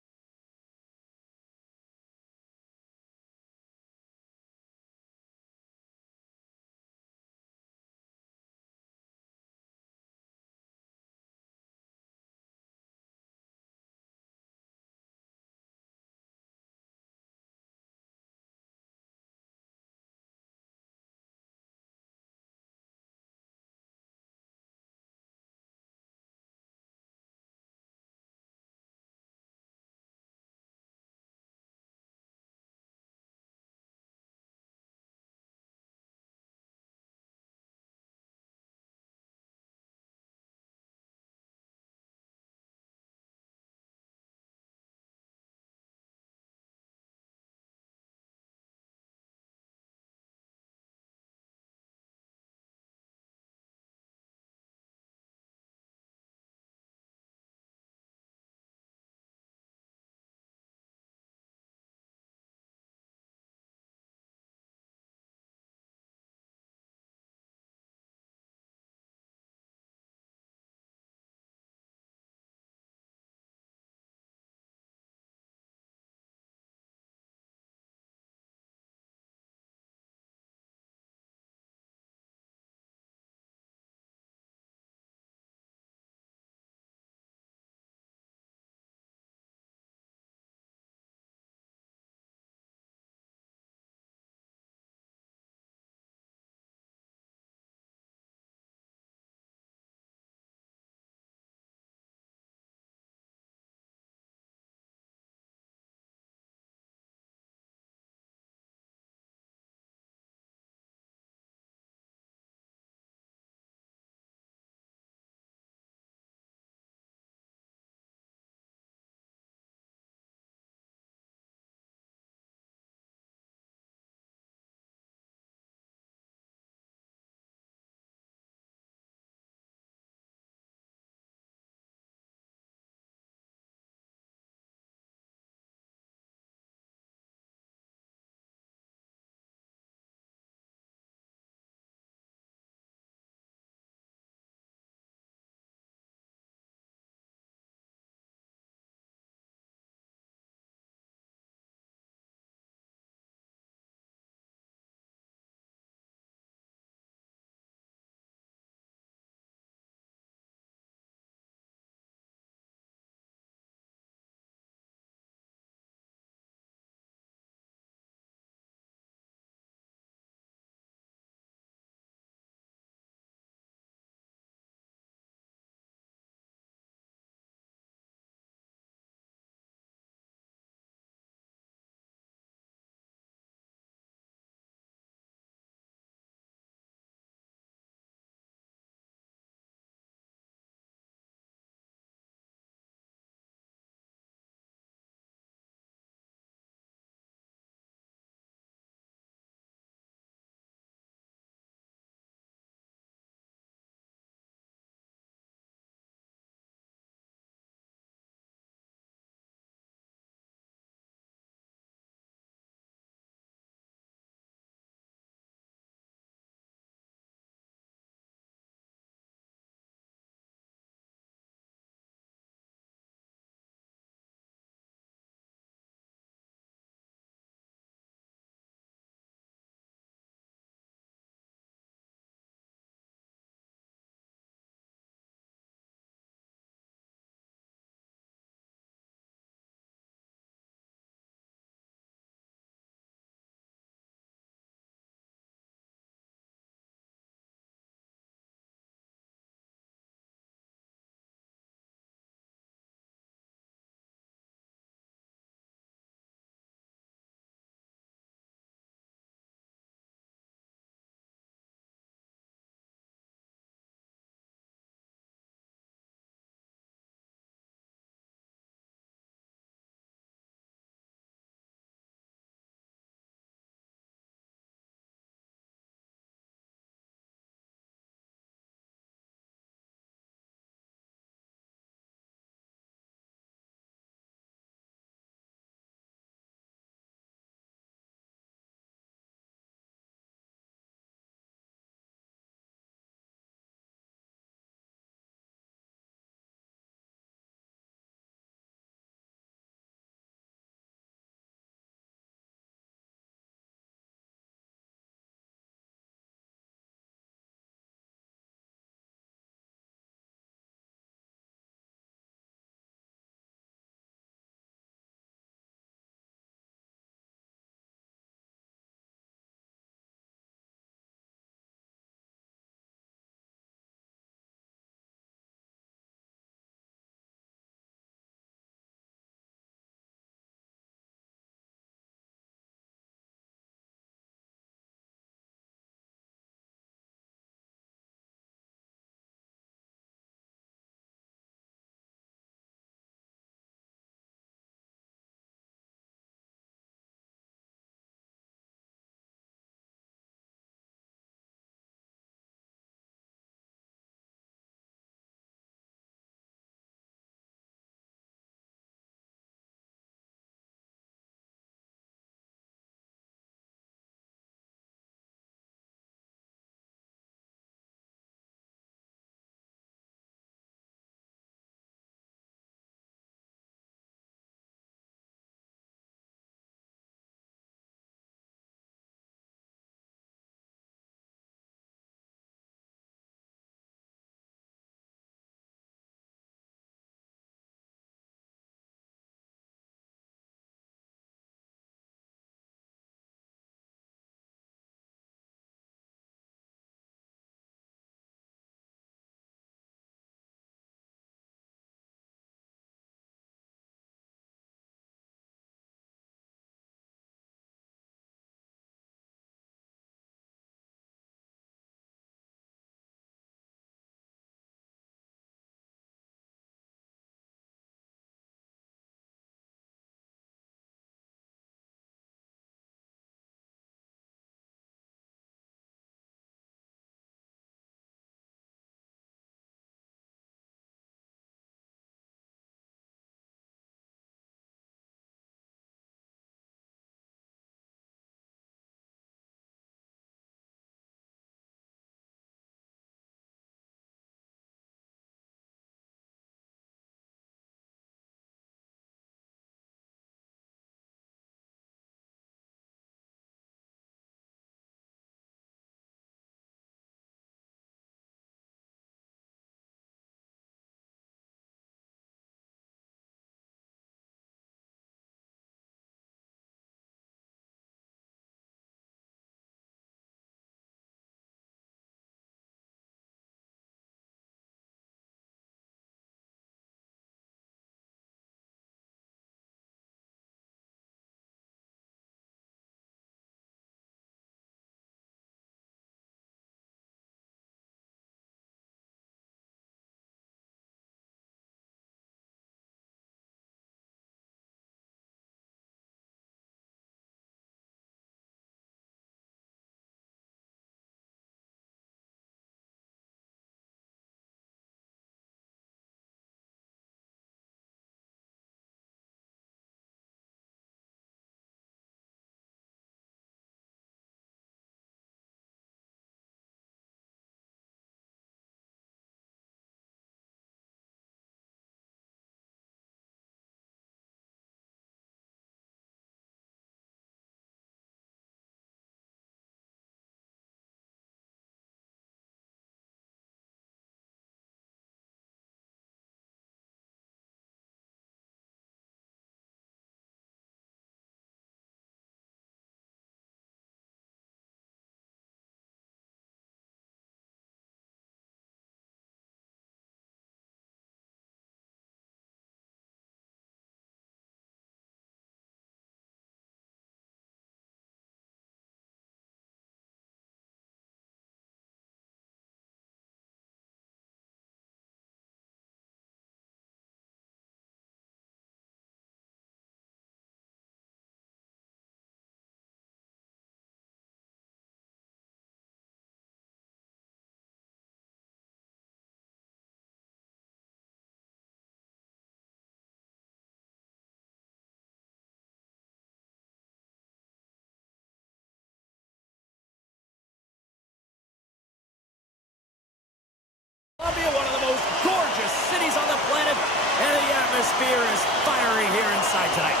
you, one of the most gorgeous cities on the planet, and the atmosphere is fiery here inside tonight.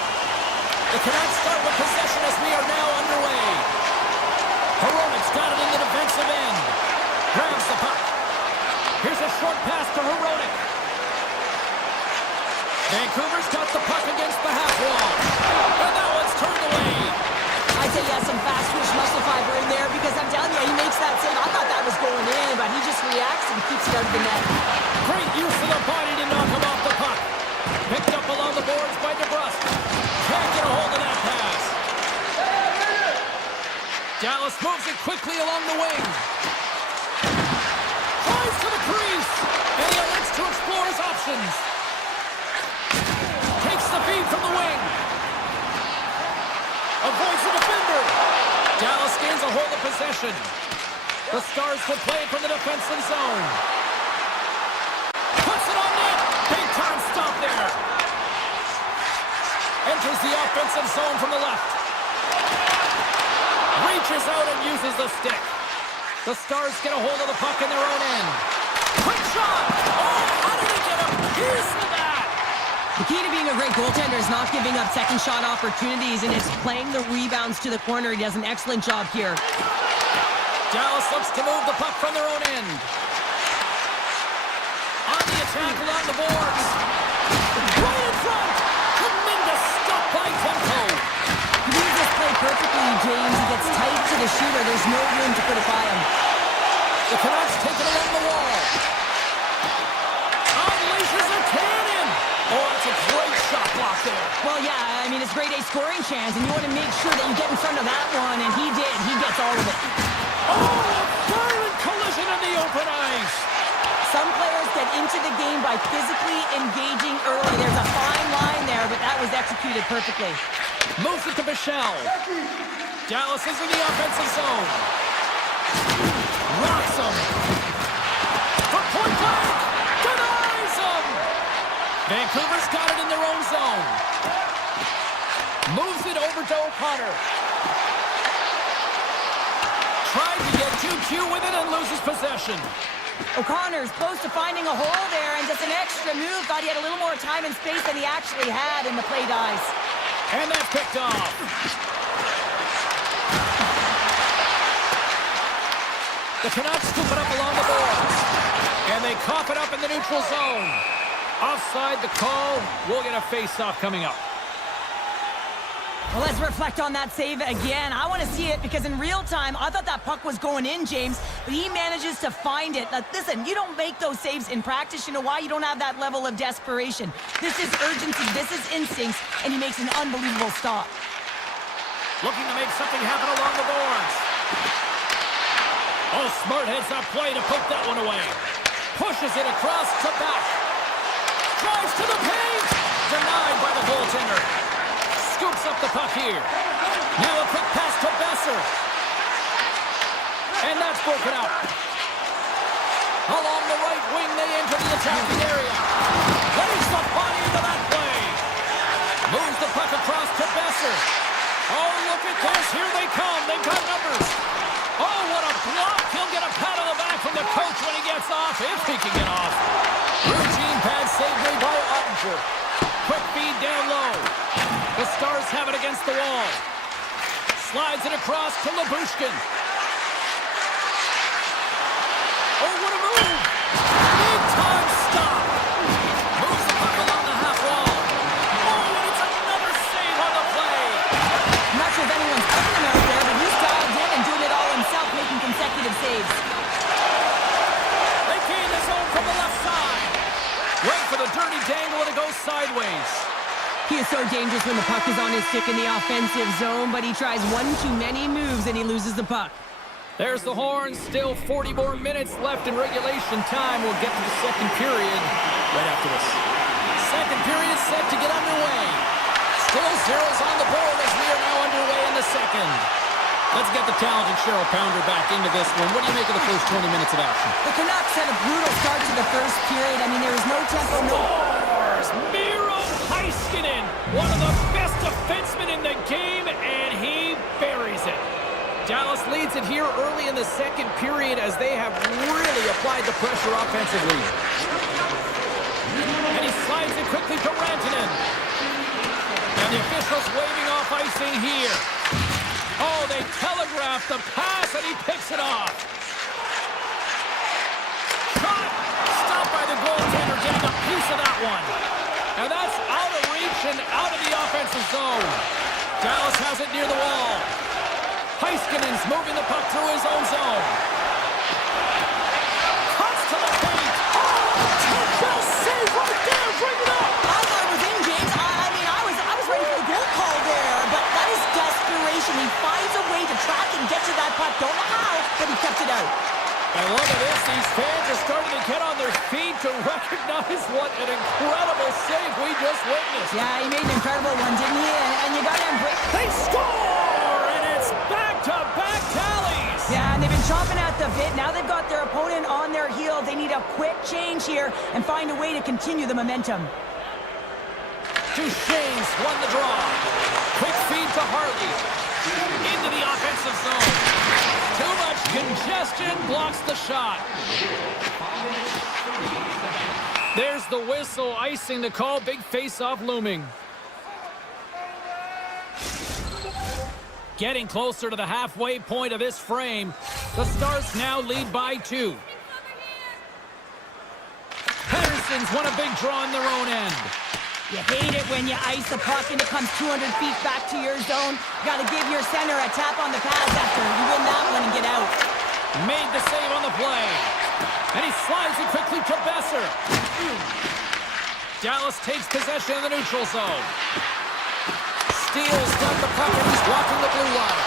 The Canucks start with possession as we are now underway. Hronik's got it in the defensive end. Grabs the puck. Here's a short pass to Hronik. Vancouver's got the puck against the half wall. And that one's turned away. I'd say he has some fast twitch muscle fiber in there because I'm telling you, he makes that save. I thought that was going in, but he just reacts and keeps it out of the net. Great use of the body to knock him off the puck. Picked up along the boards by DeBrusque. Can't get a hold of that pass. Dallas moves it quickly along the wing. Tries to the crease. And he elects to explore his options. Takes the feed from the wing. Avoids the defender. Dallas gains a hold of possession. The Stars can play it from the defensive zone. Puts it on net. Big time stop there. Enters the offensive zone from the left. Reaches out and uses the stick. The Stars get a hold of the puck in their own end. Quick shot! Oh, how did he get a piece of that? The key to being a great goaltender is not giving up second shot opportunities, and it's playing the rebounds to the corner. He does an excellent job here. Dallas looks to move the puck from their own end. On the attack along the boards. Right in front! Tremendous stop by Tempo. He reads this play perfectly, James. He gets tight to the shooter. There's no room to put it by him. The Canucks take it along the wall. Unleashes a cannon. Oh, that's a great shot block there. Well, yeah, I mean, it's grade A scoring chance, and you want to make sure that you get in front of that one, and he did. He gets all of it. Oh, a violent collision in the open ice. Some players get into the game by physically engaging early. There's a fine line there, but that was executed perfectly. Moves it to Bichelle. Dallas is in the offensive zone. Rocks him. For point blank. Denies him. Vancouver's got it in their own zone. Moves it over to O'Connor. Tried to get 2Q with it and loses possession. O'Connor's close to finding a hole there, and just an extra move. Thought he had a little more time and space than he actually had, and the play dies. And that's picked off. The Canucks scoop it up along the boards. And they cough it up in the neutral zone. Offside the call. We'll get a face-off coming up. Well, let's reflect on that save again. I want to see it because in real time, I thought that puck was going in, James, but he manages to find it. Now, listen, you don't make those saves in practice. You know why? You don't have that level of desperation. This is urgency. This is instincts, and he makes an unbelievable stop. Looking to make something happen along the boards. Oh, smart heads-up play to poke that one away. Pushes it across to back. Drives to the paint. Denied by the goaltender. Scoops up the puck here. Now a quick pass to Besser. And that's broken up. Along the right wing, they enter the attacking area. Lays the body into that play. Moves the puck across to Besser. Oh, look at this. Here they come. They've got numbers. Oh, what a block. He'll get a pat on the back from the coach when he gets off, if he can get off. Routine pad save made by Ottinger. Quick feed down low. The Stars have it against the wall. Slides it across to Lyubushkin. Oh, what a move! Big time stop. Moves the puck along the half wall. Oh, and it's another save on the play. I'm not sure if anyone's covering him out there, but he's dialed in and doing it all himself, making consecutive saves. They gain the zone from the left side. Wait for the dirty dangle and it goes sideways. He is so dangerous when the puck is on his stick in the offensive zone, but he tries one too many moves and he loses the puck. There's the horn. Still 40 more minutes left in regulation time. We'll get to the second period right after this. Second period set to get underway. Still zeros on the board as we are now underway in the second. Let's get the talented Cheryl Pounder back into this one. What do you make of the first 20 minutes of action? The Canucks had a brutal start to the first period. I mean, there was no tempo, no... Miro Heiskanen, one of the best defensemen in the game, and he buries it. Dallas leads it here early in the second period as they have really applied the pressure offensively. And he slides it quickly to Rantanen. And the officials waving off icing here. Oh, they telegraphed the pass and he picks it off. Shot! Stopped by the goaltender, getting a piece of that one. And that's out of reach and out of the offensive zone. Dallas has it near the wall. Heiskanen's moving the puck through his own zone. Cuts to the paint. Oh, save right there. Bring it up. I thought it was in, James. I was ready for the goal call there, but that is desperation. He finds a way to track and get to that puck. Don't know how, but he kept it out. I love this. These fans are starting to get on their feet to recognize what an incredible save we just witnessed. Yeah, he made an incredible one, didn't he? And you got to embrace. They score, and it's back-to-back tallies. Yeah, and they've been chomping at the bit. Now they've got their opponent on their heels. They need a quick change here and find a way to continue the momentum. Duchesne's won the draw. Quick feed to Hartley. Into the offensive zone. Too much congestion blocks the shot. There's the whistle, icing the call. Big face-off looming. Getting closer to the halfway point of this frame. The Stars now lead by 2. Henderson's won a big draw in their own end. You hate it when you ice the puck and it comes 200 feet back to your zone. Got to give your center a tap on the pads after you win that one and get out. Made the save on the play. And he slides it quickly to Besser. Dallas takes possession of the neutral zone. Steele's got the puck and he's walking the blue line.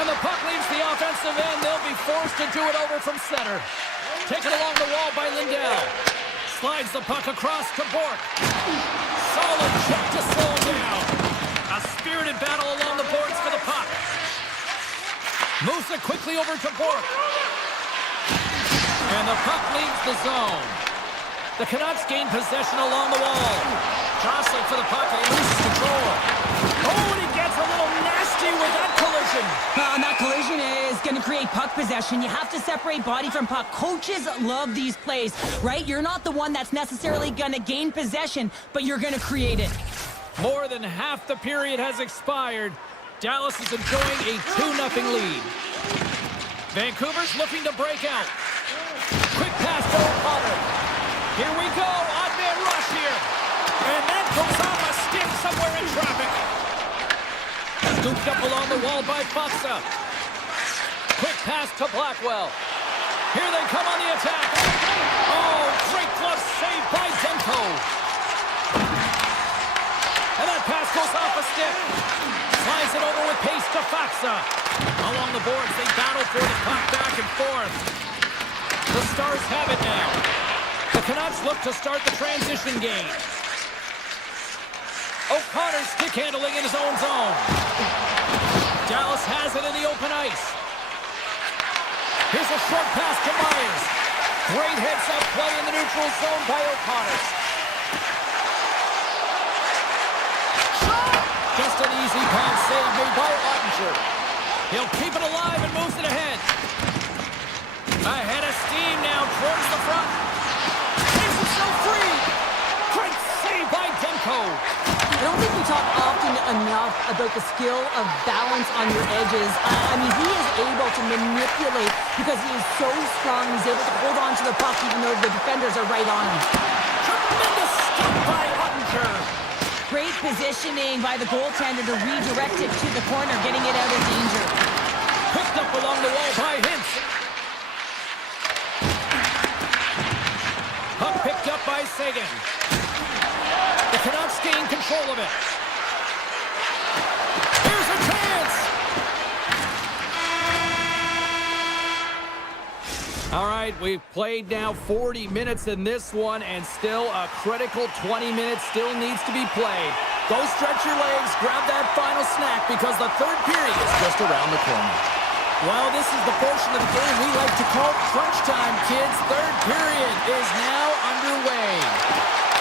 And the puck leaves the offensive end. They'll be forced to do it over from center. Taken along the wall by Lindell. Slides the puck across to Bork. Solid check to slow him down. A spirited battle along the boards for the puck. Moves it quickly over to Bork. And the puck leaves the zone. The Canucks gain possession along the wall. Jostling for the puck and he loses control. Oh, and he gets a little nasty with that collision. And that collision is going to create puck possession. You have to separate body from puck. Coaches love these plays, right? You're not the one that's necessarily going to gain possession, but you're going to create it. More than half the period has expired. Dallas is enjoying a 2-0 lead. Vancouver's looking to break out. Quick pass to O'Connor. Here we go. Odd man rush here. And that goes off a stick somewhere in traffic. Scooped up along the wall by Faksa. Quick pass to Blackwell. Here they come on the attack. Oh, great glove save by Demko. And that pass goes off a stick. Slides it over with pace to Faksa. Along the boards, they battle for the puck back and forth. The Stars have it now. The Canucks look to start the transition game. O'Connor stick handling in his own zone. Dallas has it in the open ice. Here's a short pass to Myers. Great heads-up play in the neutral zone by O'Connor. Shot! Just an easy pass save made by Ottinger. He'll keep it alive and moves it ahead. Ahead of steam now towards the front. Takes himself free. Great save by Demko. I don't think we talk often enough about the skill of balance on your edges. I mean, he is able to manipulate because he is so strong. He's able to hold on to the puck even though the defenders are right on him. Tremendous stop by Ottinger. Great positioning by the goaltender to redirect it to the corner, getting it out of danger. Picked up along the wall by Hintz. Puck picked up by Sagan. The Canucks gain control of it. Here's a chance! All right, we've played now 40 minutes in this one, and still a critical 20 minutes still needs to be played. Go stretch your legs, grab that final snack, because the third period is just around the corner. Well, this is the portion of the game we like to call crunch time, kids. Third period is now underway.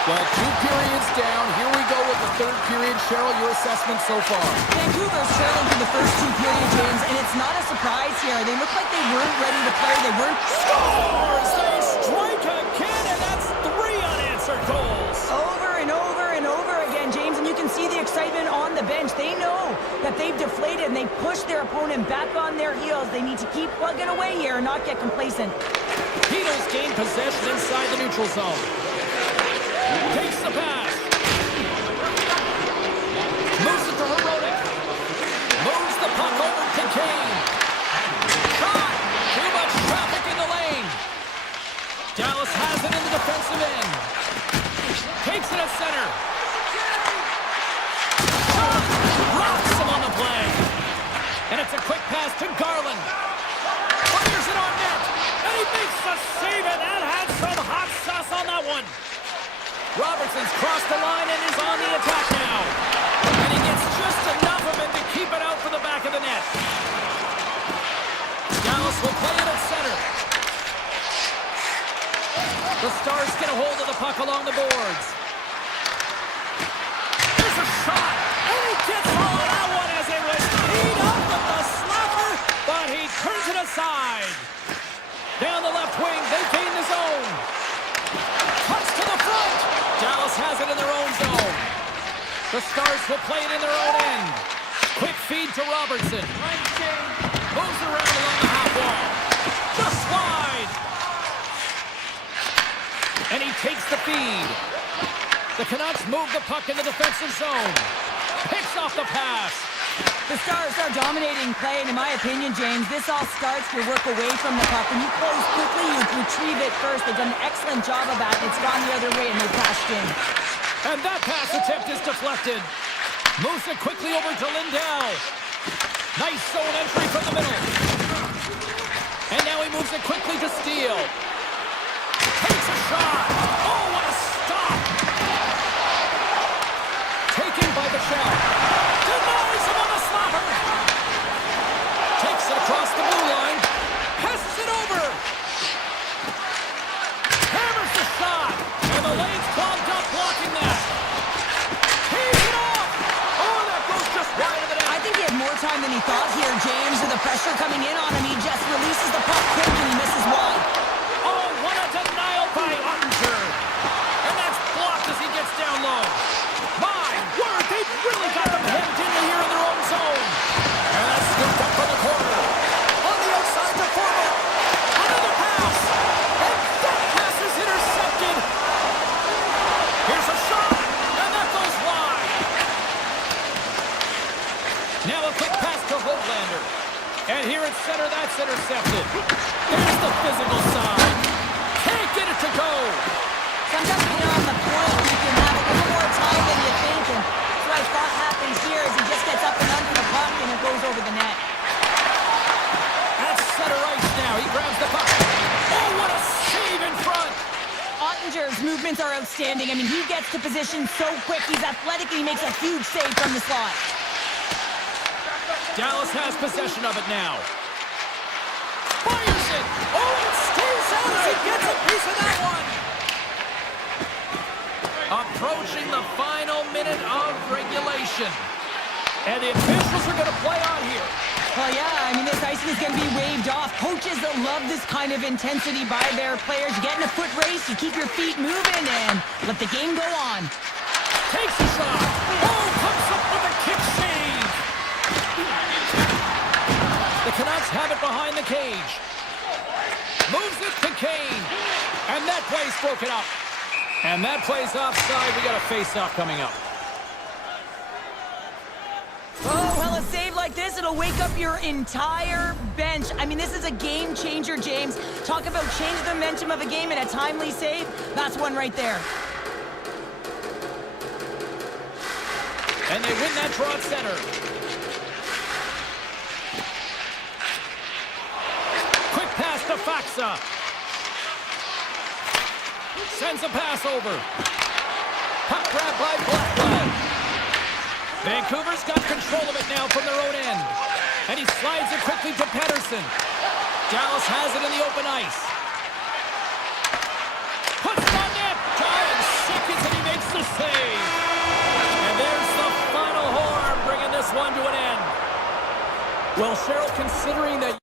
Well, 2 periods down. Here we go with the third period. Cheryl, your assessment so far? Vancouver's trailing for the first 2 periods, James, and it's not a surprise here. They look like they weren't ready to play. They weren't... Scores! They strike again, and that's 3 unanswered goals. Over and over and over again, James, and you can see the excitement on the bench. They know that they've deflated, and they push their opponent back on their heels. They need to keep plugging away here and not get complacent. Beatles gain possession inside the neutral zone. Takes the pass. Moves it to Herodic. Moves the puck over to Kane. Shot! Too much traffic in the lane. Dallas has it in the defensive end. Takes it at center. Shot! Rocks him on the play. And it's a quick pass to Garland. Fires it on net. And he makes the save, and that had some hot sauce on that one. Robertson's crossed the line and is on the attack now. And he gets just enough of it to keep it out for the back of the net. Dallas will play it at center. The Stars get a hold of the puck along the boards. There's a shot. And he gets all of that one as it was teed up with the slapper, but he turns it aside. Down the left wing, they gain the zone. Cuts to the front. Dallas has it in their own zone. The Stars will play it in their own end. Quick feed to Robertson. Moves around along the half wall. Just wide. And he takes the feed. The Canucks move the puck in the defensive zone. Picks off the pass. The Stars are dominating play, and in my opinion, James, this all starts your work away from the puck. When you close quickly, you retrieve it first. They've done an excellent job of that. It's gone the other way, and they passed in. And that pass attempt is deflected. Moves it quickly over to Lindell. Nice zone entry from the middle. And now he moves it quickly to Steele. Takes a shot. Oh, what a stop. Taken by the shell. Denies him on the slapper. Takes it across the blue line. Passes it over. Hammers the shot. And the lane's clogged up blocking that. Tees it off. Oh, that goes just wide of the net. I think he had more time than he thought here, James. With the pressure coming in on him, he just releases the puck quick and he misses wide. Oh, what a denial by Ottinger. And that's blocked as he gets down low. My word, they've really got them hemmed in here in their own zone. And that's scooped up from the corner. On the outside to Foreman. Another pass. And that pass is intercepted. Here's a shot. And that goes wide. Now a quick pass to Hoglander. And here at center, that's intercepted. There's the physical side. Can't get it to go. Sometimes when you're on the point, you can have a little more time than you think, and that's what I thought happens here is he just gets up and under the puck and it goes over the net. That's center ice now. He grabs the puck. Oh, what a save in front. Ottinger's movements are outstanding. I mean, he gets to position so quick. He's athletic and he makes a huge save from the slot. Dallas has possession of it now. Fires it. Oh, it stays out as he gets a piece of that one. Approaching the final minute of regulation. And the officials are going to play on here. Well, yeah, I mean, this icing is going to be waved off. Coaches that love this kind of intensity by their players. You get in a foot race, you keep your feet moving, and let the game go on. Takes a shot. Oh, comes up with a kick save. The Canucks have it behind the cage. Moves it to Kane. And that play's broken up. And that play's offside. We got a face-off coming up. Oh, well, a save like this, it'll wake up your entire bench. I mean, this is a game changer, James. Talk about change the momentum of a game and a timely save. That's one right there. And they win that draw at center. Quick pass to Faxa. Sends a pass over. Puck grab by Blackwood. Vancouver's got control of it now from their own end. And he slides it quickly to Pettersson. Dallas has it in the open ice. Puts it on net. Giant seconds and he Well, Cheryl, considering that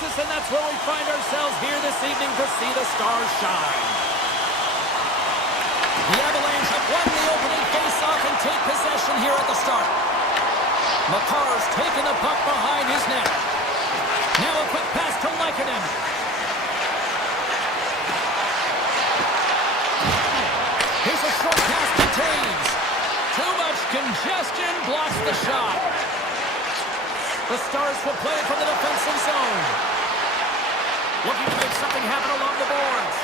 Texas, and that's where we find ourselves here this evening to see the stars shine. The Avalanche have won the opening face-off and take possession here at the start. Makar's taking the puck behind his net. Now a quick pass to Lykinen. Here's a short pass to Taves. Too much congestion blocks the shot. The Stars will play it from the defensive zone. Looking to make something happen along the boards.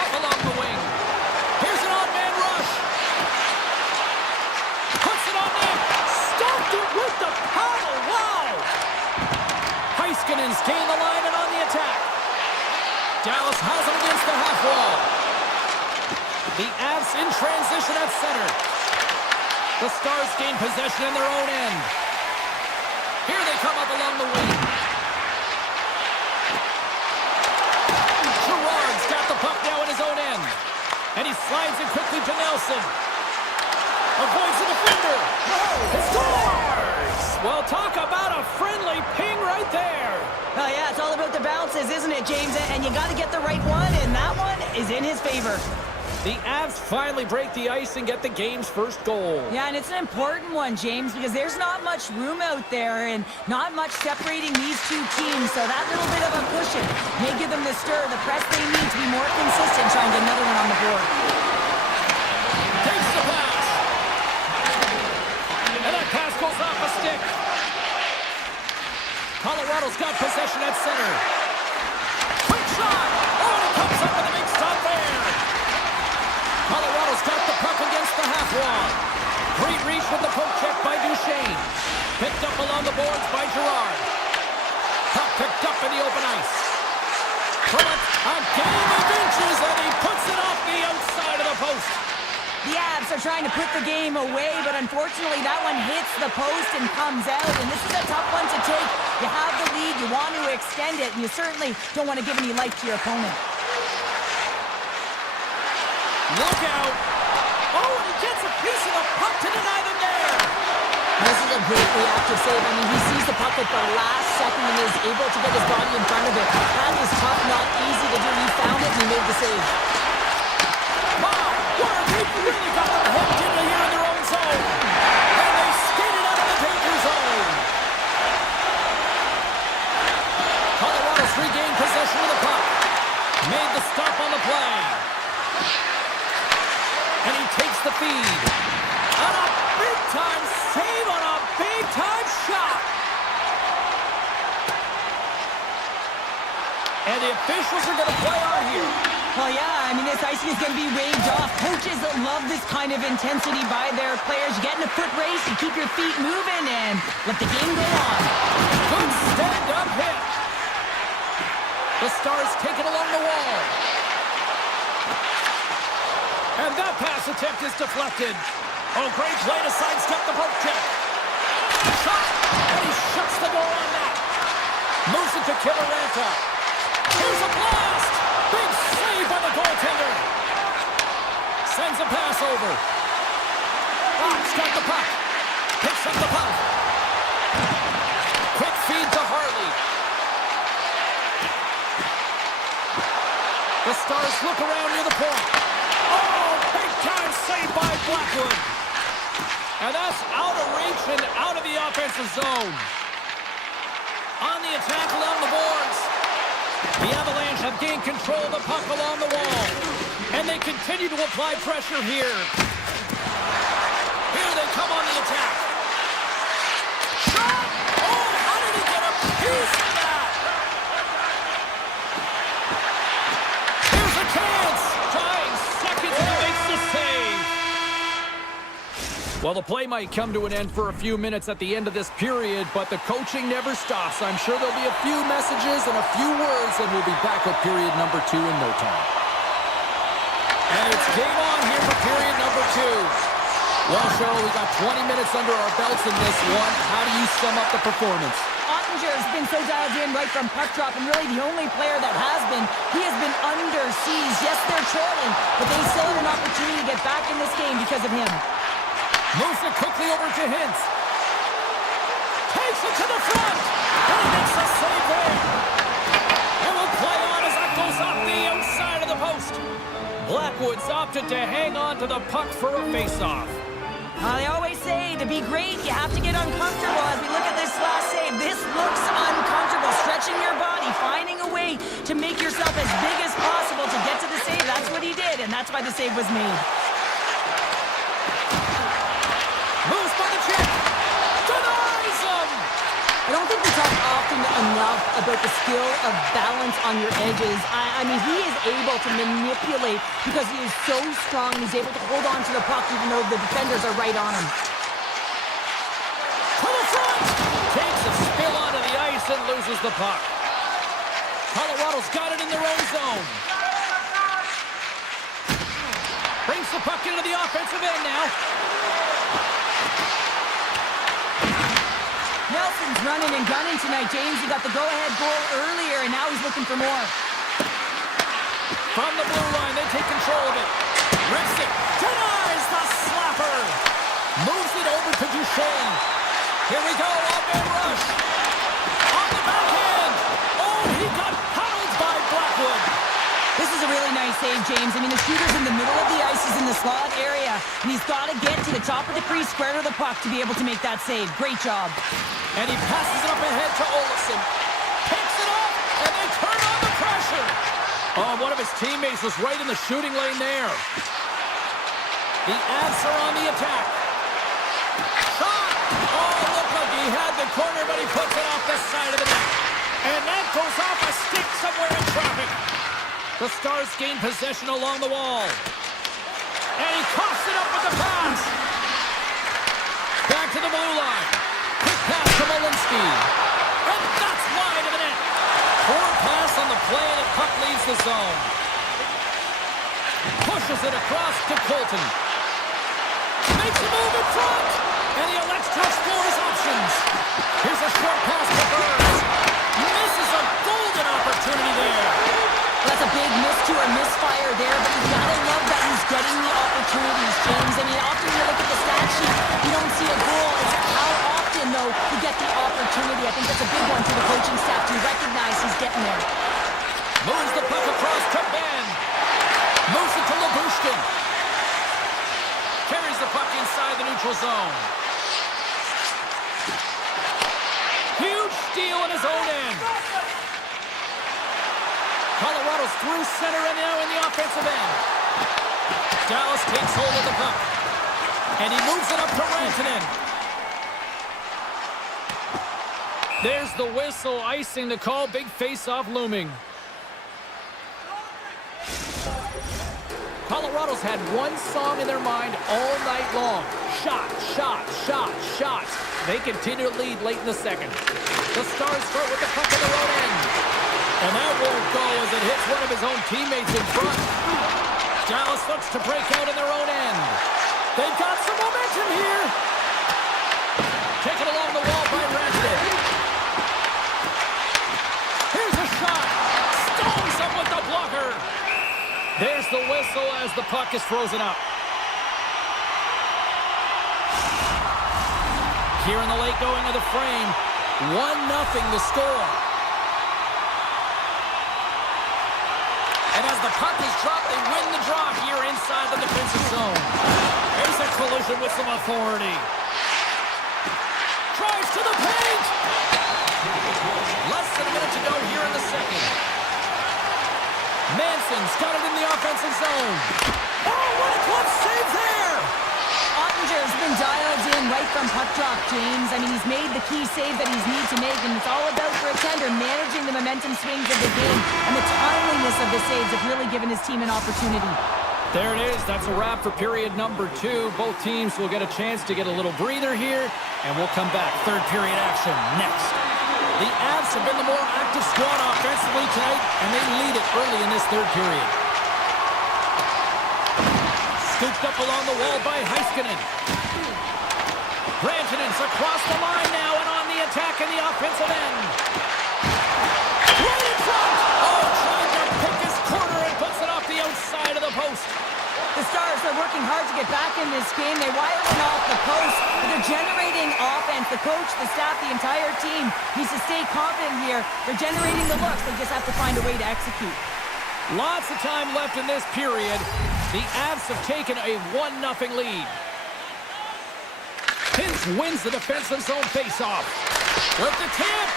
Up along the wing. Here's an odd-man rush. Puts it on net. Stopped it with the paddle. Wow! Heiskanen's gained the line and on the attack. Dallas has him against the half wall. The Avs in transition at center. The Stars gain possession in their own end. Here they come up along the wing. Gerard's got the puck now in his own end. And he slides it quickly to Nelson. Avoids the defender. He scores! Well, talk about a friendly ping right there. Oh, yeah, it's all about the bounces, isn't it, James? And you got to get the right one, and that one is in his favor. The Avs finally break the ice and get the game's first goal. Yeah, and it's an important one, James, because there's not much room out there and not much separating these two teams. So that little bit of a cushion may give them the stir, the press they need to be more consistent, trying to get another one on the board. Takes the pass. And that pass goes off a stick. Colorado's got possession at center. Quick shot. Oh, and it comes up with a big stop there. Colorado's got the puck against the half wall. Great reach with the poke check by Duchesne. Picked up along the boards by Gerard. Puck picked up in the open ice. From a game of inches, and he puts it off the outside of the post. The Avs are trying to put the game away, but unfortunately that one hits the post and comes out, and this is a tough one to take. You have the lead, you want to extend it, and you certainly don't want to give any life to your opponent. Look out! Oh, and he gets a piece of the puck to deny them there! This is a great reactive save. I mean, he sees the puck at the last second and is able to get his body in front of it. That is tough, not easy to do. He found it and he made the save. Wow! They've really got them hooked into here in their own zone! And they skated out of the danger zone! Colorado's regained possession of the puck. Made the stop on the play. And he takes the feed. On a big-time save on a big-time shot. And the officials are going to play on here. Well, yeah, I mean, this icing is going to be waved off. Coaches love this kind of intensity by their players. You get in a foot race, you keep your feet moving, and let the game go on. Good stand-up hit. The Stars take it along the wall. And that pass attempt is deflected. Oh, great play to sidestep the poke check. Shot! And he shuts the door on that. Moves it to Kivaranta. Here's a blast! Big save by the goaltender. Sends a pass over. Fox got the puck. Picks up the puck. Quick feed to Harley. The Stars look around near the point. Oh, big-time save by Blackwood. And that's out of reach and out of the offensive zone. On the attack along the boards. The Avalanche have gained control of the puck along the wall. And they continue to apply pressure here. Here they come on the attack. Shot! Oh, how did he get a piece of that? Here's a chance. Tying seconds and makes the save. Well, the play might come to an end for a few minutes at the end of this period, but the coaching never stops. I'm sure there'll be a few messages and a few words, and we'll be back with period number 2 in no time. And it's game on here for period number 2. Well, Cheryl, we got 20 minutes under our belts in this one. How do you sum up the performance? Ottinger has been so dialed in right from puck drop, and really the only player that has been. He has been under siege. Yes, they're trailing, but they still have an opportunity to get back in this game because of him. Moves it quickly over to Hintz. Takes it to the front. And he makes post. Blackwood's opted to hang on to the puck for a face-off. They always say to be great, you have to get uncomfortable. As we look at this last save, this looks uncomfortable. Stretching your body, finding a way to make yourself as big as possible to get to the save. That's what he did, and that's why the save was made. Moves by the check. Denies him! I don't think we talk often enough about the skill of balance on your edges. I mean, he is able to manipulate because he is so strong. He's able to hold on to the puck even though the defenders are right on him. To the front! Takes a spill onto the ice and loses the puck. Colorado's got it in their own zone. Brings the puck into the offensive end now. Nelson's running and gunning tonight, James. He got the go-ahead goal earlier, and now he's looking for more. From the blue line, they take control of it. Rips it. Denies the slapper. Moves it over to Duchesne. Here we go, all-man rush. On the backhand. Oh, he got huddled by Blackwood. This is a really nice save, James. I mean, the shooter's in the middle of the ice. He's in the slot area, and he's got to get to the top of the crease, square to the puck to be able to make that save. Great job. And he passes it up ahead to Olofsson. Picks it up, and they turn on the pressure. Oh, one of his teammates was right in the shooting lane there. The Avs are on the attack. Shot! Oh, looked like he had the corner, but he puts it off the side of the net. And that goes off a stick somewhere in traffic. The Stars gain possession along the wall. And he coughs it up with the pass. Back to the blue line. Quick pass to Malinsky. And that's wide of the net. Poor pass on the play, and the puck leaves the zone. Pushes it across to Colton. Makes a move in front. And he elects to explore his options. Here's a short pass to Burns. Misses a golden opportunity there. That's a big miss to or misfire there, but you gotta love that he's getting the opportunities, James. I mean, often you look at the stat sheet, you don't see a goal. It's how often, though, you get the opportunity. I think that's a big one for the coaching staff to recognize he's getting there. Moves the puck across to Ben. Moves it to Labushkin. Carries the puck inside the neutral zone. Huge steal in his own end. Colorado's through center and now in the offensive end. Dallas takes hold of the puck. And he moves it up to Rantanen. There's the whistle, icing the call. Big face-off looming. Colorado's had one song in their mind all night long. Shot, shot, shot, shot. They continue to lead late in the second. The Stars start with the puck in their own end. And that won't go as it hits one of his own teammates in front. Dallas looks to break out in their own end. They've got some momentum here. Taken along the wall by Rantanen. Here's a shot. Stones him with the blocker. There's the whistle as the puck is frozen up. Here in the late going of the frame. 1-0 the score. And as the puck is dropped, they win the draw here inside the defensive zone. There's a collision with some authority. Drives to the paint! Less than a minute to go here in the second. Manson's got it in the offensive zone. Oh, what a clutch save there! Ottinger's been dialed in right from puck drop, James. I mean, he's made the key save that he's needed to make, and it's all about, for a tender, managing the momentum swings of the game, and the timeliness of the saves have really given his team an opportunity. There it is. That's a wrap for period number 2. Both teams will get a chance to get a little breather here, and we'll come back. Third period action next. The Avs have been the more active squad offensively tonight, and they lead it early in this third period. Scooped up along the wall by Heiskanen. Rantanen's across the line now and on the attack in the offensive end. Right in front! Oh, trying to pick his corner and puts it off the outside of the post. The Stars are working hard to get back in this game. They wire one off the post, but they're generating offense. The coach, the staff, the entire team needs to stay confident here. They're generating the looks. They just have to find a way to execute. Lots of time left in this period. The Avs have taken a 1-0 lead. Pins wins the defensive zone faceoff. With the tip.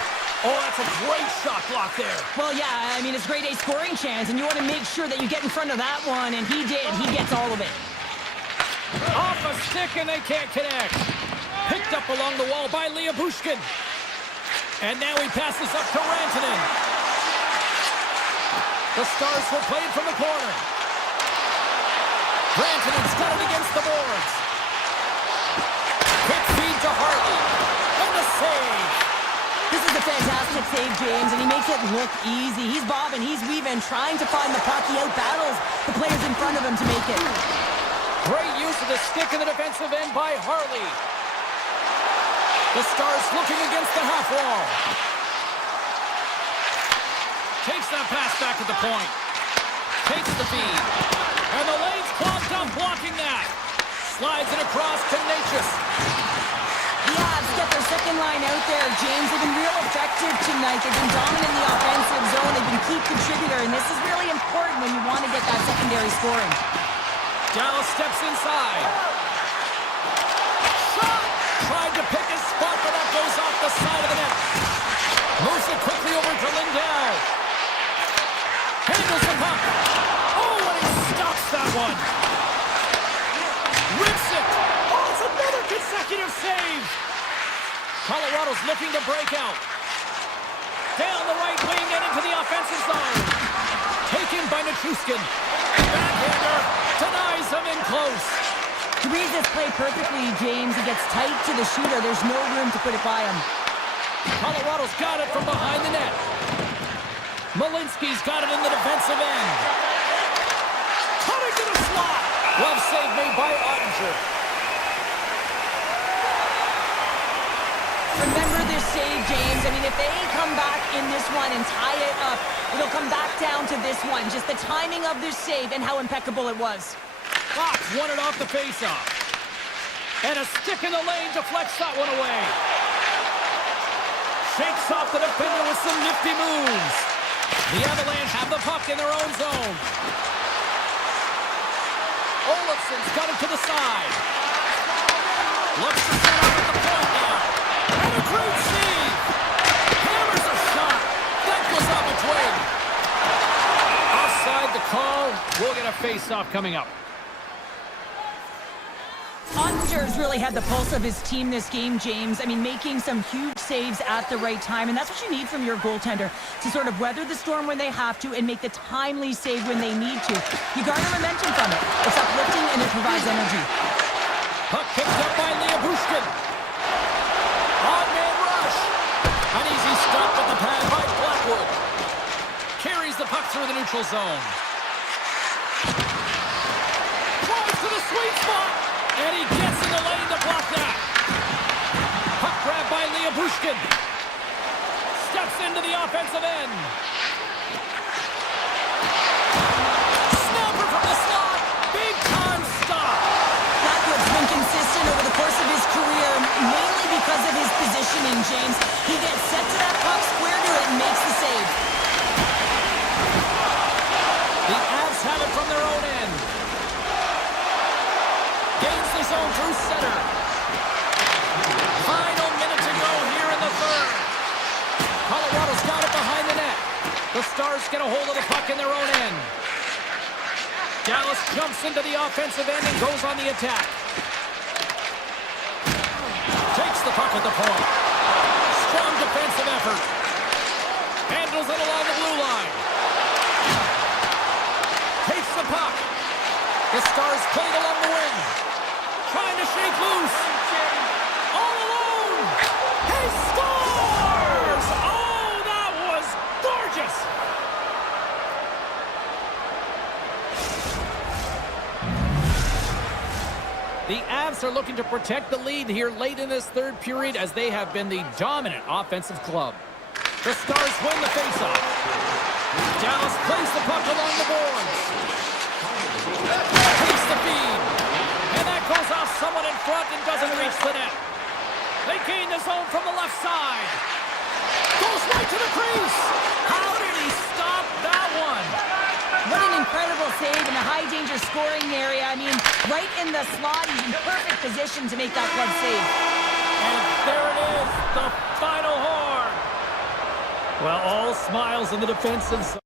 Oh, that's a great shot block there. Well, yeah, I mean, it's grade A scoring chance, and you want to make sure that you get in front of that one, and he did. He gets all of it. Off a stick, and they can't connect. Picked up along the wall by Bushkin. And now he passes up to Rantanen. The Stars will play it from the corner. Rantanen's got it against the boards. Quick feed to Hartley. And the save. This is a fantastic save, James, and he makes it look easy. He's bobbing, he's weaving, trying to find the puck. He out-battles the players in front of him to make it. Great use of the stick in the defensive end by Hartley. The Stars looking against the half wall. Takes that pass back at the point. Takes the feed. And the lane's clogged up blocking that. Slides it across to Natchez. The Avs get their second line out there, James. They've been real effective tonight. They've been dominant in the offensive zone. They've been key contributor, and this is really important when you want to get that secondary scoring. Dallas steps inside. Shot! Tried to pick his spot, but that goes off the side of the net. Moves it quickly over to Lindell. Handles the puck. Oh, and he stops that one. Rips it. Oh, it's another consecutive save. Colorado's looking to break out. Down the right wing and into the offensive zone. Taken by Nichushkin. Backhander denies him in close. He reads this play perfectly, James. He gets tight to the shooter. There's no room to put it by him. Colorado's got it from behind the net. Malinsky's got it in the defensive end. Cutting to the slot. Glove save made by Ottinger. Remember this save, James. I mean, if they come back in this one and tie it up, it'll come back down to this one. Just the timing of this save and how impeccable it was. Fox won it off the faceoff. And a stick in the lane deflects that one away. Shakes off the defender with some nifty moves. The Avalanche have the puck in their own zone. Olofsson's got it to the side. Looks to set up at the point now. And a great save. Hammers a shot. That goes off a twig. Offside the call. We'll get a face-off coming up. Ottinger's really had the pulse of his team this game, James. I mean, making some huge saves at the right time, and that's what you need from your goaltender, to sort of weather the storm when they have to and make the timely save when they need to. You garner momentum from it. It's uplifting and it provides energy. Puck picked up by Bushkin. On-man rush. An easy stop with the pad by Blackwood. Carries the puck through the neutral zone. Drives to the sweet spot. And he gets in the lane to block that. Puck grab by Bushkin. Steps into the offensive end. Snapper from the slot. Big time stop. Blackwood's been consistent over the course of his career, mainly because of his positioning, James. He gets set to that puck, square to it, and makes the save. The Avs have it from their own end. Gains the zone through center. Final minute to go here in the third. Colorado's got it behind the net. The Stars get a hold of the puck in their own end. Dallas jumps into the offensive end and goes on the attack. Takes the puck at the point. Strong defensive effort. Handles it along the blue line. Takes the puck. The Stars played along the wing. Trying to shake loose. All alone. He scores! Oh, that was gorgeous. The Avs are looking to protect the lead here late in this third period as they have been the dominant offensive club. The Stars win the faceoff. Dallas plays the puck along the boards. Takes the feed. And that goes off someone in front and doesn't reach the net. They gain the zone from the left side. Goes right to the crease. How did he stop that one? What an incredible save in a high-danger scoring area. I mean, right in the slot, he's in perfect position to make that club save. And there it is, the final horn. Well, all smiles on the defensive side.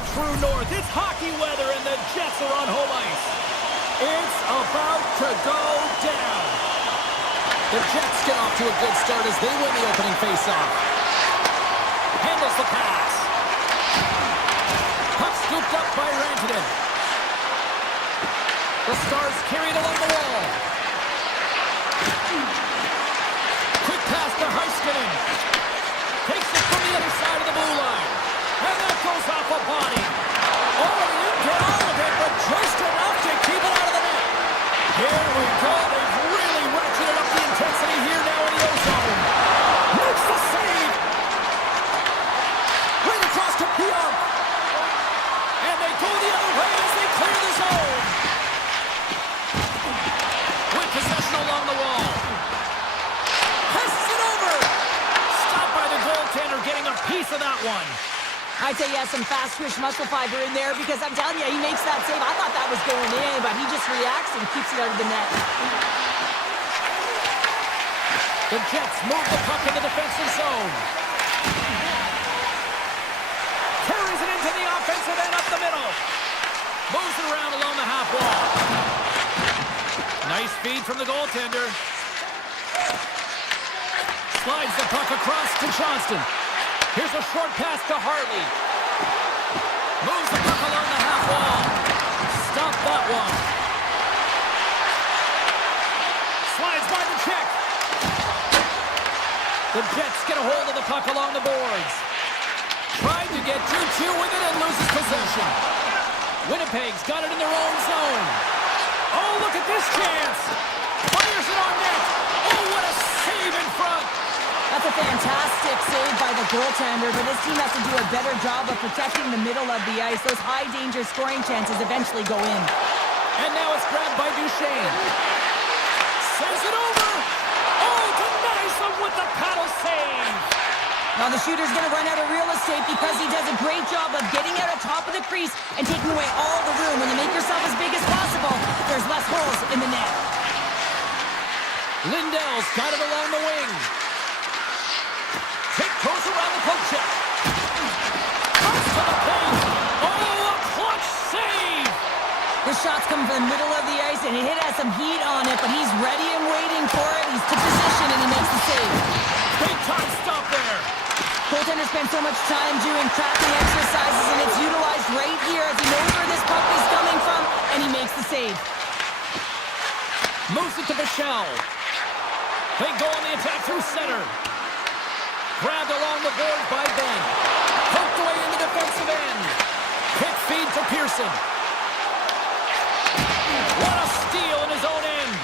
the true north. It's hockey weather, and the Jets are on home ice. It's about to go down. The Jets get off to a good start as they win the opening faceoff. Handles the pass. Puck scooped up by Rantanen. The Stars carried along the wall. Quick pass to Heiskanen. Takes it from the other side of the blue line. And that goes off a body. Oh, he didn't get all of it, but just enough to keep it out of the net. Here we go. They've really ratcheted up the intensity here now in the O-zone. Makes the save. Right across to Pionk. And they go the other way as they clear the zone. With possession along the wall. Passes it over. Stopped by the goaltender, getting a piece of that one. I'd say he has some fast twitch muscle fiber in there because I'm telling you, he makes that save. I thought that was going in, but he just reacts and keeps it out of the net. The Jets move the puck in the defensive zone. Carries it into the offensive end up the middle. Moves it around along the half wall. Nice feed from the goaltender. Slides the puck across to Johnston. Here's a short pass to Hartley. Moves the puck along the half wall. Stop that one. Slides by the check. The Jets get a hold of the puck along the boards. Trying to get 2-2 with it and loses possession. Winnipeg's got it in their own zone. Oh, look at this chance. Fires it on net. Oh, what a save in front. That's a fantastic save by the goaltender, but this team has to do a better job of protecting the middle of the ice. Those high-danger scoring chances eventually go in. And now it's grabbed by Duchesne. Sends it over. Oh, denies him with the paddle save. Now the shooter's going to run out of real estate because he does a great job of getting out of top of the crease and taking away all the room. When you make yourself as big as possible, there's less holes in the net. Lindell's got it along the wing. Goes around the poke check. Comes to the paint. Oh, a clutch save! The shot's come from the middle of the ice, and it has some heat on it, but he's ready and waiting for it. He's to position, and he makes the save. Big time stop there. Goaltender spends so much time doing tracking exercises, and it's utilized right here as he knows where this puck is coming from, and he makes the save. Moves it to Bichelle. They go on the attack through center. Grabbed along the board by Ben. Poked away in the defensive end. Quick feed to Pearson. What a steal in his own end.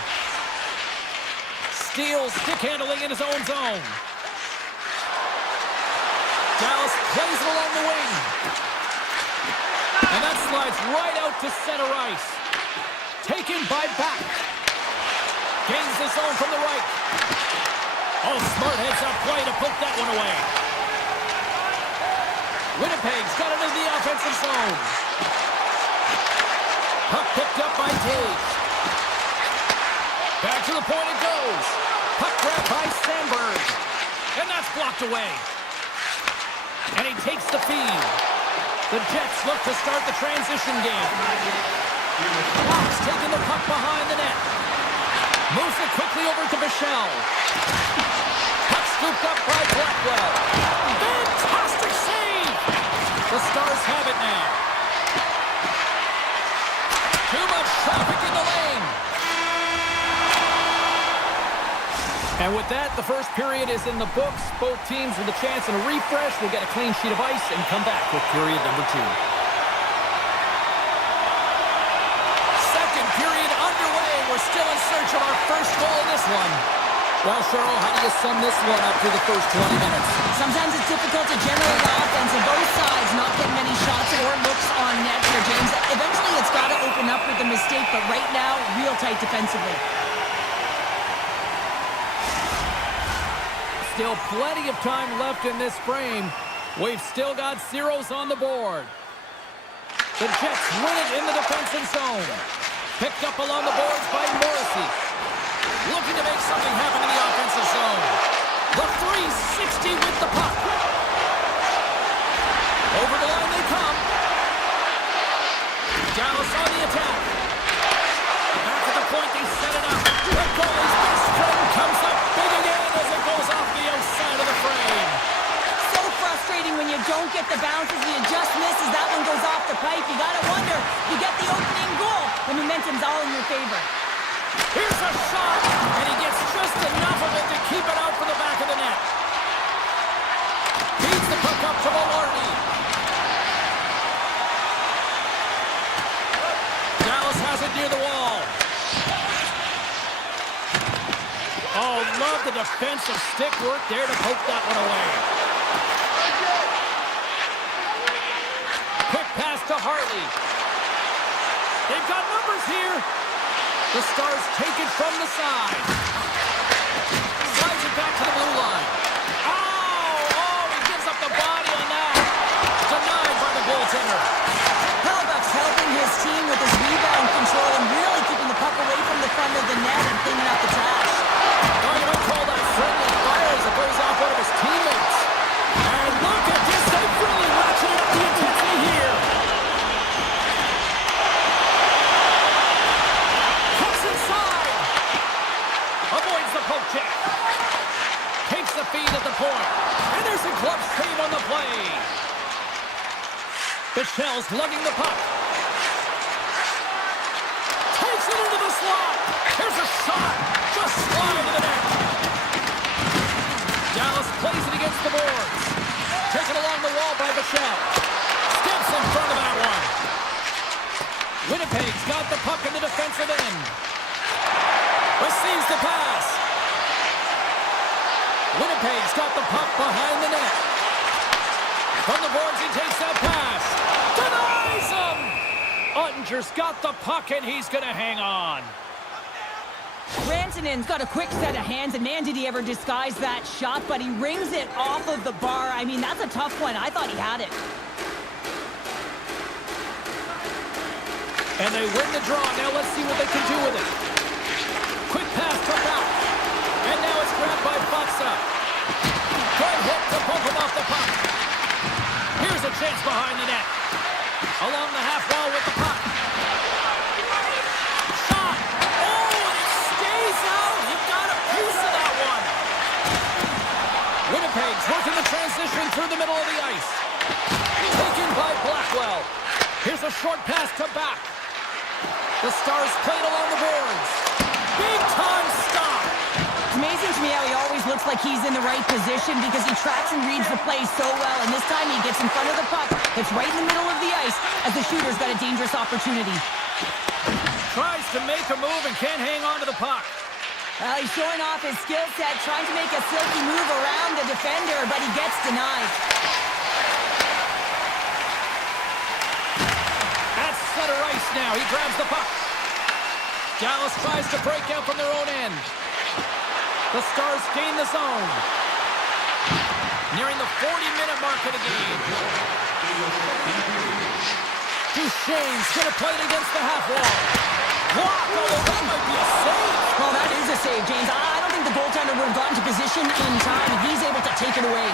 Steals stick handling in his own zone. Dallas plays it along the wing. And that slides right out to center ice. Taken by Back. Gains the zone from the right. Oh, smart heads-up play to poke that one away. Winnipeg's got it in the offensive zone. Puck picked up by Tage. Back to the point it goes. Puck grabbed by Sandberg. And that's blocked away. And he takes the feed. The Jets look to start the transition game. Fox taking the puck behind the net. Moves it quickly over to Bichelle. Puck scooped up by Blackwell. Fantastic save! The Stars have it now. Too much traffic in the lane. And with that, the first period is in the books. Both teams with a chance and a refresh will get a clean sheet of ice and come back with period number 2. Second period underway. We're still in search of our first goal in this one. Well, Cheryl, how do you sum this one up through the first 20 minutes? Sometimes it's difficult to generate offense, and both sides not getting many shots or looks on net here, James. Eventually, it's got to open up with a mistake, but right now, real tight defensively. Still plenty of time left in this frame. We've still got zeros on the board. The Jets win it in the defensive zone. Picked up along the boards by Morrissey. Looking to make something happen in the offensive zone. The 360 with the puck. Over the line they come. momentum's all in your favor. Here's a shot, and he gets just enough of it to keep it out from the back of the net. Feeds the puck up to Maloney. Dallas has it near the wall. Oh, love the defensive stick work there to poke that one away. Quick pass to Hartley. They've got numbers here. The Stars take it from the side. Slides it back to the blue line. Oh, he gives up the body on that. Denied by the goaltender. Hellebuyck's helping his team with his rebound control and really keeping the puck away from the front of the net and cleaning up the trash. Oh, you might call that friendly fire as it goes off one of his teammates. And look at this. They've really ratcheted up the intensity here. Cuts inside. Avoids the poke check. Takes the feed at the point. And there's a glove save on the play. Michelle's lugging the puck. Takes it into the slot. Here's a shot. Just slide to the net. Dallas plays it against the boards. Taken along the wall by Michelle. Steps in front of that one. Winnipeg's got the puck in the defensive end. Receives the pass. Winnipeg's got the puck behind the net. From the boards, he takes that pass. Denies him! Ottinger's got the puck, and he's going to hang on. Rantanen's got a quick set of hands, and man, did he ever disguise that shot, but he rings it off of the bar. I mean, that's a tough one. I thought he had it. And they win the draw. Now let's see what they can do with it. Quick pass to out. And now it's grabbed by Faksa. Good hit to bump him off the puck. Here's a chance behind the net. Along the half wall with the puck. Shot. Oh, and it stays out. He got a piece of that one. Winnipeg's working the transition through the middle of the ice. Taken by Blackwell. Here's a short pass to back. The Stars played along the boards. Big time stop. It's amazing to me how he always looks like he's in the right position because he tracks and reads the play so well. And this time he gets in front of the puck that's right in the middle of the ice as the shooter's got a dangerous opportunity. Tries to make a move and can't hang on to the puck. Well, he's showing off his skill set, trying to make a silky move around the defender, but he gets denied. At center ice now, he grabs the puck. Dallas tries to break out from their own end. The Stars gain the zone. Nearing the 40-minute mark of the game. Duchesne's going to play it against the half wall. Blocked, although that might be a save. Well, that is a save, James. I don't think the goaltender would have gotten to position in time, and he's able to take it away.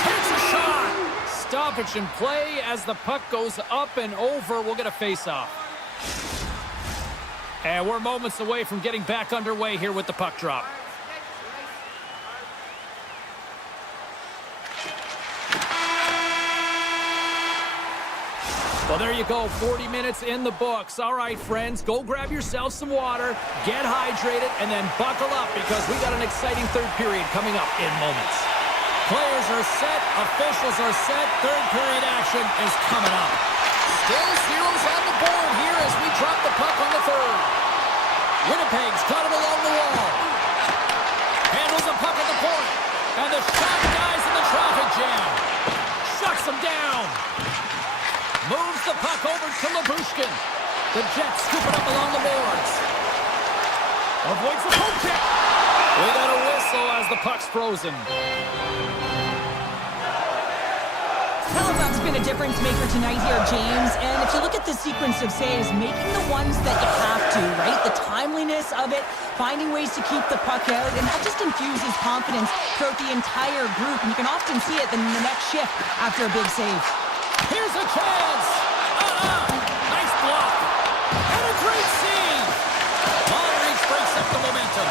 Takes a shot. Stoppage in play as the puck goes up and over. We'll get a face-off. And we're moments away from getting back underway here with the puck drop. Well, there you go. 40 minutes in the books. All right, friends, go grab yourself some water, get hydrated, and then buckle up because we got an exciting third period coming up in moments. Players are set, officials are set, third period action is coming up. Still zeros on the board here as we drop the puck on the third. Winnipeg's got it along the wall. Handles the puck at the point. And the shot dies in the traffic jam. Shuts him down. Moves the puck over to Labushkin. The Jets scoop it up along the boards. Avoids the poke check. We got a whistle as the puck's frozen. Hellebuyck's been a difference maker tonight here, James. And if you look at the sequence of saves, making the ones that you have to, right? The timeliness of it, finding ways to keep the puck out, and that just infuses confidence throughout the entire group. And you can often see it in the next shift after a big save. Here's a chance. Nice block. And a great save. Monreach breaks up the momentum.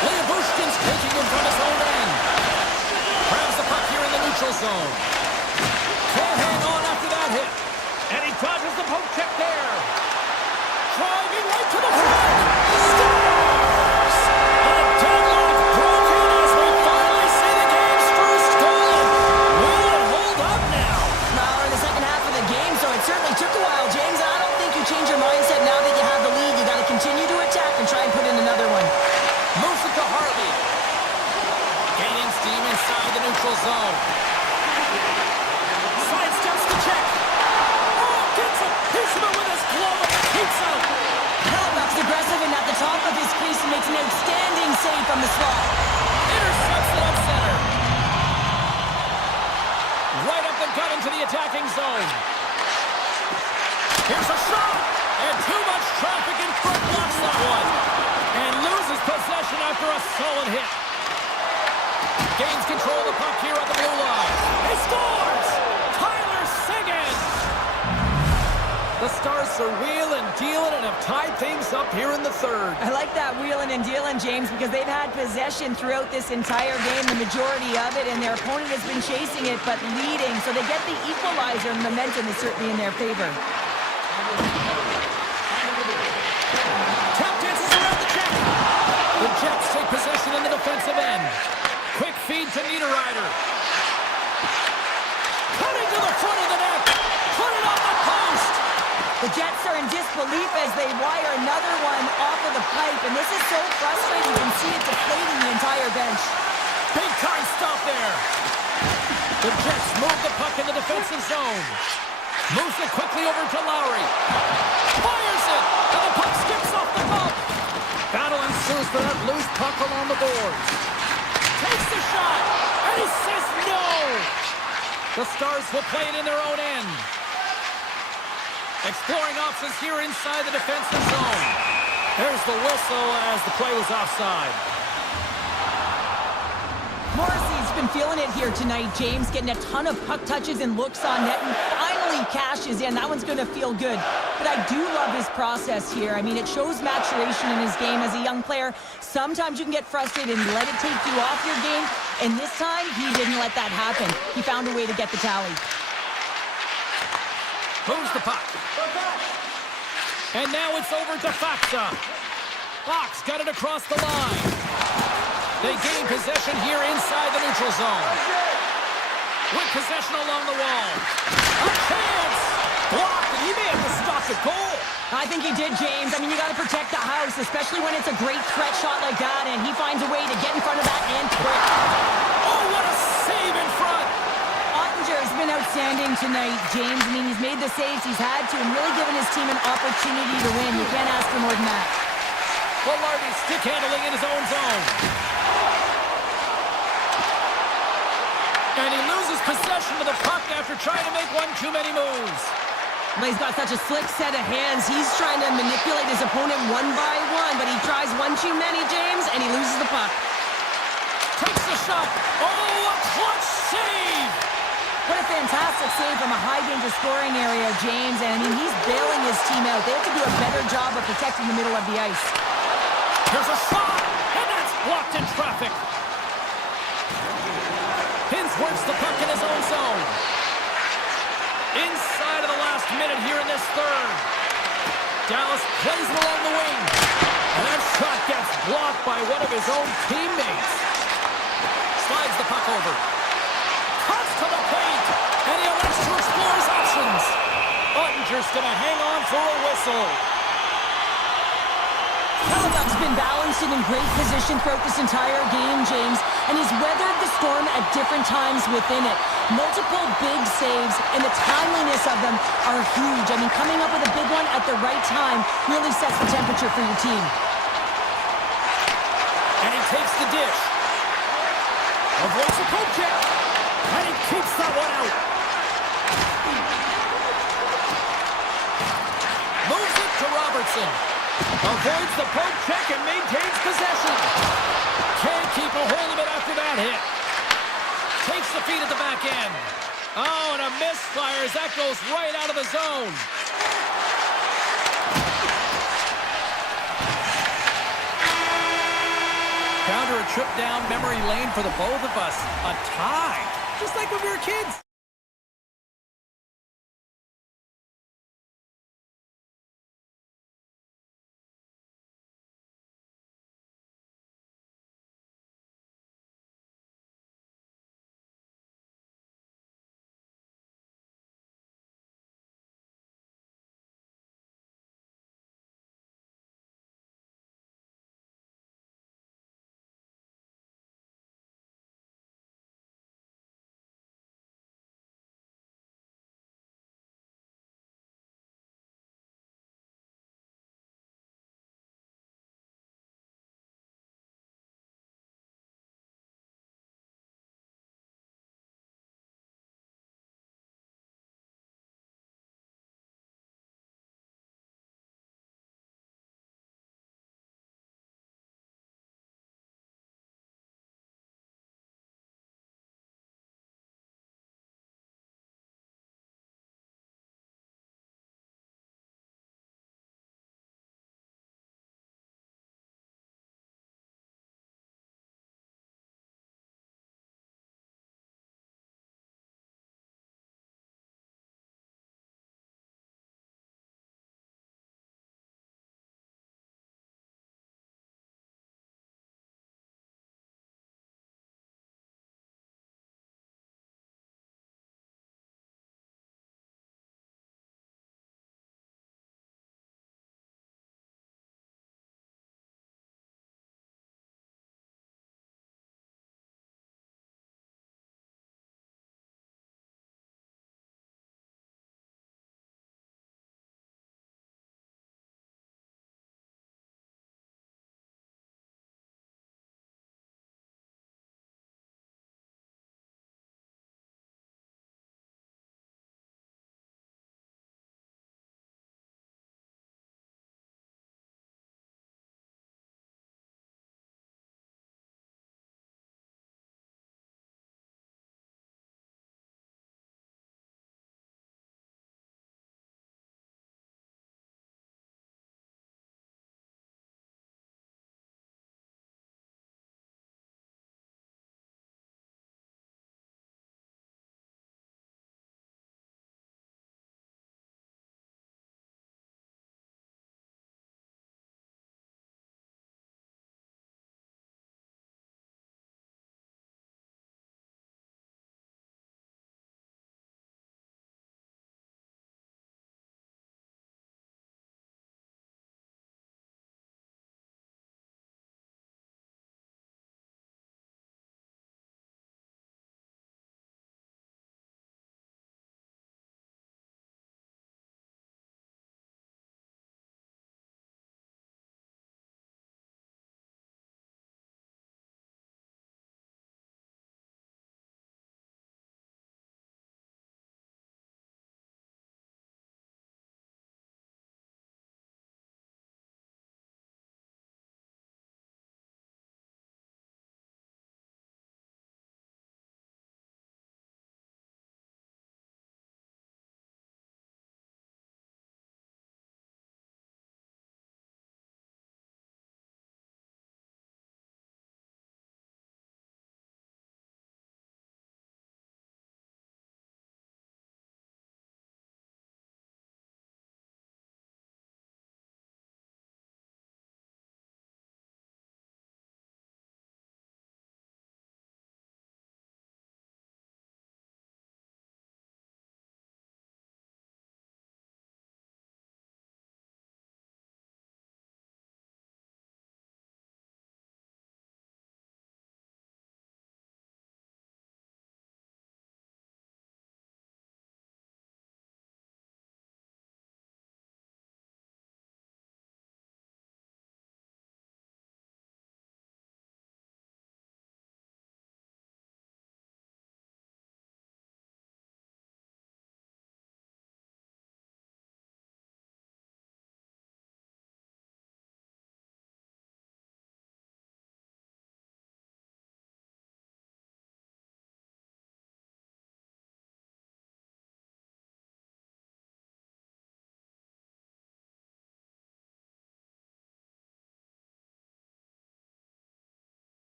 Labushkin's taking him from his own end. Grabs the puck here in the neutral zone. Can't hang on after that zone. Sidesteps the check. Oh, gets a piece of it with his glove and keeps out. Hellebuck's aggressive and at the top of his crease and makes an outstanding save from the slot. Intercepts it on center. Right up the gut into the attacking zone. Here's a shot. And too much traffic in front blocks that one. And loses possession after a solid hit. Gains control of the puck here at the blue line. He scores! Tyler Seguin! The Stars are wheeling, dealing, and have tied things up here in the third. I like that wheeling and dealing, James, because they've had possession throughout this entire game, the majority of it, and their opponent has been chasing it, but leading. So they get the equalizer, and momentum is certainly in their favor. Tap dances around the check. The Jets take possession in the defensive end. Quick feed to Niederreiter. Cutting to the front of the net. Put it on the post. The Jets are in disbelief as they wire another one off of the pipe, and this is so frustrating. You can see it deflating the entire bench. Big time stop there. The Jets move the puck in the defensive zone. Moves it quickly over to Lowry. Fires it, and the puck skips off the bump. Battle ensues for that loose puck along the boards. Takes the shot, and he says no. The Stars will play it in their own end. Exploring options here inside the defensive zone. There's the whistle as the play was offside. Morrissey's been feeling it here tonight, James, getting a ton of puck touches and looks on net, and finally cashes in. That one's going to feel good. But I do love his process here. I mean, it shows maturation in his game as a young player. Sometimes you can get frustrated and let it take you off your game, and this time, he didn't let that happen. He found a way to get the tally. Moves the puck. And now it's over to Faksa. Fox got it across the line. They gain possession here inside the neutral zone. With possession along the wall. A chance! Blocked, and he may have to stop the goal. I think he did, James. I mean, you got to protect the house, especially when it's a great threat shot like that, and he finds a way to get in front of that and quick. Oh, what a save in front! Ottinger's been outstanding tonight, James. I mean, he's made the saves he's had to and really given his team an opportunity to win. You can't ask for more than that. Velarde stick handling in his own zone. And he loses possession of the puck after trying to make one too many moves. Well, he's got such a slick set of hands. He's trying to manipulate his opponent one by one, but he tries one too many, James, and he loses the puck. Takes the shot. Oh, a clutch save! What a fantastic save from a high-danger scoring area, James. And, I mean, he's bailing his team out. They have to do a better job of protecting the middle of the ice. Here's a shot, and that's blocked in traffic. Hins works the puck in his own zone. Inside of the last minute here in this third. Dallas plays it along the wing. And that shot gets blocked by one of his own teammates. Slides the puck over. Cuts to the paint. And he elects to explore his options. Ottinger's going to hang on for a whistle. Hellebuck's been balanced and in great position throughout this entire game, James, and he's weathered the storm at different times within it. Multiple big saves, and the timeliness of them are huge. I mean, coming up with a big one at the right time really sets the temperature for your team. And he takes the dish. Avoids the poke check. And he keeps that one out. Moves it to Robertson. Avoids the poke check and maintains possession. Can't keep a hold of it after that hit. Takes the feed at the back end. Oh, and a misfire as that goes right out of the zone. Counter a trip down memory lane for the both of us. A tie. Just like when we were kids.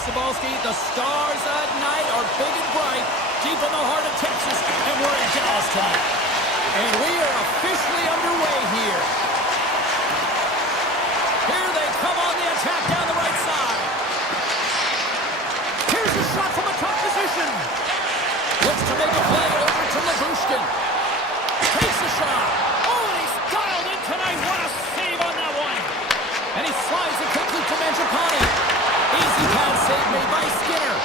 Sabalski. The stars at night are big and bright, deep in the heart of Texas, and we're in Dallas tonight. And we are officially underway here. Here they come on the attack down the right side. Here's a shot from a top position. Looks to make a play over to Labushkin. Takes a shot. Oh, and he's dialed in tonight. What a save on that one. And he slides it quickly to Mangiapane. Easy pass save made by Skinner.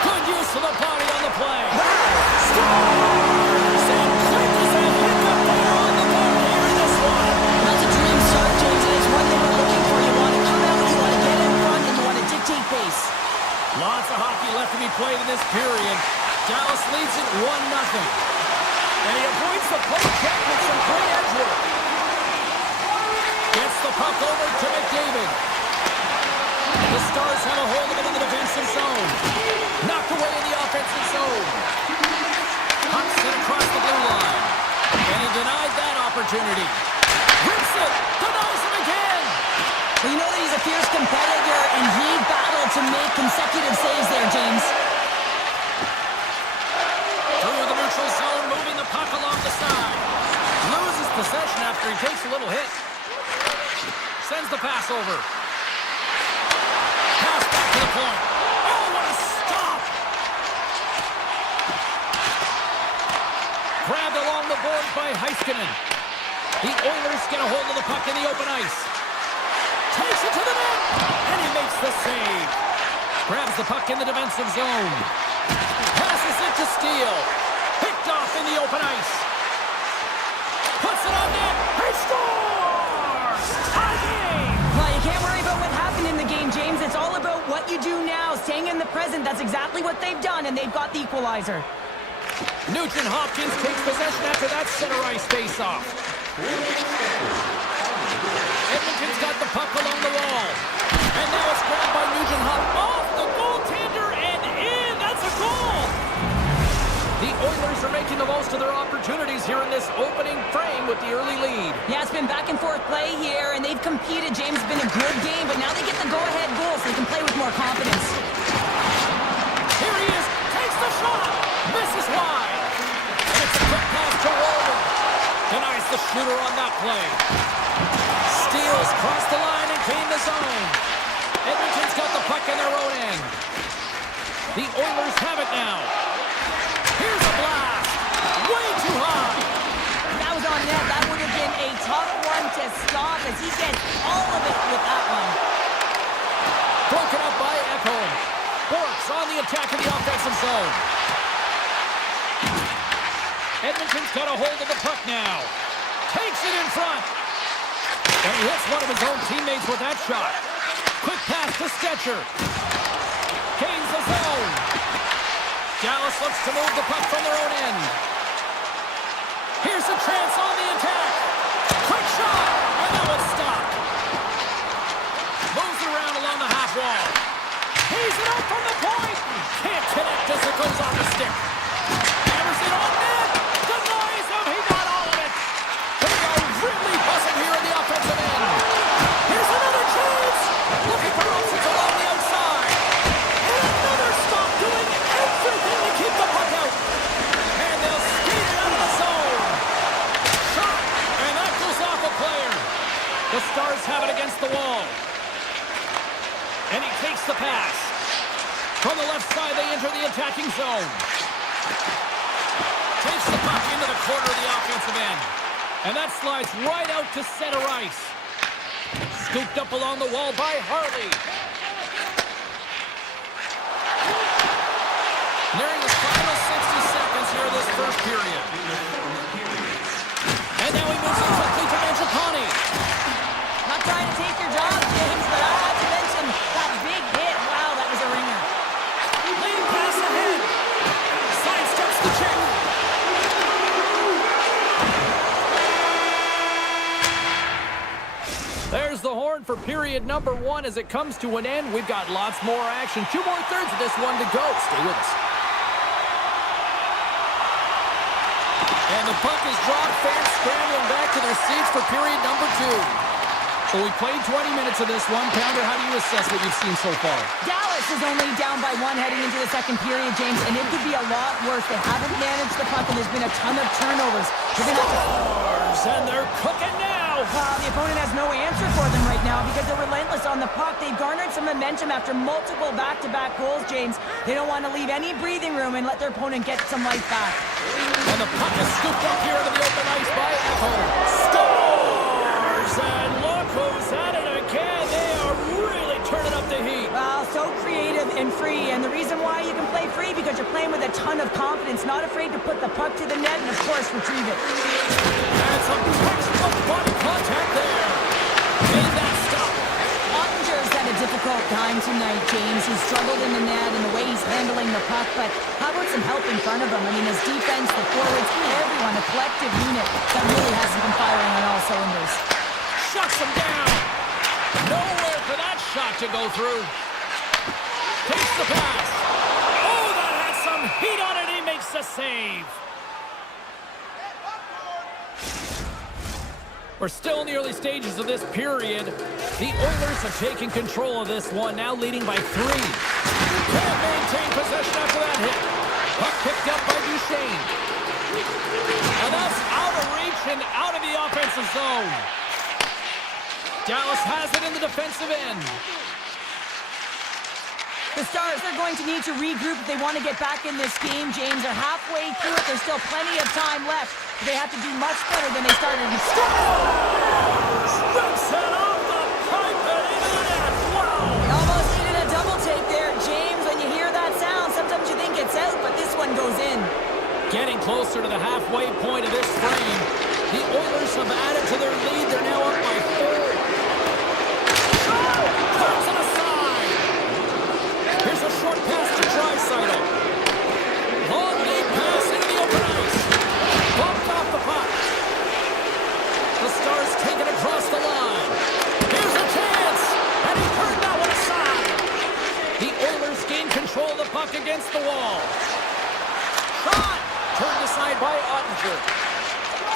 Good use of the body on the play. Scores! And quick as a hiccup there on the board here in this one. That's a dream start, James, and it's one they were looking for. You want to come out, you want to get in front, and you want to dictate pace. Lots of hockey left to be played in this period. Dallas leads it 1-0. And he avoids the poke check with some great edge work. Gets the puck over to McDavid. The Stars have a hold of it in the defensive zone. Knocked away in the offensive zone. Puck sent across the blue line. And he denied that opportunity. Rips it. Denies him again. Well, you know that he's a fierce competitor, and he battled to make consecutive saves there, James. Through the neutral zone, moving the puck along the side. Loses possession after he takes a little hit. Sends the pass over. Pass back to the point. Oh, what a stop! Grabbed along the board by Heiskanen. The Oilers get a hold of the puck in the open ice. Takes it to the net, and he makes the save. Grabs the puck in the defensive zone. Passes it to Steele. Picked off in the open ice. Puts it on net. He scores! Tie game! Well, you can't worry about what happened in the game, James. It's all about what you do now, staying in the present. That's exactly what they've done, and they've got the equalizer. Nugent Hopkins takes possession after that center ice face-off. Edmonton's got the puck along the wall. And now it's grabbed by Nugent Hopkins. Off the goaltender and in! That's a goal! The Oilers are making the most of their opportunities here in this opening frame with the early lead. Yeah, it's been back and forth play here, and they've competed. James, it's been a good game, but now they get the go-ahead goal, so they can play with more confidence. Here he is, takes the shot, misses wide. And it's a quick pass to Walden. Denies the shooter on that play. Steals cross the line and gain the zone. Edmonton's got the puck in their own end. The Oilers have it now. Here's a blast. Way too high. That was on net. That would have been a tough one to stop as he gets all of it with that one. Broken up by Ekholm. Borks on the attack in the offensive zone. Edmonton's got a hold of the puck now. Takes it in front. And he hits one of his own teammates with that shot. Quick pass to Stetcher. Gains the zone. Dallas looks to move the puck from their own end. Here's a chance on the attack. Quick shot. And that one's stopped. Moves around along the half wall. He's it up from the point. Can't connect as it goes on the stick. Hammers it on net. Denies him. He got all of it. They are really buzzing here in the offensive end. Here's another chance. Looking for options along the outside. And another stop doing everything to keep the puck out. And they'll skate it out of the zone. Shot. And that goes off a player. The Stars have it against the wall. And he takes the pass. From the left side, they enter the attacking zone. Takes the puck into the corner of the offensive end. And that slides right out to center ice. Scooped up along the wall by Harley. Nearing the final 60 seconds here of this first period. And now he moves it quickly to Mangiapane. Not trying to take your job, James, but I have to mention that big hit. Wow, that was a ringer. Lane pass ahead. Sidesteps the check. There's the horn for period number 1 as it comes to an end. We've got lots more action. 2 more thirds of this one to go. Stay with us. And the puck is dropped. Fans scrambling back to their seats for period number 2. Well, we played 20 minutes of this one. Pounder, how do you assess what you've seen so far? Dallas is only down by 1 heading into the second period, James, and it could be a lot worse. They haven't managed the puck, and there's been a ton of turnovers. They're gonna have to... And they're cooking now. The opponent has no answer for them right now because they're relentless on the puck. They've garnered some momentum after multiple back-to-back goals, James. They don't want to leave any breathing room and let their opponent get some life back. And the puck is scooped up here into the open ice by Echo. Scores! And look who's at it again. They are really turning up the heat. Well, so creative and free. And the reason why you can play free because you're playing with a ton of confidence, not afraid to put the puck to the net and, of course, retrieve it. And some textbook body contact there. Made that stop. Ottinger's had a difficult time tonight, James. He's struggled in the net and the way he's handling the puck, but how about some help in front of him? I mean, his defense, the forwards, everyone, a collective unit that really hasn't been firing on all cylinders. Shuts him down. Nowhere for that shot to go through. Takes the pass. Oh, that has some heat on it. He makes the save. We're still in the early stages of this period. The Oilers are taking control of this one, now leading by 3. Can't maintain possession after that hit. Puck picked up by Duchesne. And that's out of reach and out of the offensive zone. Dallas has it in the defensive end. The Stars are going to need to regroup if they want to get back in this game, James. They're halfway through it. There's still plenty of time left. They have to do much better than they started. Rips it off the pipe and into the net. Wow! They almost needed a double take there, James. When you hear that sound, sometimes you think it's out, but this one goes in. Getting closer to the halfway point of this frame. The Oilers have added to their lead. They're now up by 4. Turns it aside. Here's a short pass to Draisaitl. Long lead pass into the open ice. Bumped off the puck. The Stars take it across the line. Here's a chance. And he turned that one aside. The Oilers gain control of the puck against the wall. Shot. Turned aside by Ottinger.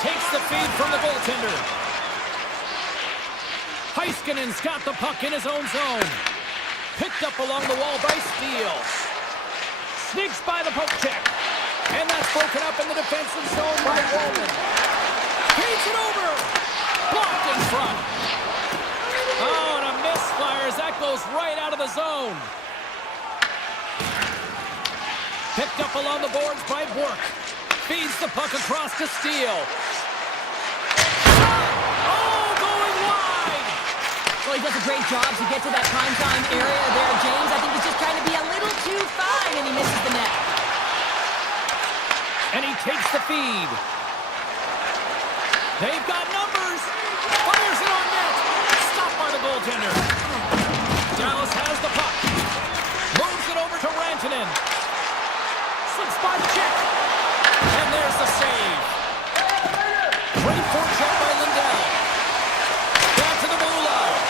Takes the feed from the goaltender. Heiskanen's got the puck in his own zone. Picked up along the wall by Steele. Sneaks by the poke check. And that's broken up in the defensive zone by Wallman. Feeds it over. Blocked in front. Oh, and a misfire as that goes right out of the zone. Picked up along the boards by Bork. Feeds the puck across to Steele. Oh, going wide. Well, he does a great job to get to that prime-time area there, James. I think he's just trying to be a little too fine, and he misses the net. And he takes the feed. They've got numbers. Fires it on net. Stopped by the goaltender. Dallas has the puck. Moves it over to Rantanen. Slips by the check. And there's the save. Great forecheck by Lindell. Back to the blue line.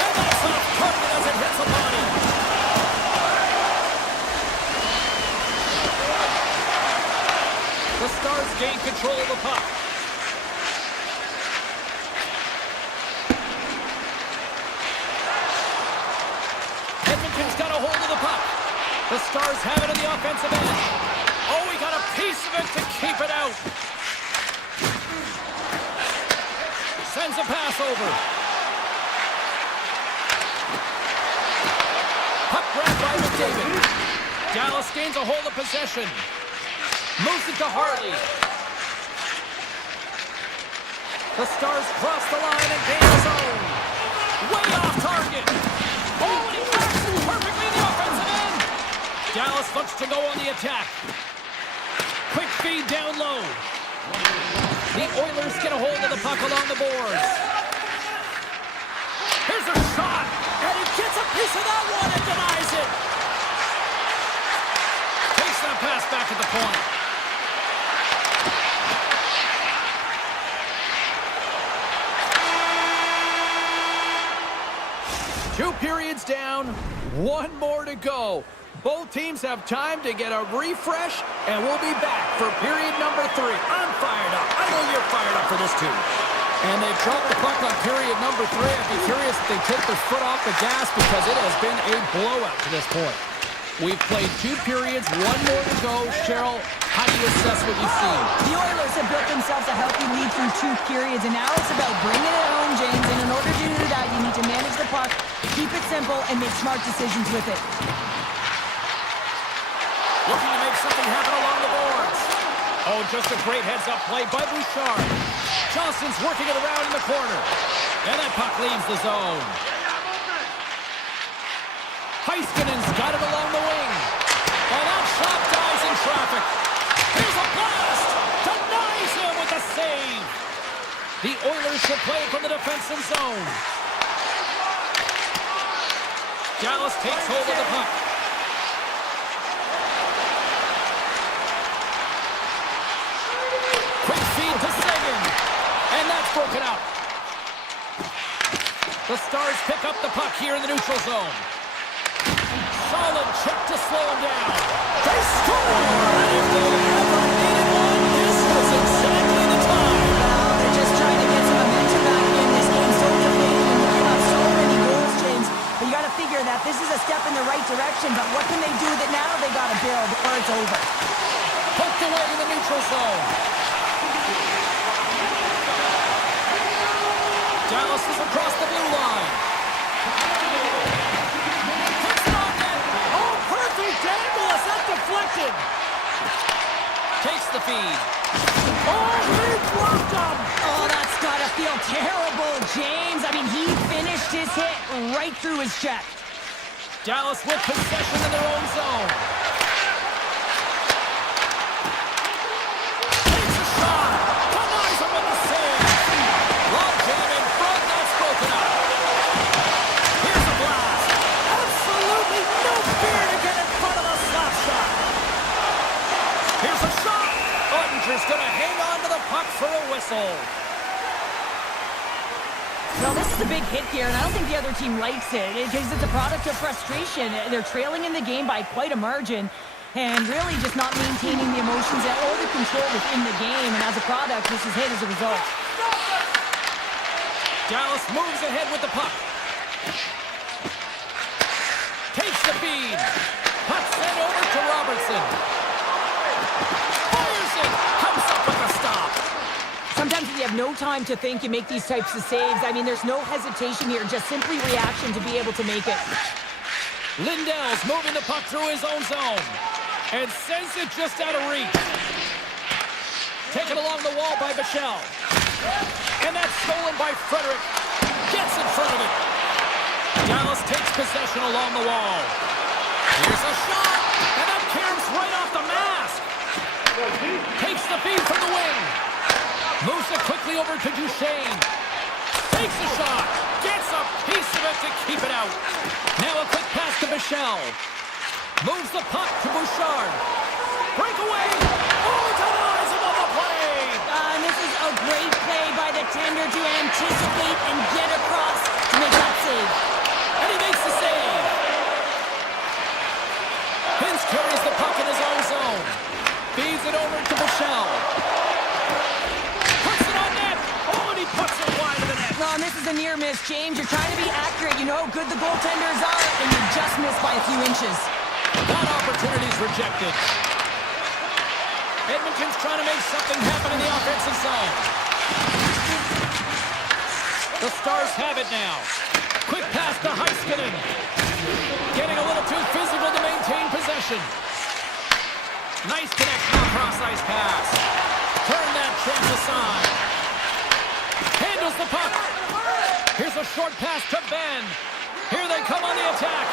And that's off target as it hits the body. The Stars gain control of the puck. Edmonton's got a hold of the puck. The Stars have it in the offensive end. Oh, he got a piece of it to keep it out. Sends a pass over. Puck grabbed by McDavid. Dallas gains a hold of possession. Moves it to Harley. The Stars cross the line and gain his own. Way off target. Oh, and he backs it perfectly in the offensive end. Dallas looks to go on the attack. Quick feed down low. The Oilers get a hold of the puck along the boards. Here's a shot. And he gets a piece of that one and denies it. Takes that pass back at the point. Two periods down, one more to go. Both teams have time to get a refresh, and we'll be back for period number 3. I'm fired up. I know you're fired up for this too. And they've dropped the puck on period number 3. I'd be curious if they take their foot off the gas because it has been a blowout to this point. We've played 2 periods, 1 more to go. Cheryl, how do you assess what you've seen? The Oilers have built themselves a healthy lead through 2 periods, and now it's about bringing it home, James. And in order to do that, you need to manage the puck, keep it simple, and make smart decisions with it. Looking to make something happen along the boards. Oh, just a great heads-up play by Bouchard. Johnson's working it around in the corner. And that puck leaves the zone. Heiskanen's got it along the wing. Oh, that shot dies in traffic. Here's a blast. Denies him with a save. The Oilers should play from the defensive zone. Dallas takes hold of the puck. Quick feed to Sagan. And that's broken out. The Stars pick up the puck here in the neutral zone. Solid check to slow him down. They score! And if they ever needed one, this was exactly the time. Well, they're just trying to get some momentum back in. This game's so deflated and giving up so many goals, James. But you got to figure that this is a step in the right direction. But what can they do that now they got to build or it's over? Poked away in the neutral zone. Dallas is across the blue line. Dangless, that's deflected. Takes the feed. Oh, he blocked him. Oh, that's got to feel terrible, James. I mean, he finished his hit right through his check. Dallas with possession in their own zone. Takes a shot. Denies him with the save. Lob jam in front, that's broken up. Here's a blast. Absolutely no fear to get in front of the slap shot. Here's a shot. Ottinger's going to hang on to the puck for a whistle. Well, this is a big hit here, and I don't think the other team likes it because it's a product of frustration. They're trailing in the game by quite a margin and really just not maintaining the emotions or the control within the game, and as a product, this is hit as a result. Dallas moves ahead with the puck. Takes the feed. Puck sent over to Robertson. Fires it. Comes up with a stop. Sometimes if you have no time to think, you make these types of saves. I mean, there's no hesitation here, just simply reaction to be able to make it. Lindell's moving the puck through his own zone and sends it just out of reach. Taken along the wall by Bichelle. And that's stolen by Frederick. Gets in front of it. Dallas takes possession along the wall. Here's a shot, and that caroms right off the mask. Takes the feed from the wing. Moves it quickly over to Duchesne. Takes a shot. Gets a piece of it to keep it out. Now a quick pass to Bichelle. Moves the puck to Bouchard. Breakaway. Oh, denies him on the play. And this is a great play by the tender to anticipate and get across to make that save. And he makes the save. Hintz carries the puck in his own zone. Feeds it over to Bichelle. Puts it on net. Oh, and he puts it wide of the net. Well, and this is a near miss, James. You're trying to be accurate. You know how good the goaltenders are, and you just missed by a few inches. That opportunity's rejected. Edmonton's trying to make something happen in the offensive zone. The Stars have it now. Quick pass to Heiskanen. Getting a little too physical to maintain possession. Nice connection on cross-ice pass. Turn that chance aside. Handles the puck. Here's a short pass to Ben. Here they come on the attack.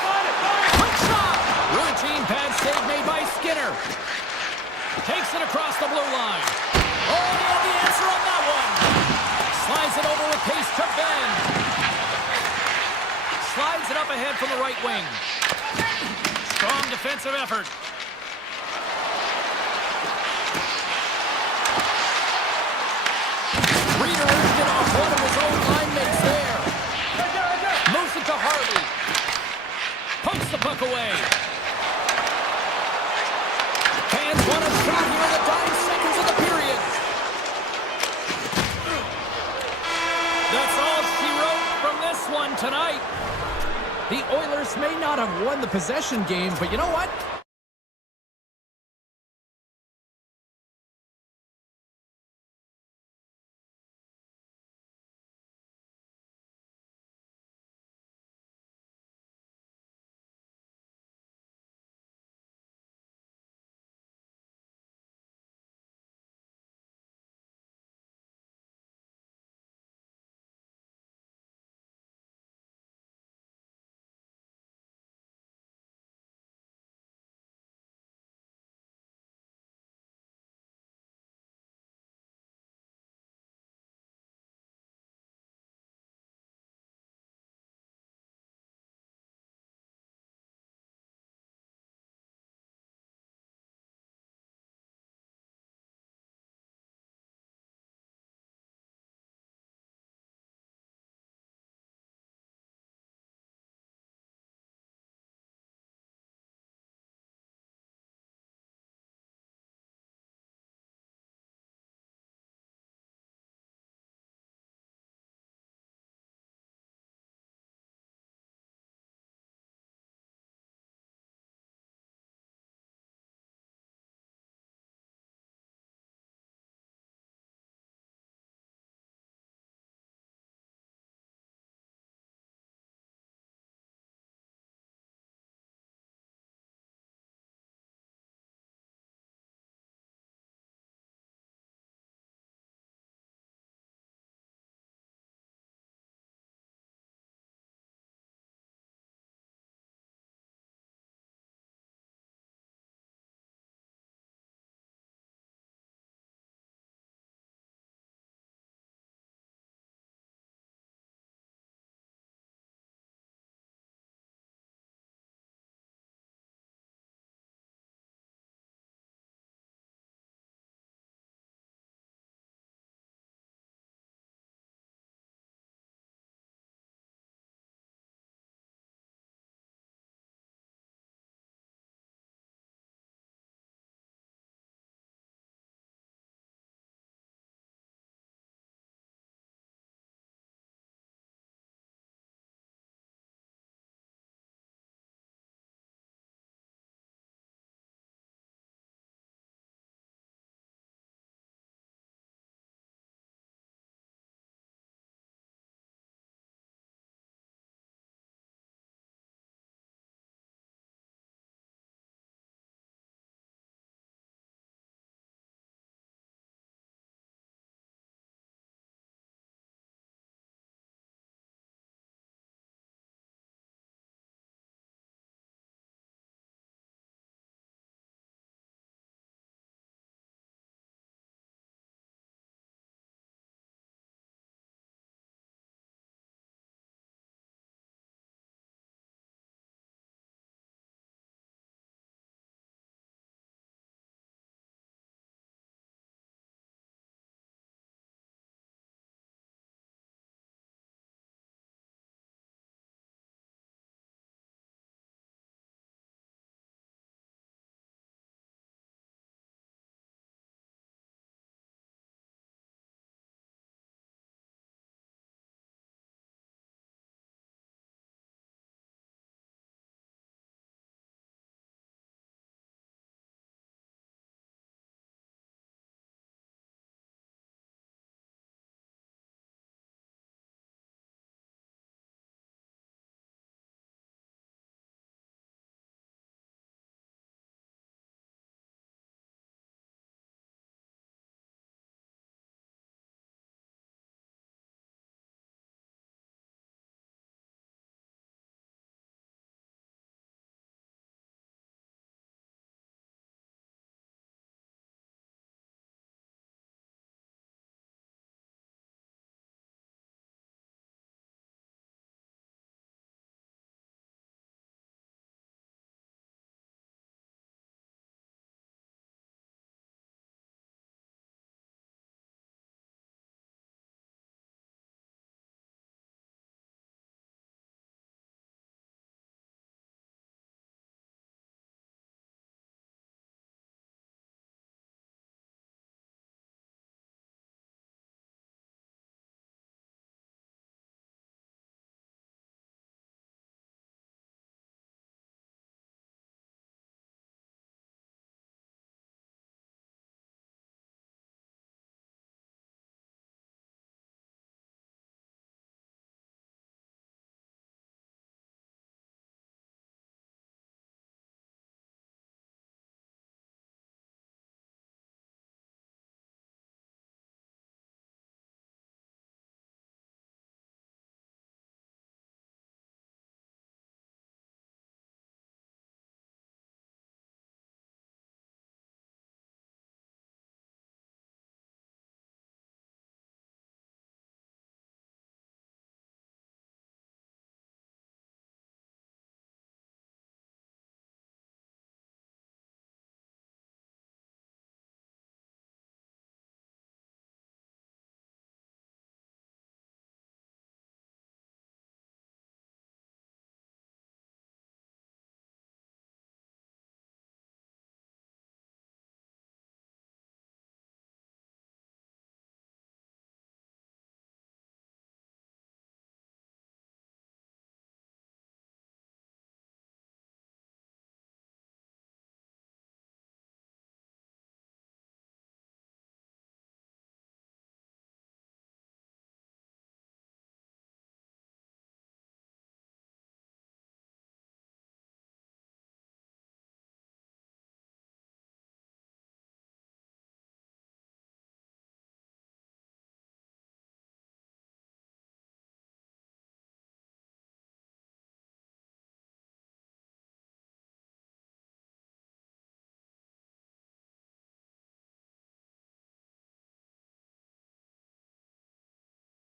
Quick shot. Routine pad save made by Skinner. Takes it across the blue line. Oh, he had the answer on that one. Slides it over with pace to Ben. Slides it up ahead from the right wing. Strong defensive effort. Reeder urged it off one of his own line mates there. Moves it to Harvey. Pumps the puck away. Fans want a shot here in the dying seconds of the period. The Oilers may not have won the possession game, but you know what?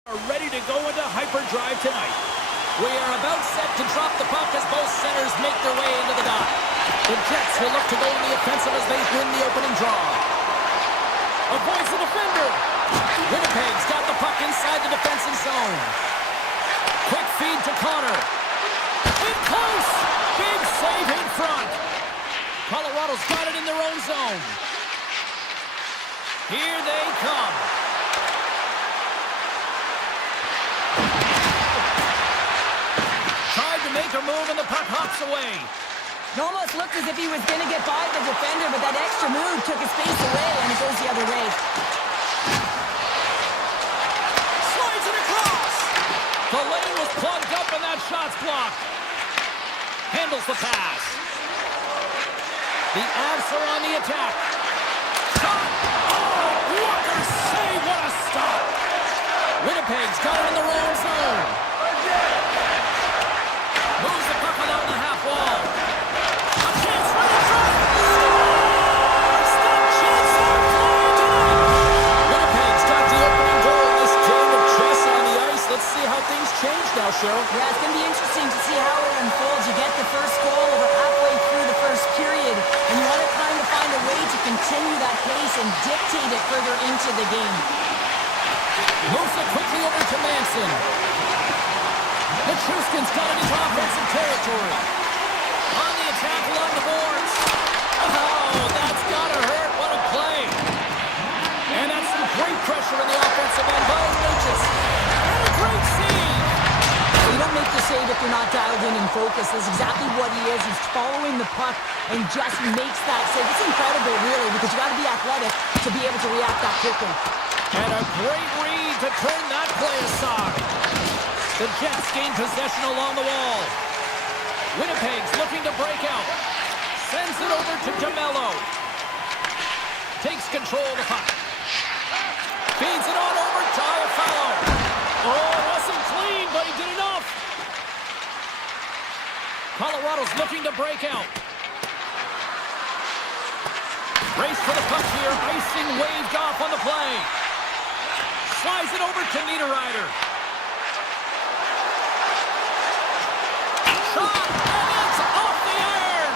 Are ready to go into hyperdrive tonight. We are about set to drop the puck as both centers make their way into the dot. The Jets will look to go in the offensive as they win the opening draw. Avoids the defender. Winnipeg's got the puck inside the defensive zone. Quick feed to Connor. In close. Big save in front. Colorado's got it in their own zone. Here they come. Tried to make a move and the puck hops away. It almost looked as if he was going to get by the defender, but that extra move took his space away, and it goes the other way. Slides it across. The lane was plugged up and that shot's blocked. Handles the pass. The Avs are on the attack. Shot! Oh, Walker save! What a stop! Winnipeg's got it in their own zone. Moves the puck along the half wall. A chance for the shot! Scores! That chance on flying tonight! Winnipeg's got the opening goal in this game of chess on the ice. Let's see how things change now, Cheryl. Yeah, it's going to be interesting to see how it unfolds. You get the first goal over halfway through the first period, and you want to kind of find a way to continue that pace and dictate it further into the game. Moves it quickly over to Manson. Nichushkin's got it into offensive territory. On the attack along the boards. Oh, that's gotta hurt. What a play. And that's some great pressure in the offensive end by Nichus. And a great save. You don't make the save if you're not dialed in and focused. That's exactly what he is. He's following the puck and just makes that save. It's incredible, really, because you got to be athletic to be able to react that quickly. And a great read to turn that play aside. The Jets gain possession along the wall. Winnipeg's looking to break out. Sends it over to DeMello. Takes control of the puck. Feeds it on over to Iafallo. Oh, it wasn't clean, but he did enough. Colorado's looking to break out. Race for the puck here. Icing waved off on the play. Slides it over to Niederreiter. Shot, and it's off the iron!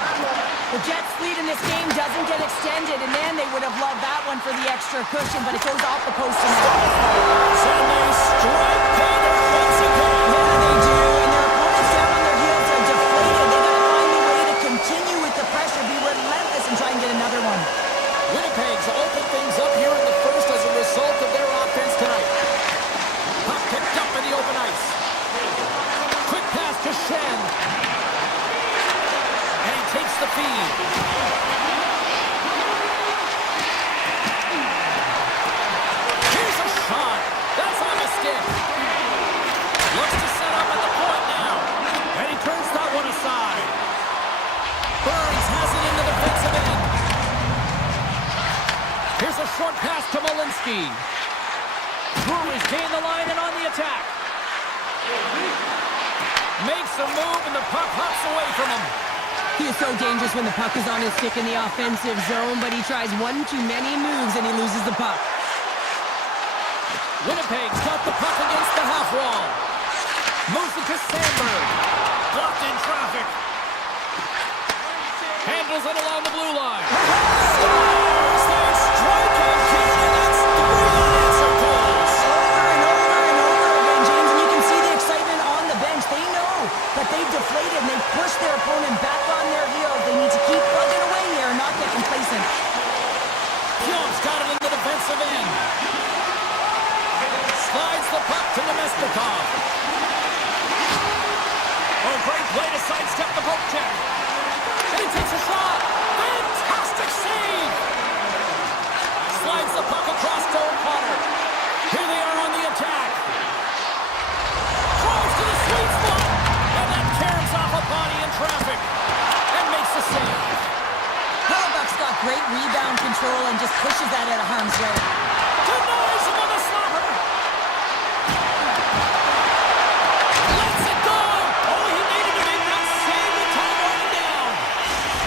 The Jets' lead in this game doesn't get extended, and man, they would have loved that one for the extra cushion, but it goes off the post and out. So they strike Taylor once again. Yeah, they do, and their opponents down on their heels are deflated. They got to find a way to continue with the pressure, be relentless, and try and get another one. Winnipeg's opened things up here in the first as a result of their offense tonight. Puck picked up in the open ice. Quick pass to Shen. And he takes the feed. Here's a shot. That's on the stick. Looks to set up at the point now. And he turns that one aside. Burns has it in the defensive end. Here's a short pass to Malinsky. Brewers gain the line and on the attack. Makes a move and the puck hops away from him. He is so dangerous when the puck is on his stick in the offensive zone, but he tries one too many moves and he loses the puck. Winnipeg's got the puck against the half wall. Moves it to Sandberg. Blocked in traffic. Handles it along the blue line. Scores! They strike again, and that's 3 unanswered goals. Over and over and over again, James, and you can see the excitement on the bench. They know that they've deflated and they've pushed their opponent back on their heels. They need to keep plugging away here and not get complacent. Pion's got it in the defensive end. Slides the puck to Nemestikov. Oh, great play to sidestep the poke check. And he takes a shot. Fantastic save. Slides the puck across to O'Connor. Here they are on the attack. Drives to the sweet spot. And that caroms off a body in traffic. And makes the save. Hellbuck's got great rebound control and just pushes that out of harm's way. Denies him on the slapper. Lets it go. Oh, he needed to make that save with time running down.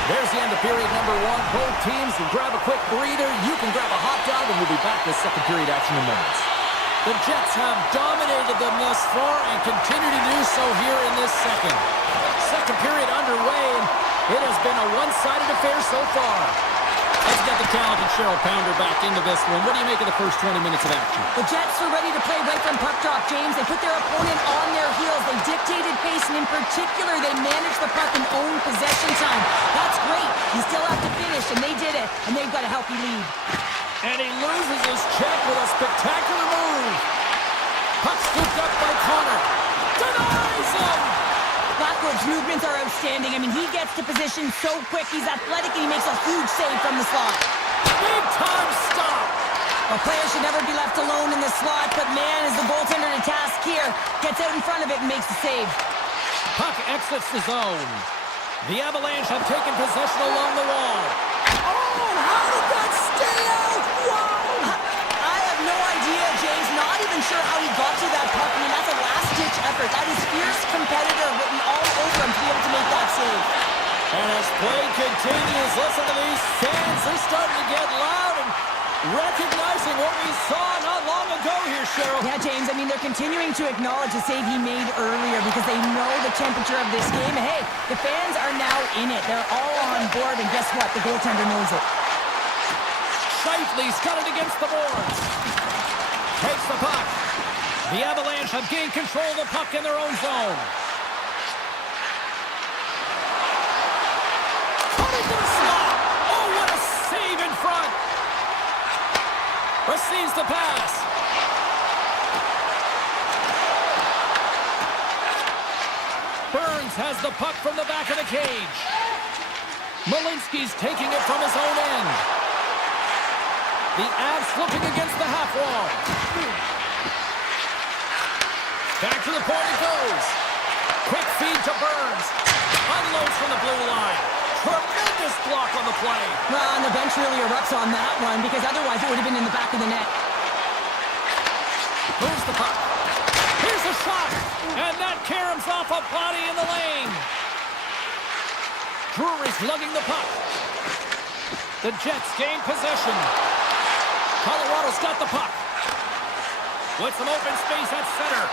There's the end of period number 1. Both teams will grab a quick breather. You can grab a hot dog, and we'll be back with second period action in moments. The Jets have dominated them thus far and continue to do so here in this second. Second period underway, and it has been a one-sided affair so far. Let's get the talented Cheryl Pounder back into this one. What do you make of the first 20 minutes of action? The Jets were ready to play right from puck drop, James. They put their opponent on their heels. They dictated pace, and in particular, they managed the puck and owned possession time. That's great. You still have to finish, and they did it, and they've got a healthy lead. And he loses his check with a spectacular move. Puck scooped up by Connor. Denies him! Blackwood's movements are outstanding. I mean, he gets to position so quick. He's athletic, and he makes a huge save from the slot. Big time stop! A player should never be left alone in the slot, but man, is the goaltender to task here. Gets out in front of it and makes the save. Puck exits the zone. The Avalanche have taken possession along the wall. Oh, how did that stay out? Wow! I have no idea, James. Not even sure how he got to that puck. I mean, that's a last-ditch effort. That is fierce competitor written all over him to be able to make that save. And as play continues, listen to these fans. They're starting to get loud and recognizing what we saw not long ago here, Cheryl. Yeah, James, I mean, they're continuing to acknowledge the save he made earlier because they know the temperature of this game. And hey, the fans are now in it. They're all on board, and guess what? The goaltender knows it. Shifley's got it against the boards. Takes the puck. The Avalanche have gained control of the puck in their own zone. Coming to the slot. Oh, what a save in front. Receives the pass. Burns has the puck from the back of the cage. Malinsky's taking it from his own end. The Avs flipping against the half wall. Back to the point it goes. Quick feed to Burns. Unloads from the blue line. Tremendous block on the play. Well, and the bench really erupts on that one because otherwise it would have been in the back of the net. Moves the puck. Here's a shot. And that caroms off a body in the lane. Drury's lugging the puck. The Jets gain possession. Colorado's got the puck. With some open space at center.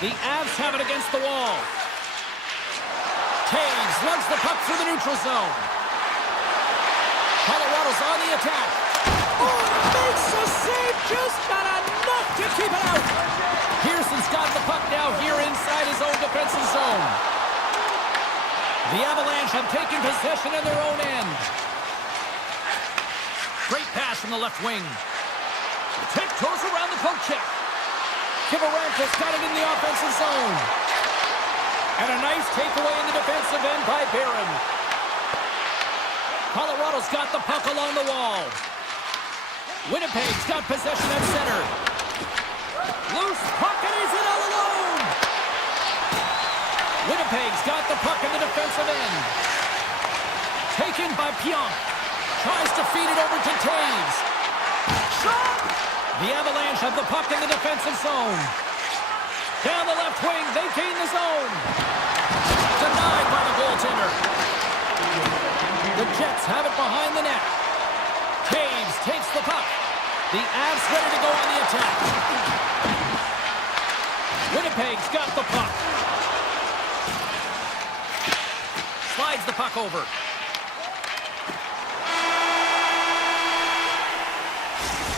The Avs have it against the wall. Taves lugs the puck through the neutral zone. Colorado's on the attack. Oh, makes the save, just not enough to keep it out. Pearson's got the puck now here inside his own defensive zone. The Avalanche have taken possession in their own end. Great pass from the left wing. Tiptoes around the poke check. Kivaranka's got it in the offensive zone. And a nice takeaway in the defensive end by Barron. Colorado's got the puck along the wall. Winnipeg's got possession at center. Loose puck and he's in all alone. Winnipeg's got the puck in the defensive end. Taken by Pionk. Tries to feed it over to Taves. Shot! The Avalanche have the puck in the defensive zone. Down the left wing, they gain the zone. Denied by the goaltender. The Jets have it behind the net. Taves takes the puck. The Avs ready to go on the attack. Winnipeg's got the puck. Slides the puck over.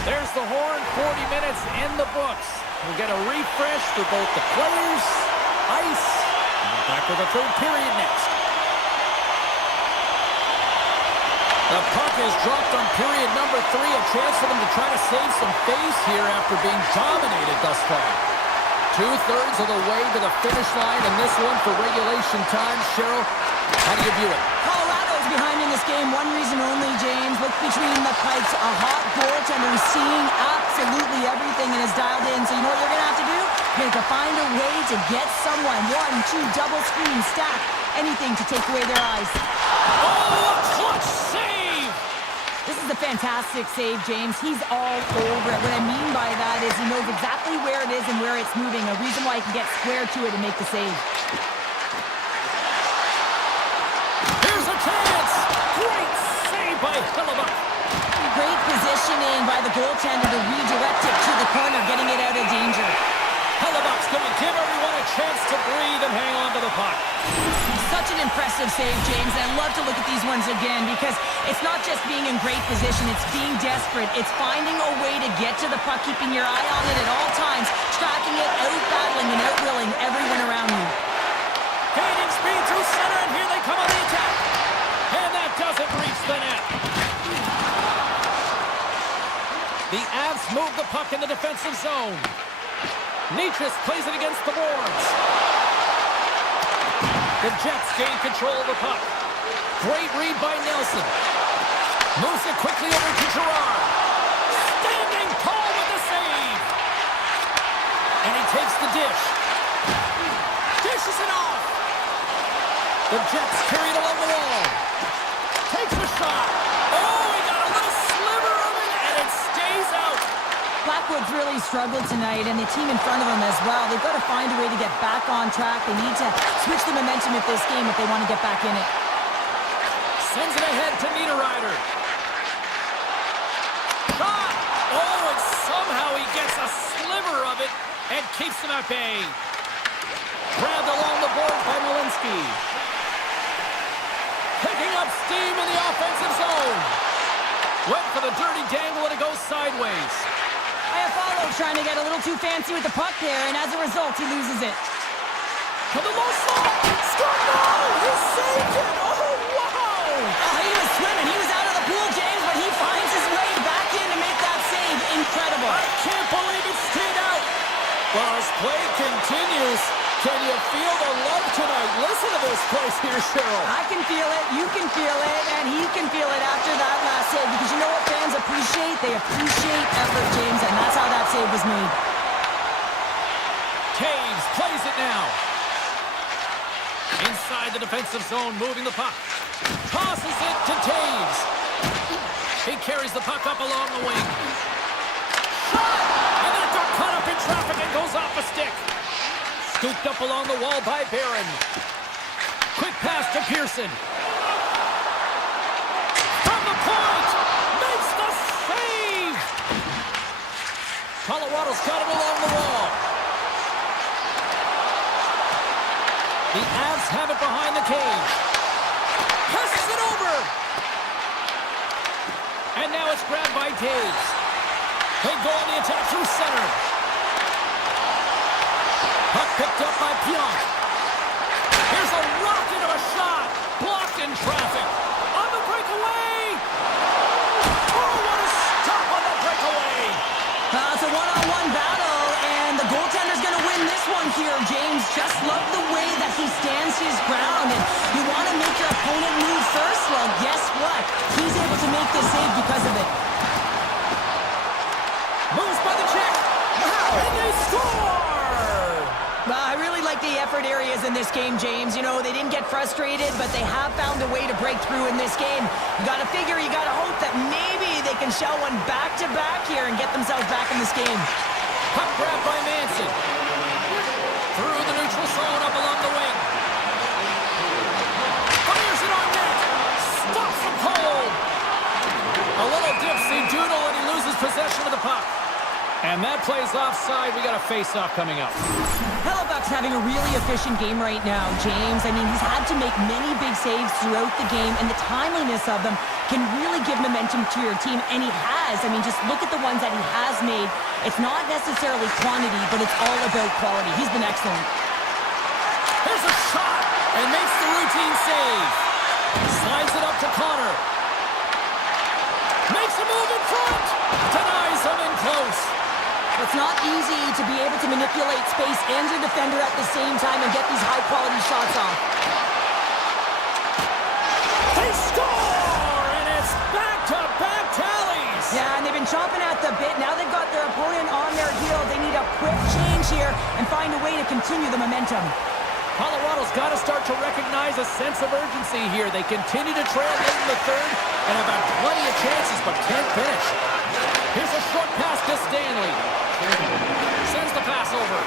There's the horn, 40 minutes in the books. We'll get a refresh for both the players, ice, and we're back with the third period next. The puck is dropped on period number 3, a chance for them to try to save some face here after being dominated thus far. 2/3 of the way to the finish line, and this one for regulation time. Cheryl, how do you view it? Colorado's behind in this game. One reason only, James. Look between the pipes. A hot goaltender who's seeing absolutely everything and is dialed in. So you know what you're going to have to do? You're going to find a way to get someone. 1, 2, double screen, stack. Anything to take away their eyes. Oh, a clutch save! This is a fantastic save, James. He's all over it. What I mean by that is he knows exactly where it is and where it's moving. A reason why he can get square to it and make the save. Great save Hellebuyck. Great positioning by the goaltender to redirect it to the corner, getting it out of danger. Hellebuyck's going to give everyone a chance to breathe and hang on to the puck. Such an impressive save, James. I love to look at these ones again because it's not just being in great position, it's being desperate. It's finding a way to get to the puck, keeping your eye on it at all times, tracking it, out-battling and out-willing everyone around you. Gaining speed through center, and here they come on the attack. And that doesn't reach the net. The Avs move the puck in the defensive zone. Nitras plays it against the boards. The Jets gain control of the puck. Great read by Nelson. Moves it quickly over to Gerard. Standing tall with the save. And he takes the dish. Dishes it off. The Jets carry it along the wall. Takes the shot. Oh, he got a little sliver of it, and it stays out. Blackwood's really struggled tonight, and the team in front of them as well. They've got to find a way to get back on track. They need to switch the momentum of this game if they want to get back in it. Sends it ahead to Niederreiter. Shot! Oh, and somehow he gets a sliver of it and keeps them at bay. Grabbed along the board by Malinsky. Picking up steam in the offensive zone. Went for the dirty dangle and it goes sideways. Iafallo trying to get a little too fancy with the puck there, and as a result, he loses it. To the low slot. Scored! No! He saved it! Oh, wow! Oh, he was swimming. He was out of the pool, James, but he finds his way back in to make that save. Incredible. I can't believe it stayed out. Well, as play continues, can you feel the love tonight? Listen to this place here, Cheryl. I can feel it, you can feel it, and he can feel it after that last save, because you know what fans appreciate? They appreciate effort, James, and that's how that save was made. Taves plays it now. Inside the defensive zone, moving the puck. Tosses it to Taves. He carries the puck up along the wing. Shot! And then it got caught up in traffic and goes off a stick. Scooped up along the wall by Barron. Quick pass to Pearson. From the point! Makes the save! Colorado's got it along the wall. The Avs have it behind the cage. Passes it over! And now it's grabbed by Taves. They go on the attack through center. Puck picked up by Pionk. Here's a rocket of a shot. Blocked in traffic. On the breakaway. Oh, what a stop on the breakaway. It's a one-on-one battle, and the goaltender's going to win this one here, James. Just love the way that he stands his ground. And you want to make your opponent move first? Well, guess what? He's able to make this save because of it. Moves by the check. Wow, and they score! I really like the effort areas in this game, James. You know, they didn't get frustrated, but they have found a way to break through in this game. You got to figure, you got to hope that maybe they can shell one back-to-back here and get themselves back in this game. Puck grab by Manson. Through the neutral zone, up along the wing. Fires it on net. Stops him cold. A little dipsy doodle, and he loses possession of the puck. And that plays offside. We got a face-off coming up. Hellebuyck's having a really efficient game right now, James. I mean, he's had to make many big saves throughout the game, and the timeliness of them can really give momentum to your team, and he has. I mean, just look at the ones that he has made. It's not necessarily quantity, but it's all about quality. He's been excellent. There's a shot, and makes the routine save. Slides it up to Connor. Makes a move in front. Denies him in close. It's not easy to be able to manipulate space and your defender at the same time and get these high-quality shots off. They score! And it's back-to-back tallies! Yeah, and they've been chomping at the bit. Now they've got their opponent on their heel. They need a quick change here and find a way to continue the momentum. Colorado's got to start to recognize a sense of urgency here. They continue to trail late in the third and have had plenty of chances, but can't finish. Here's a short pass to Stanley. Sends the pass over.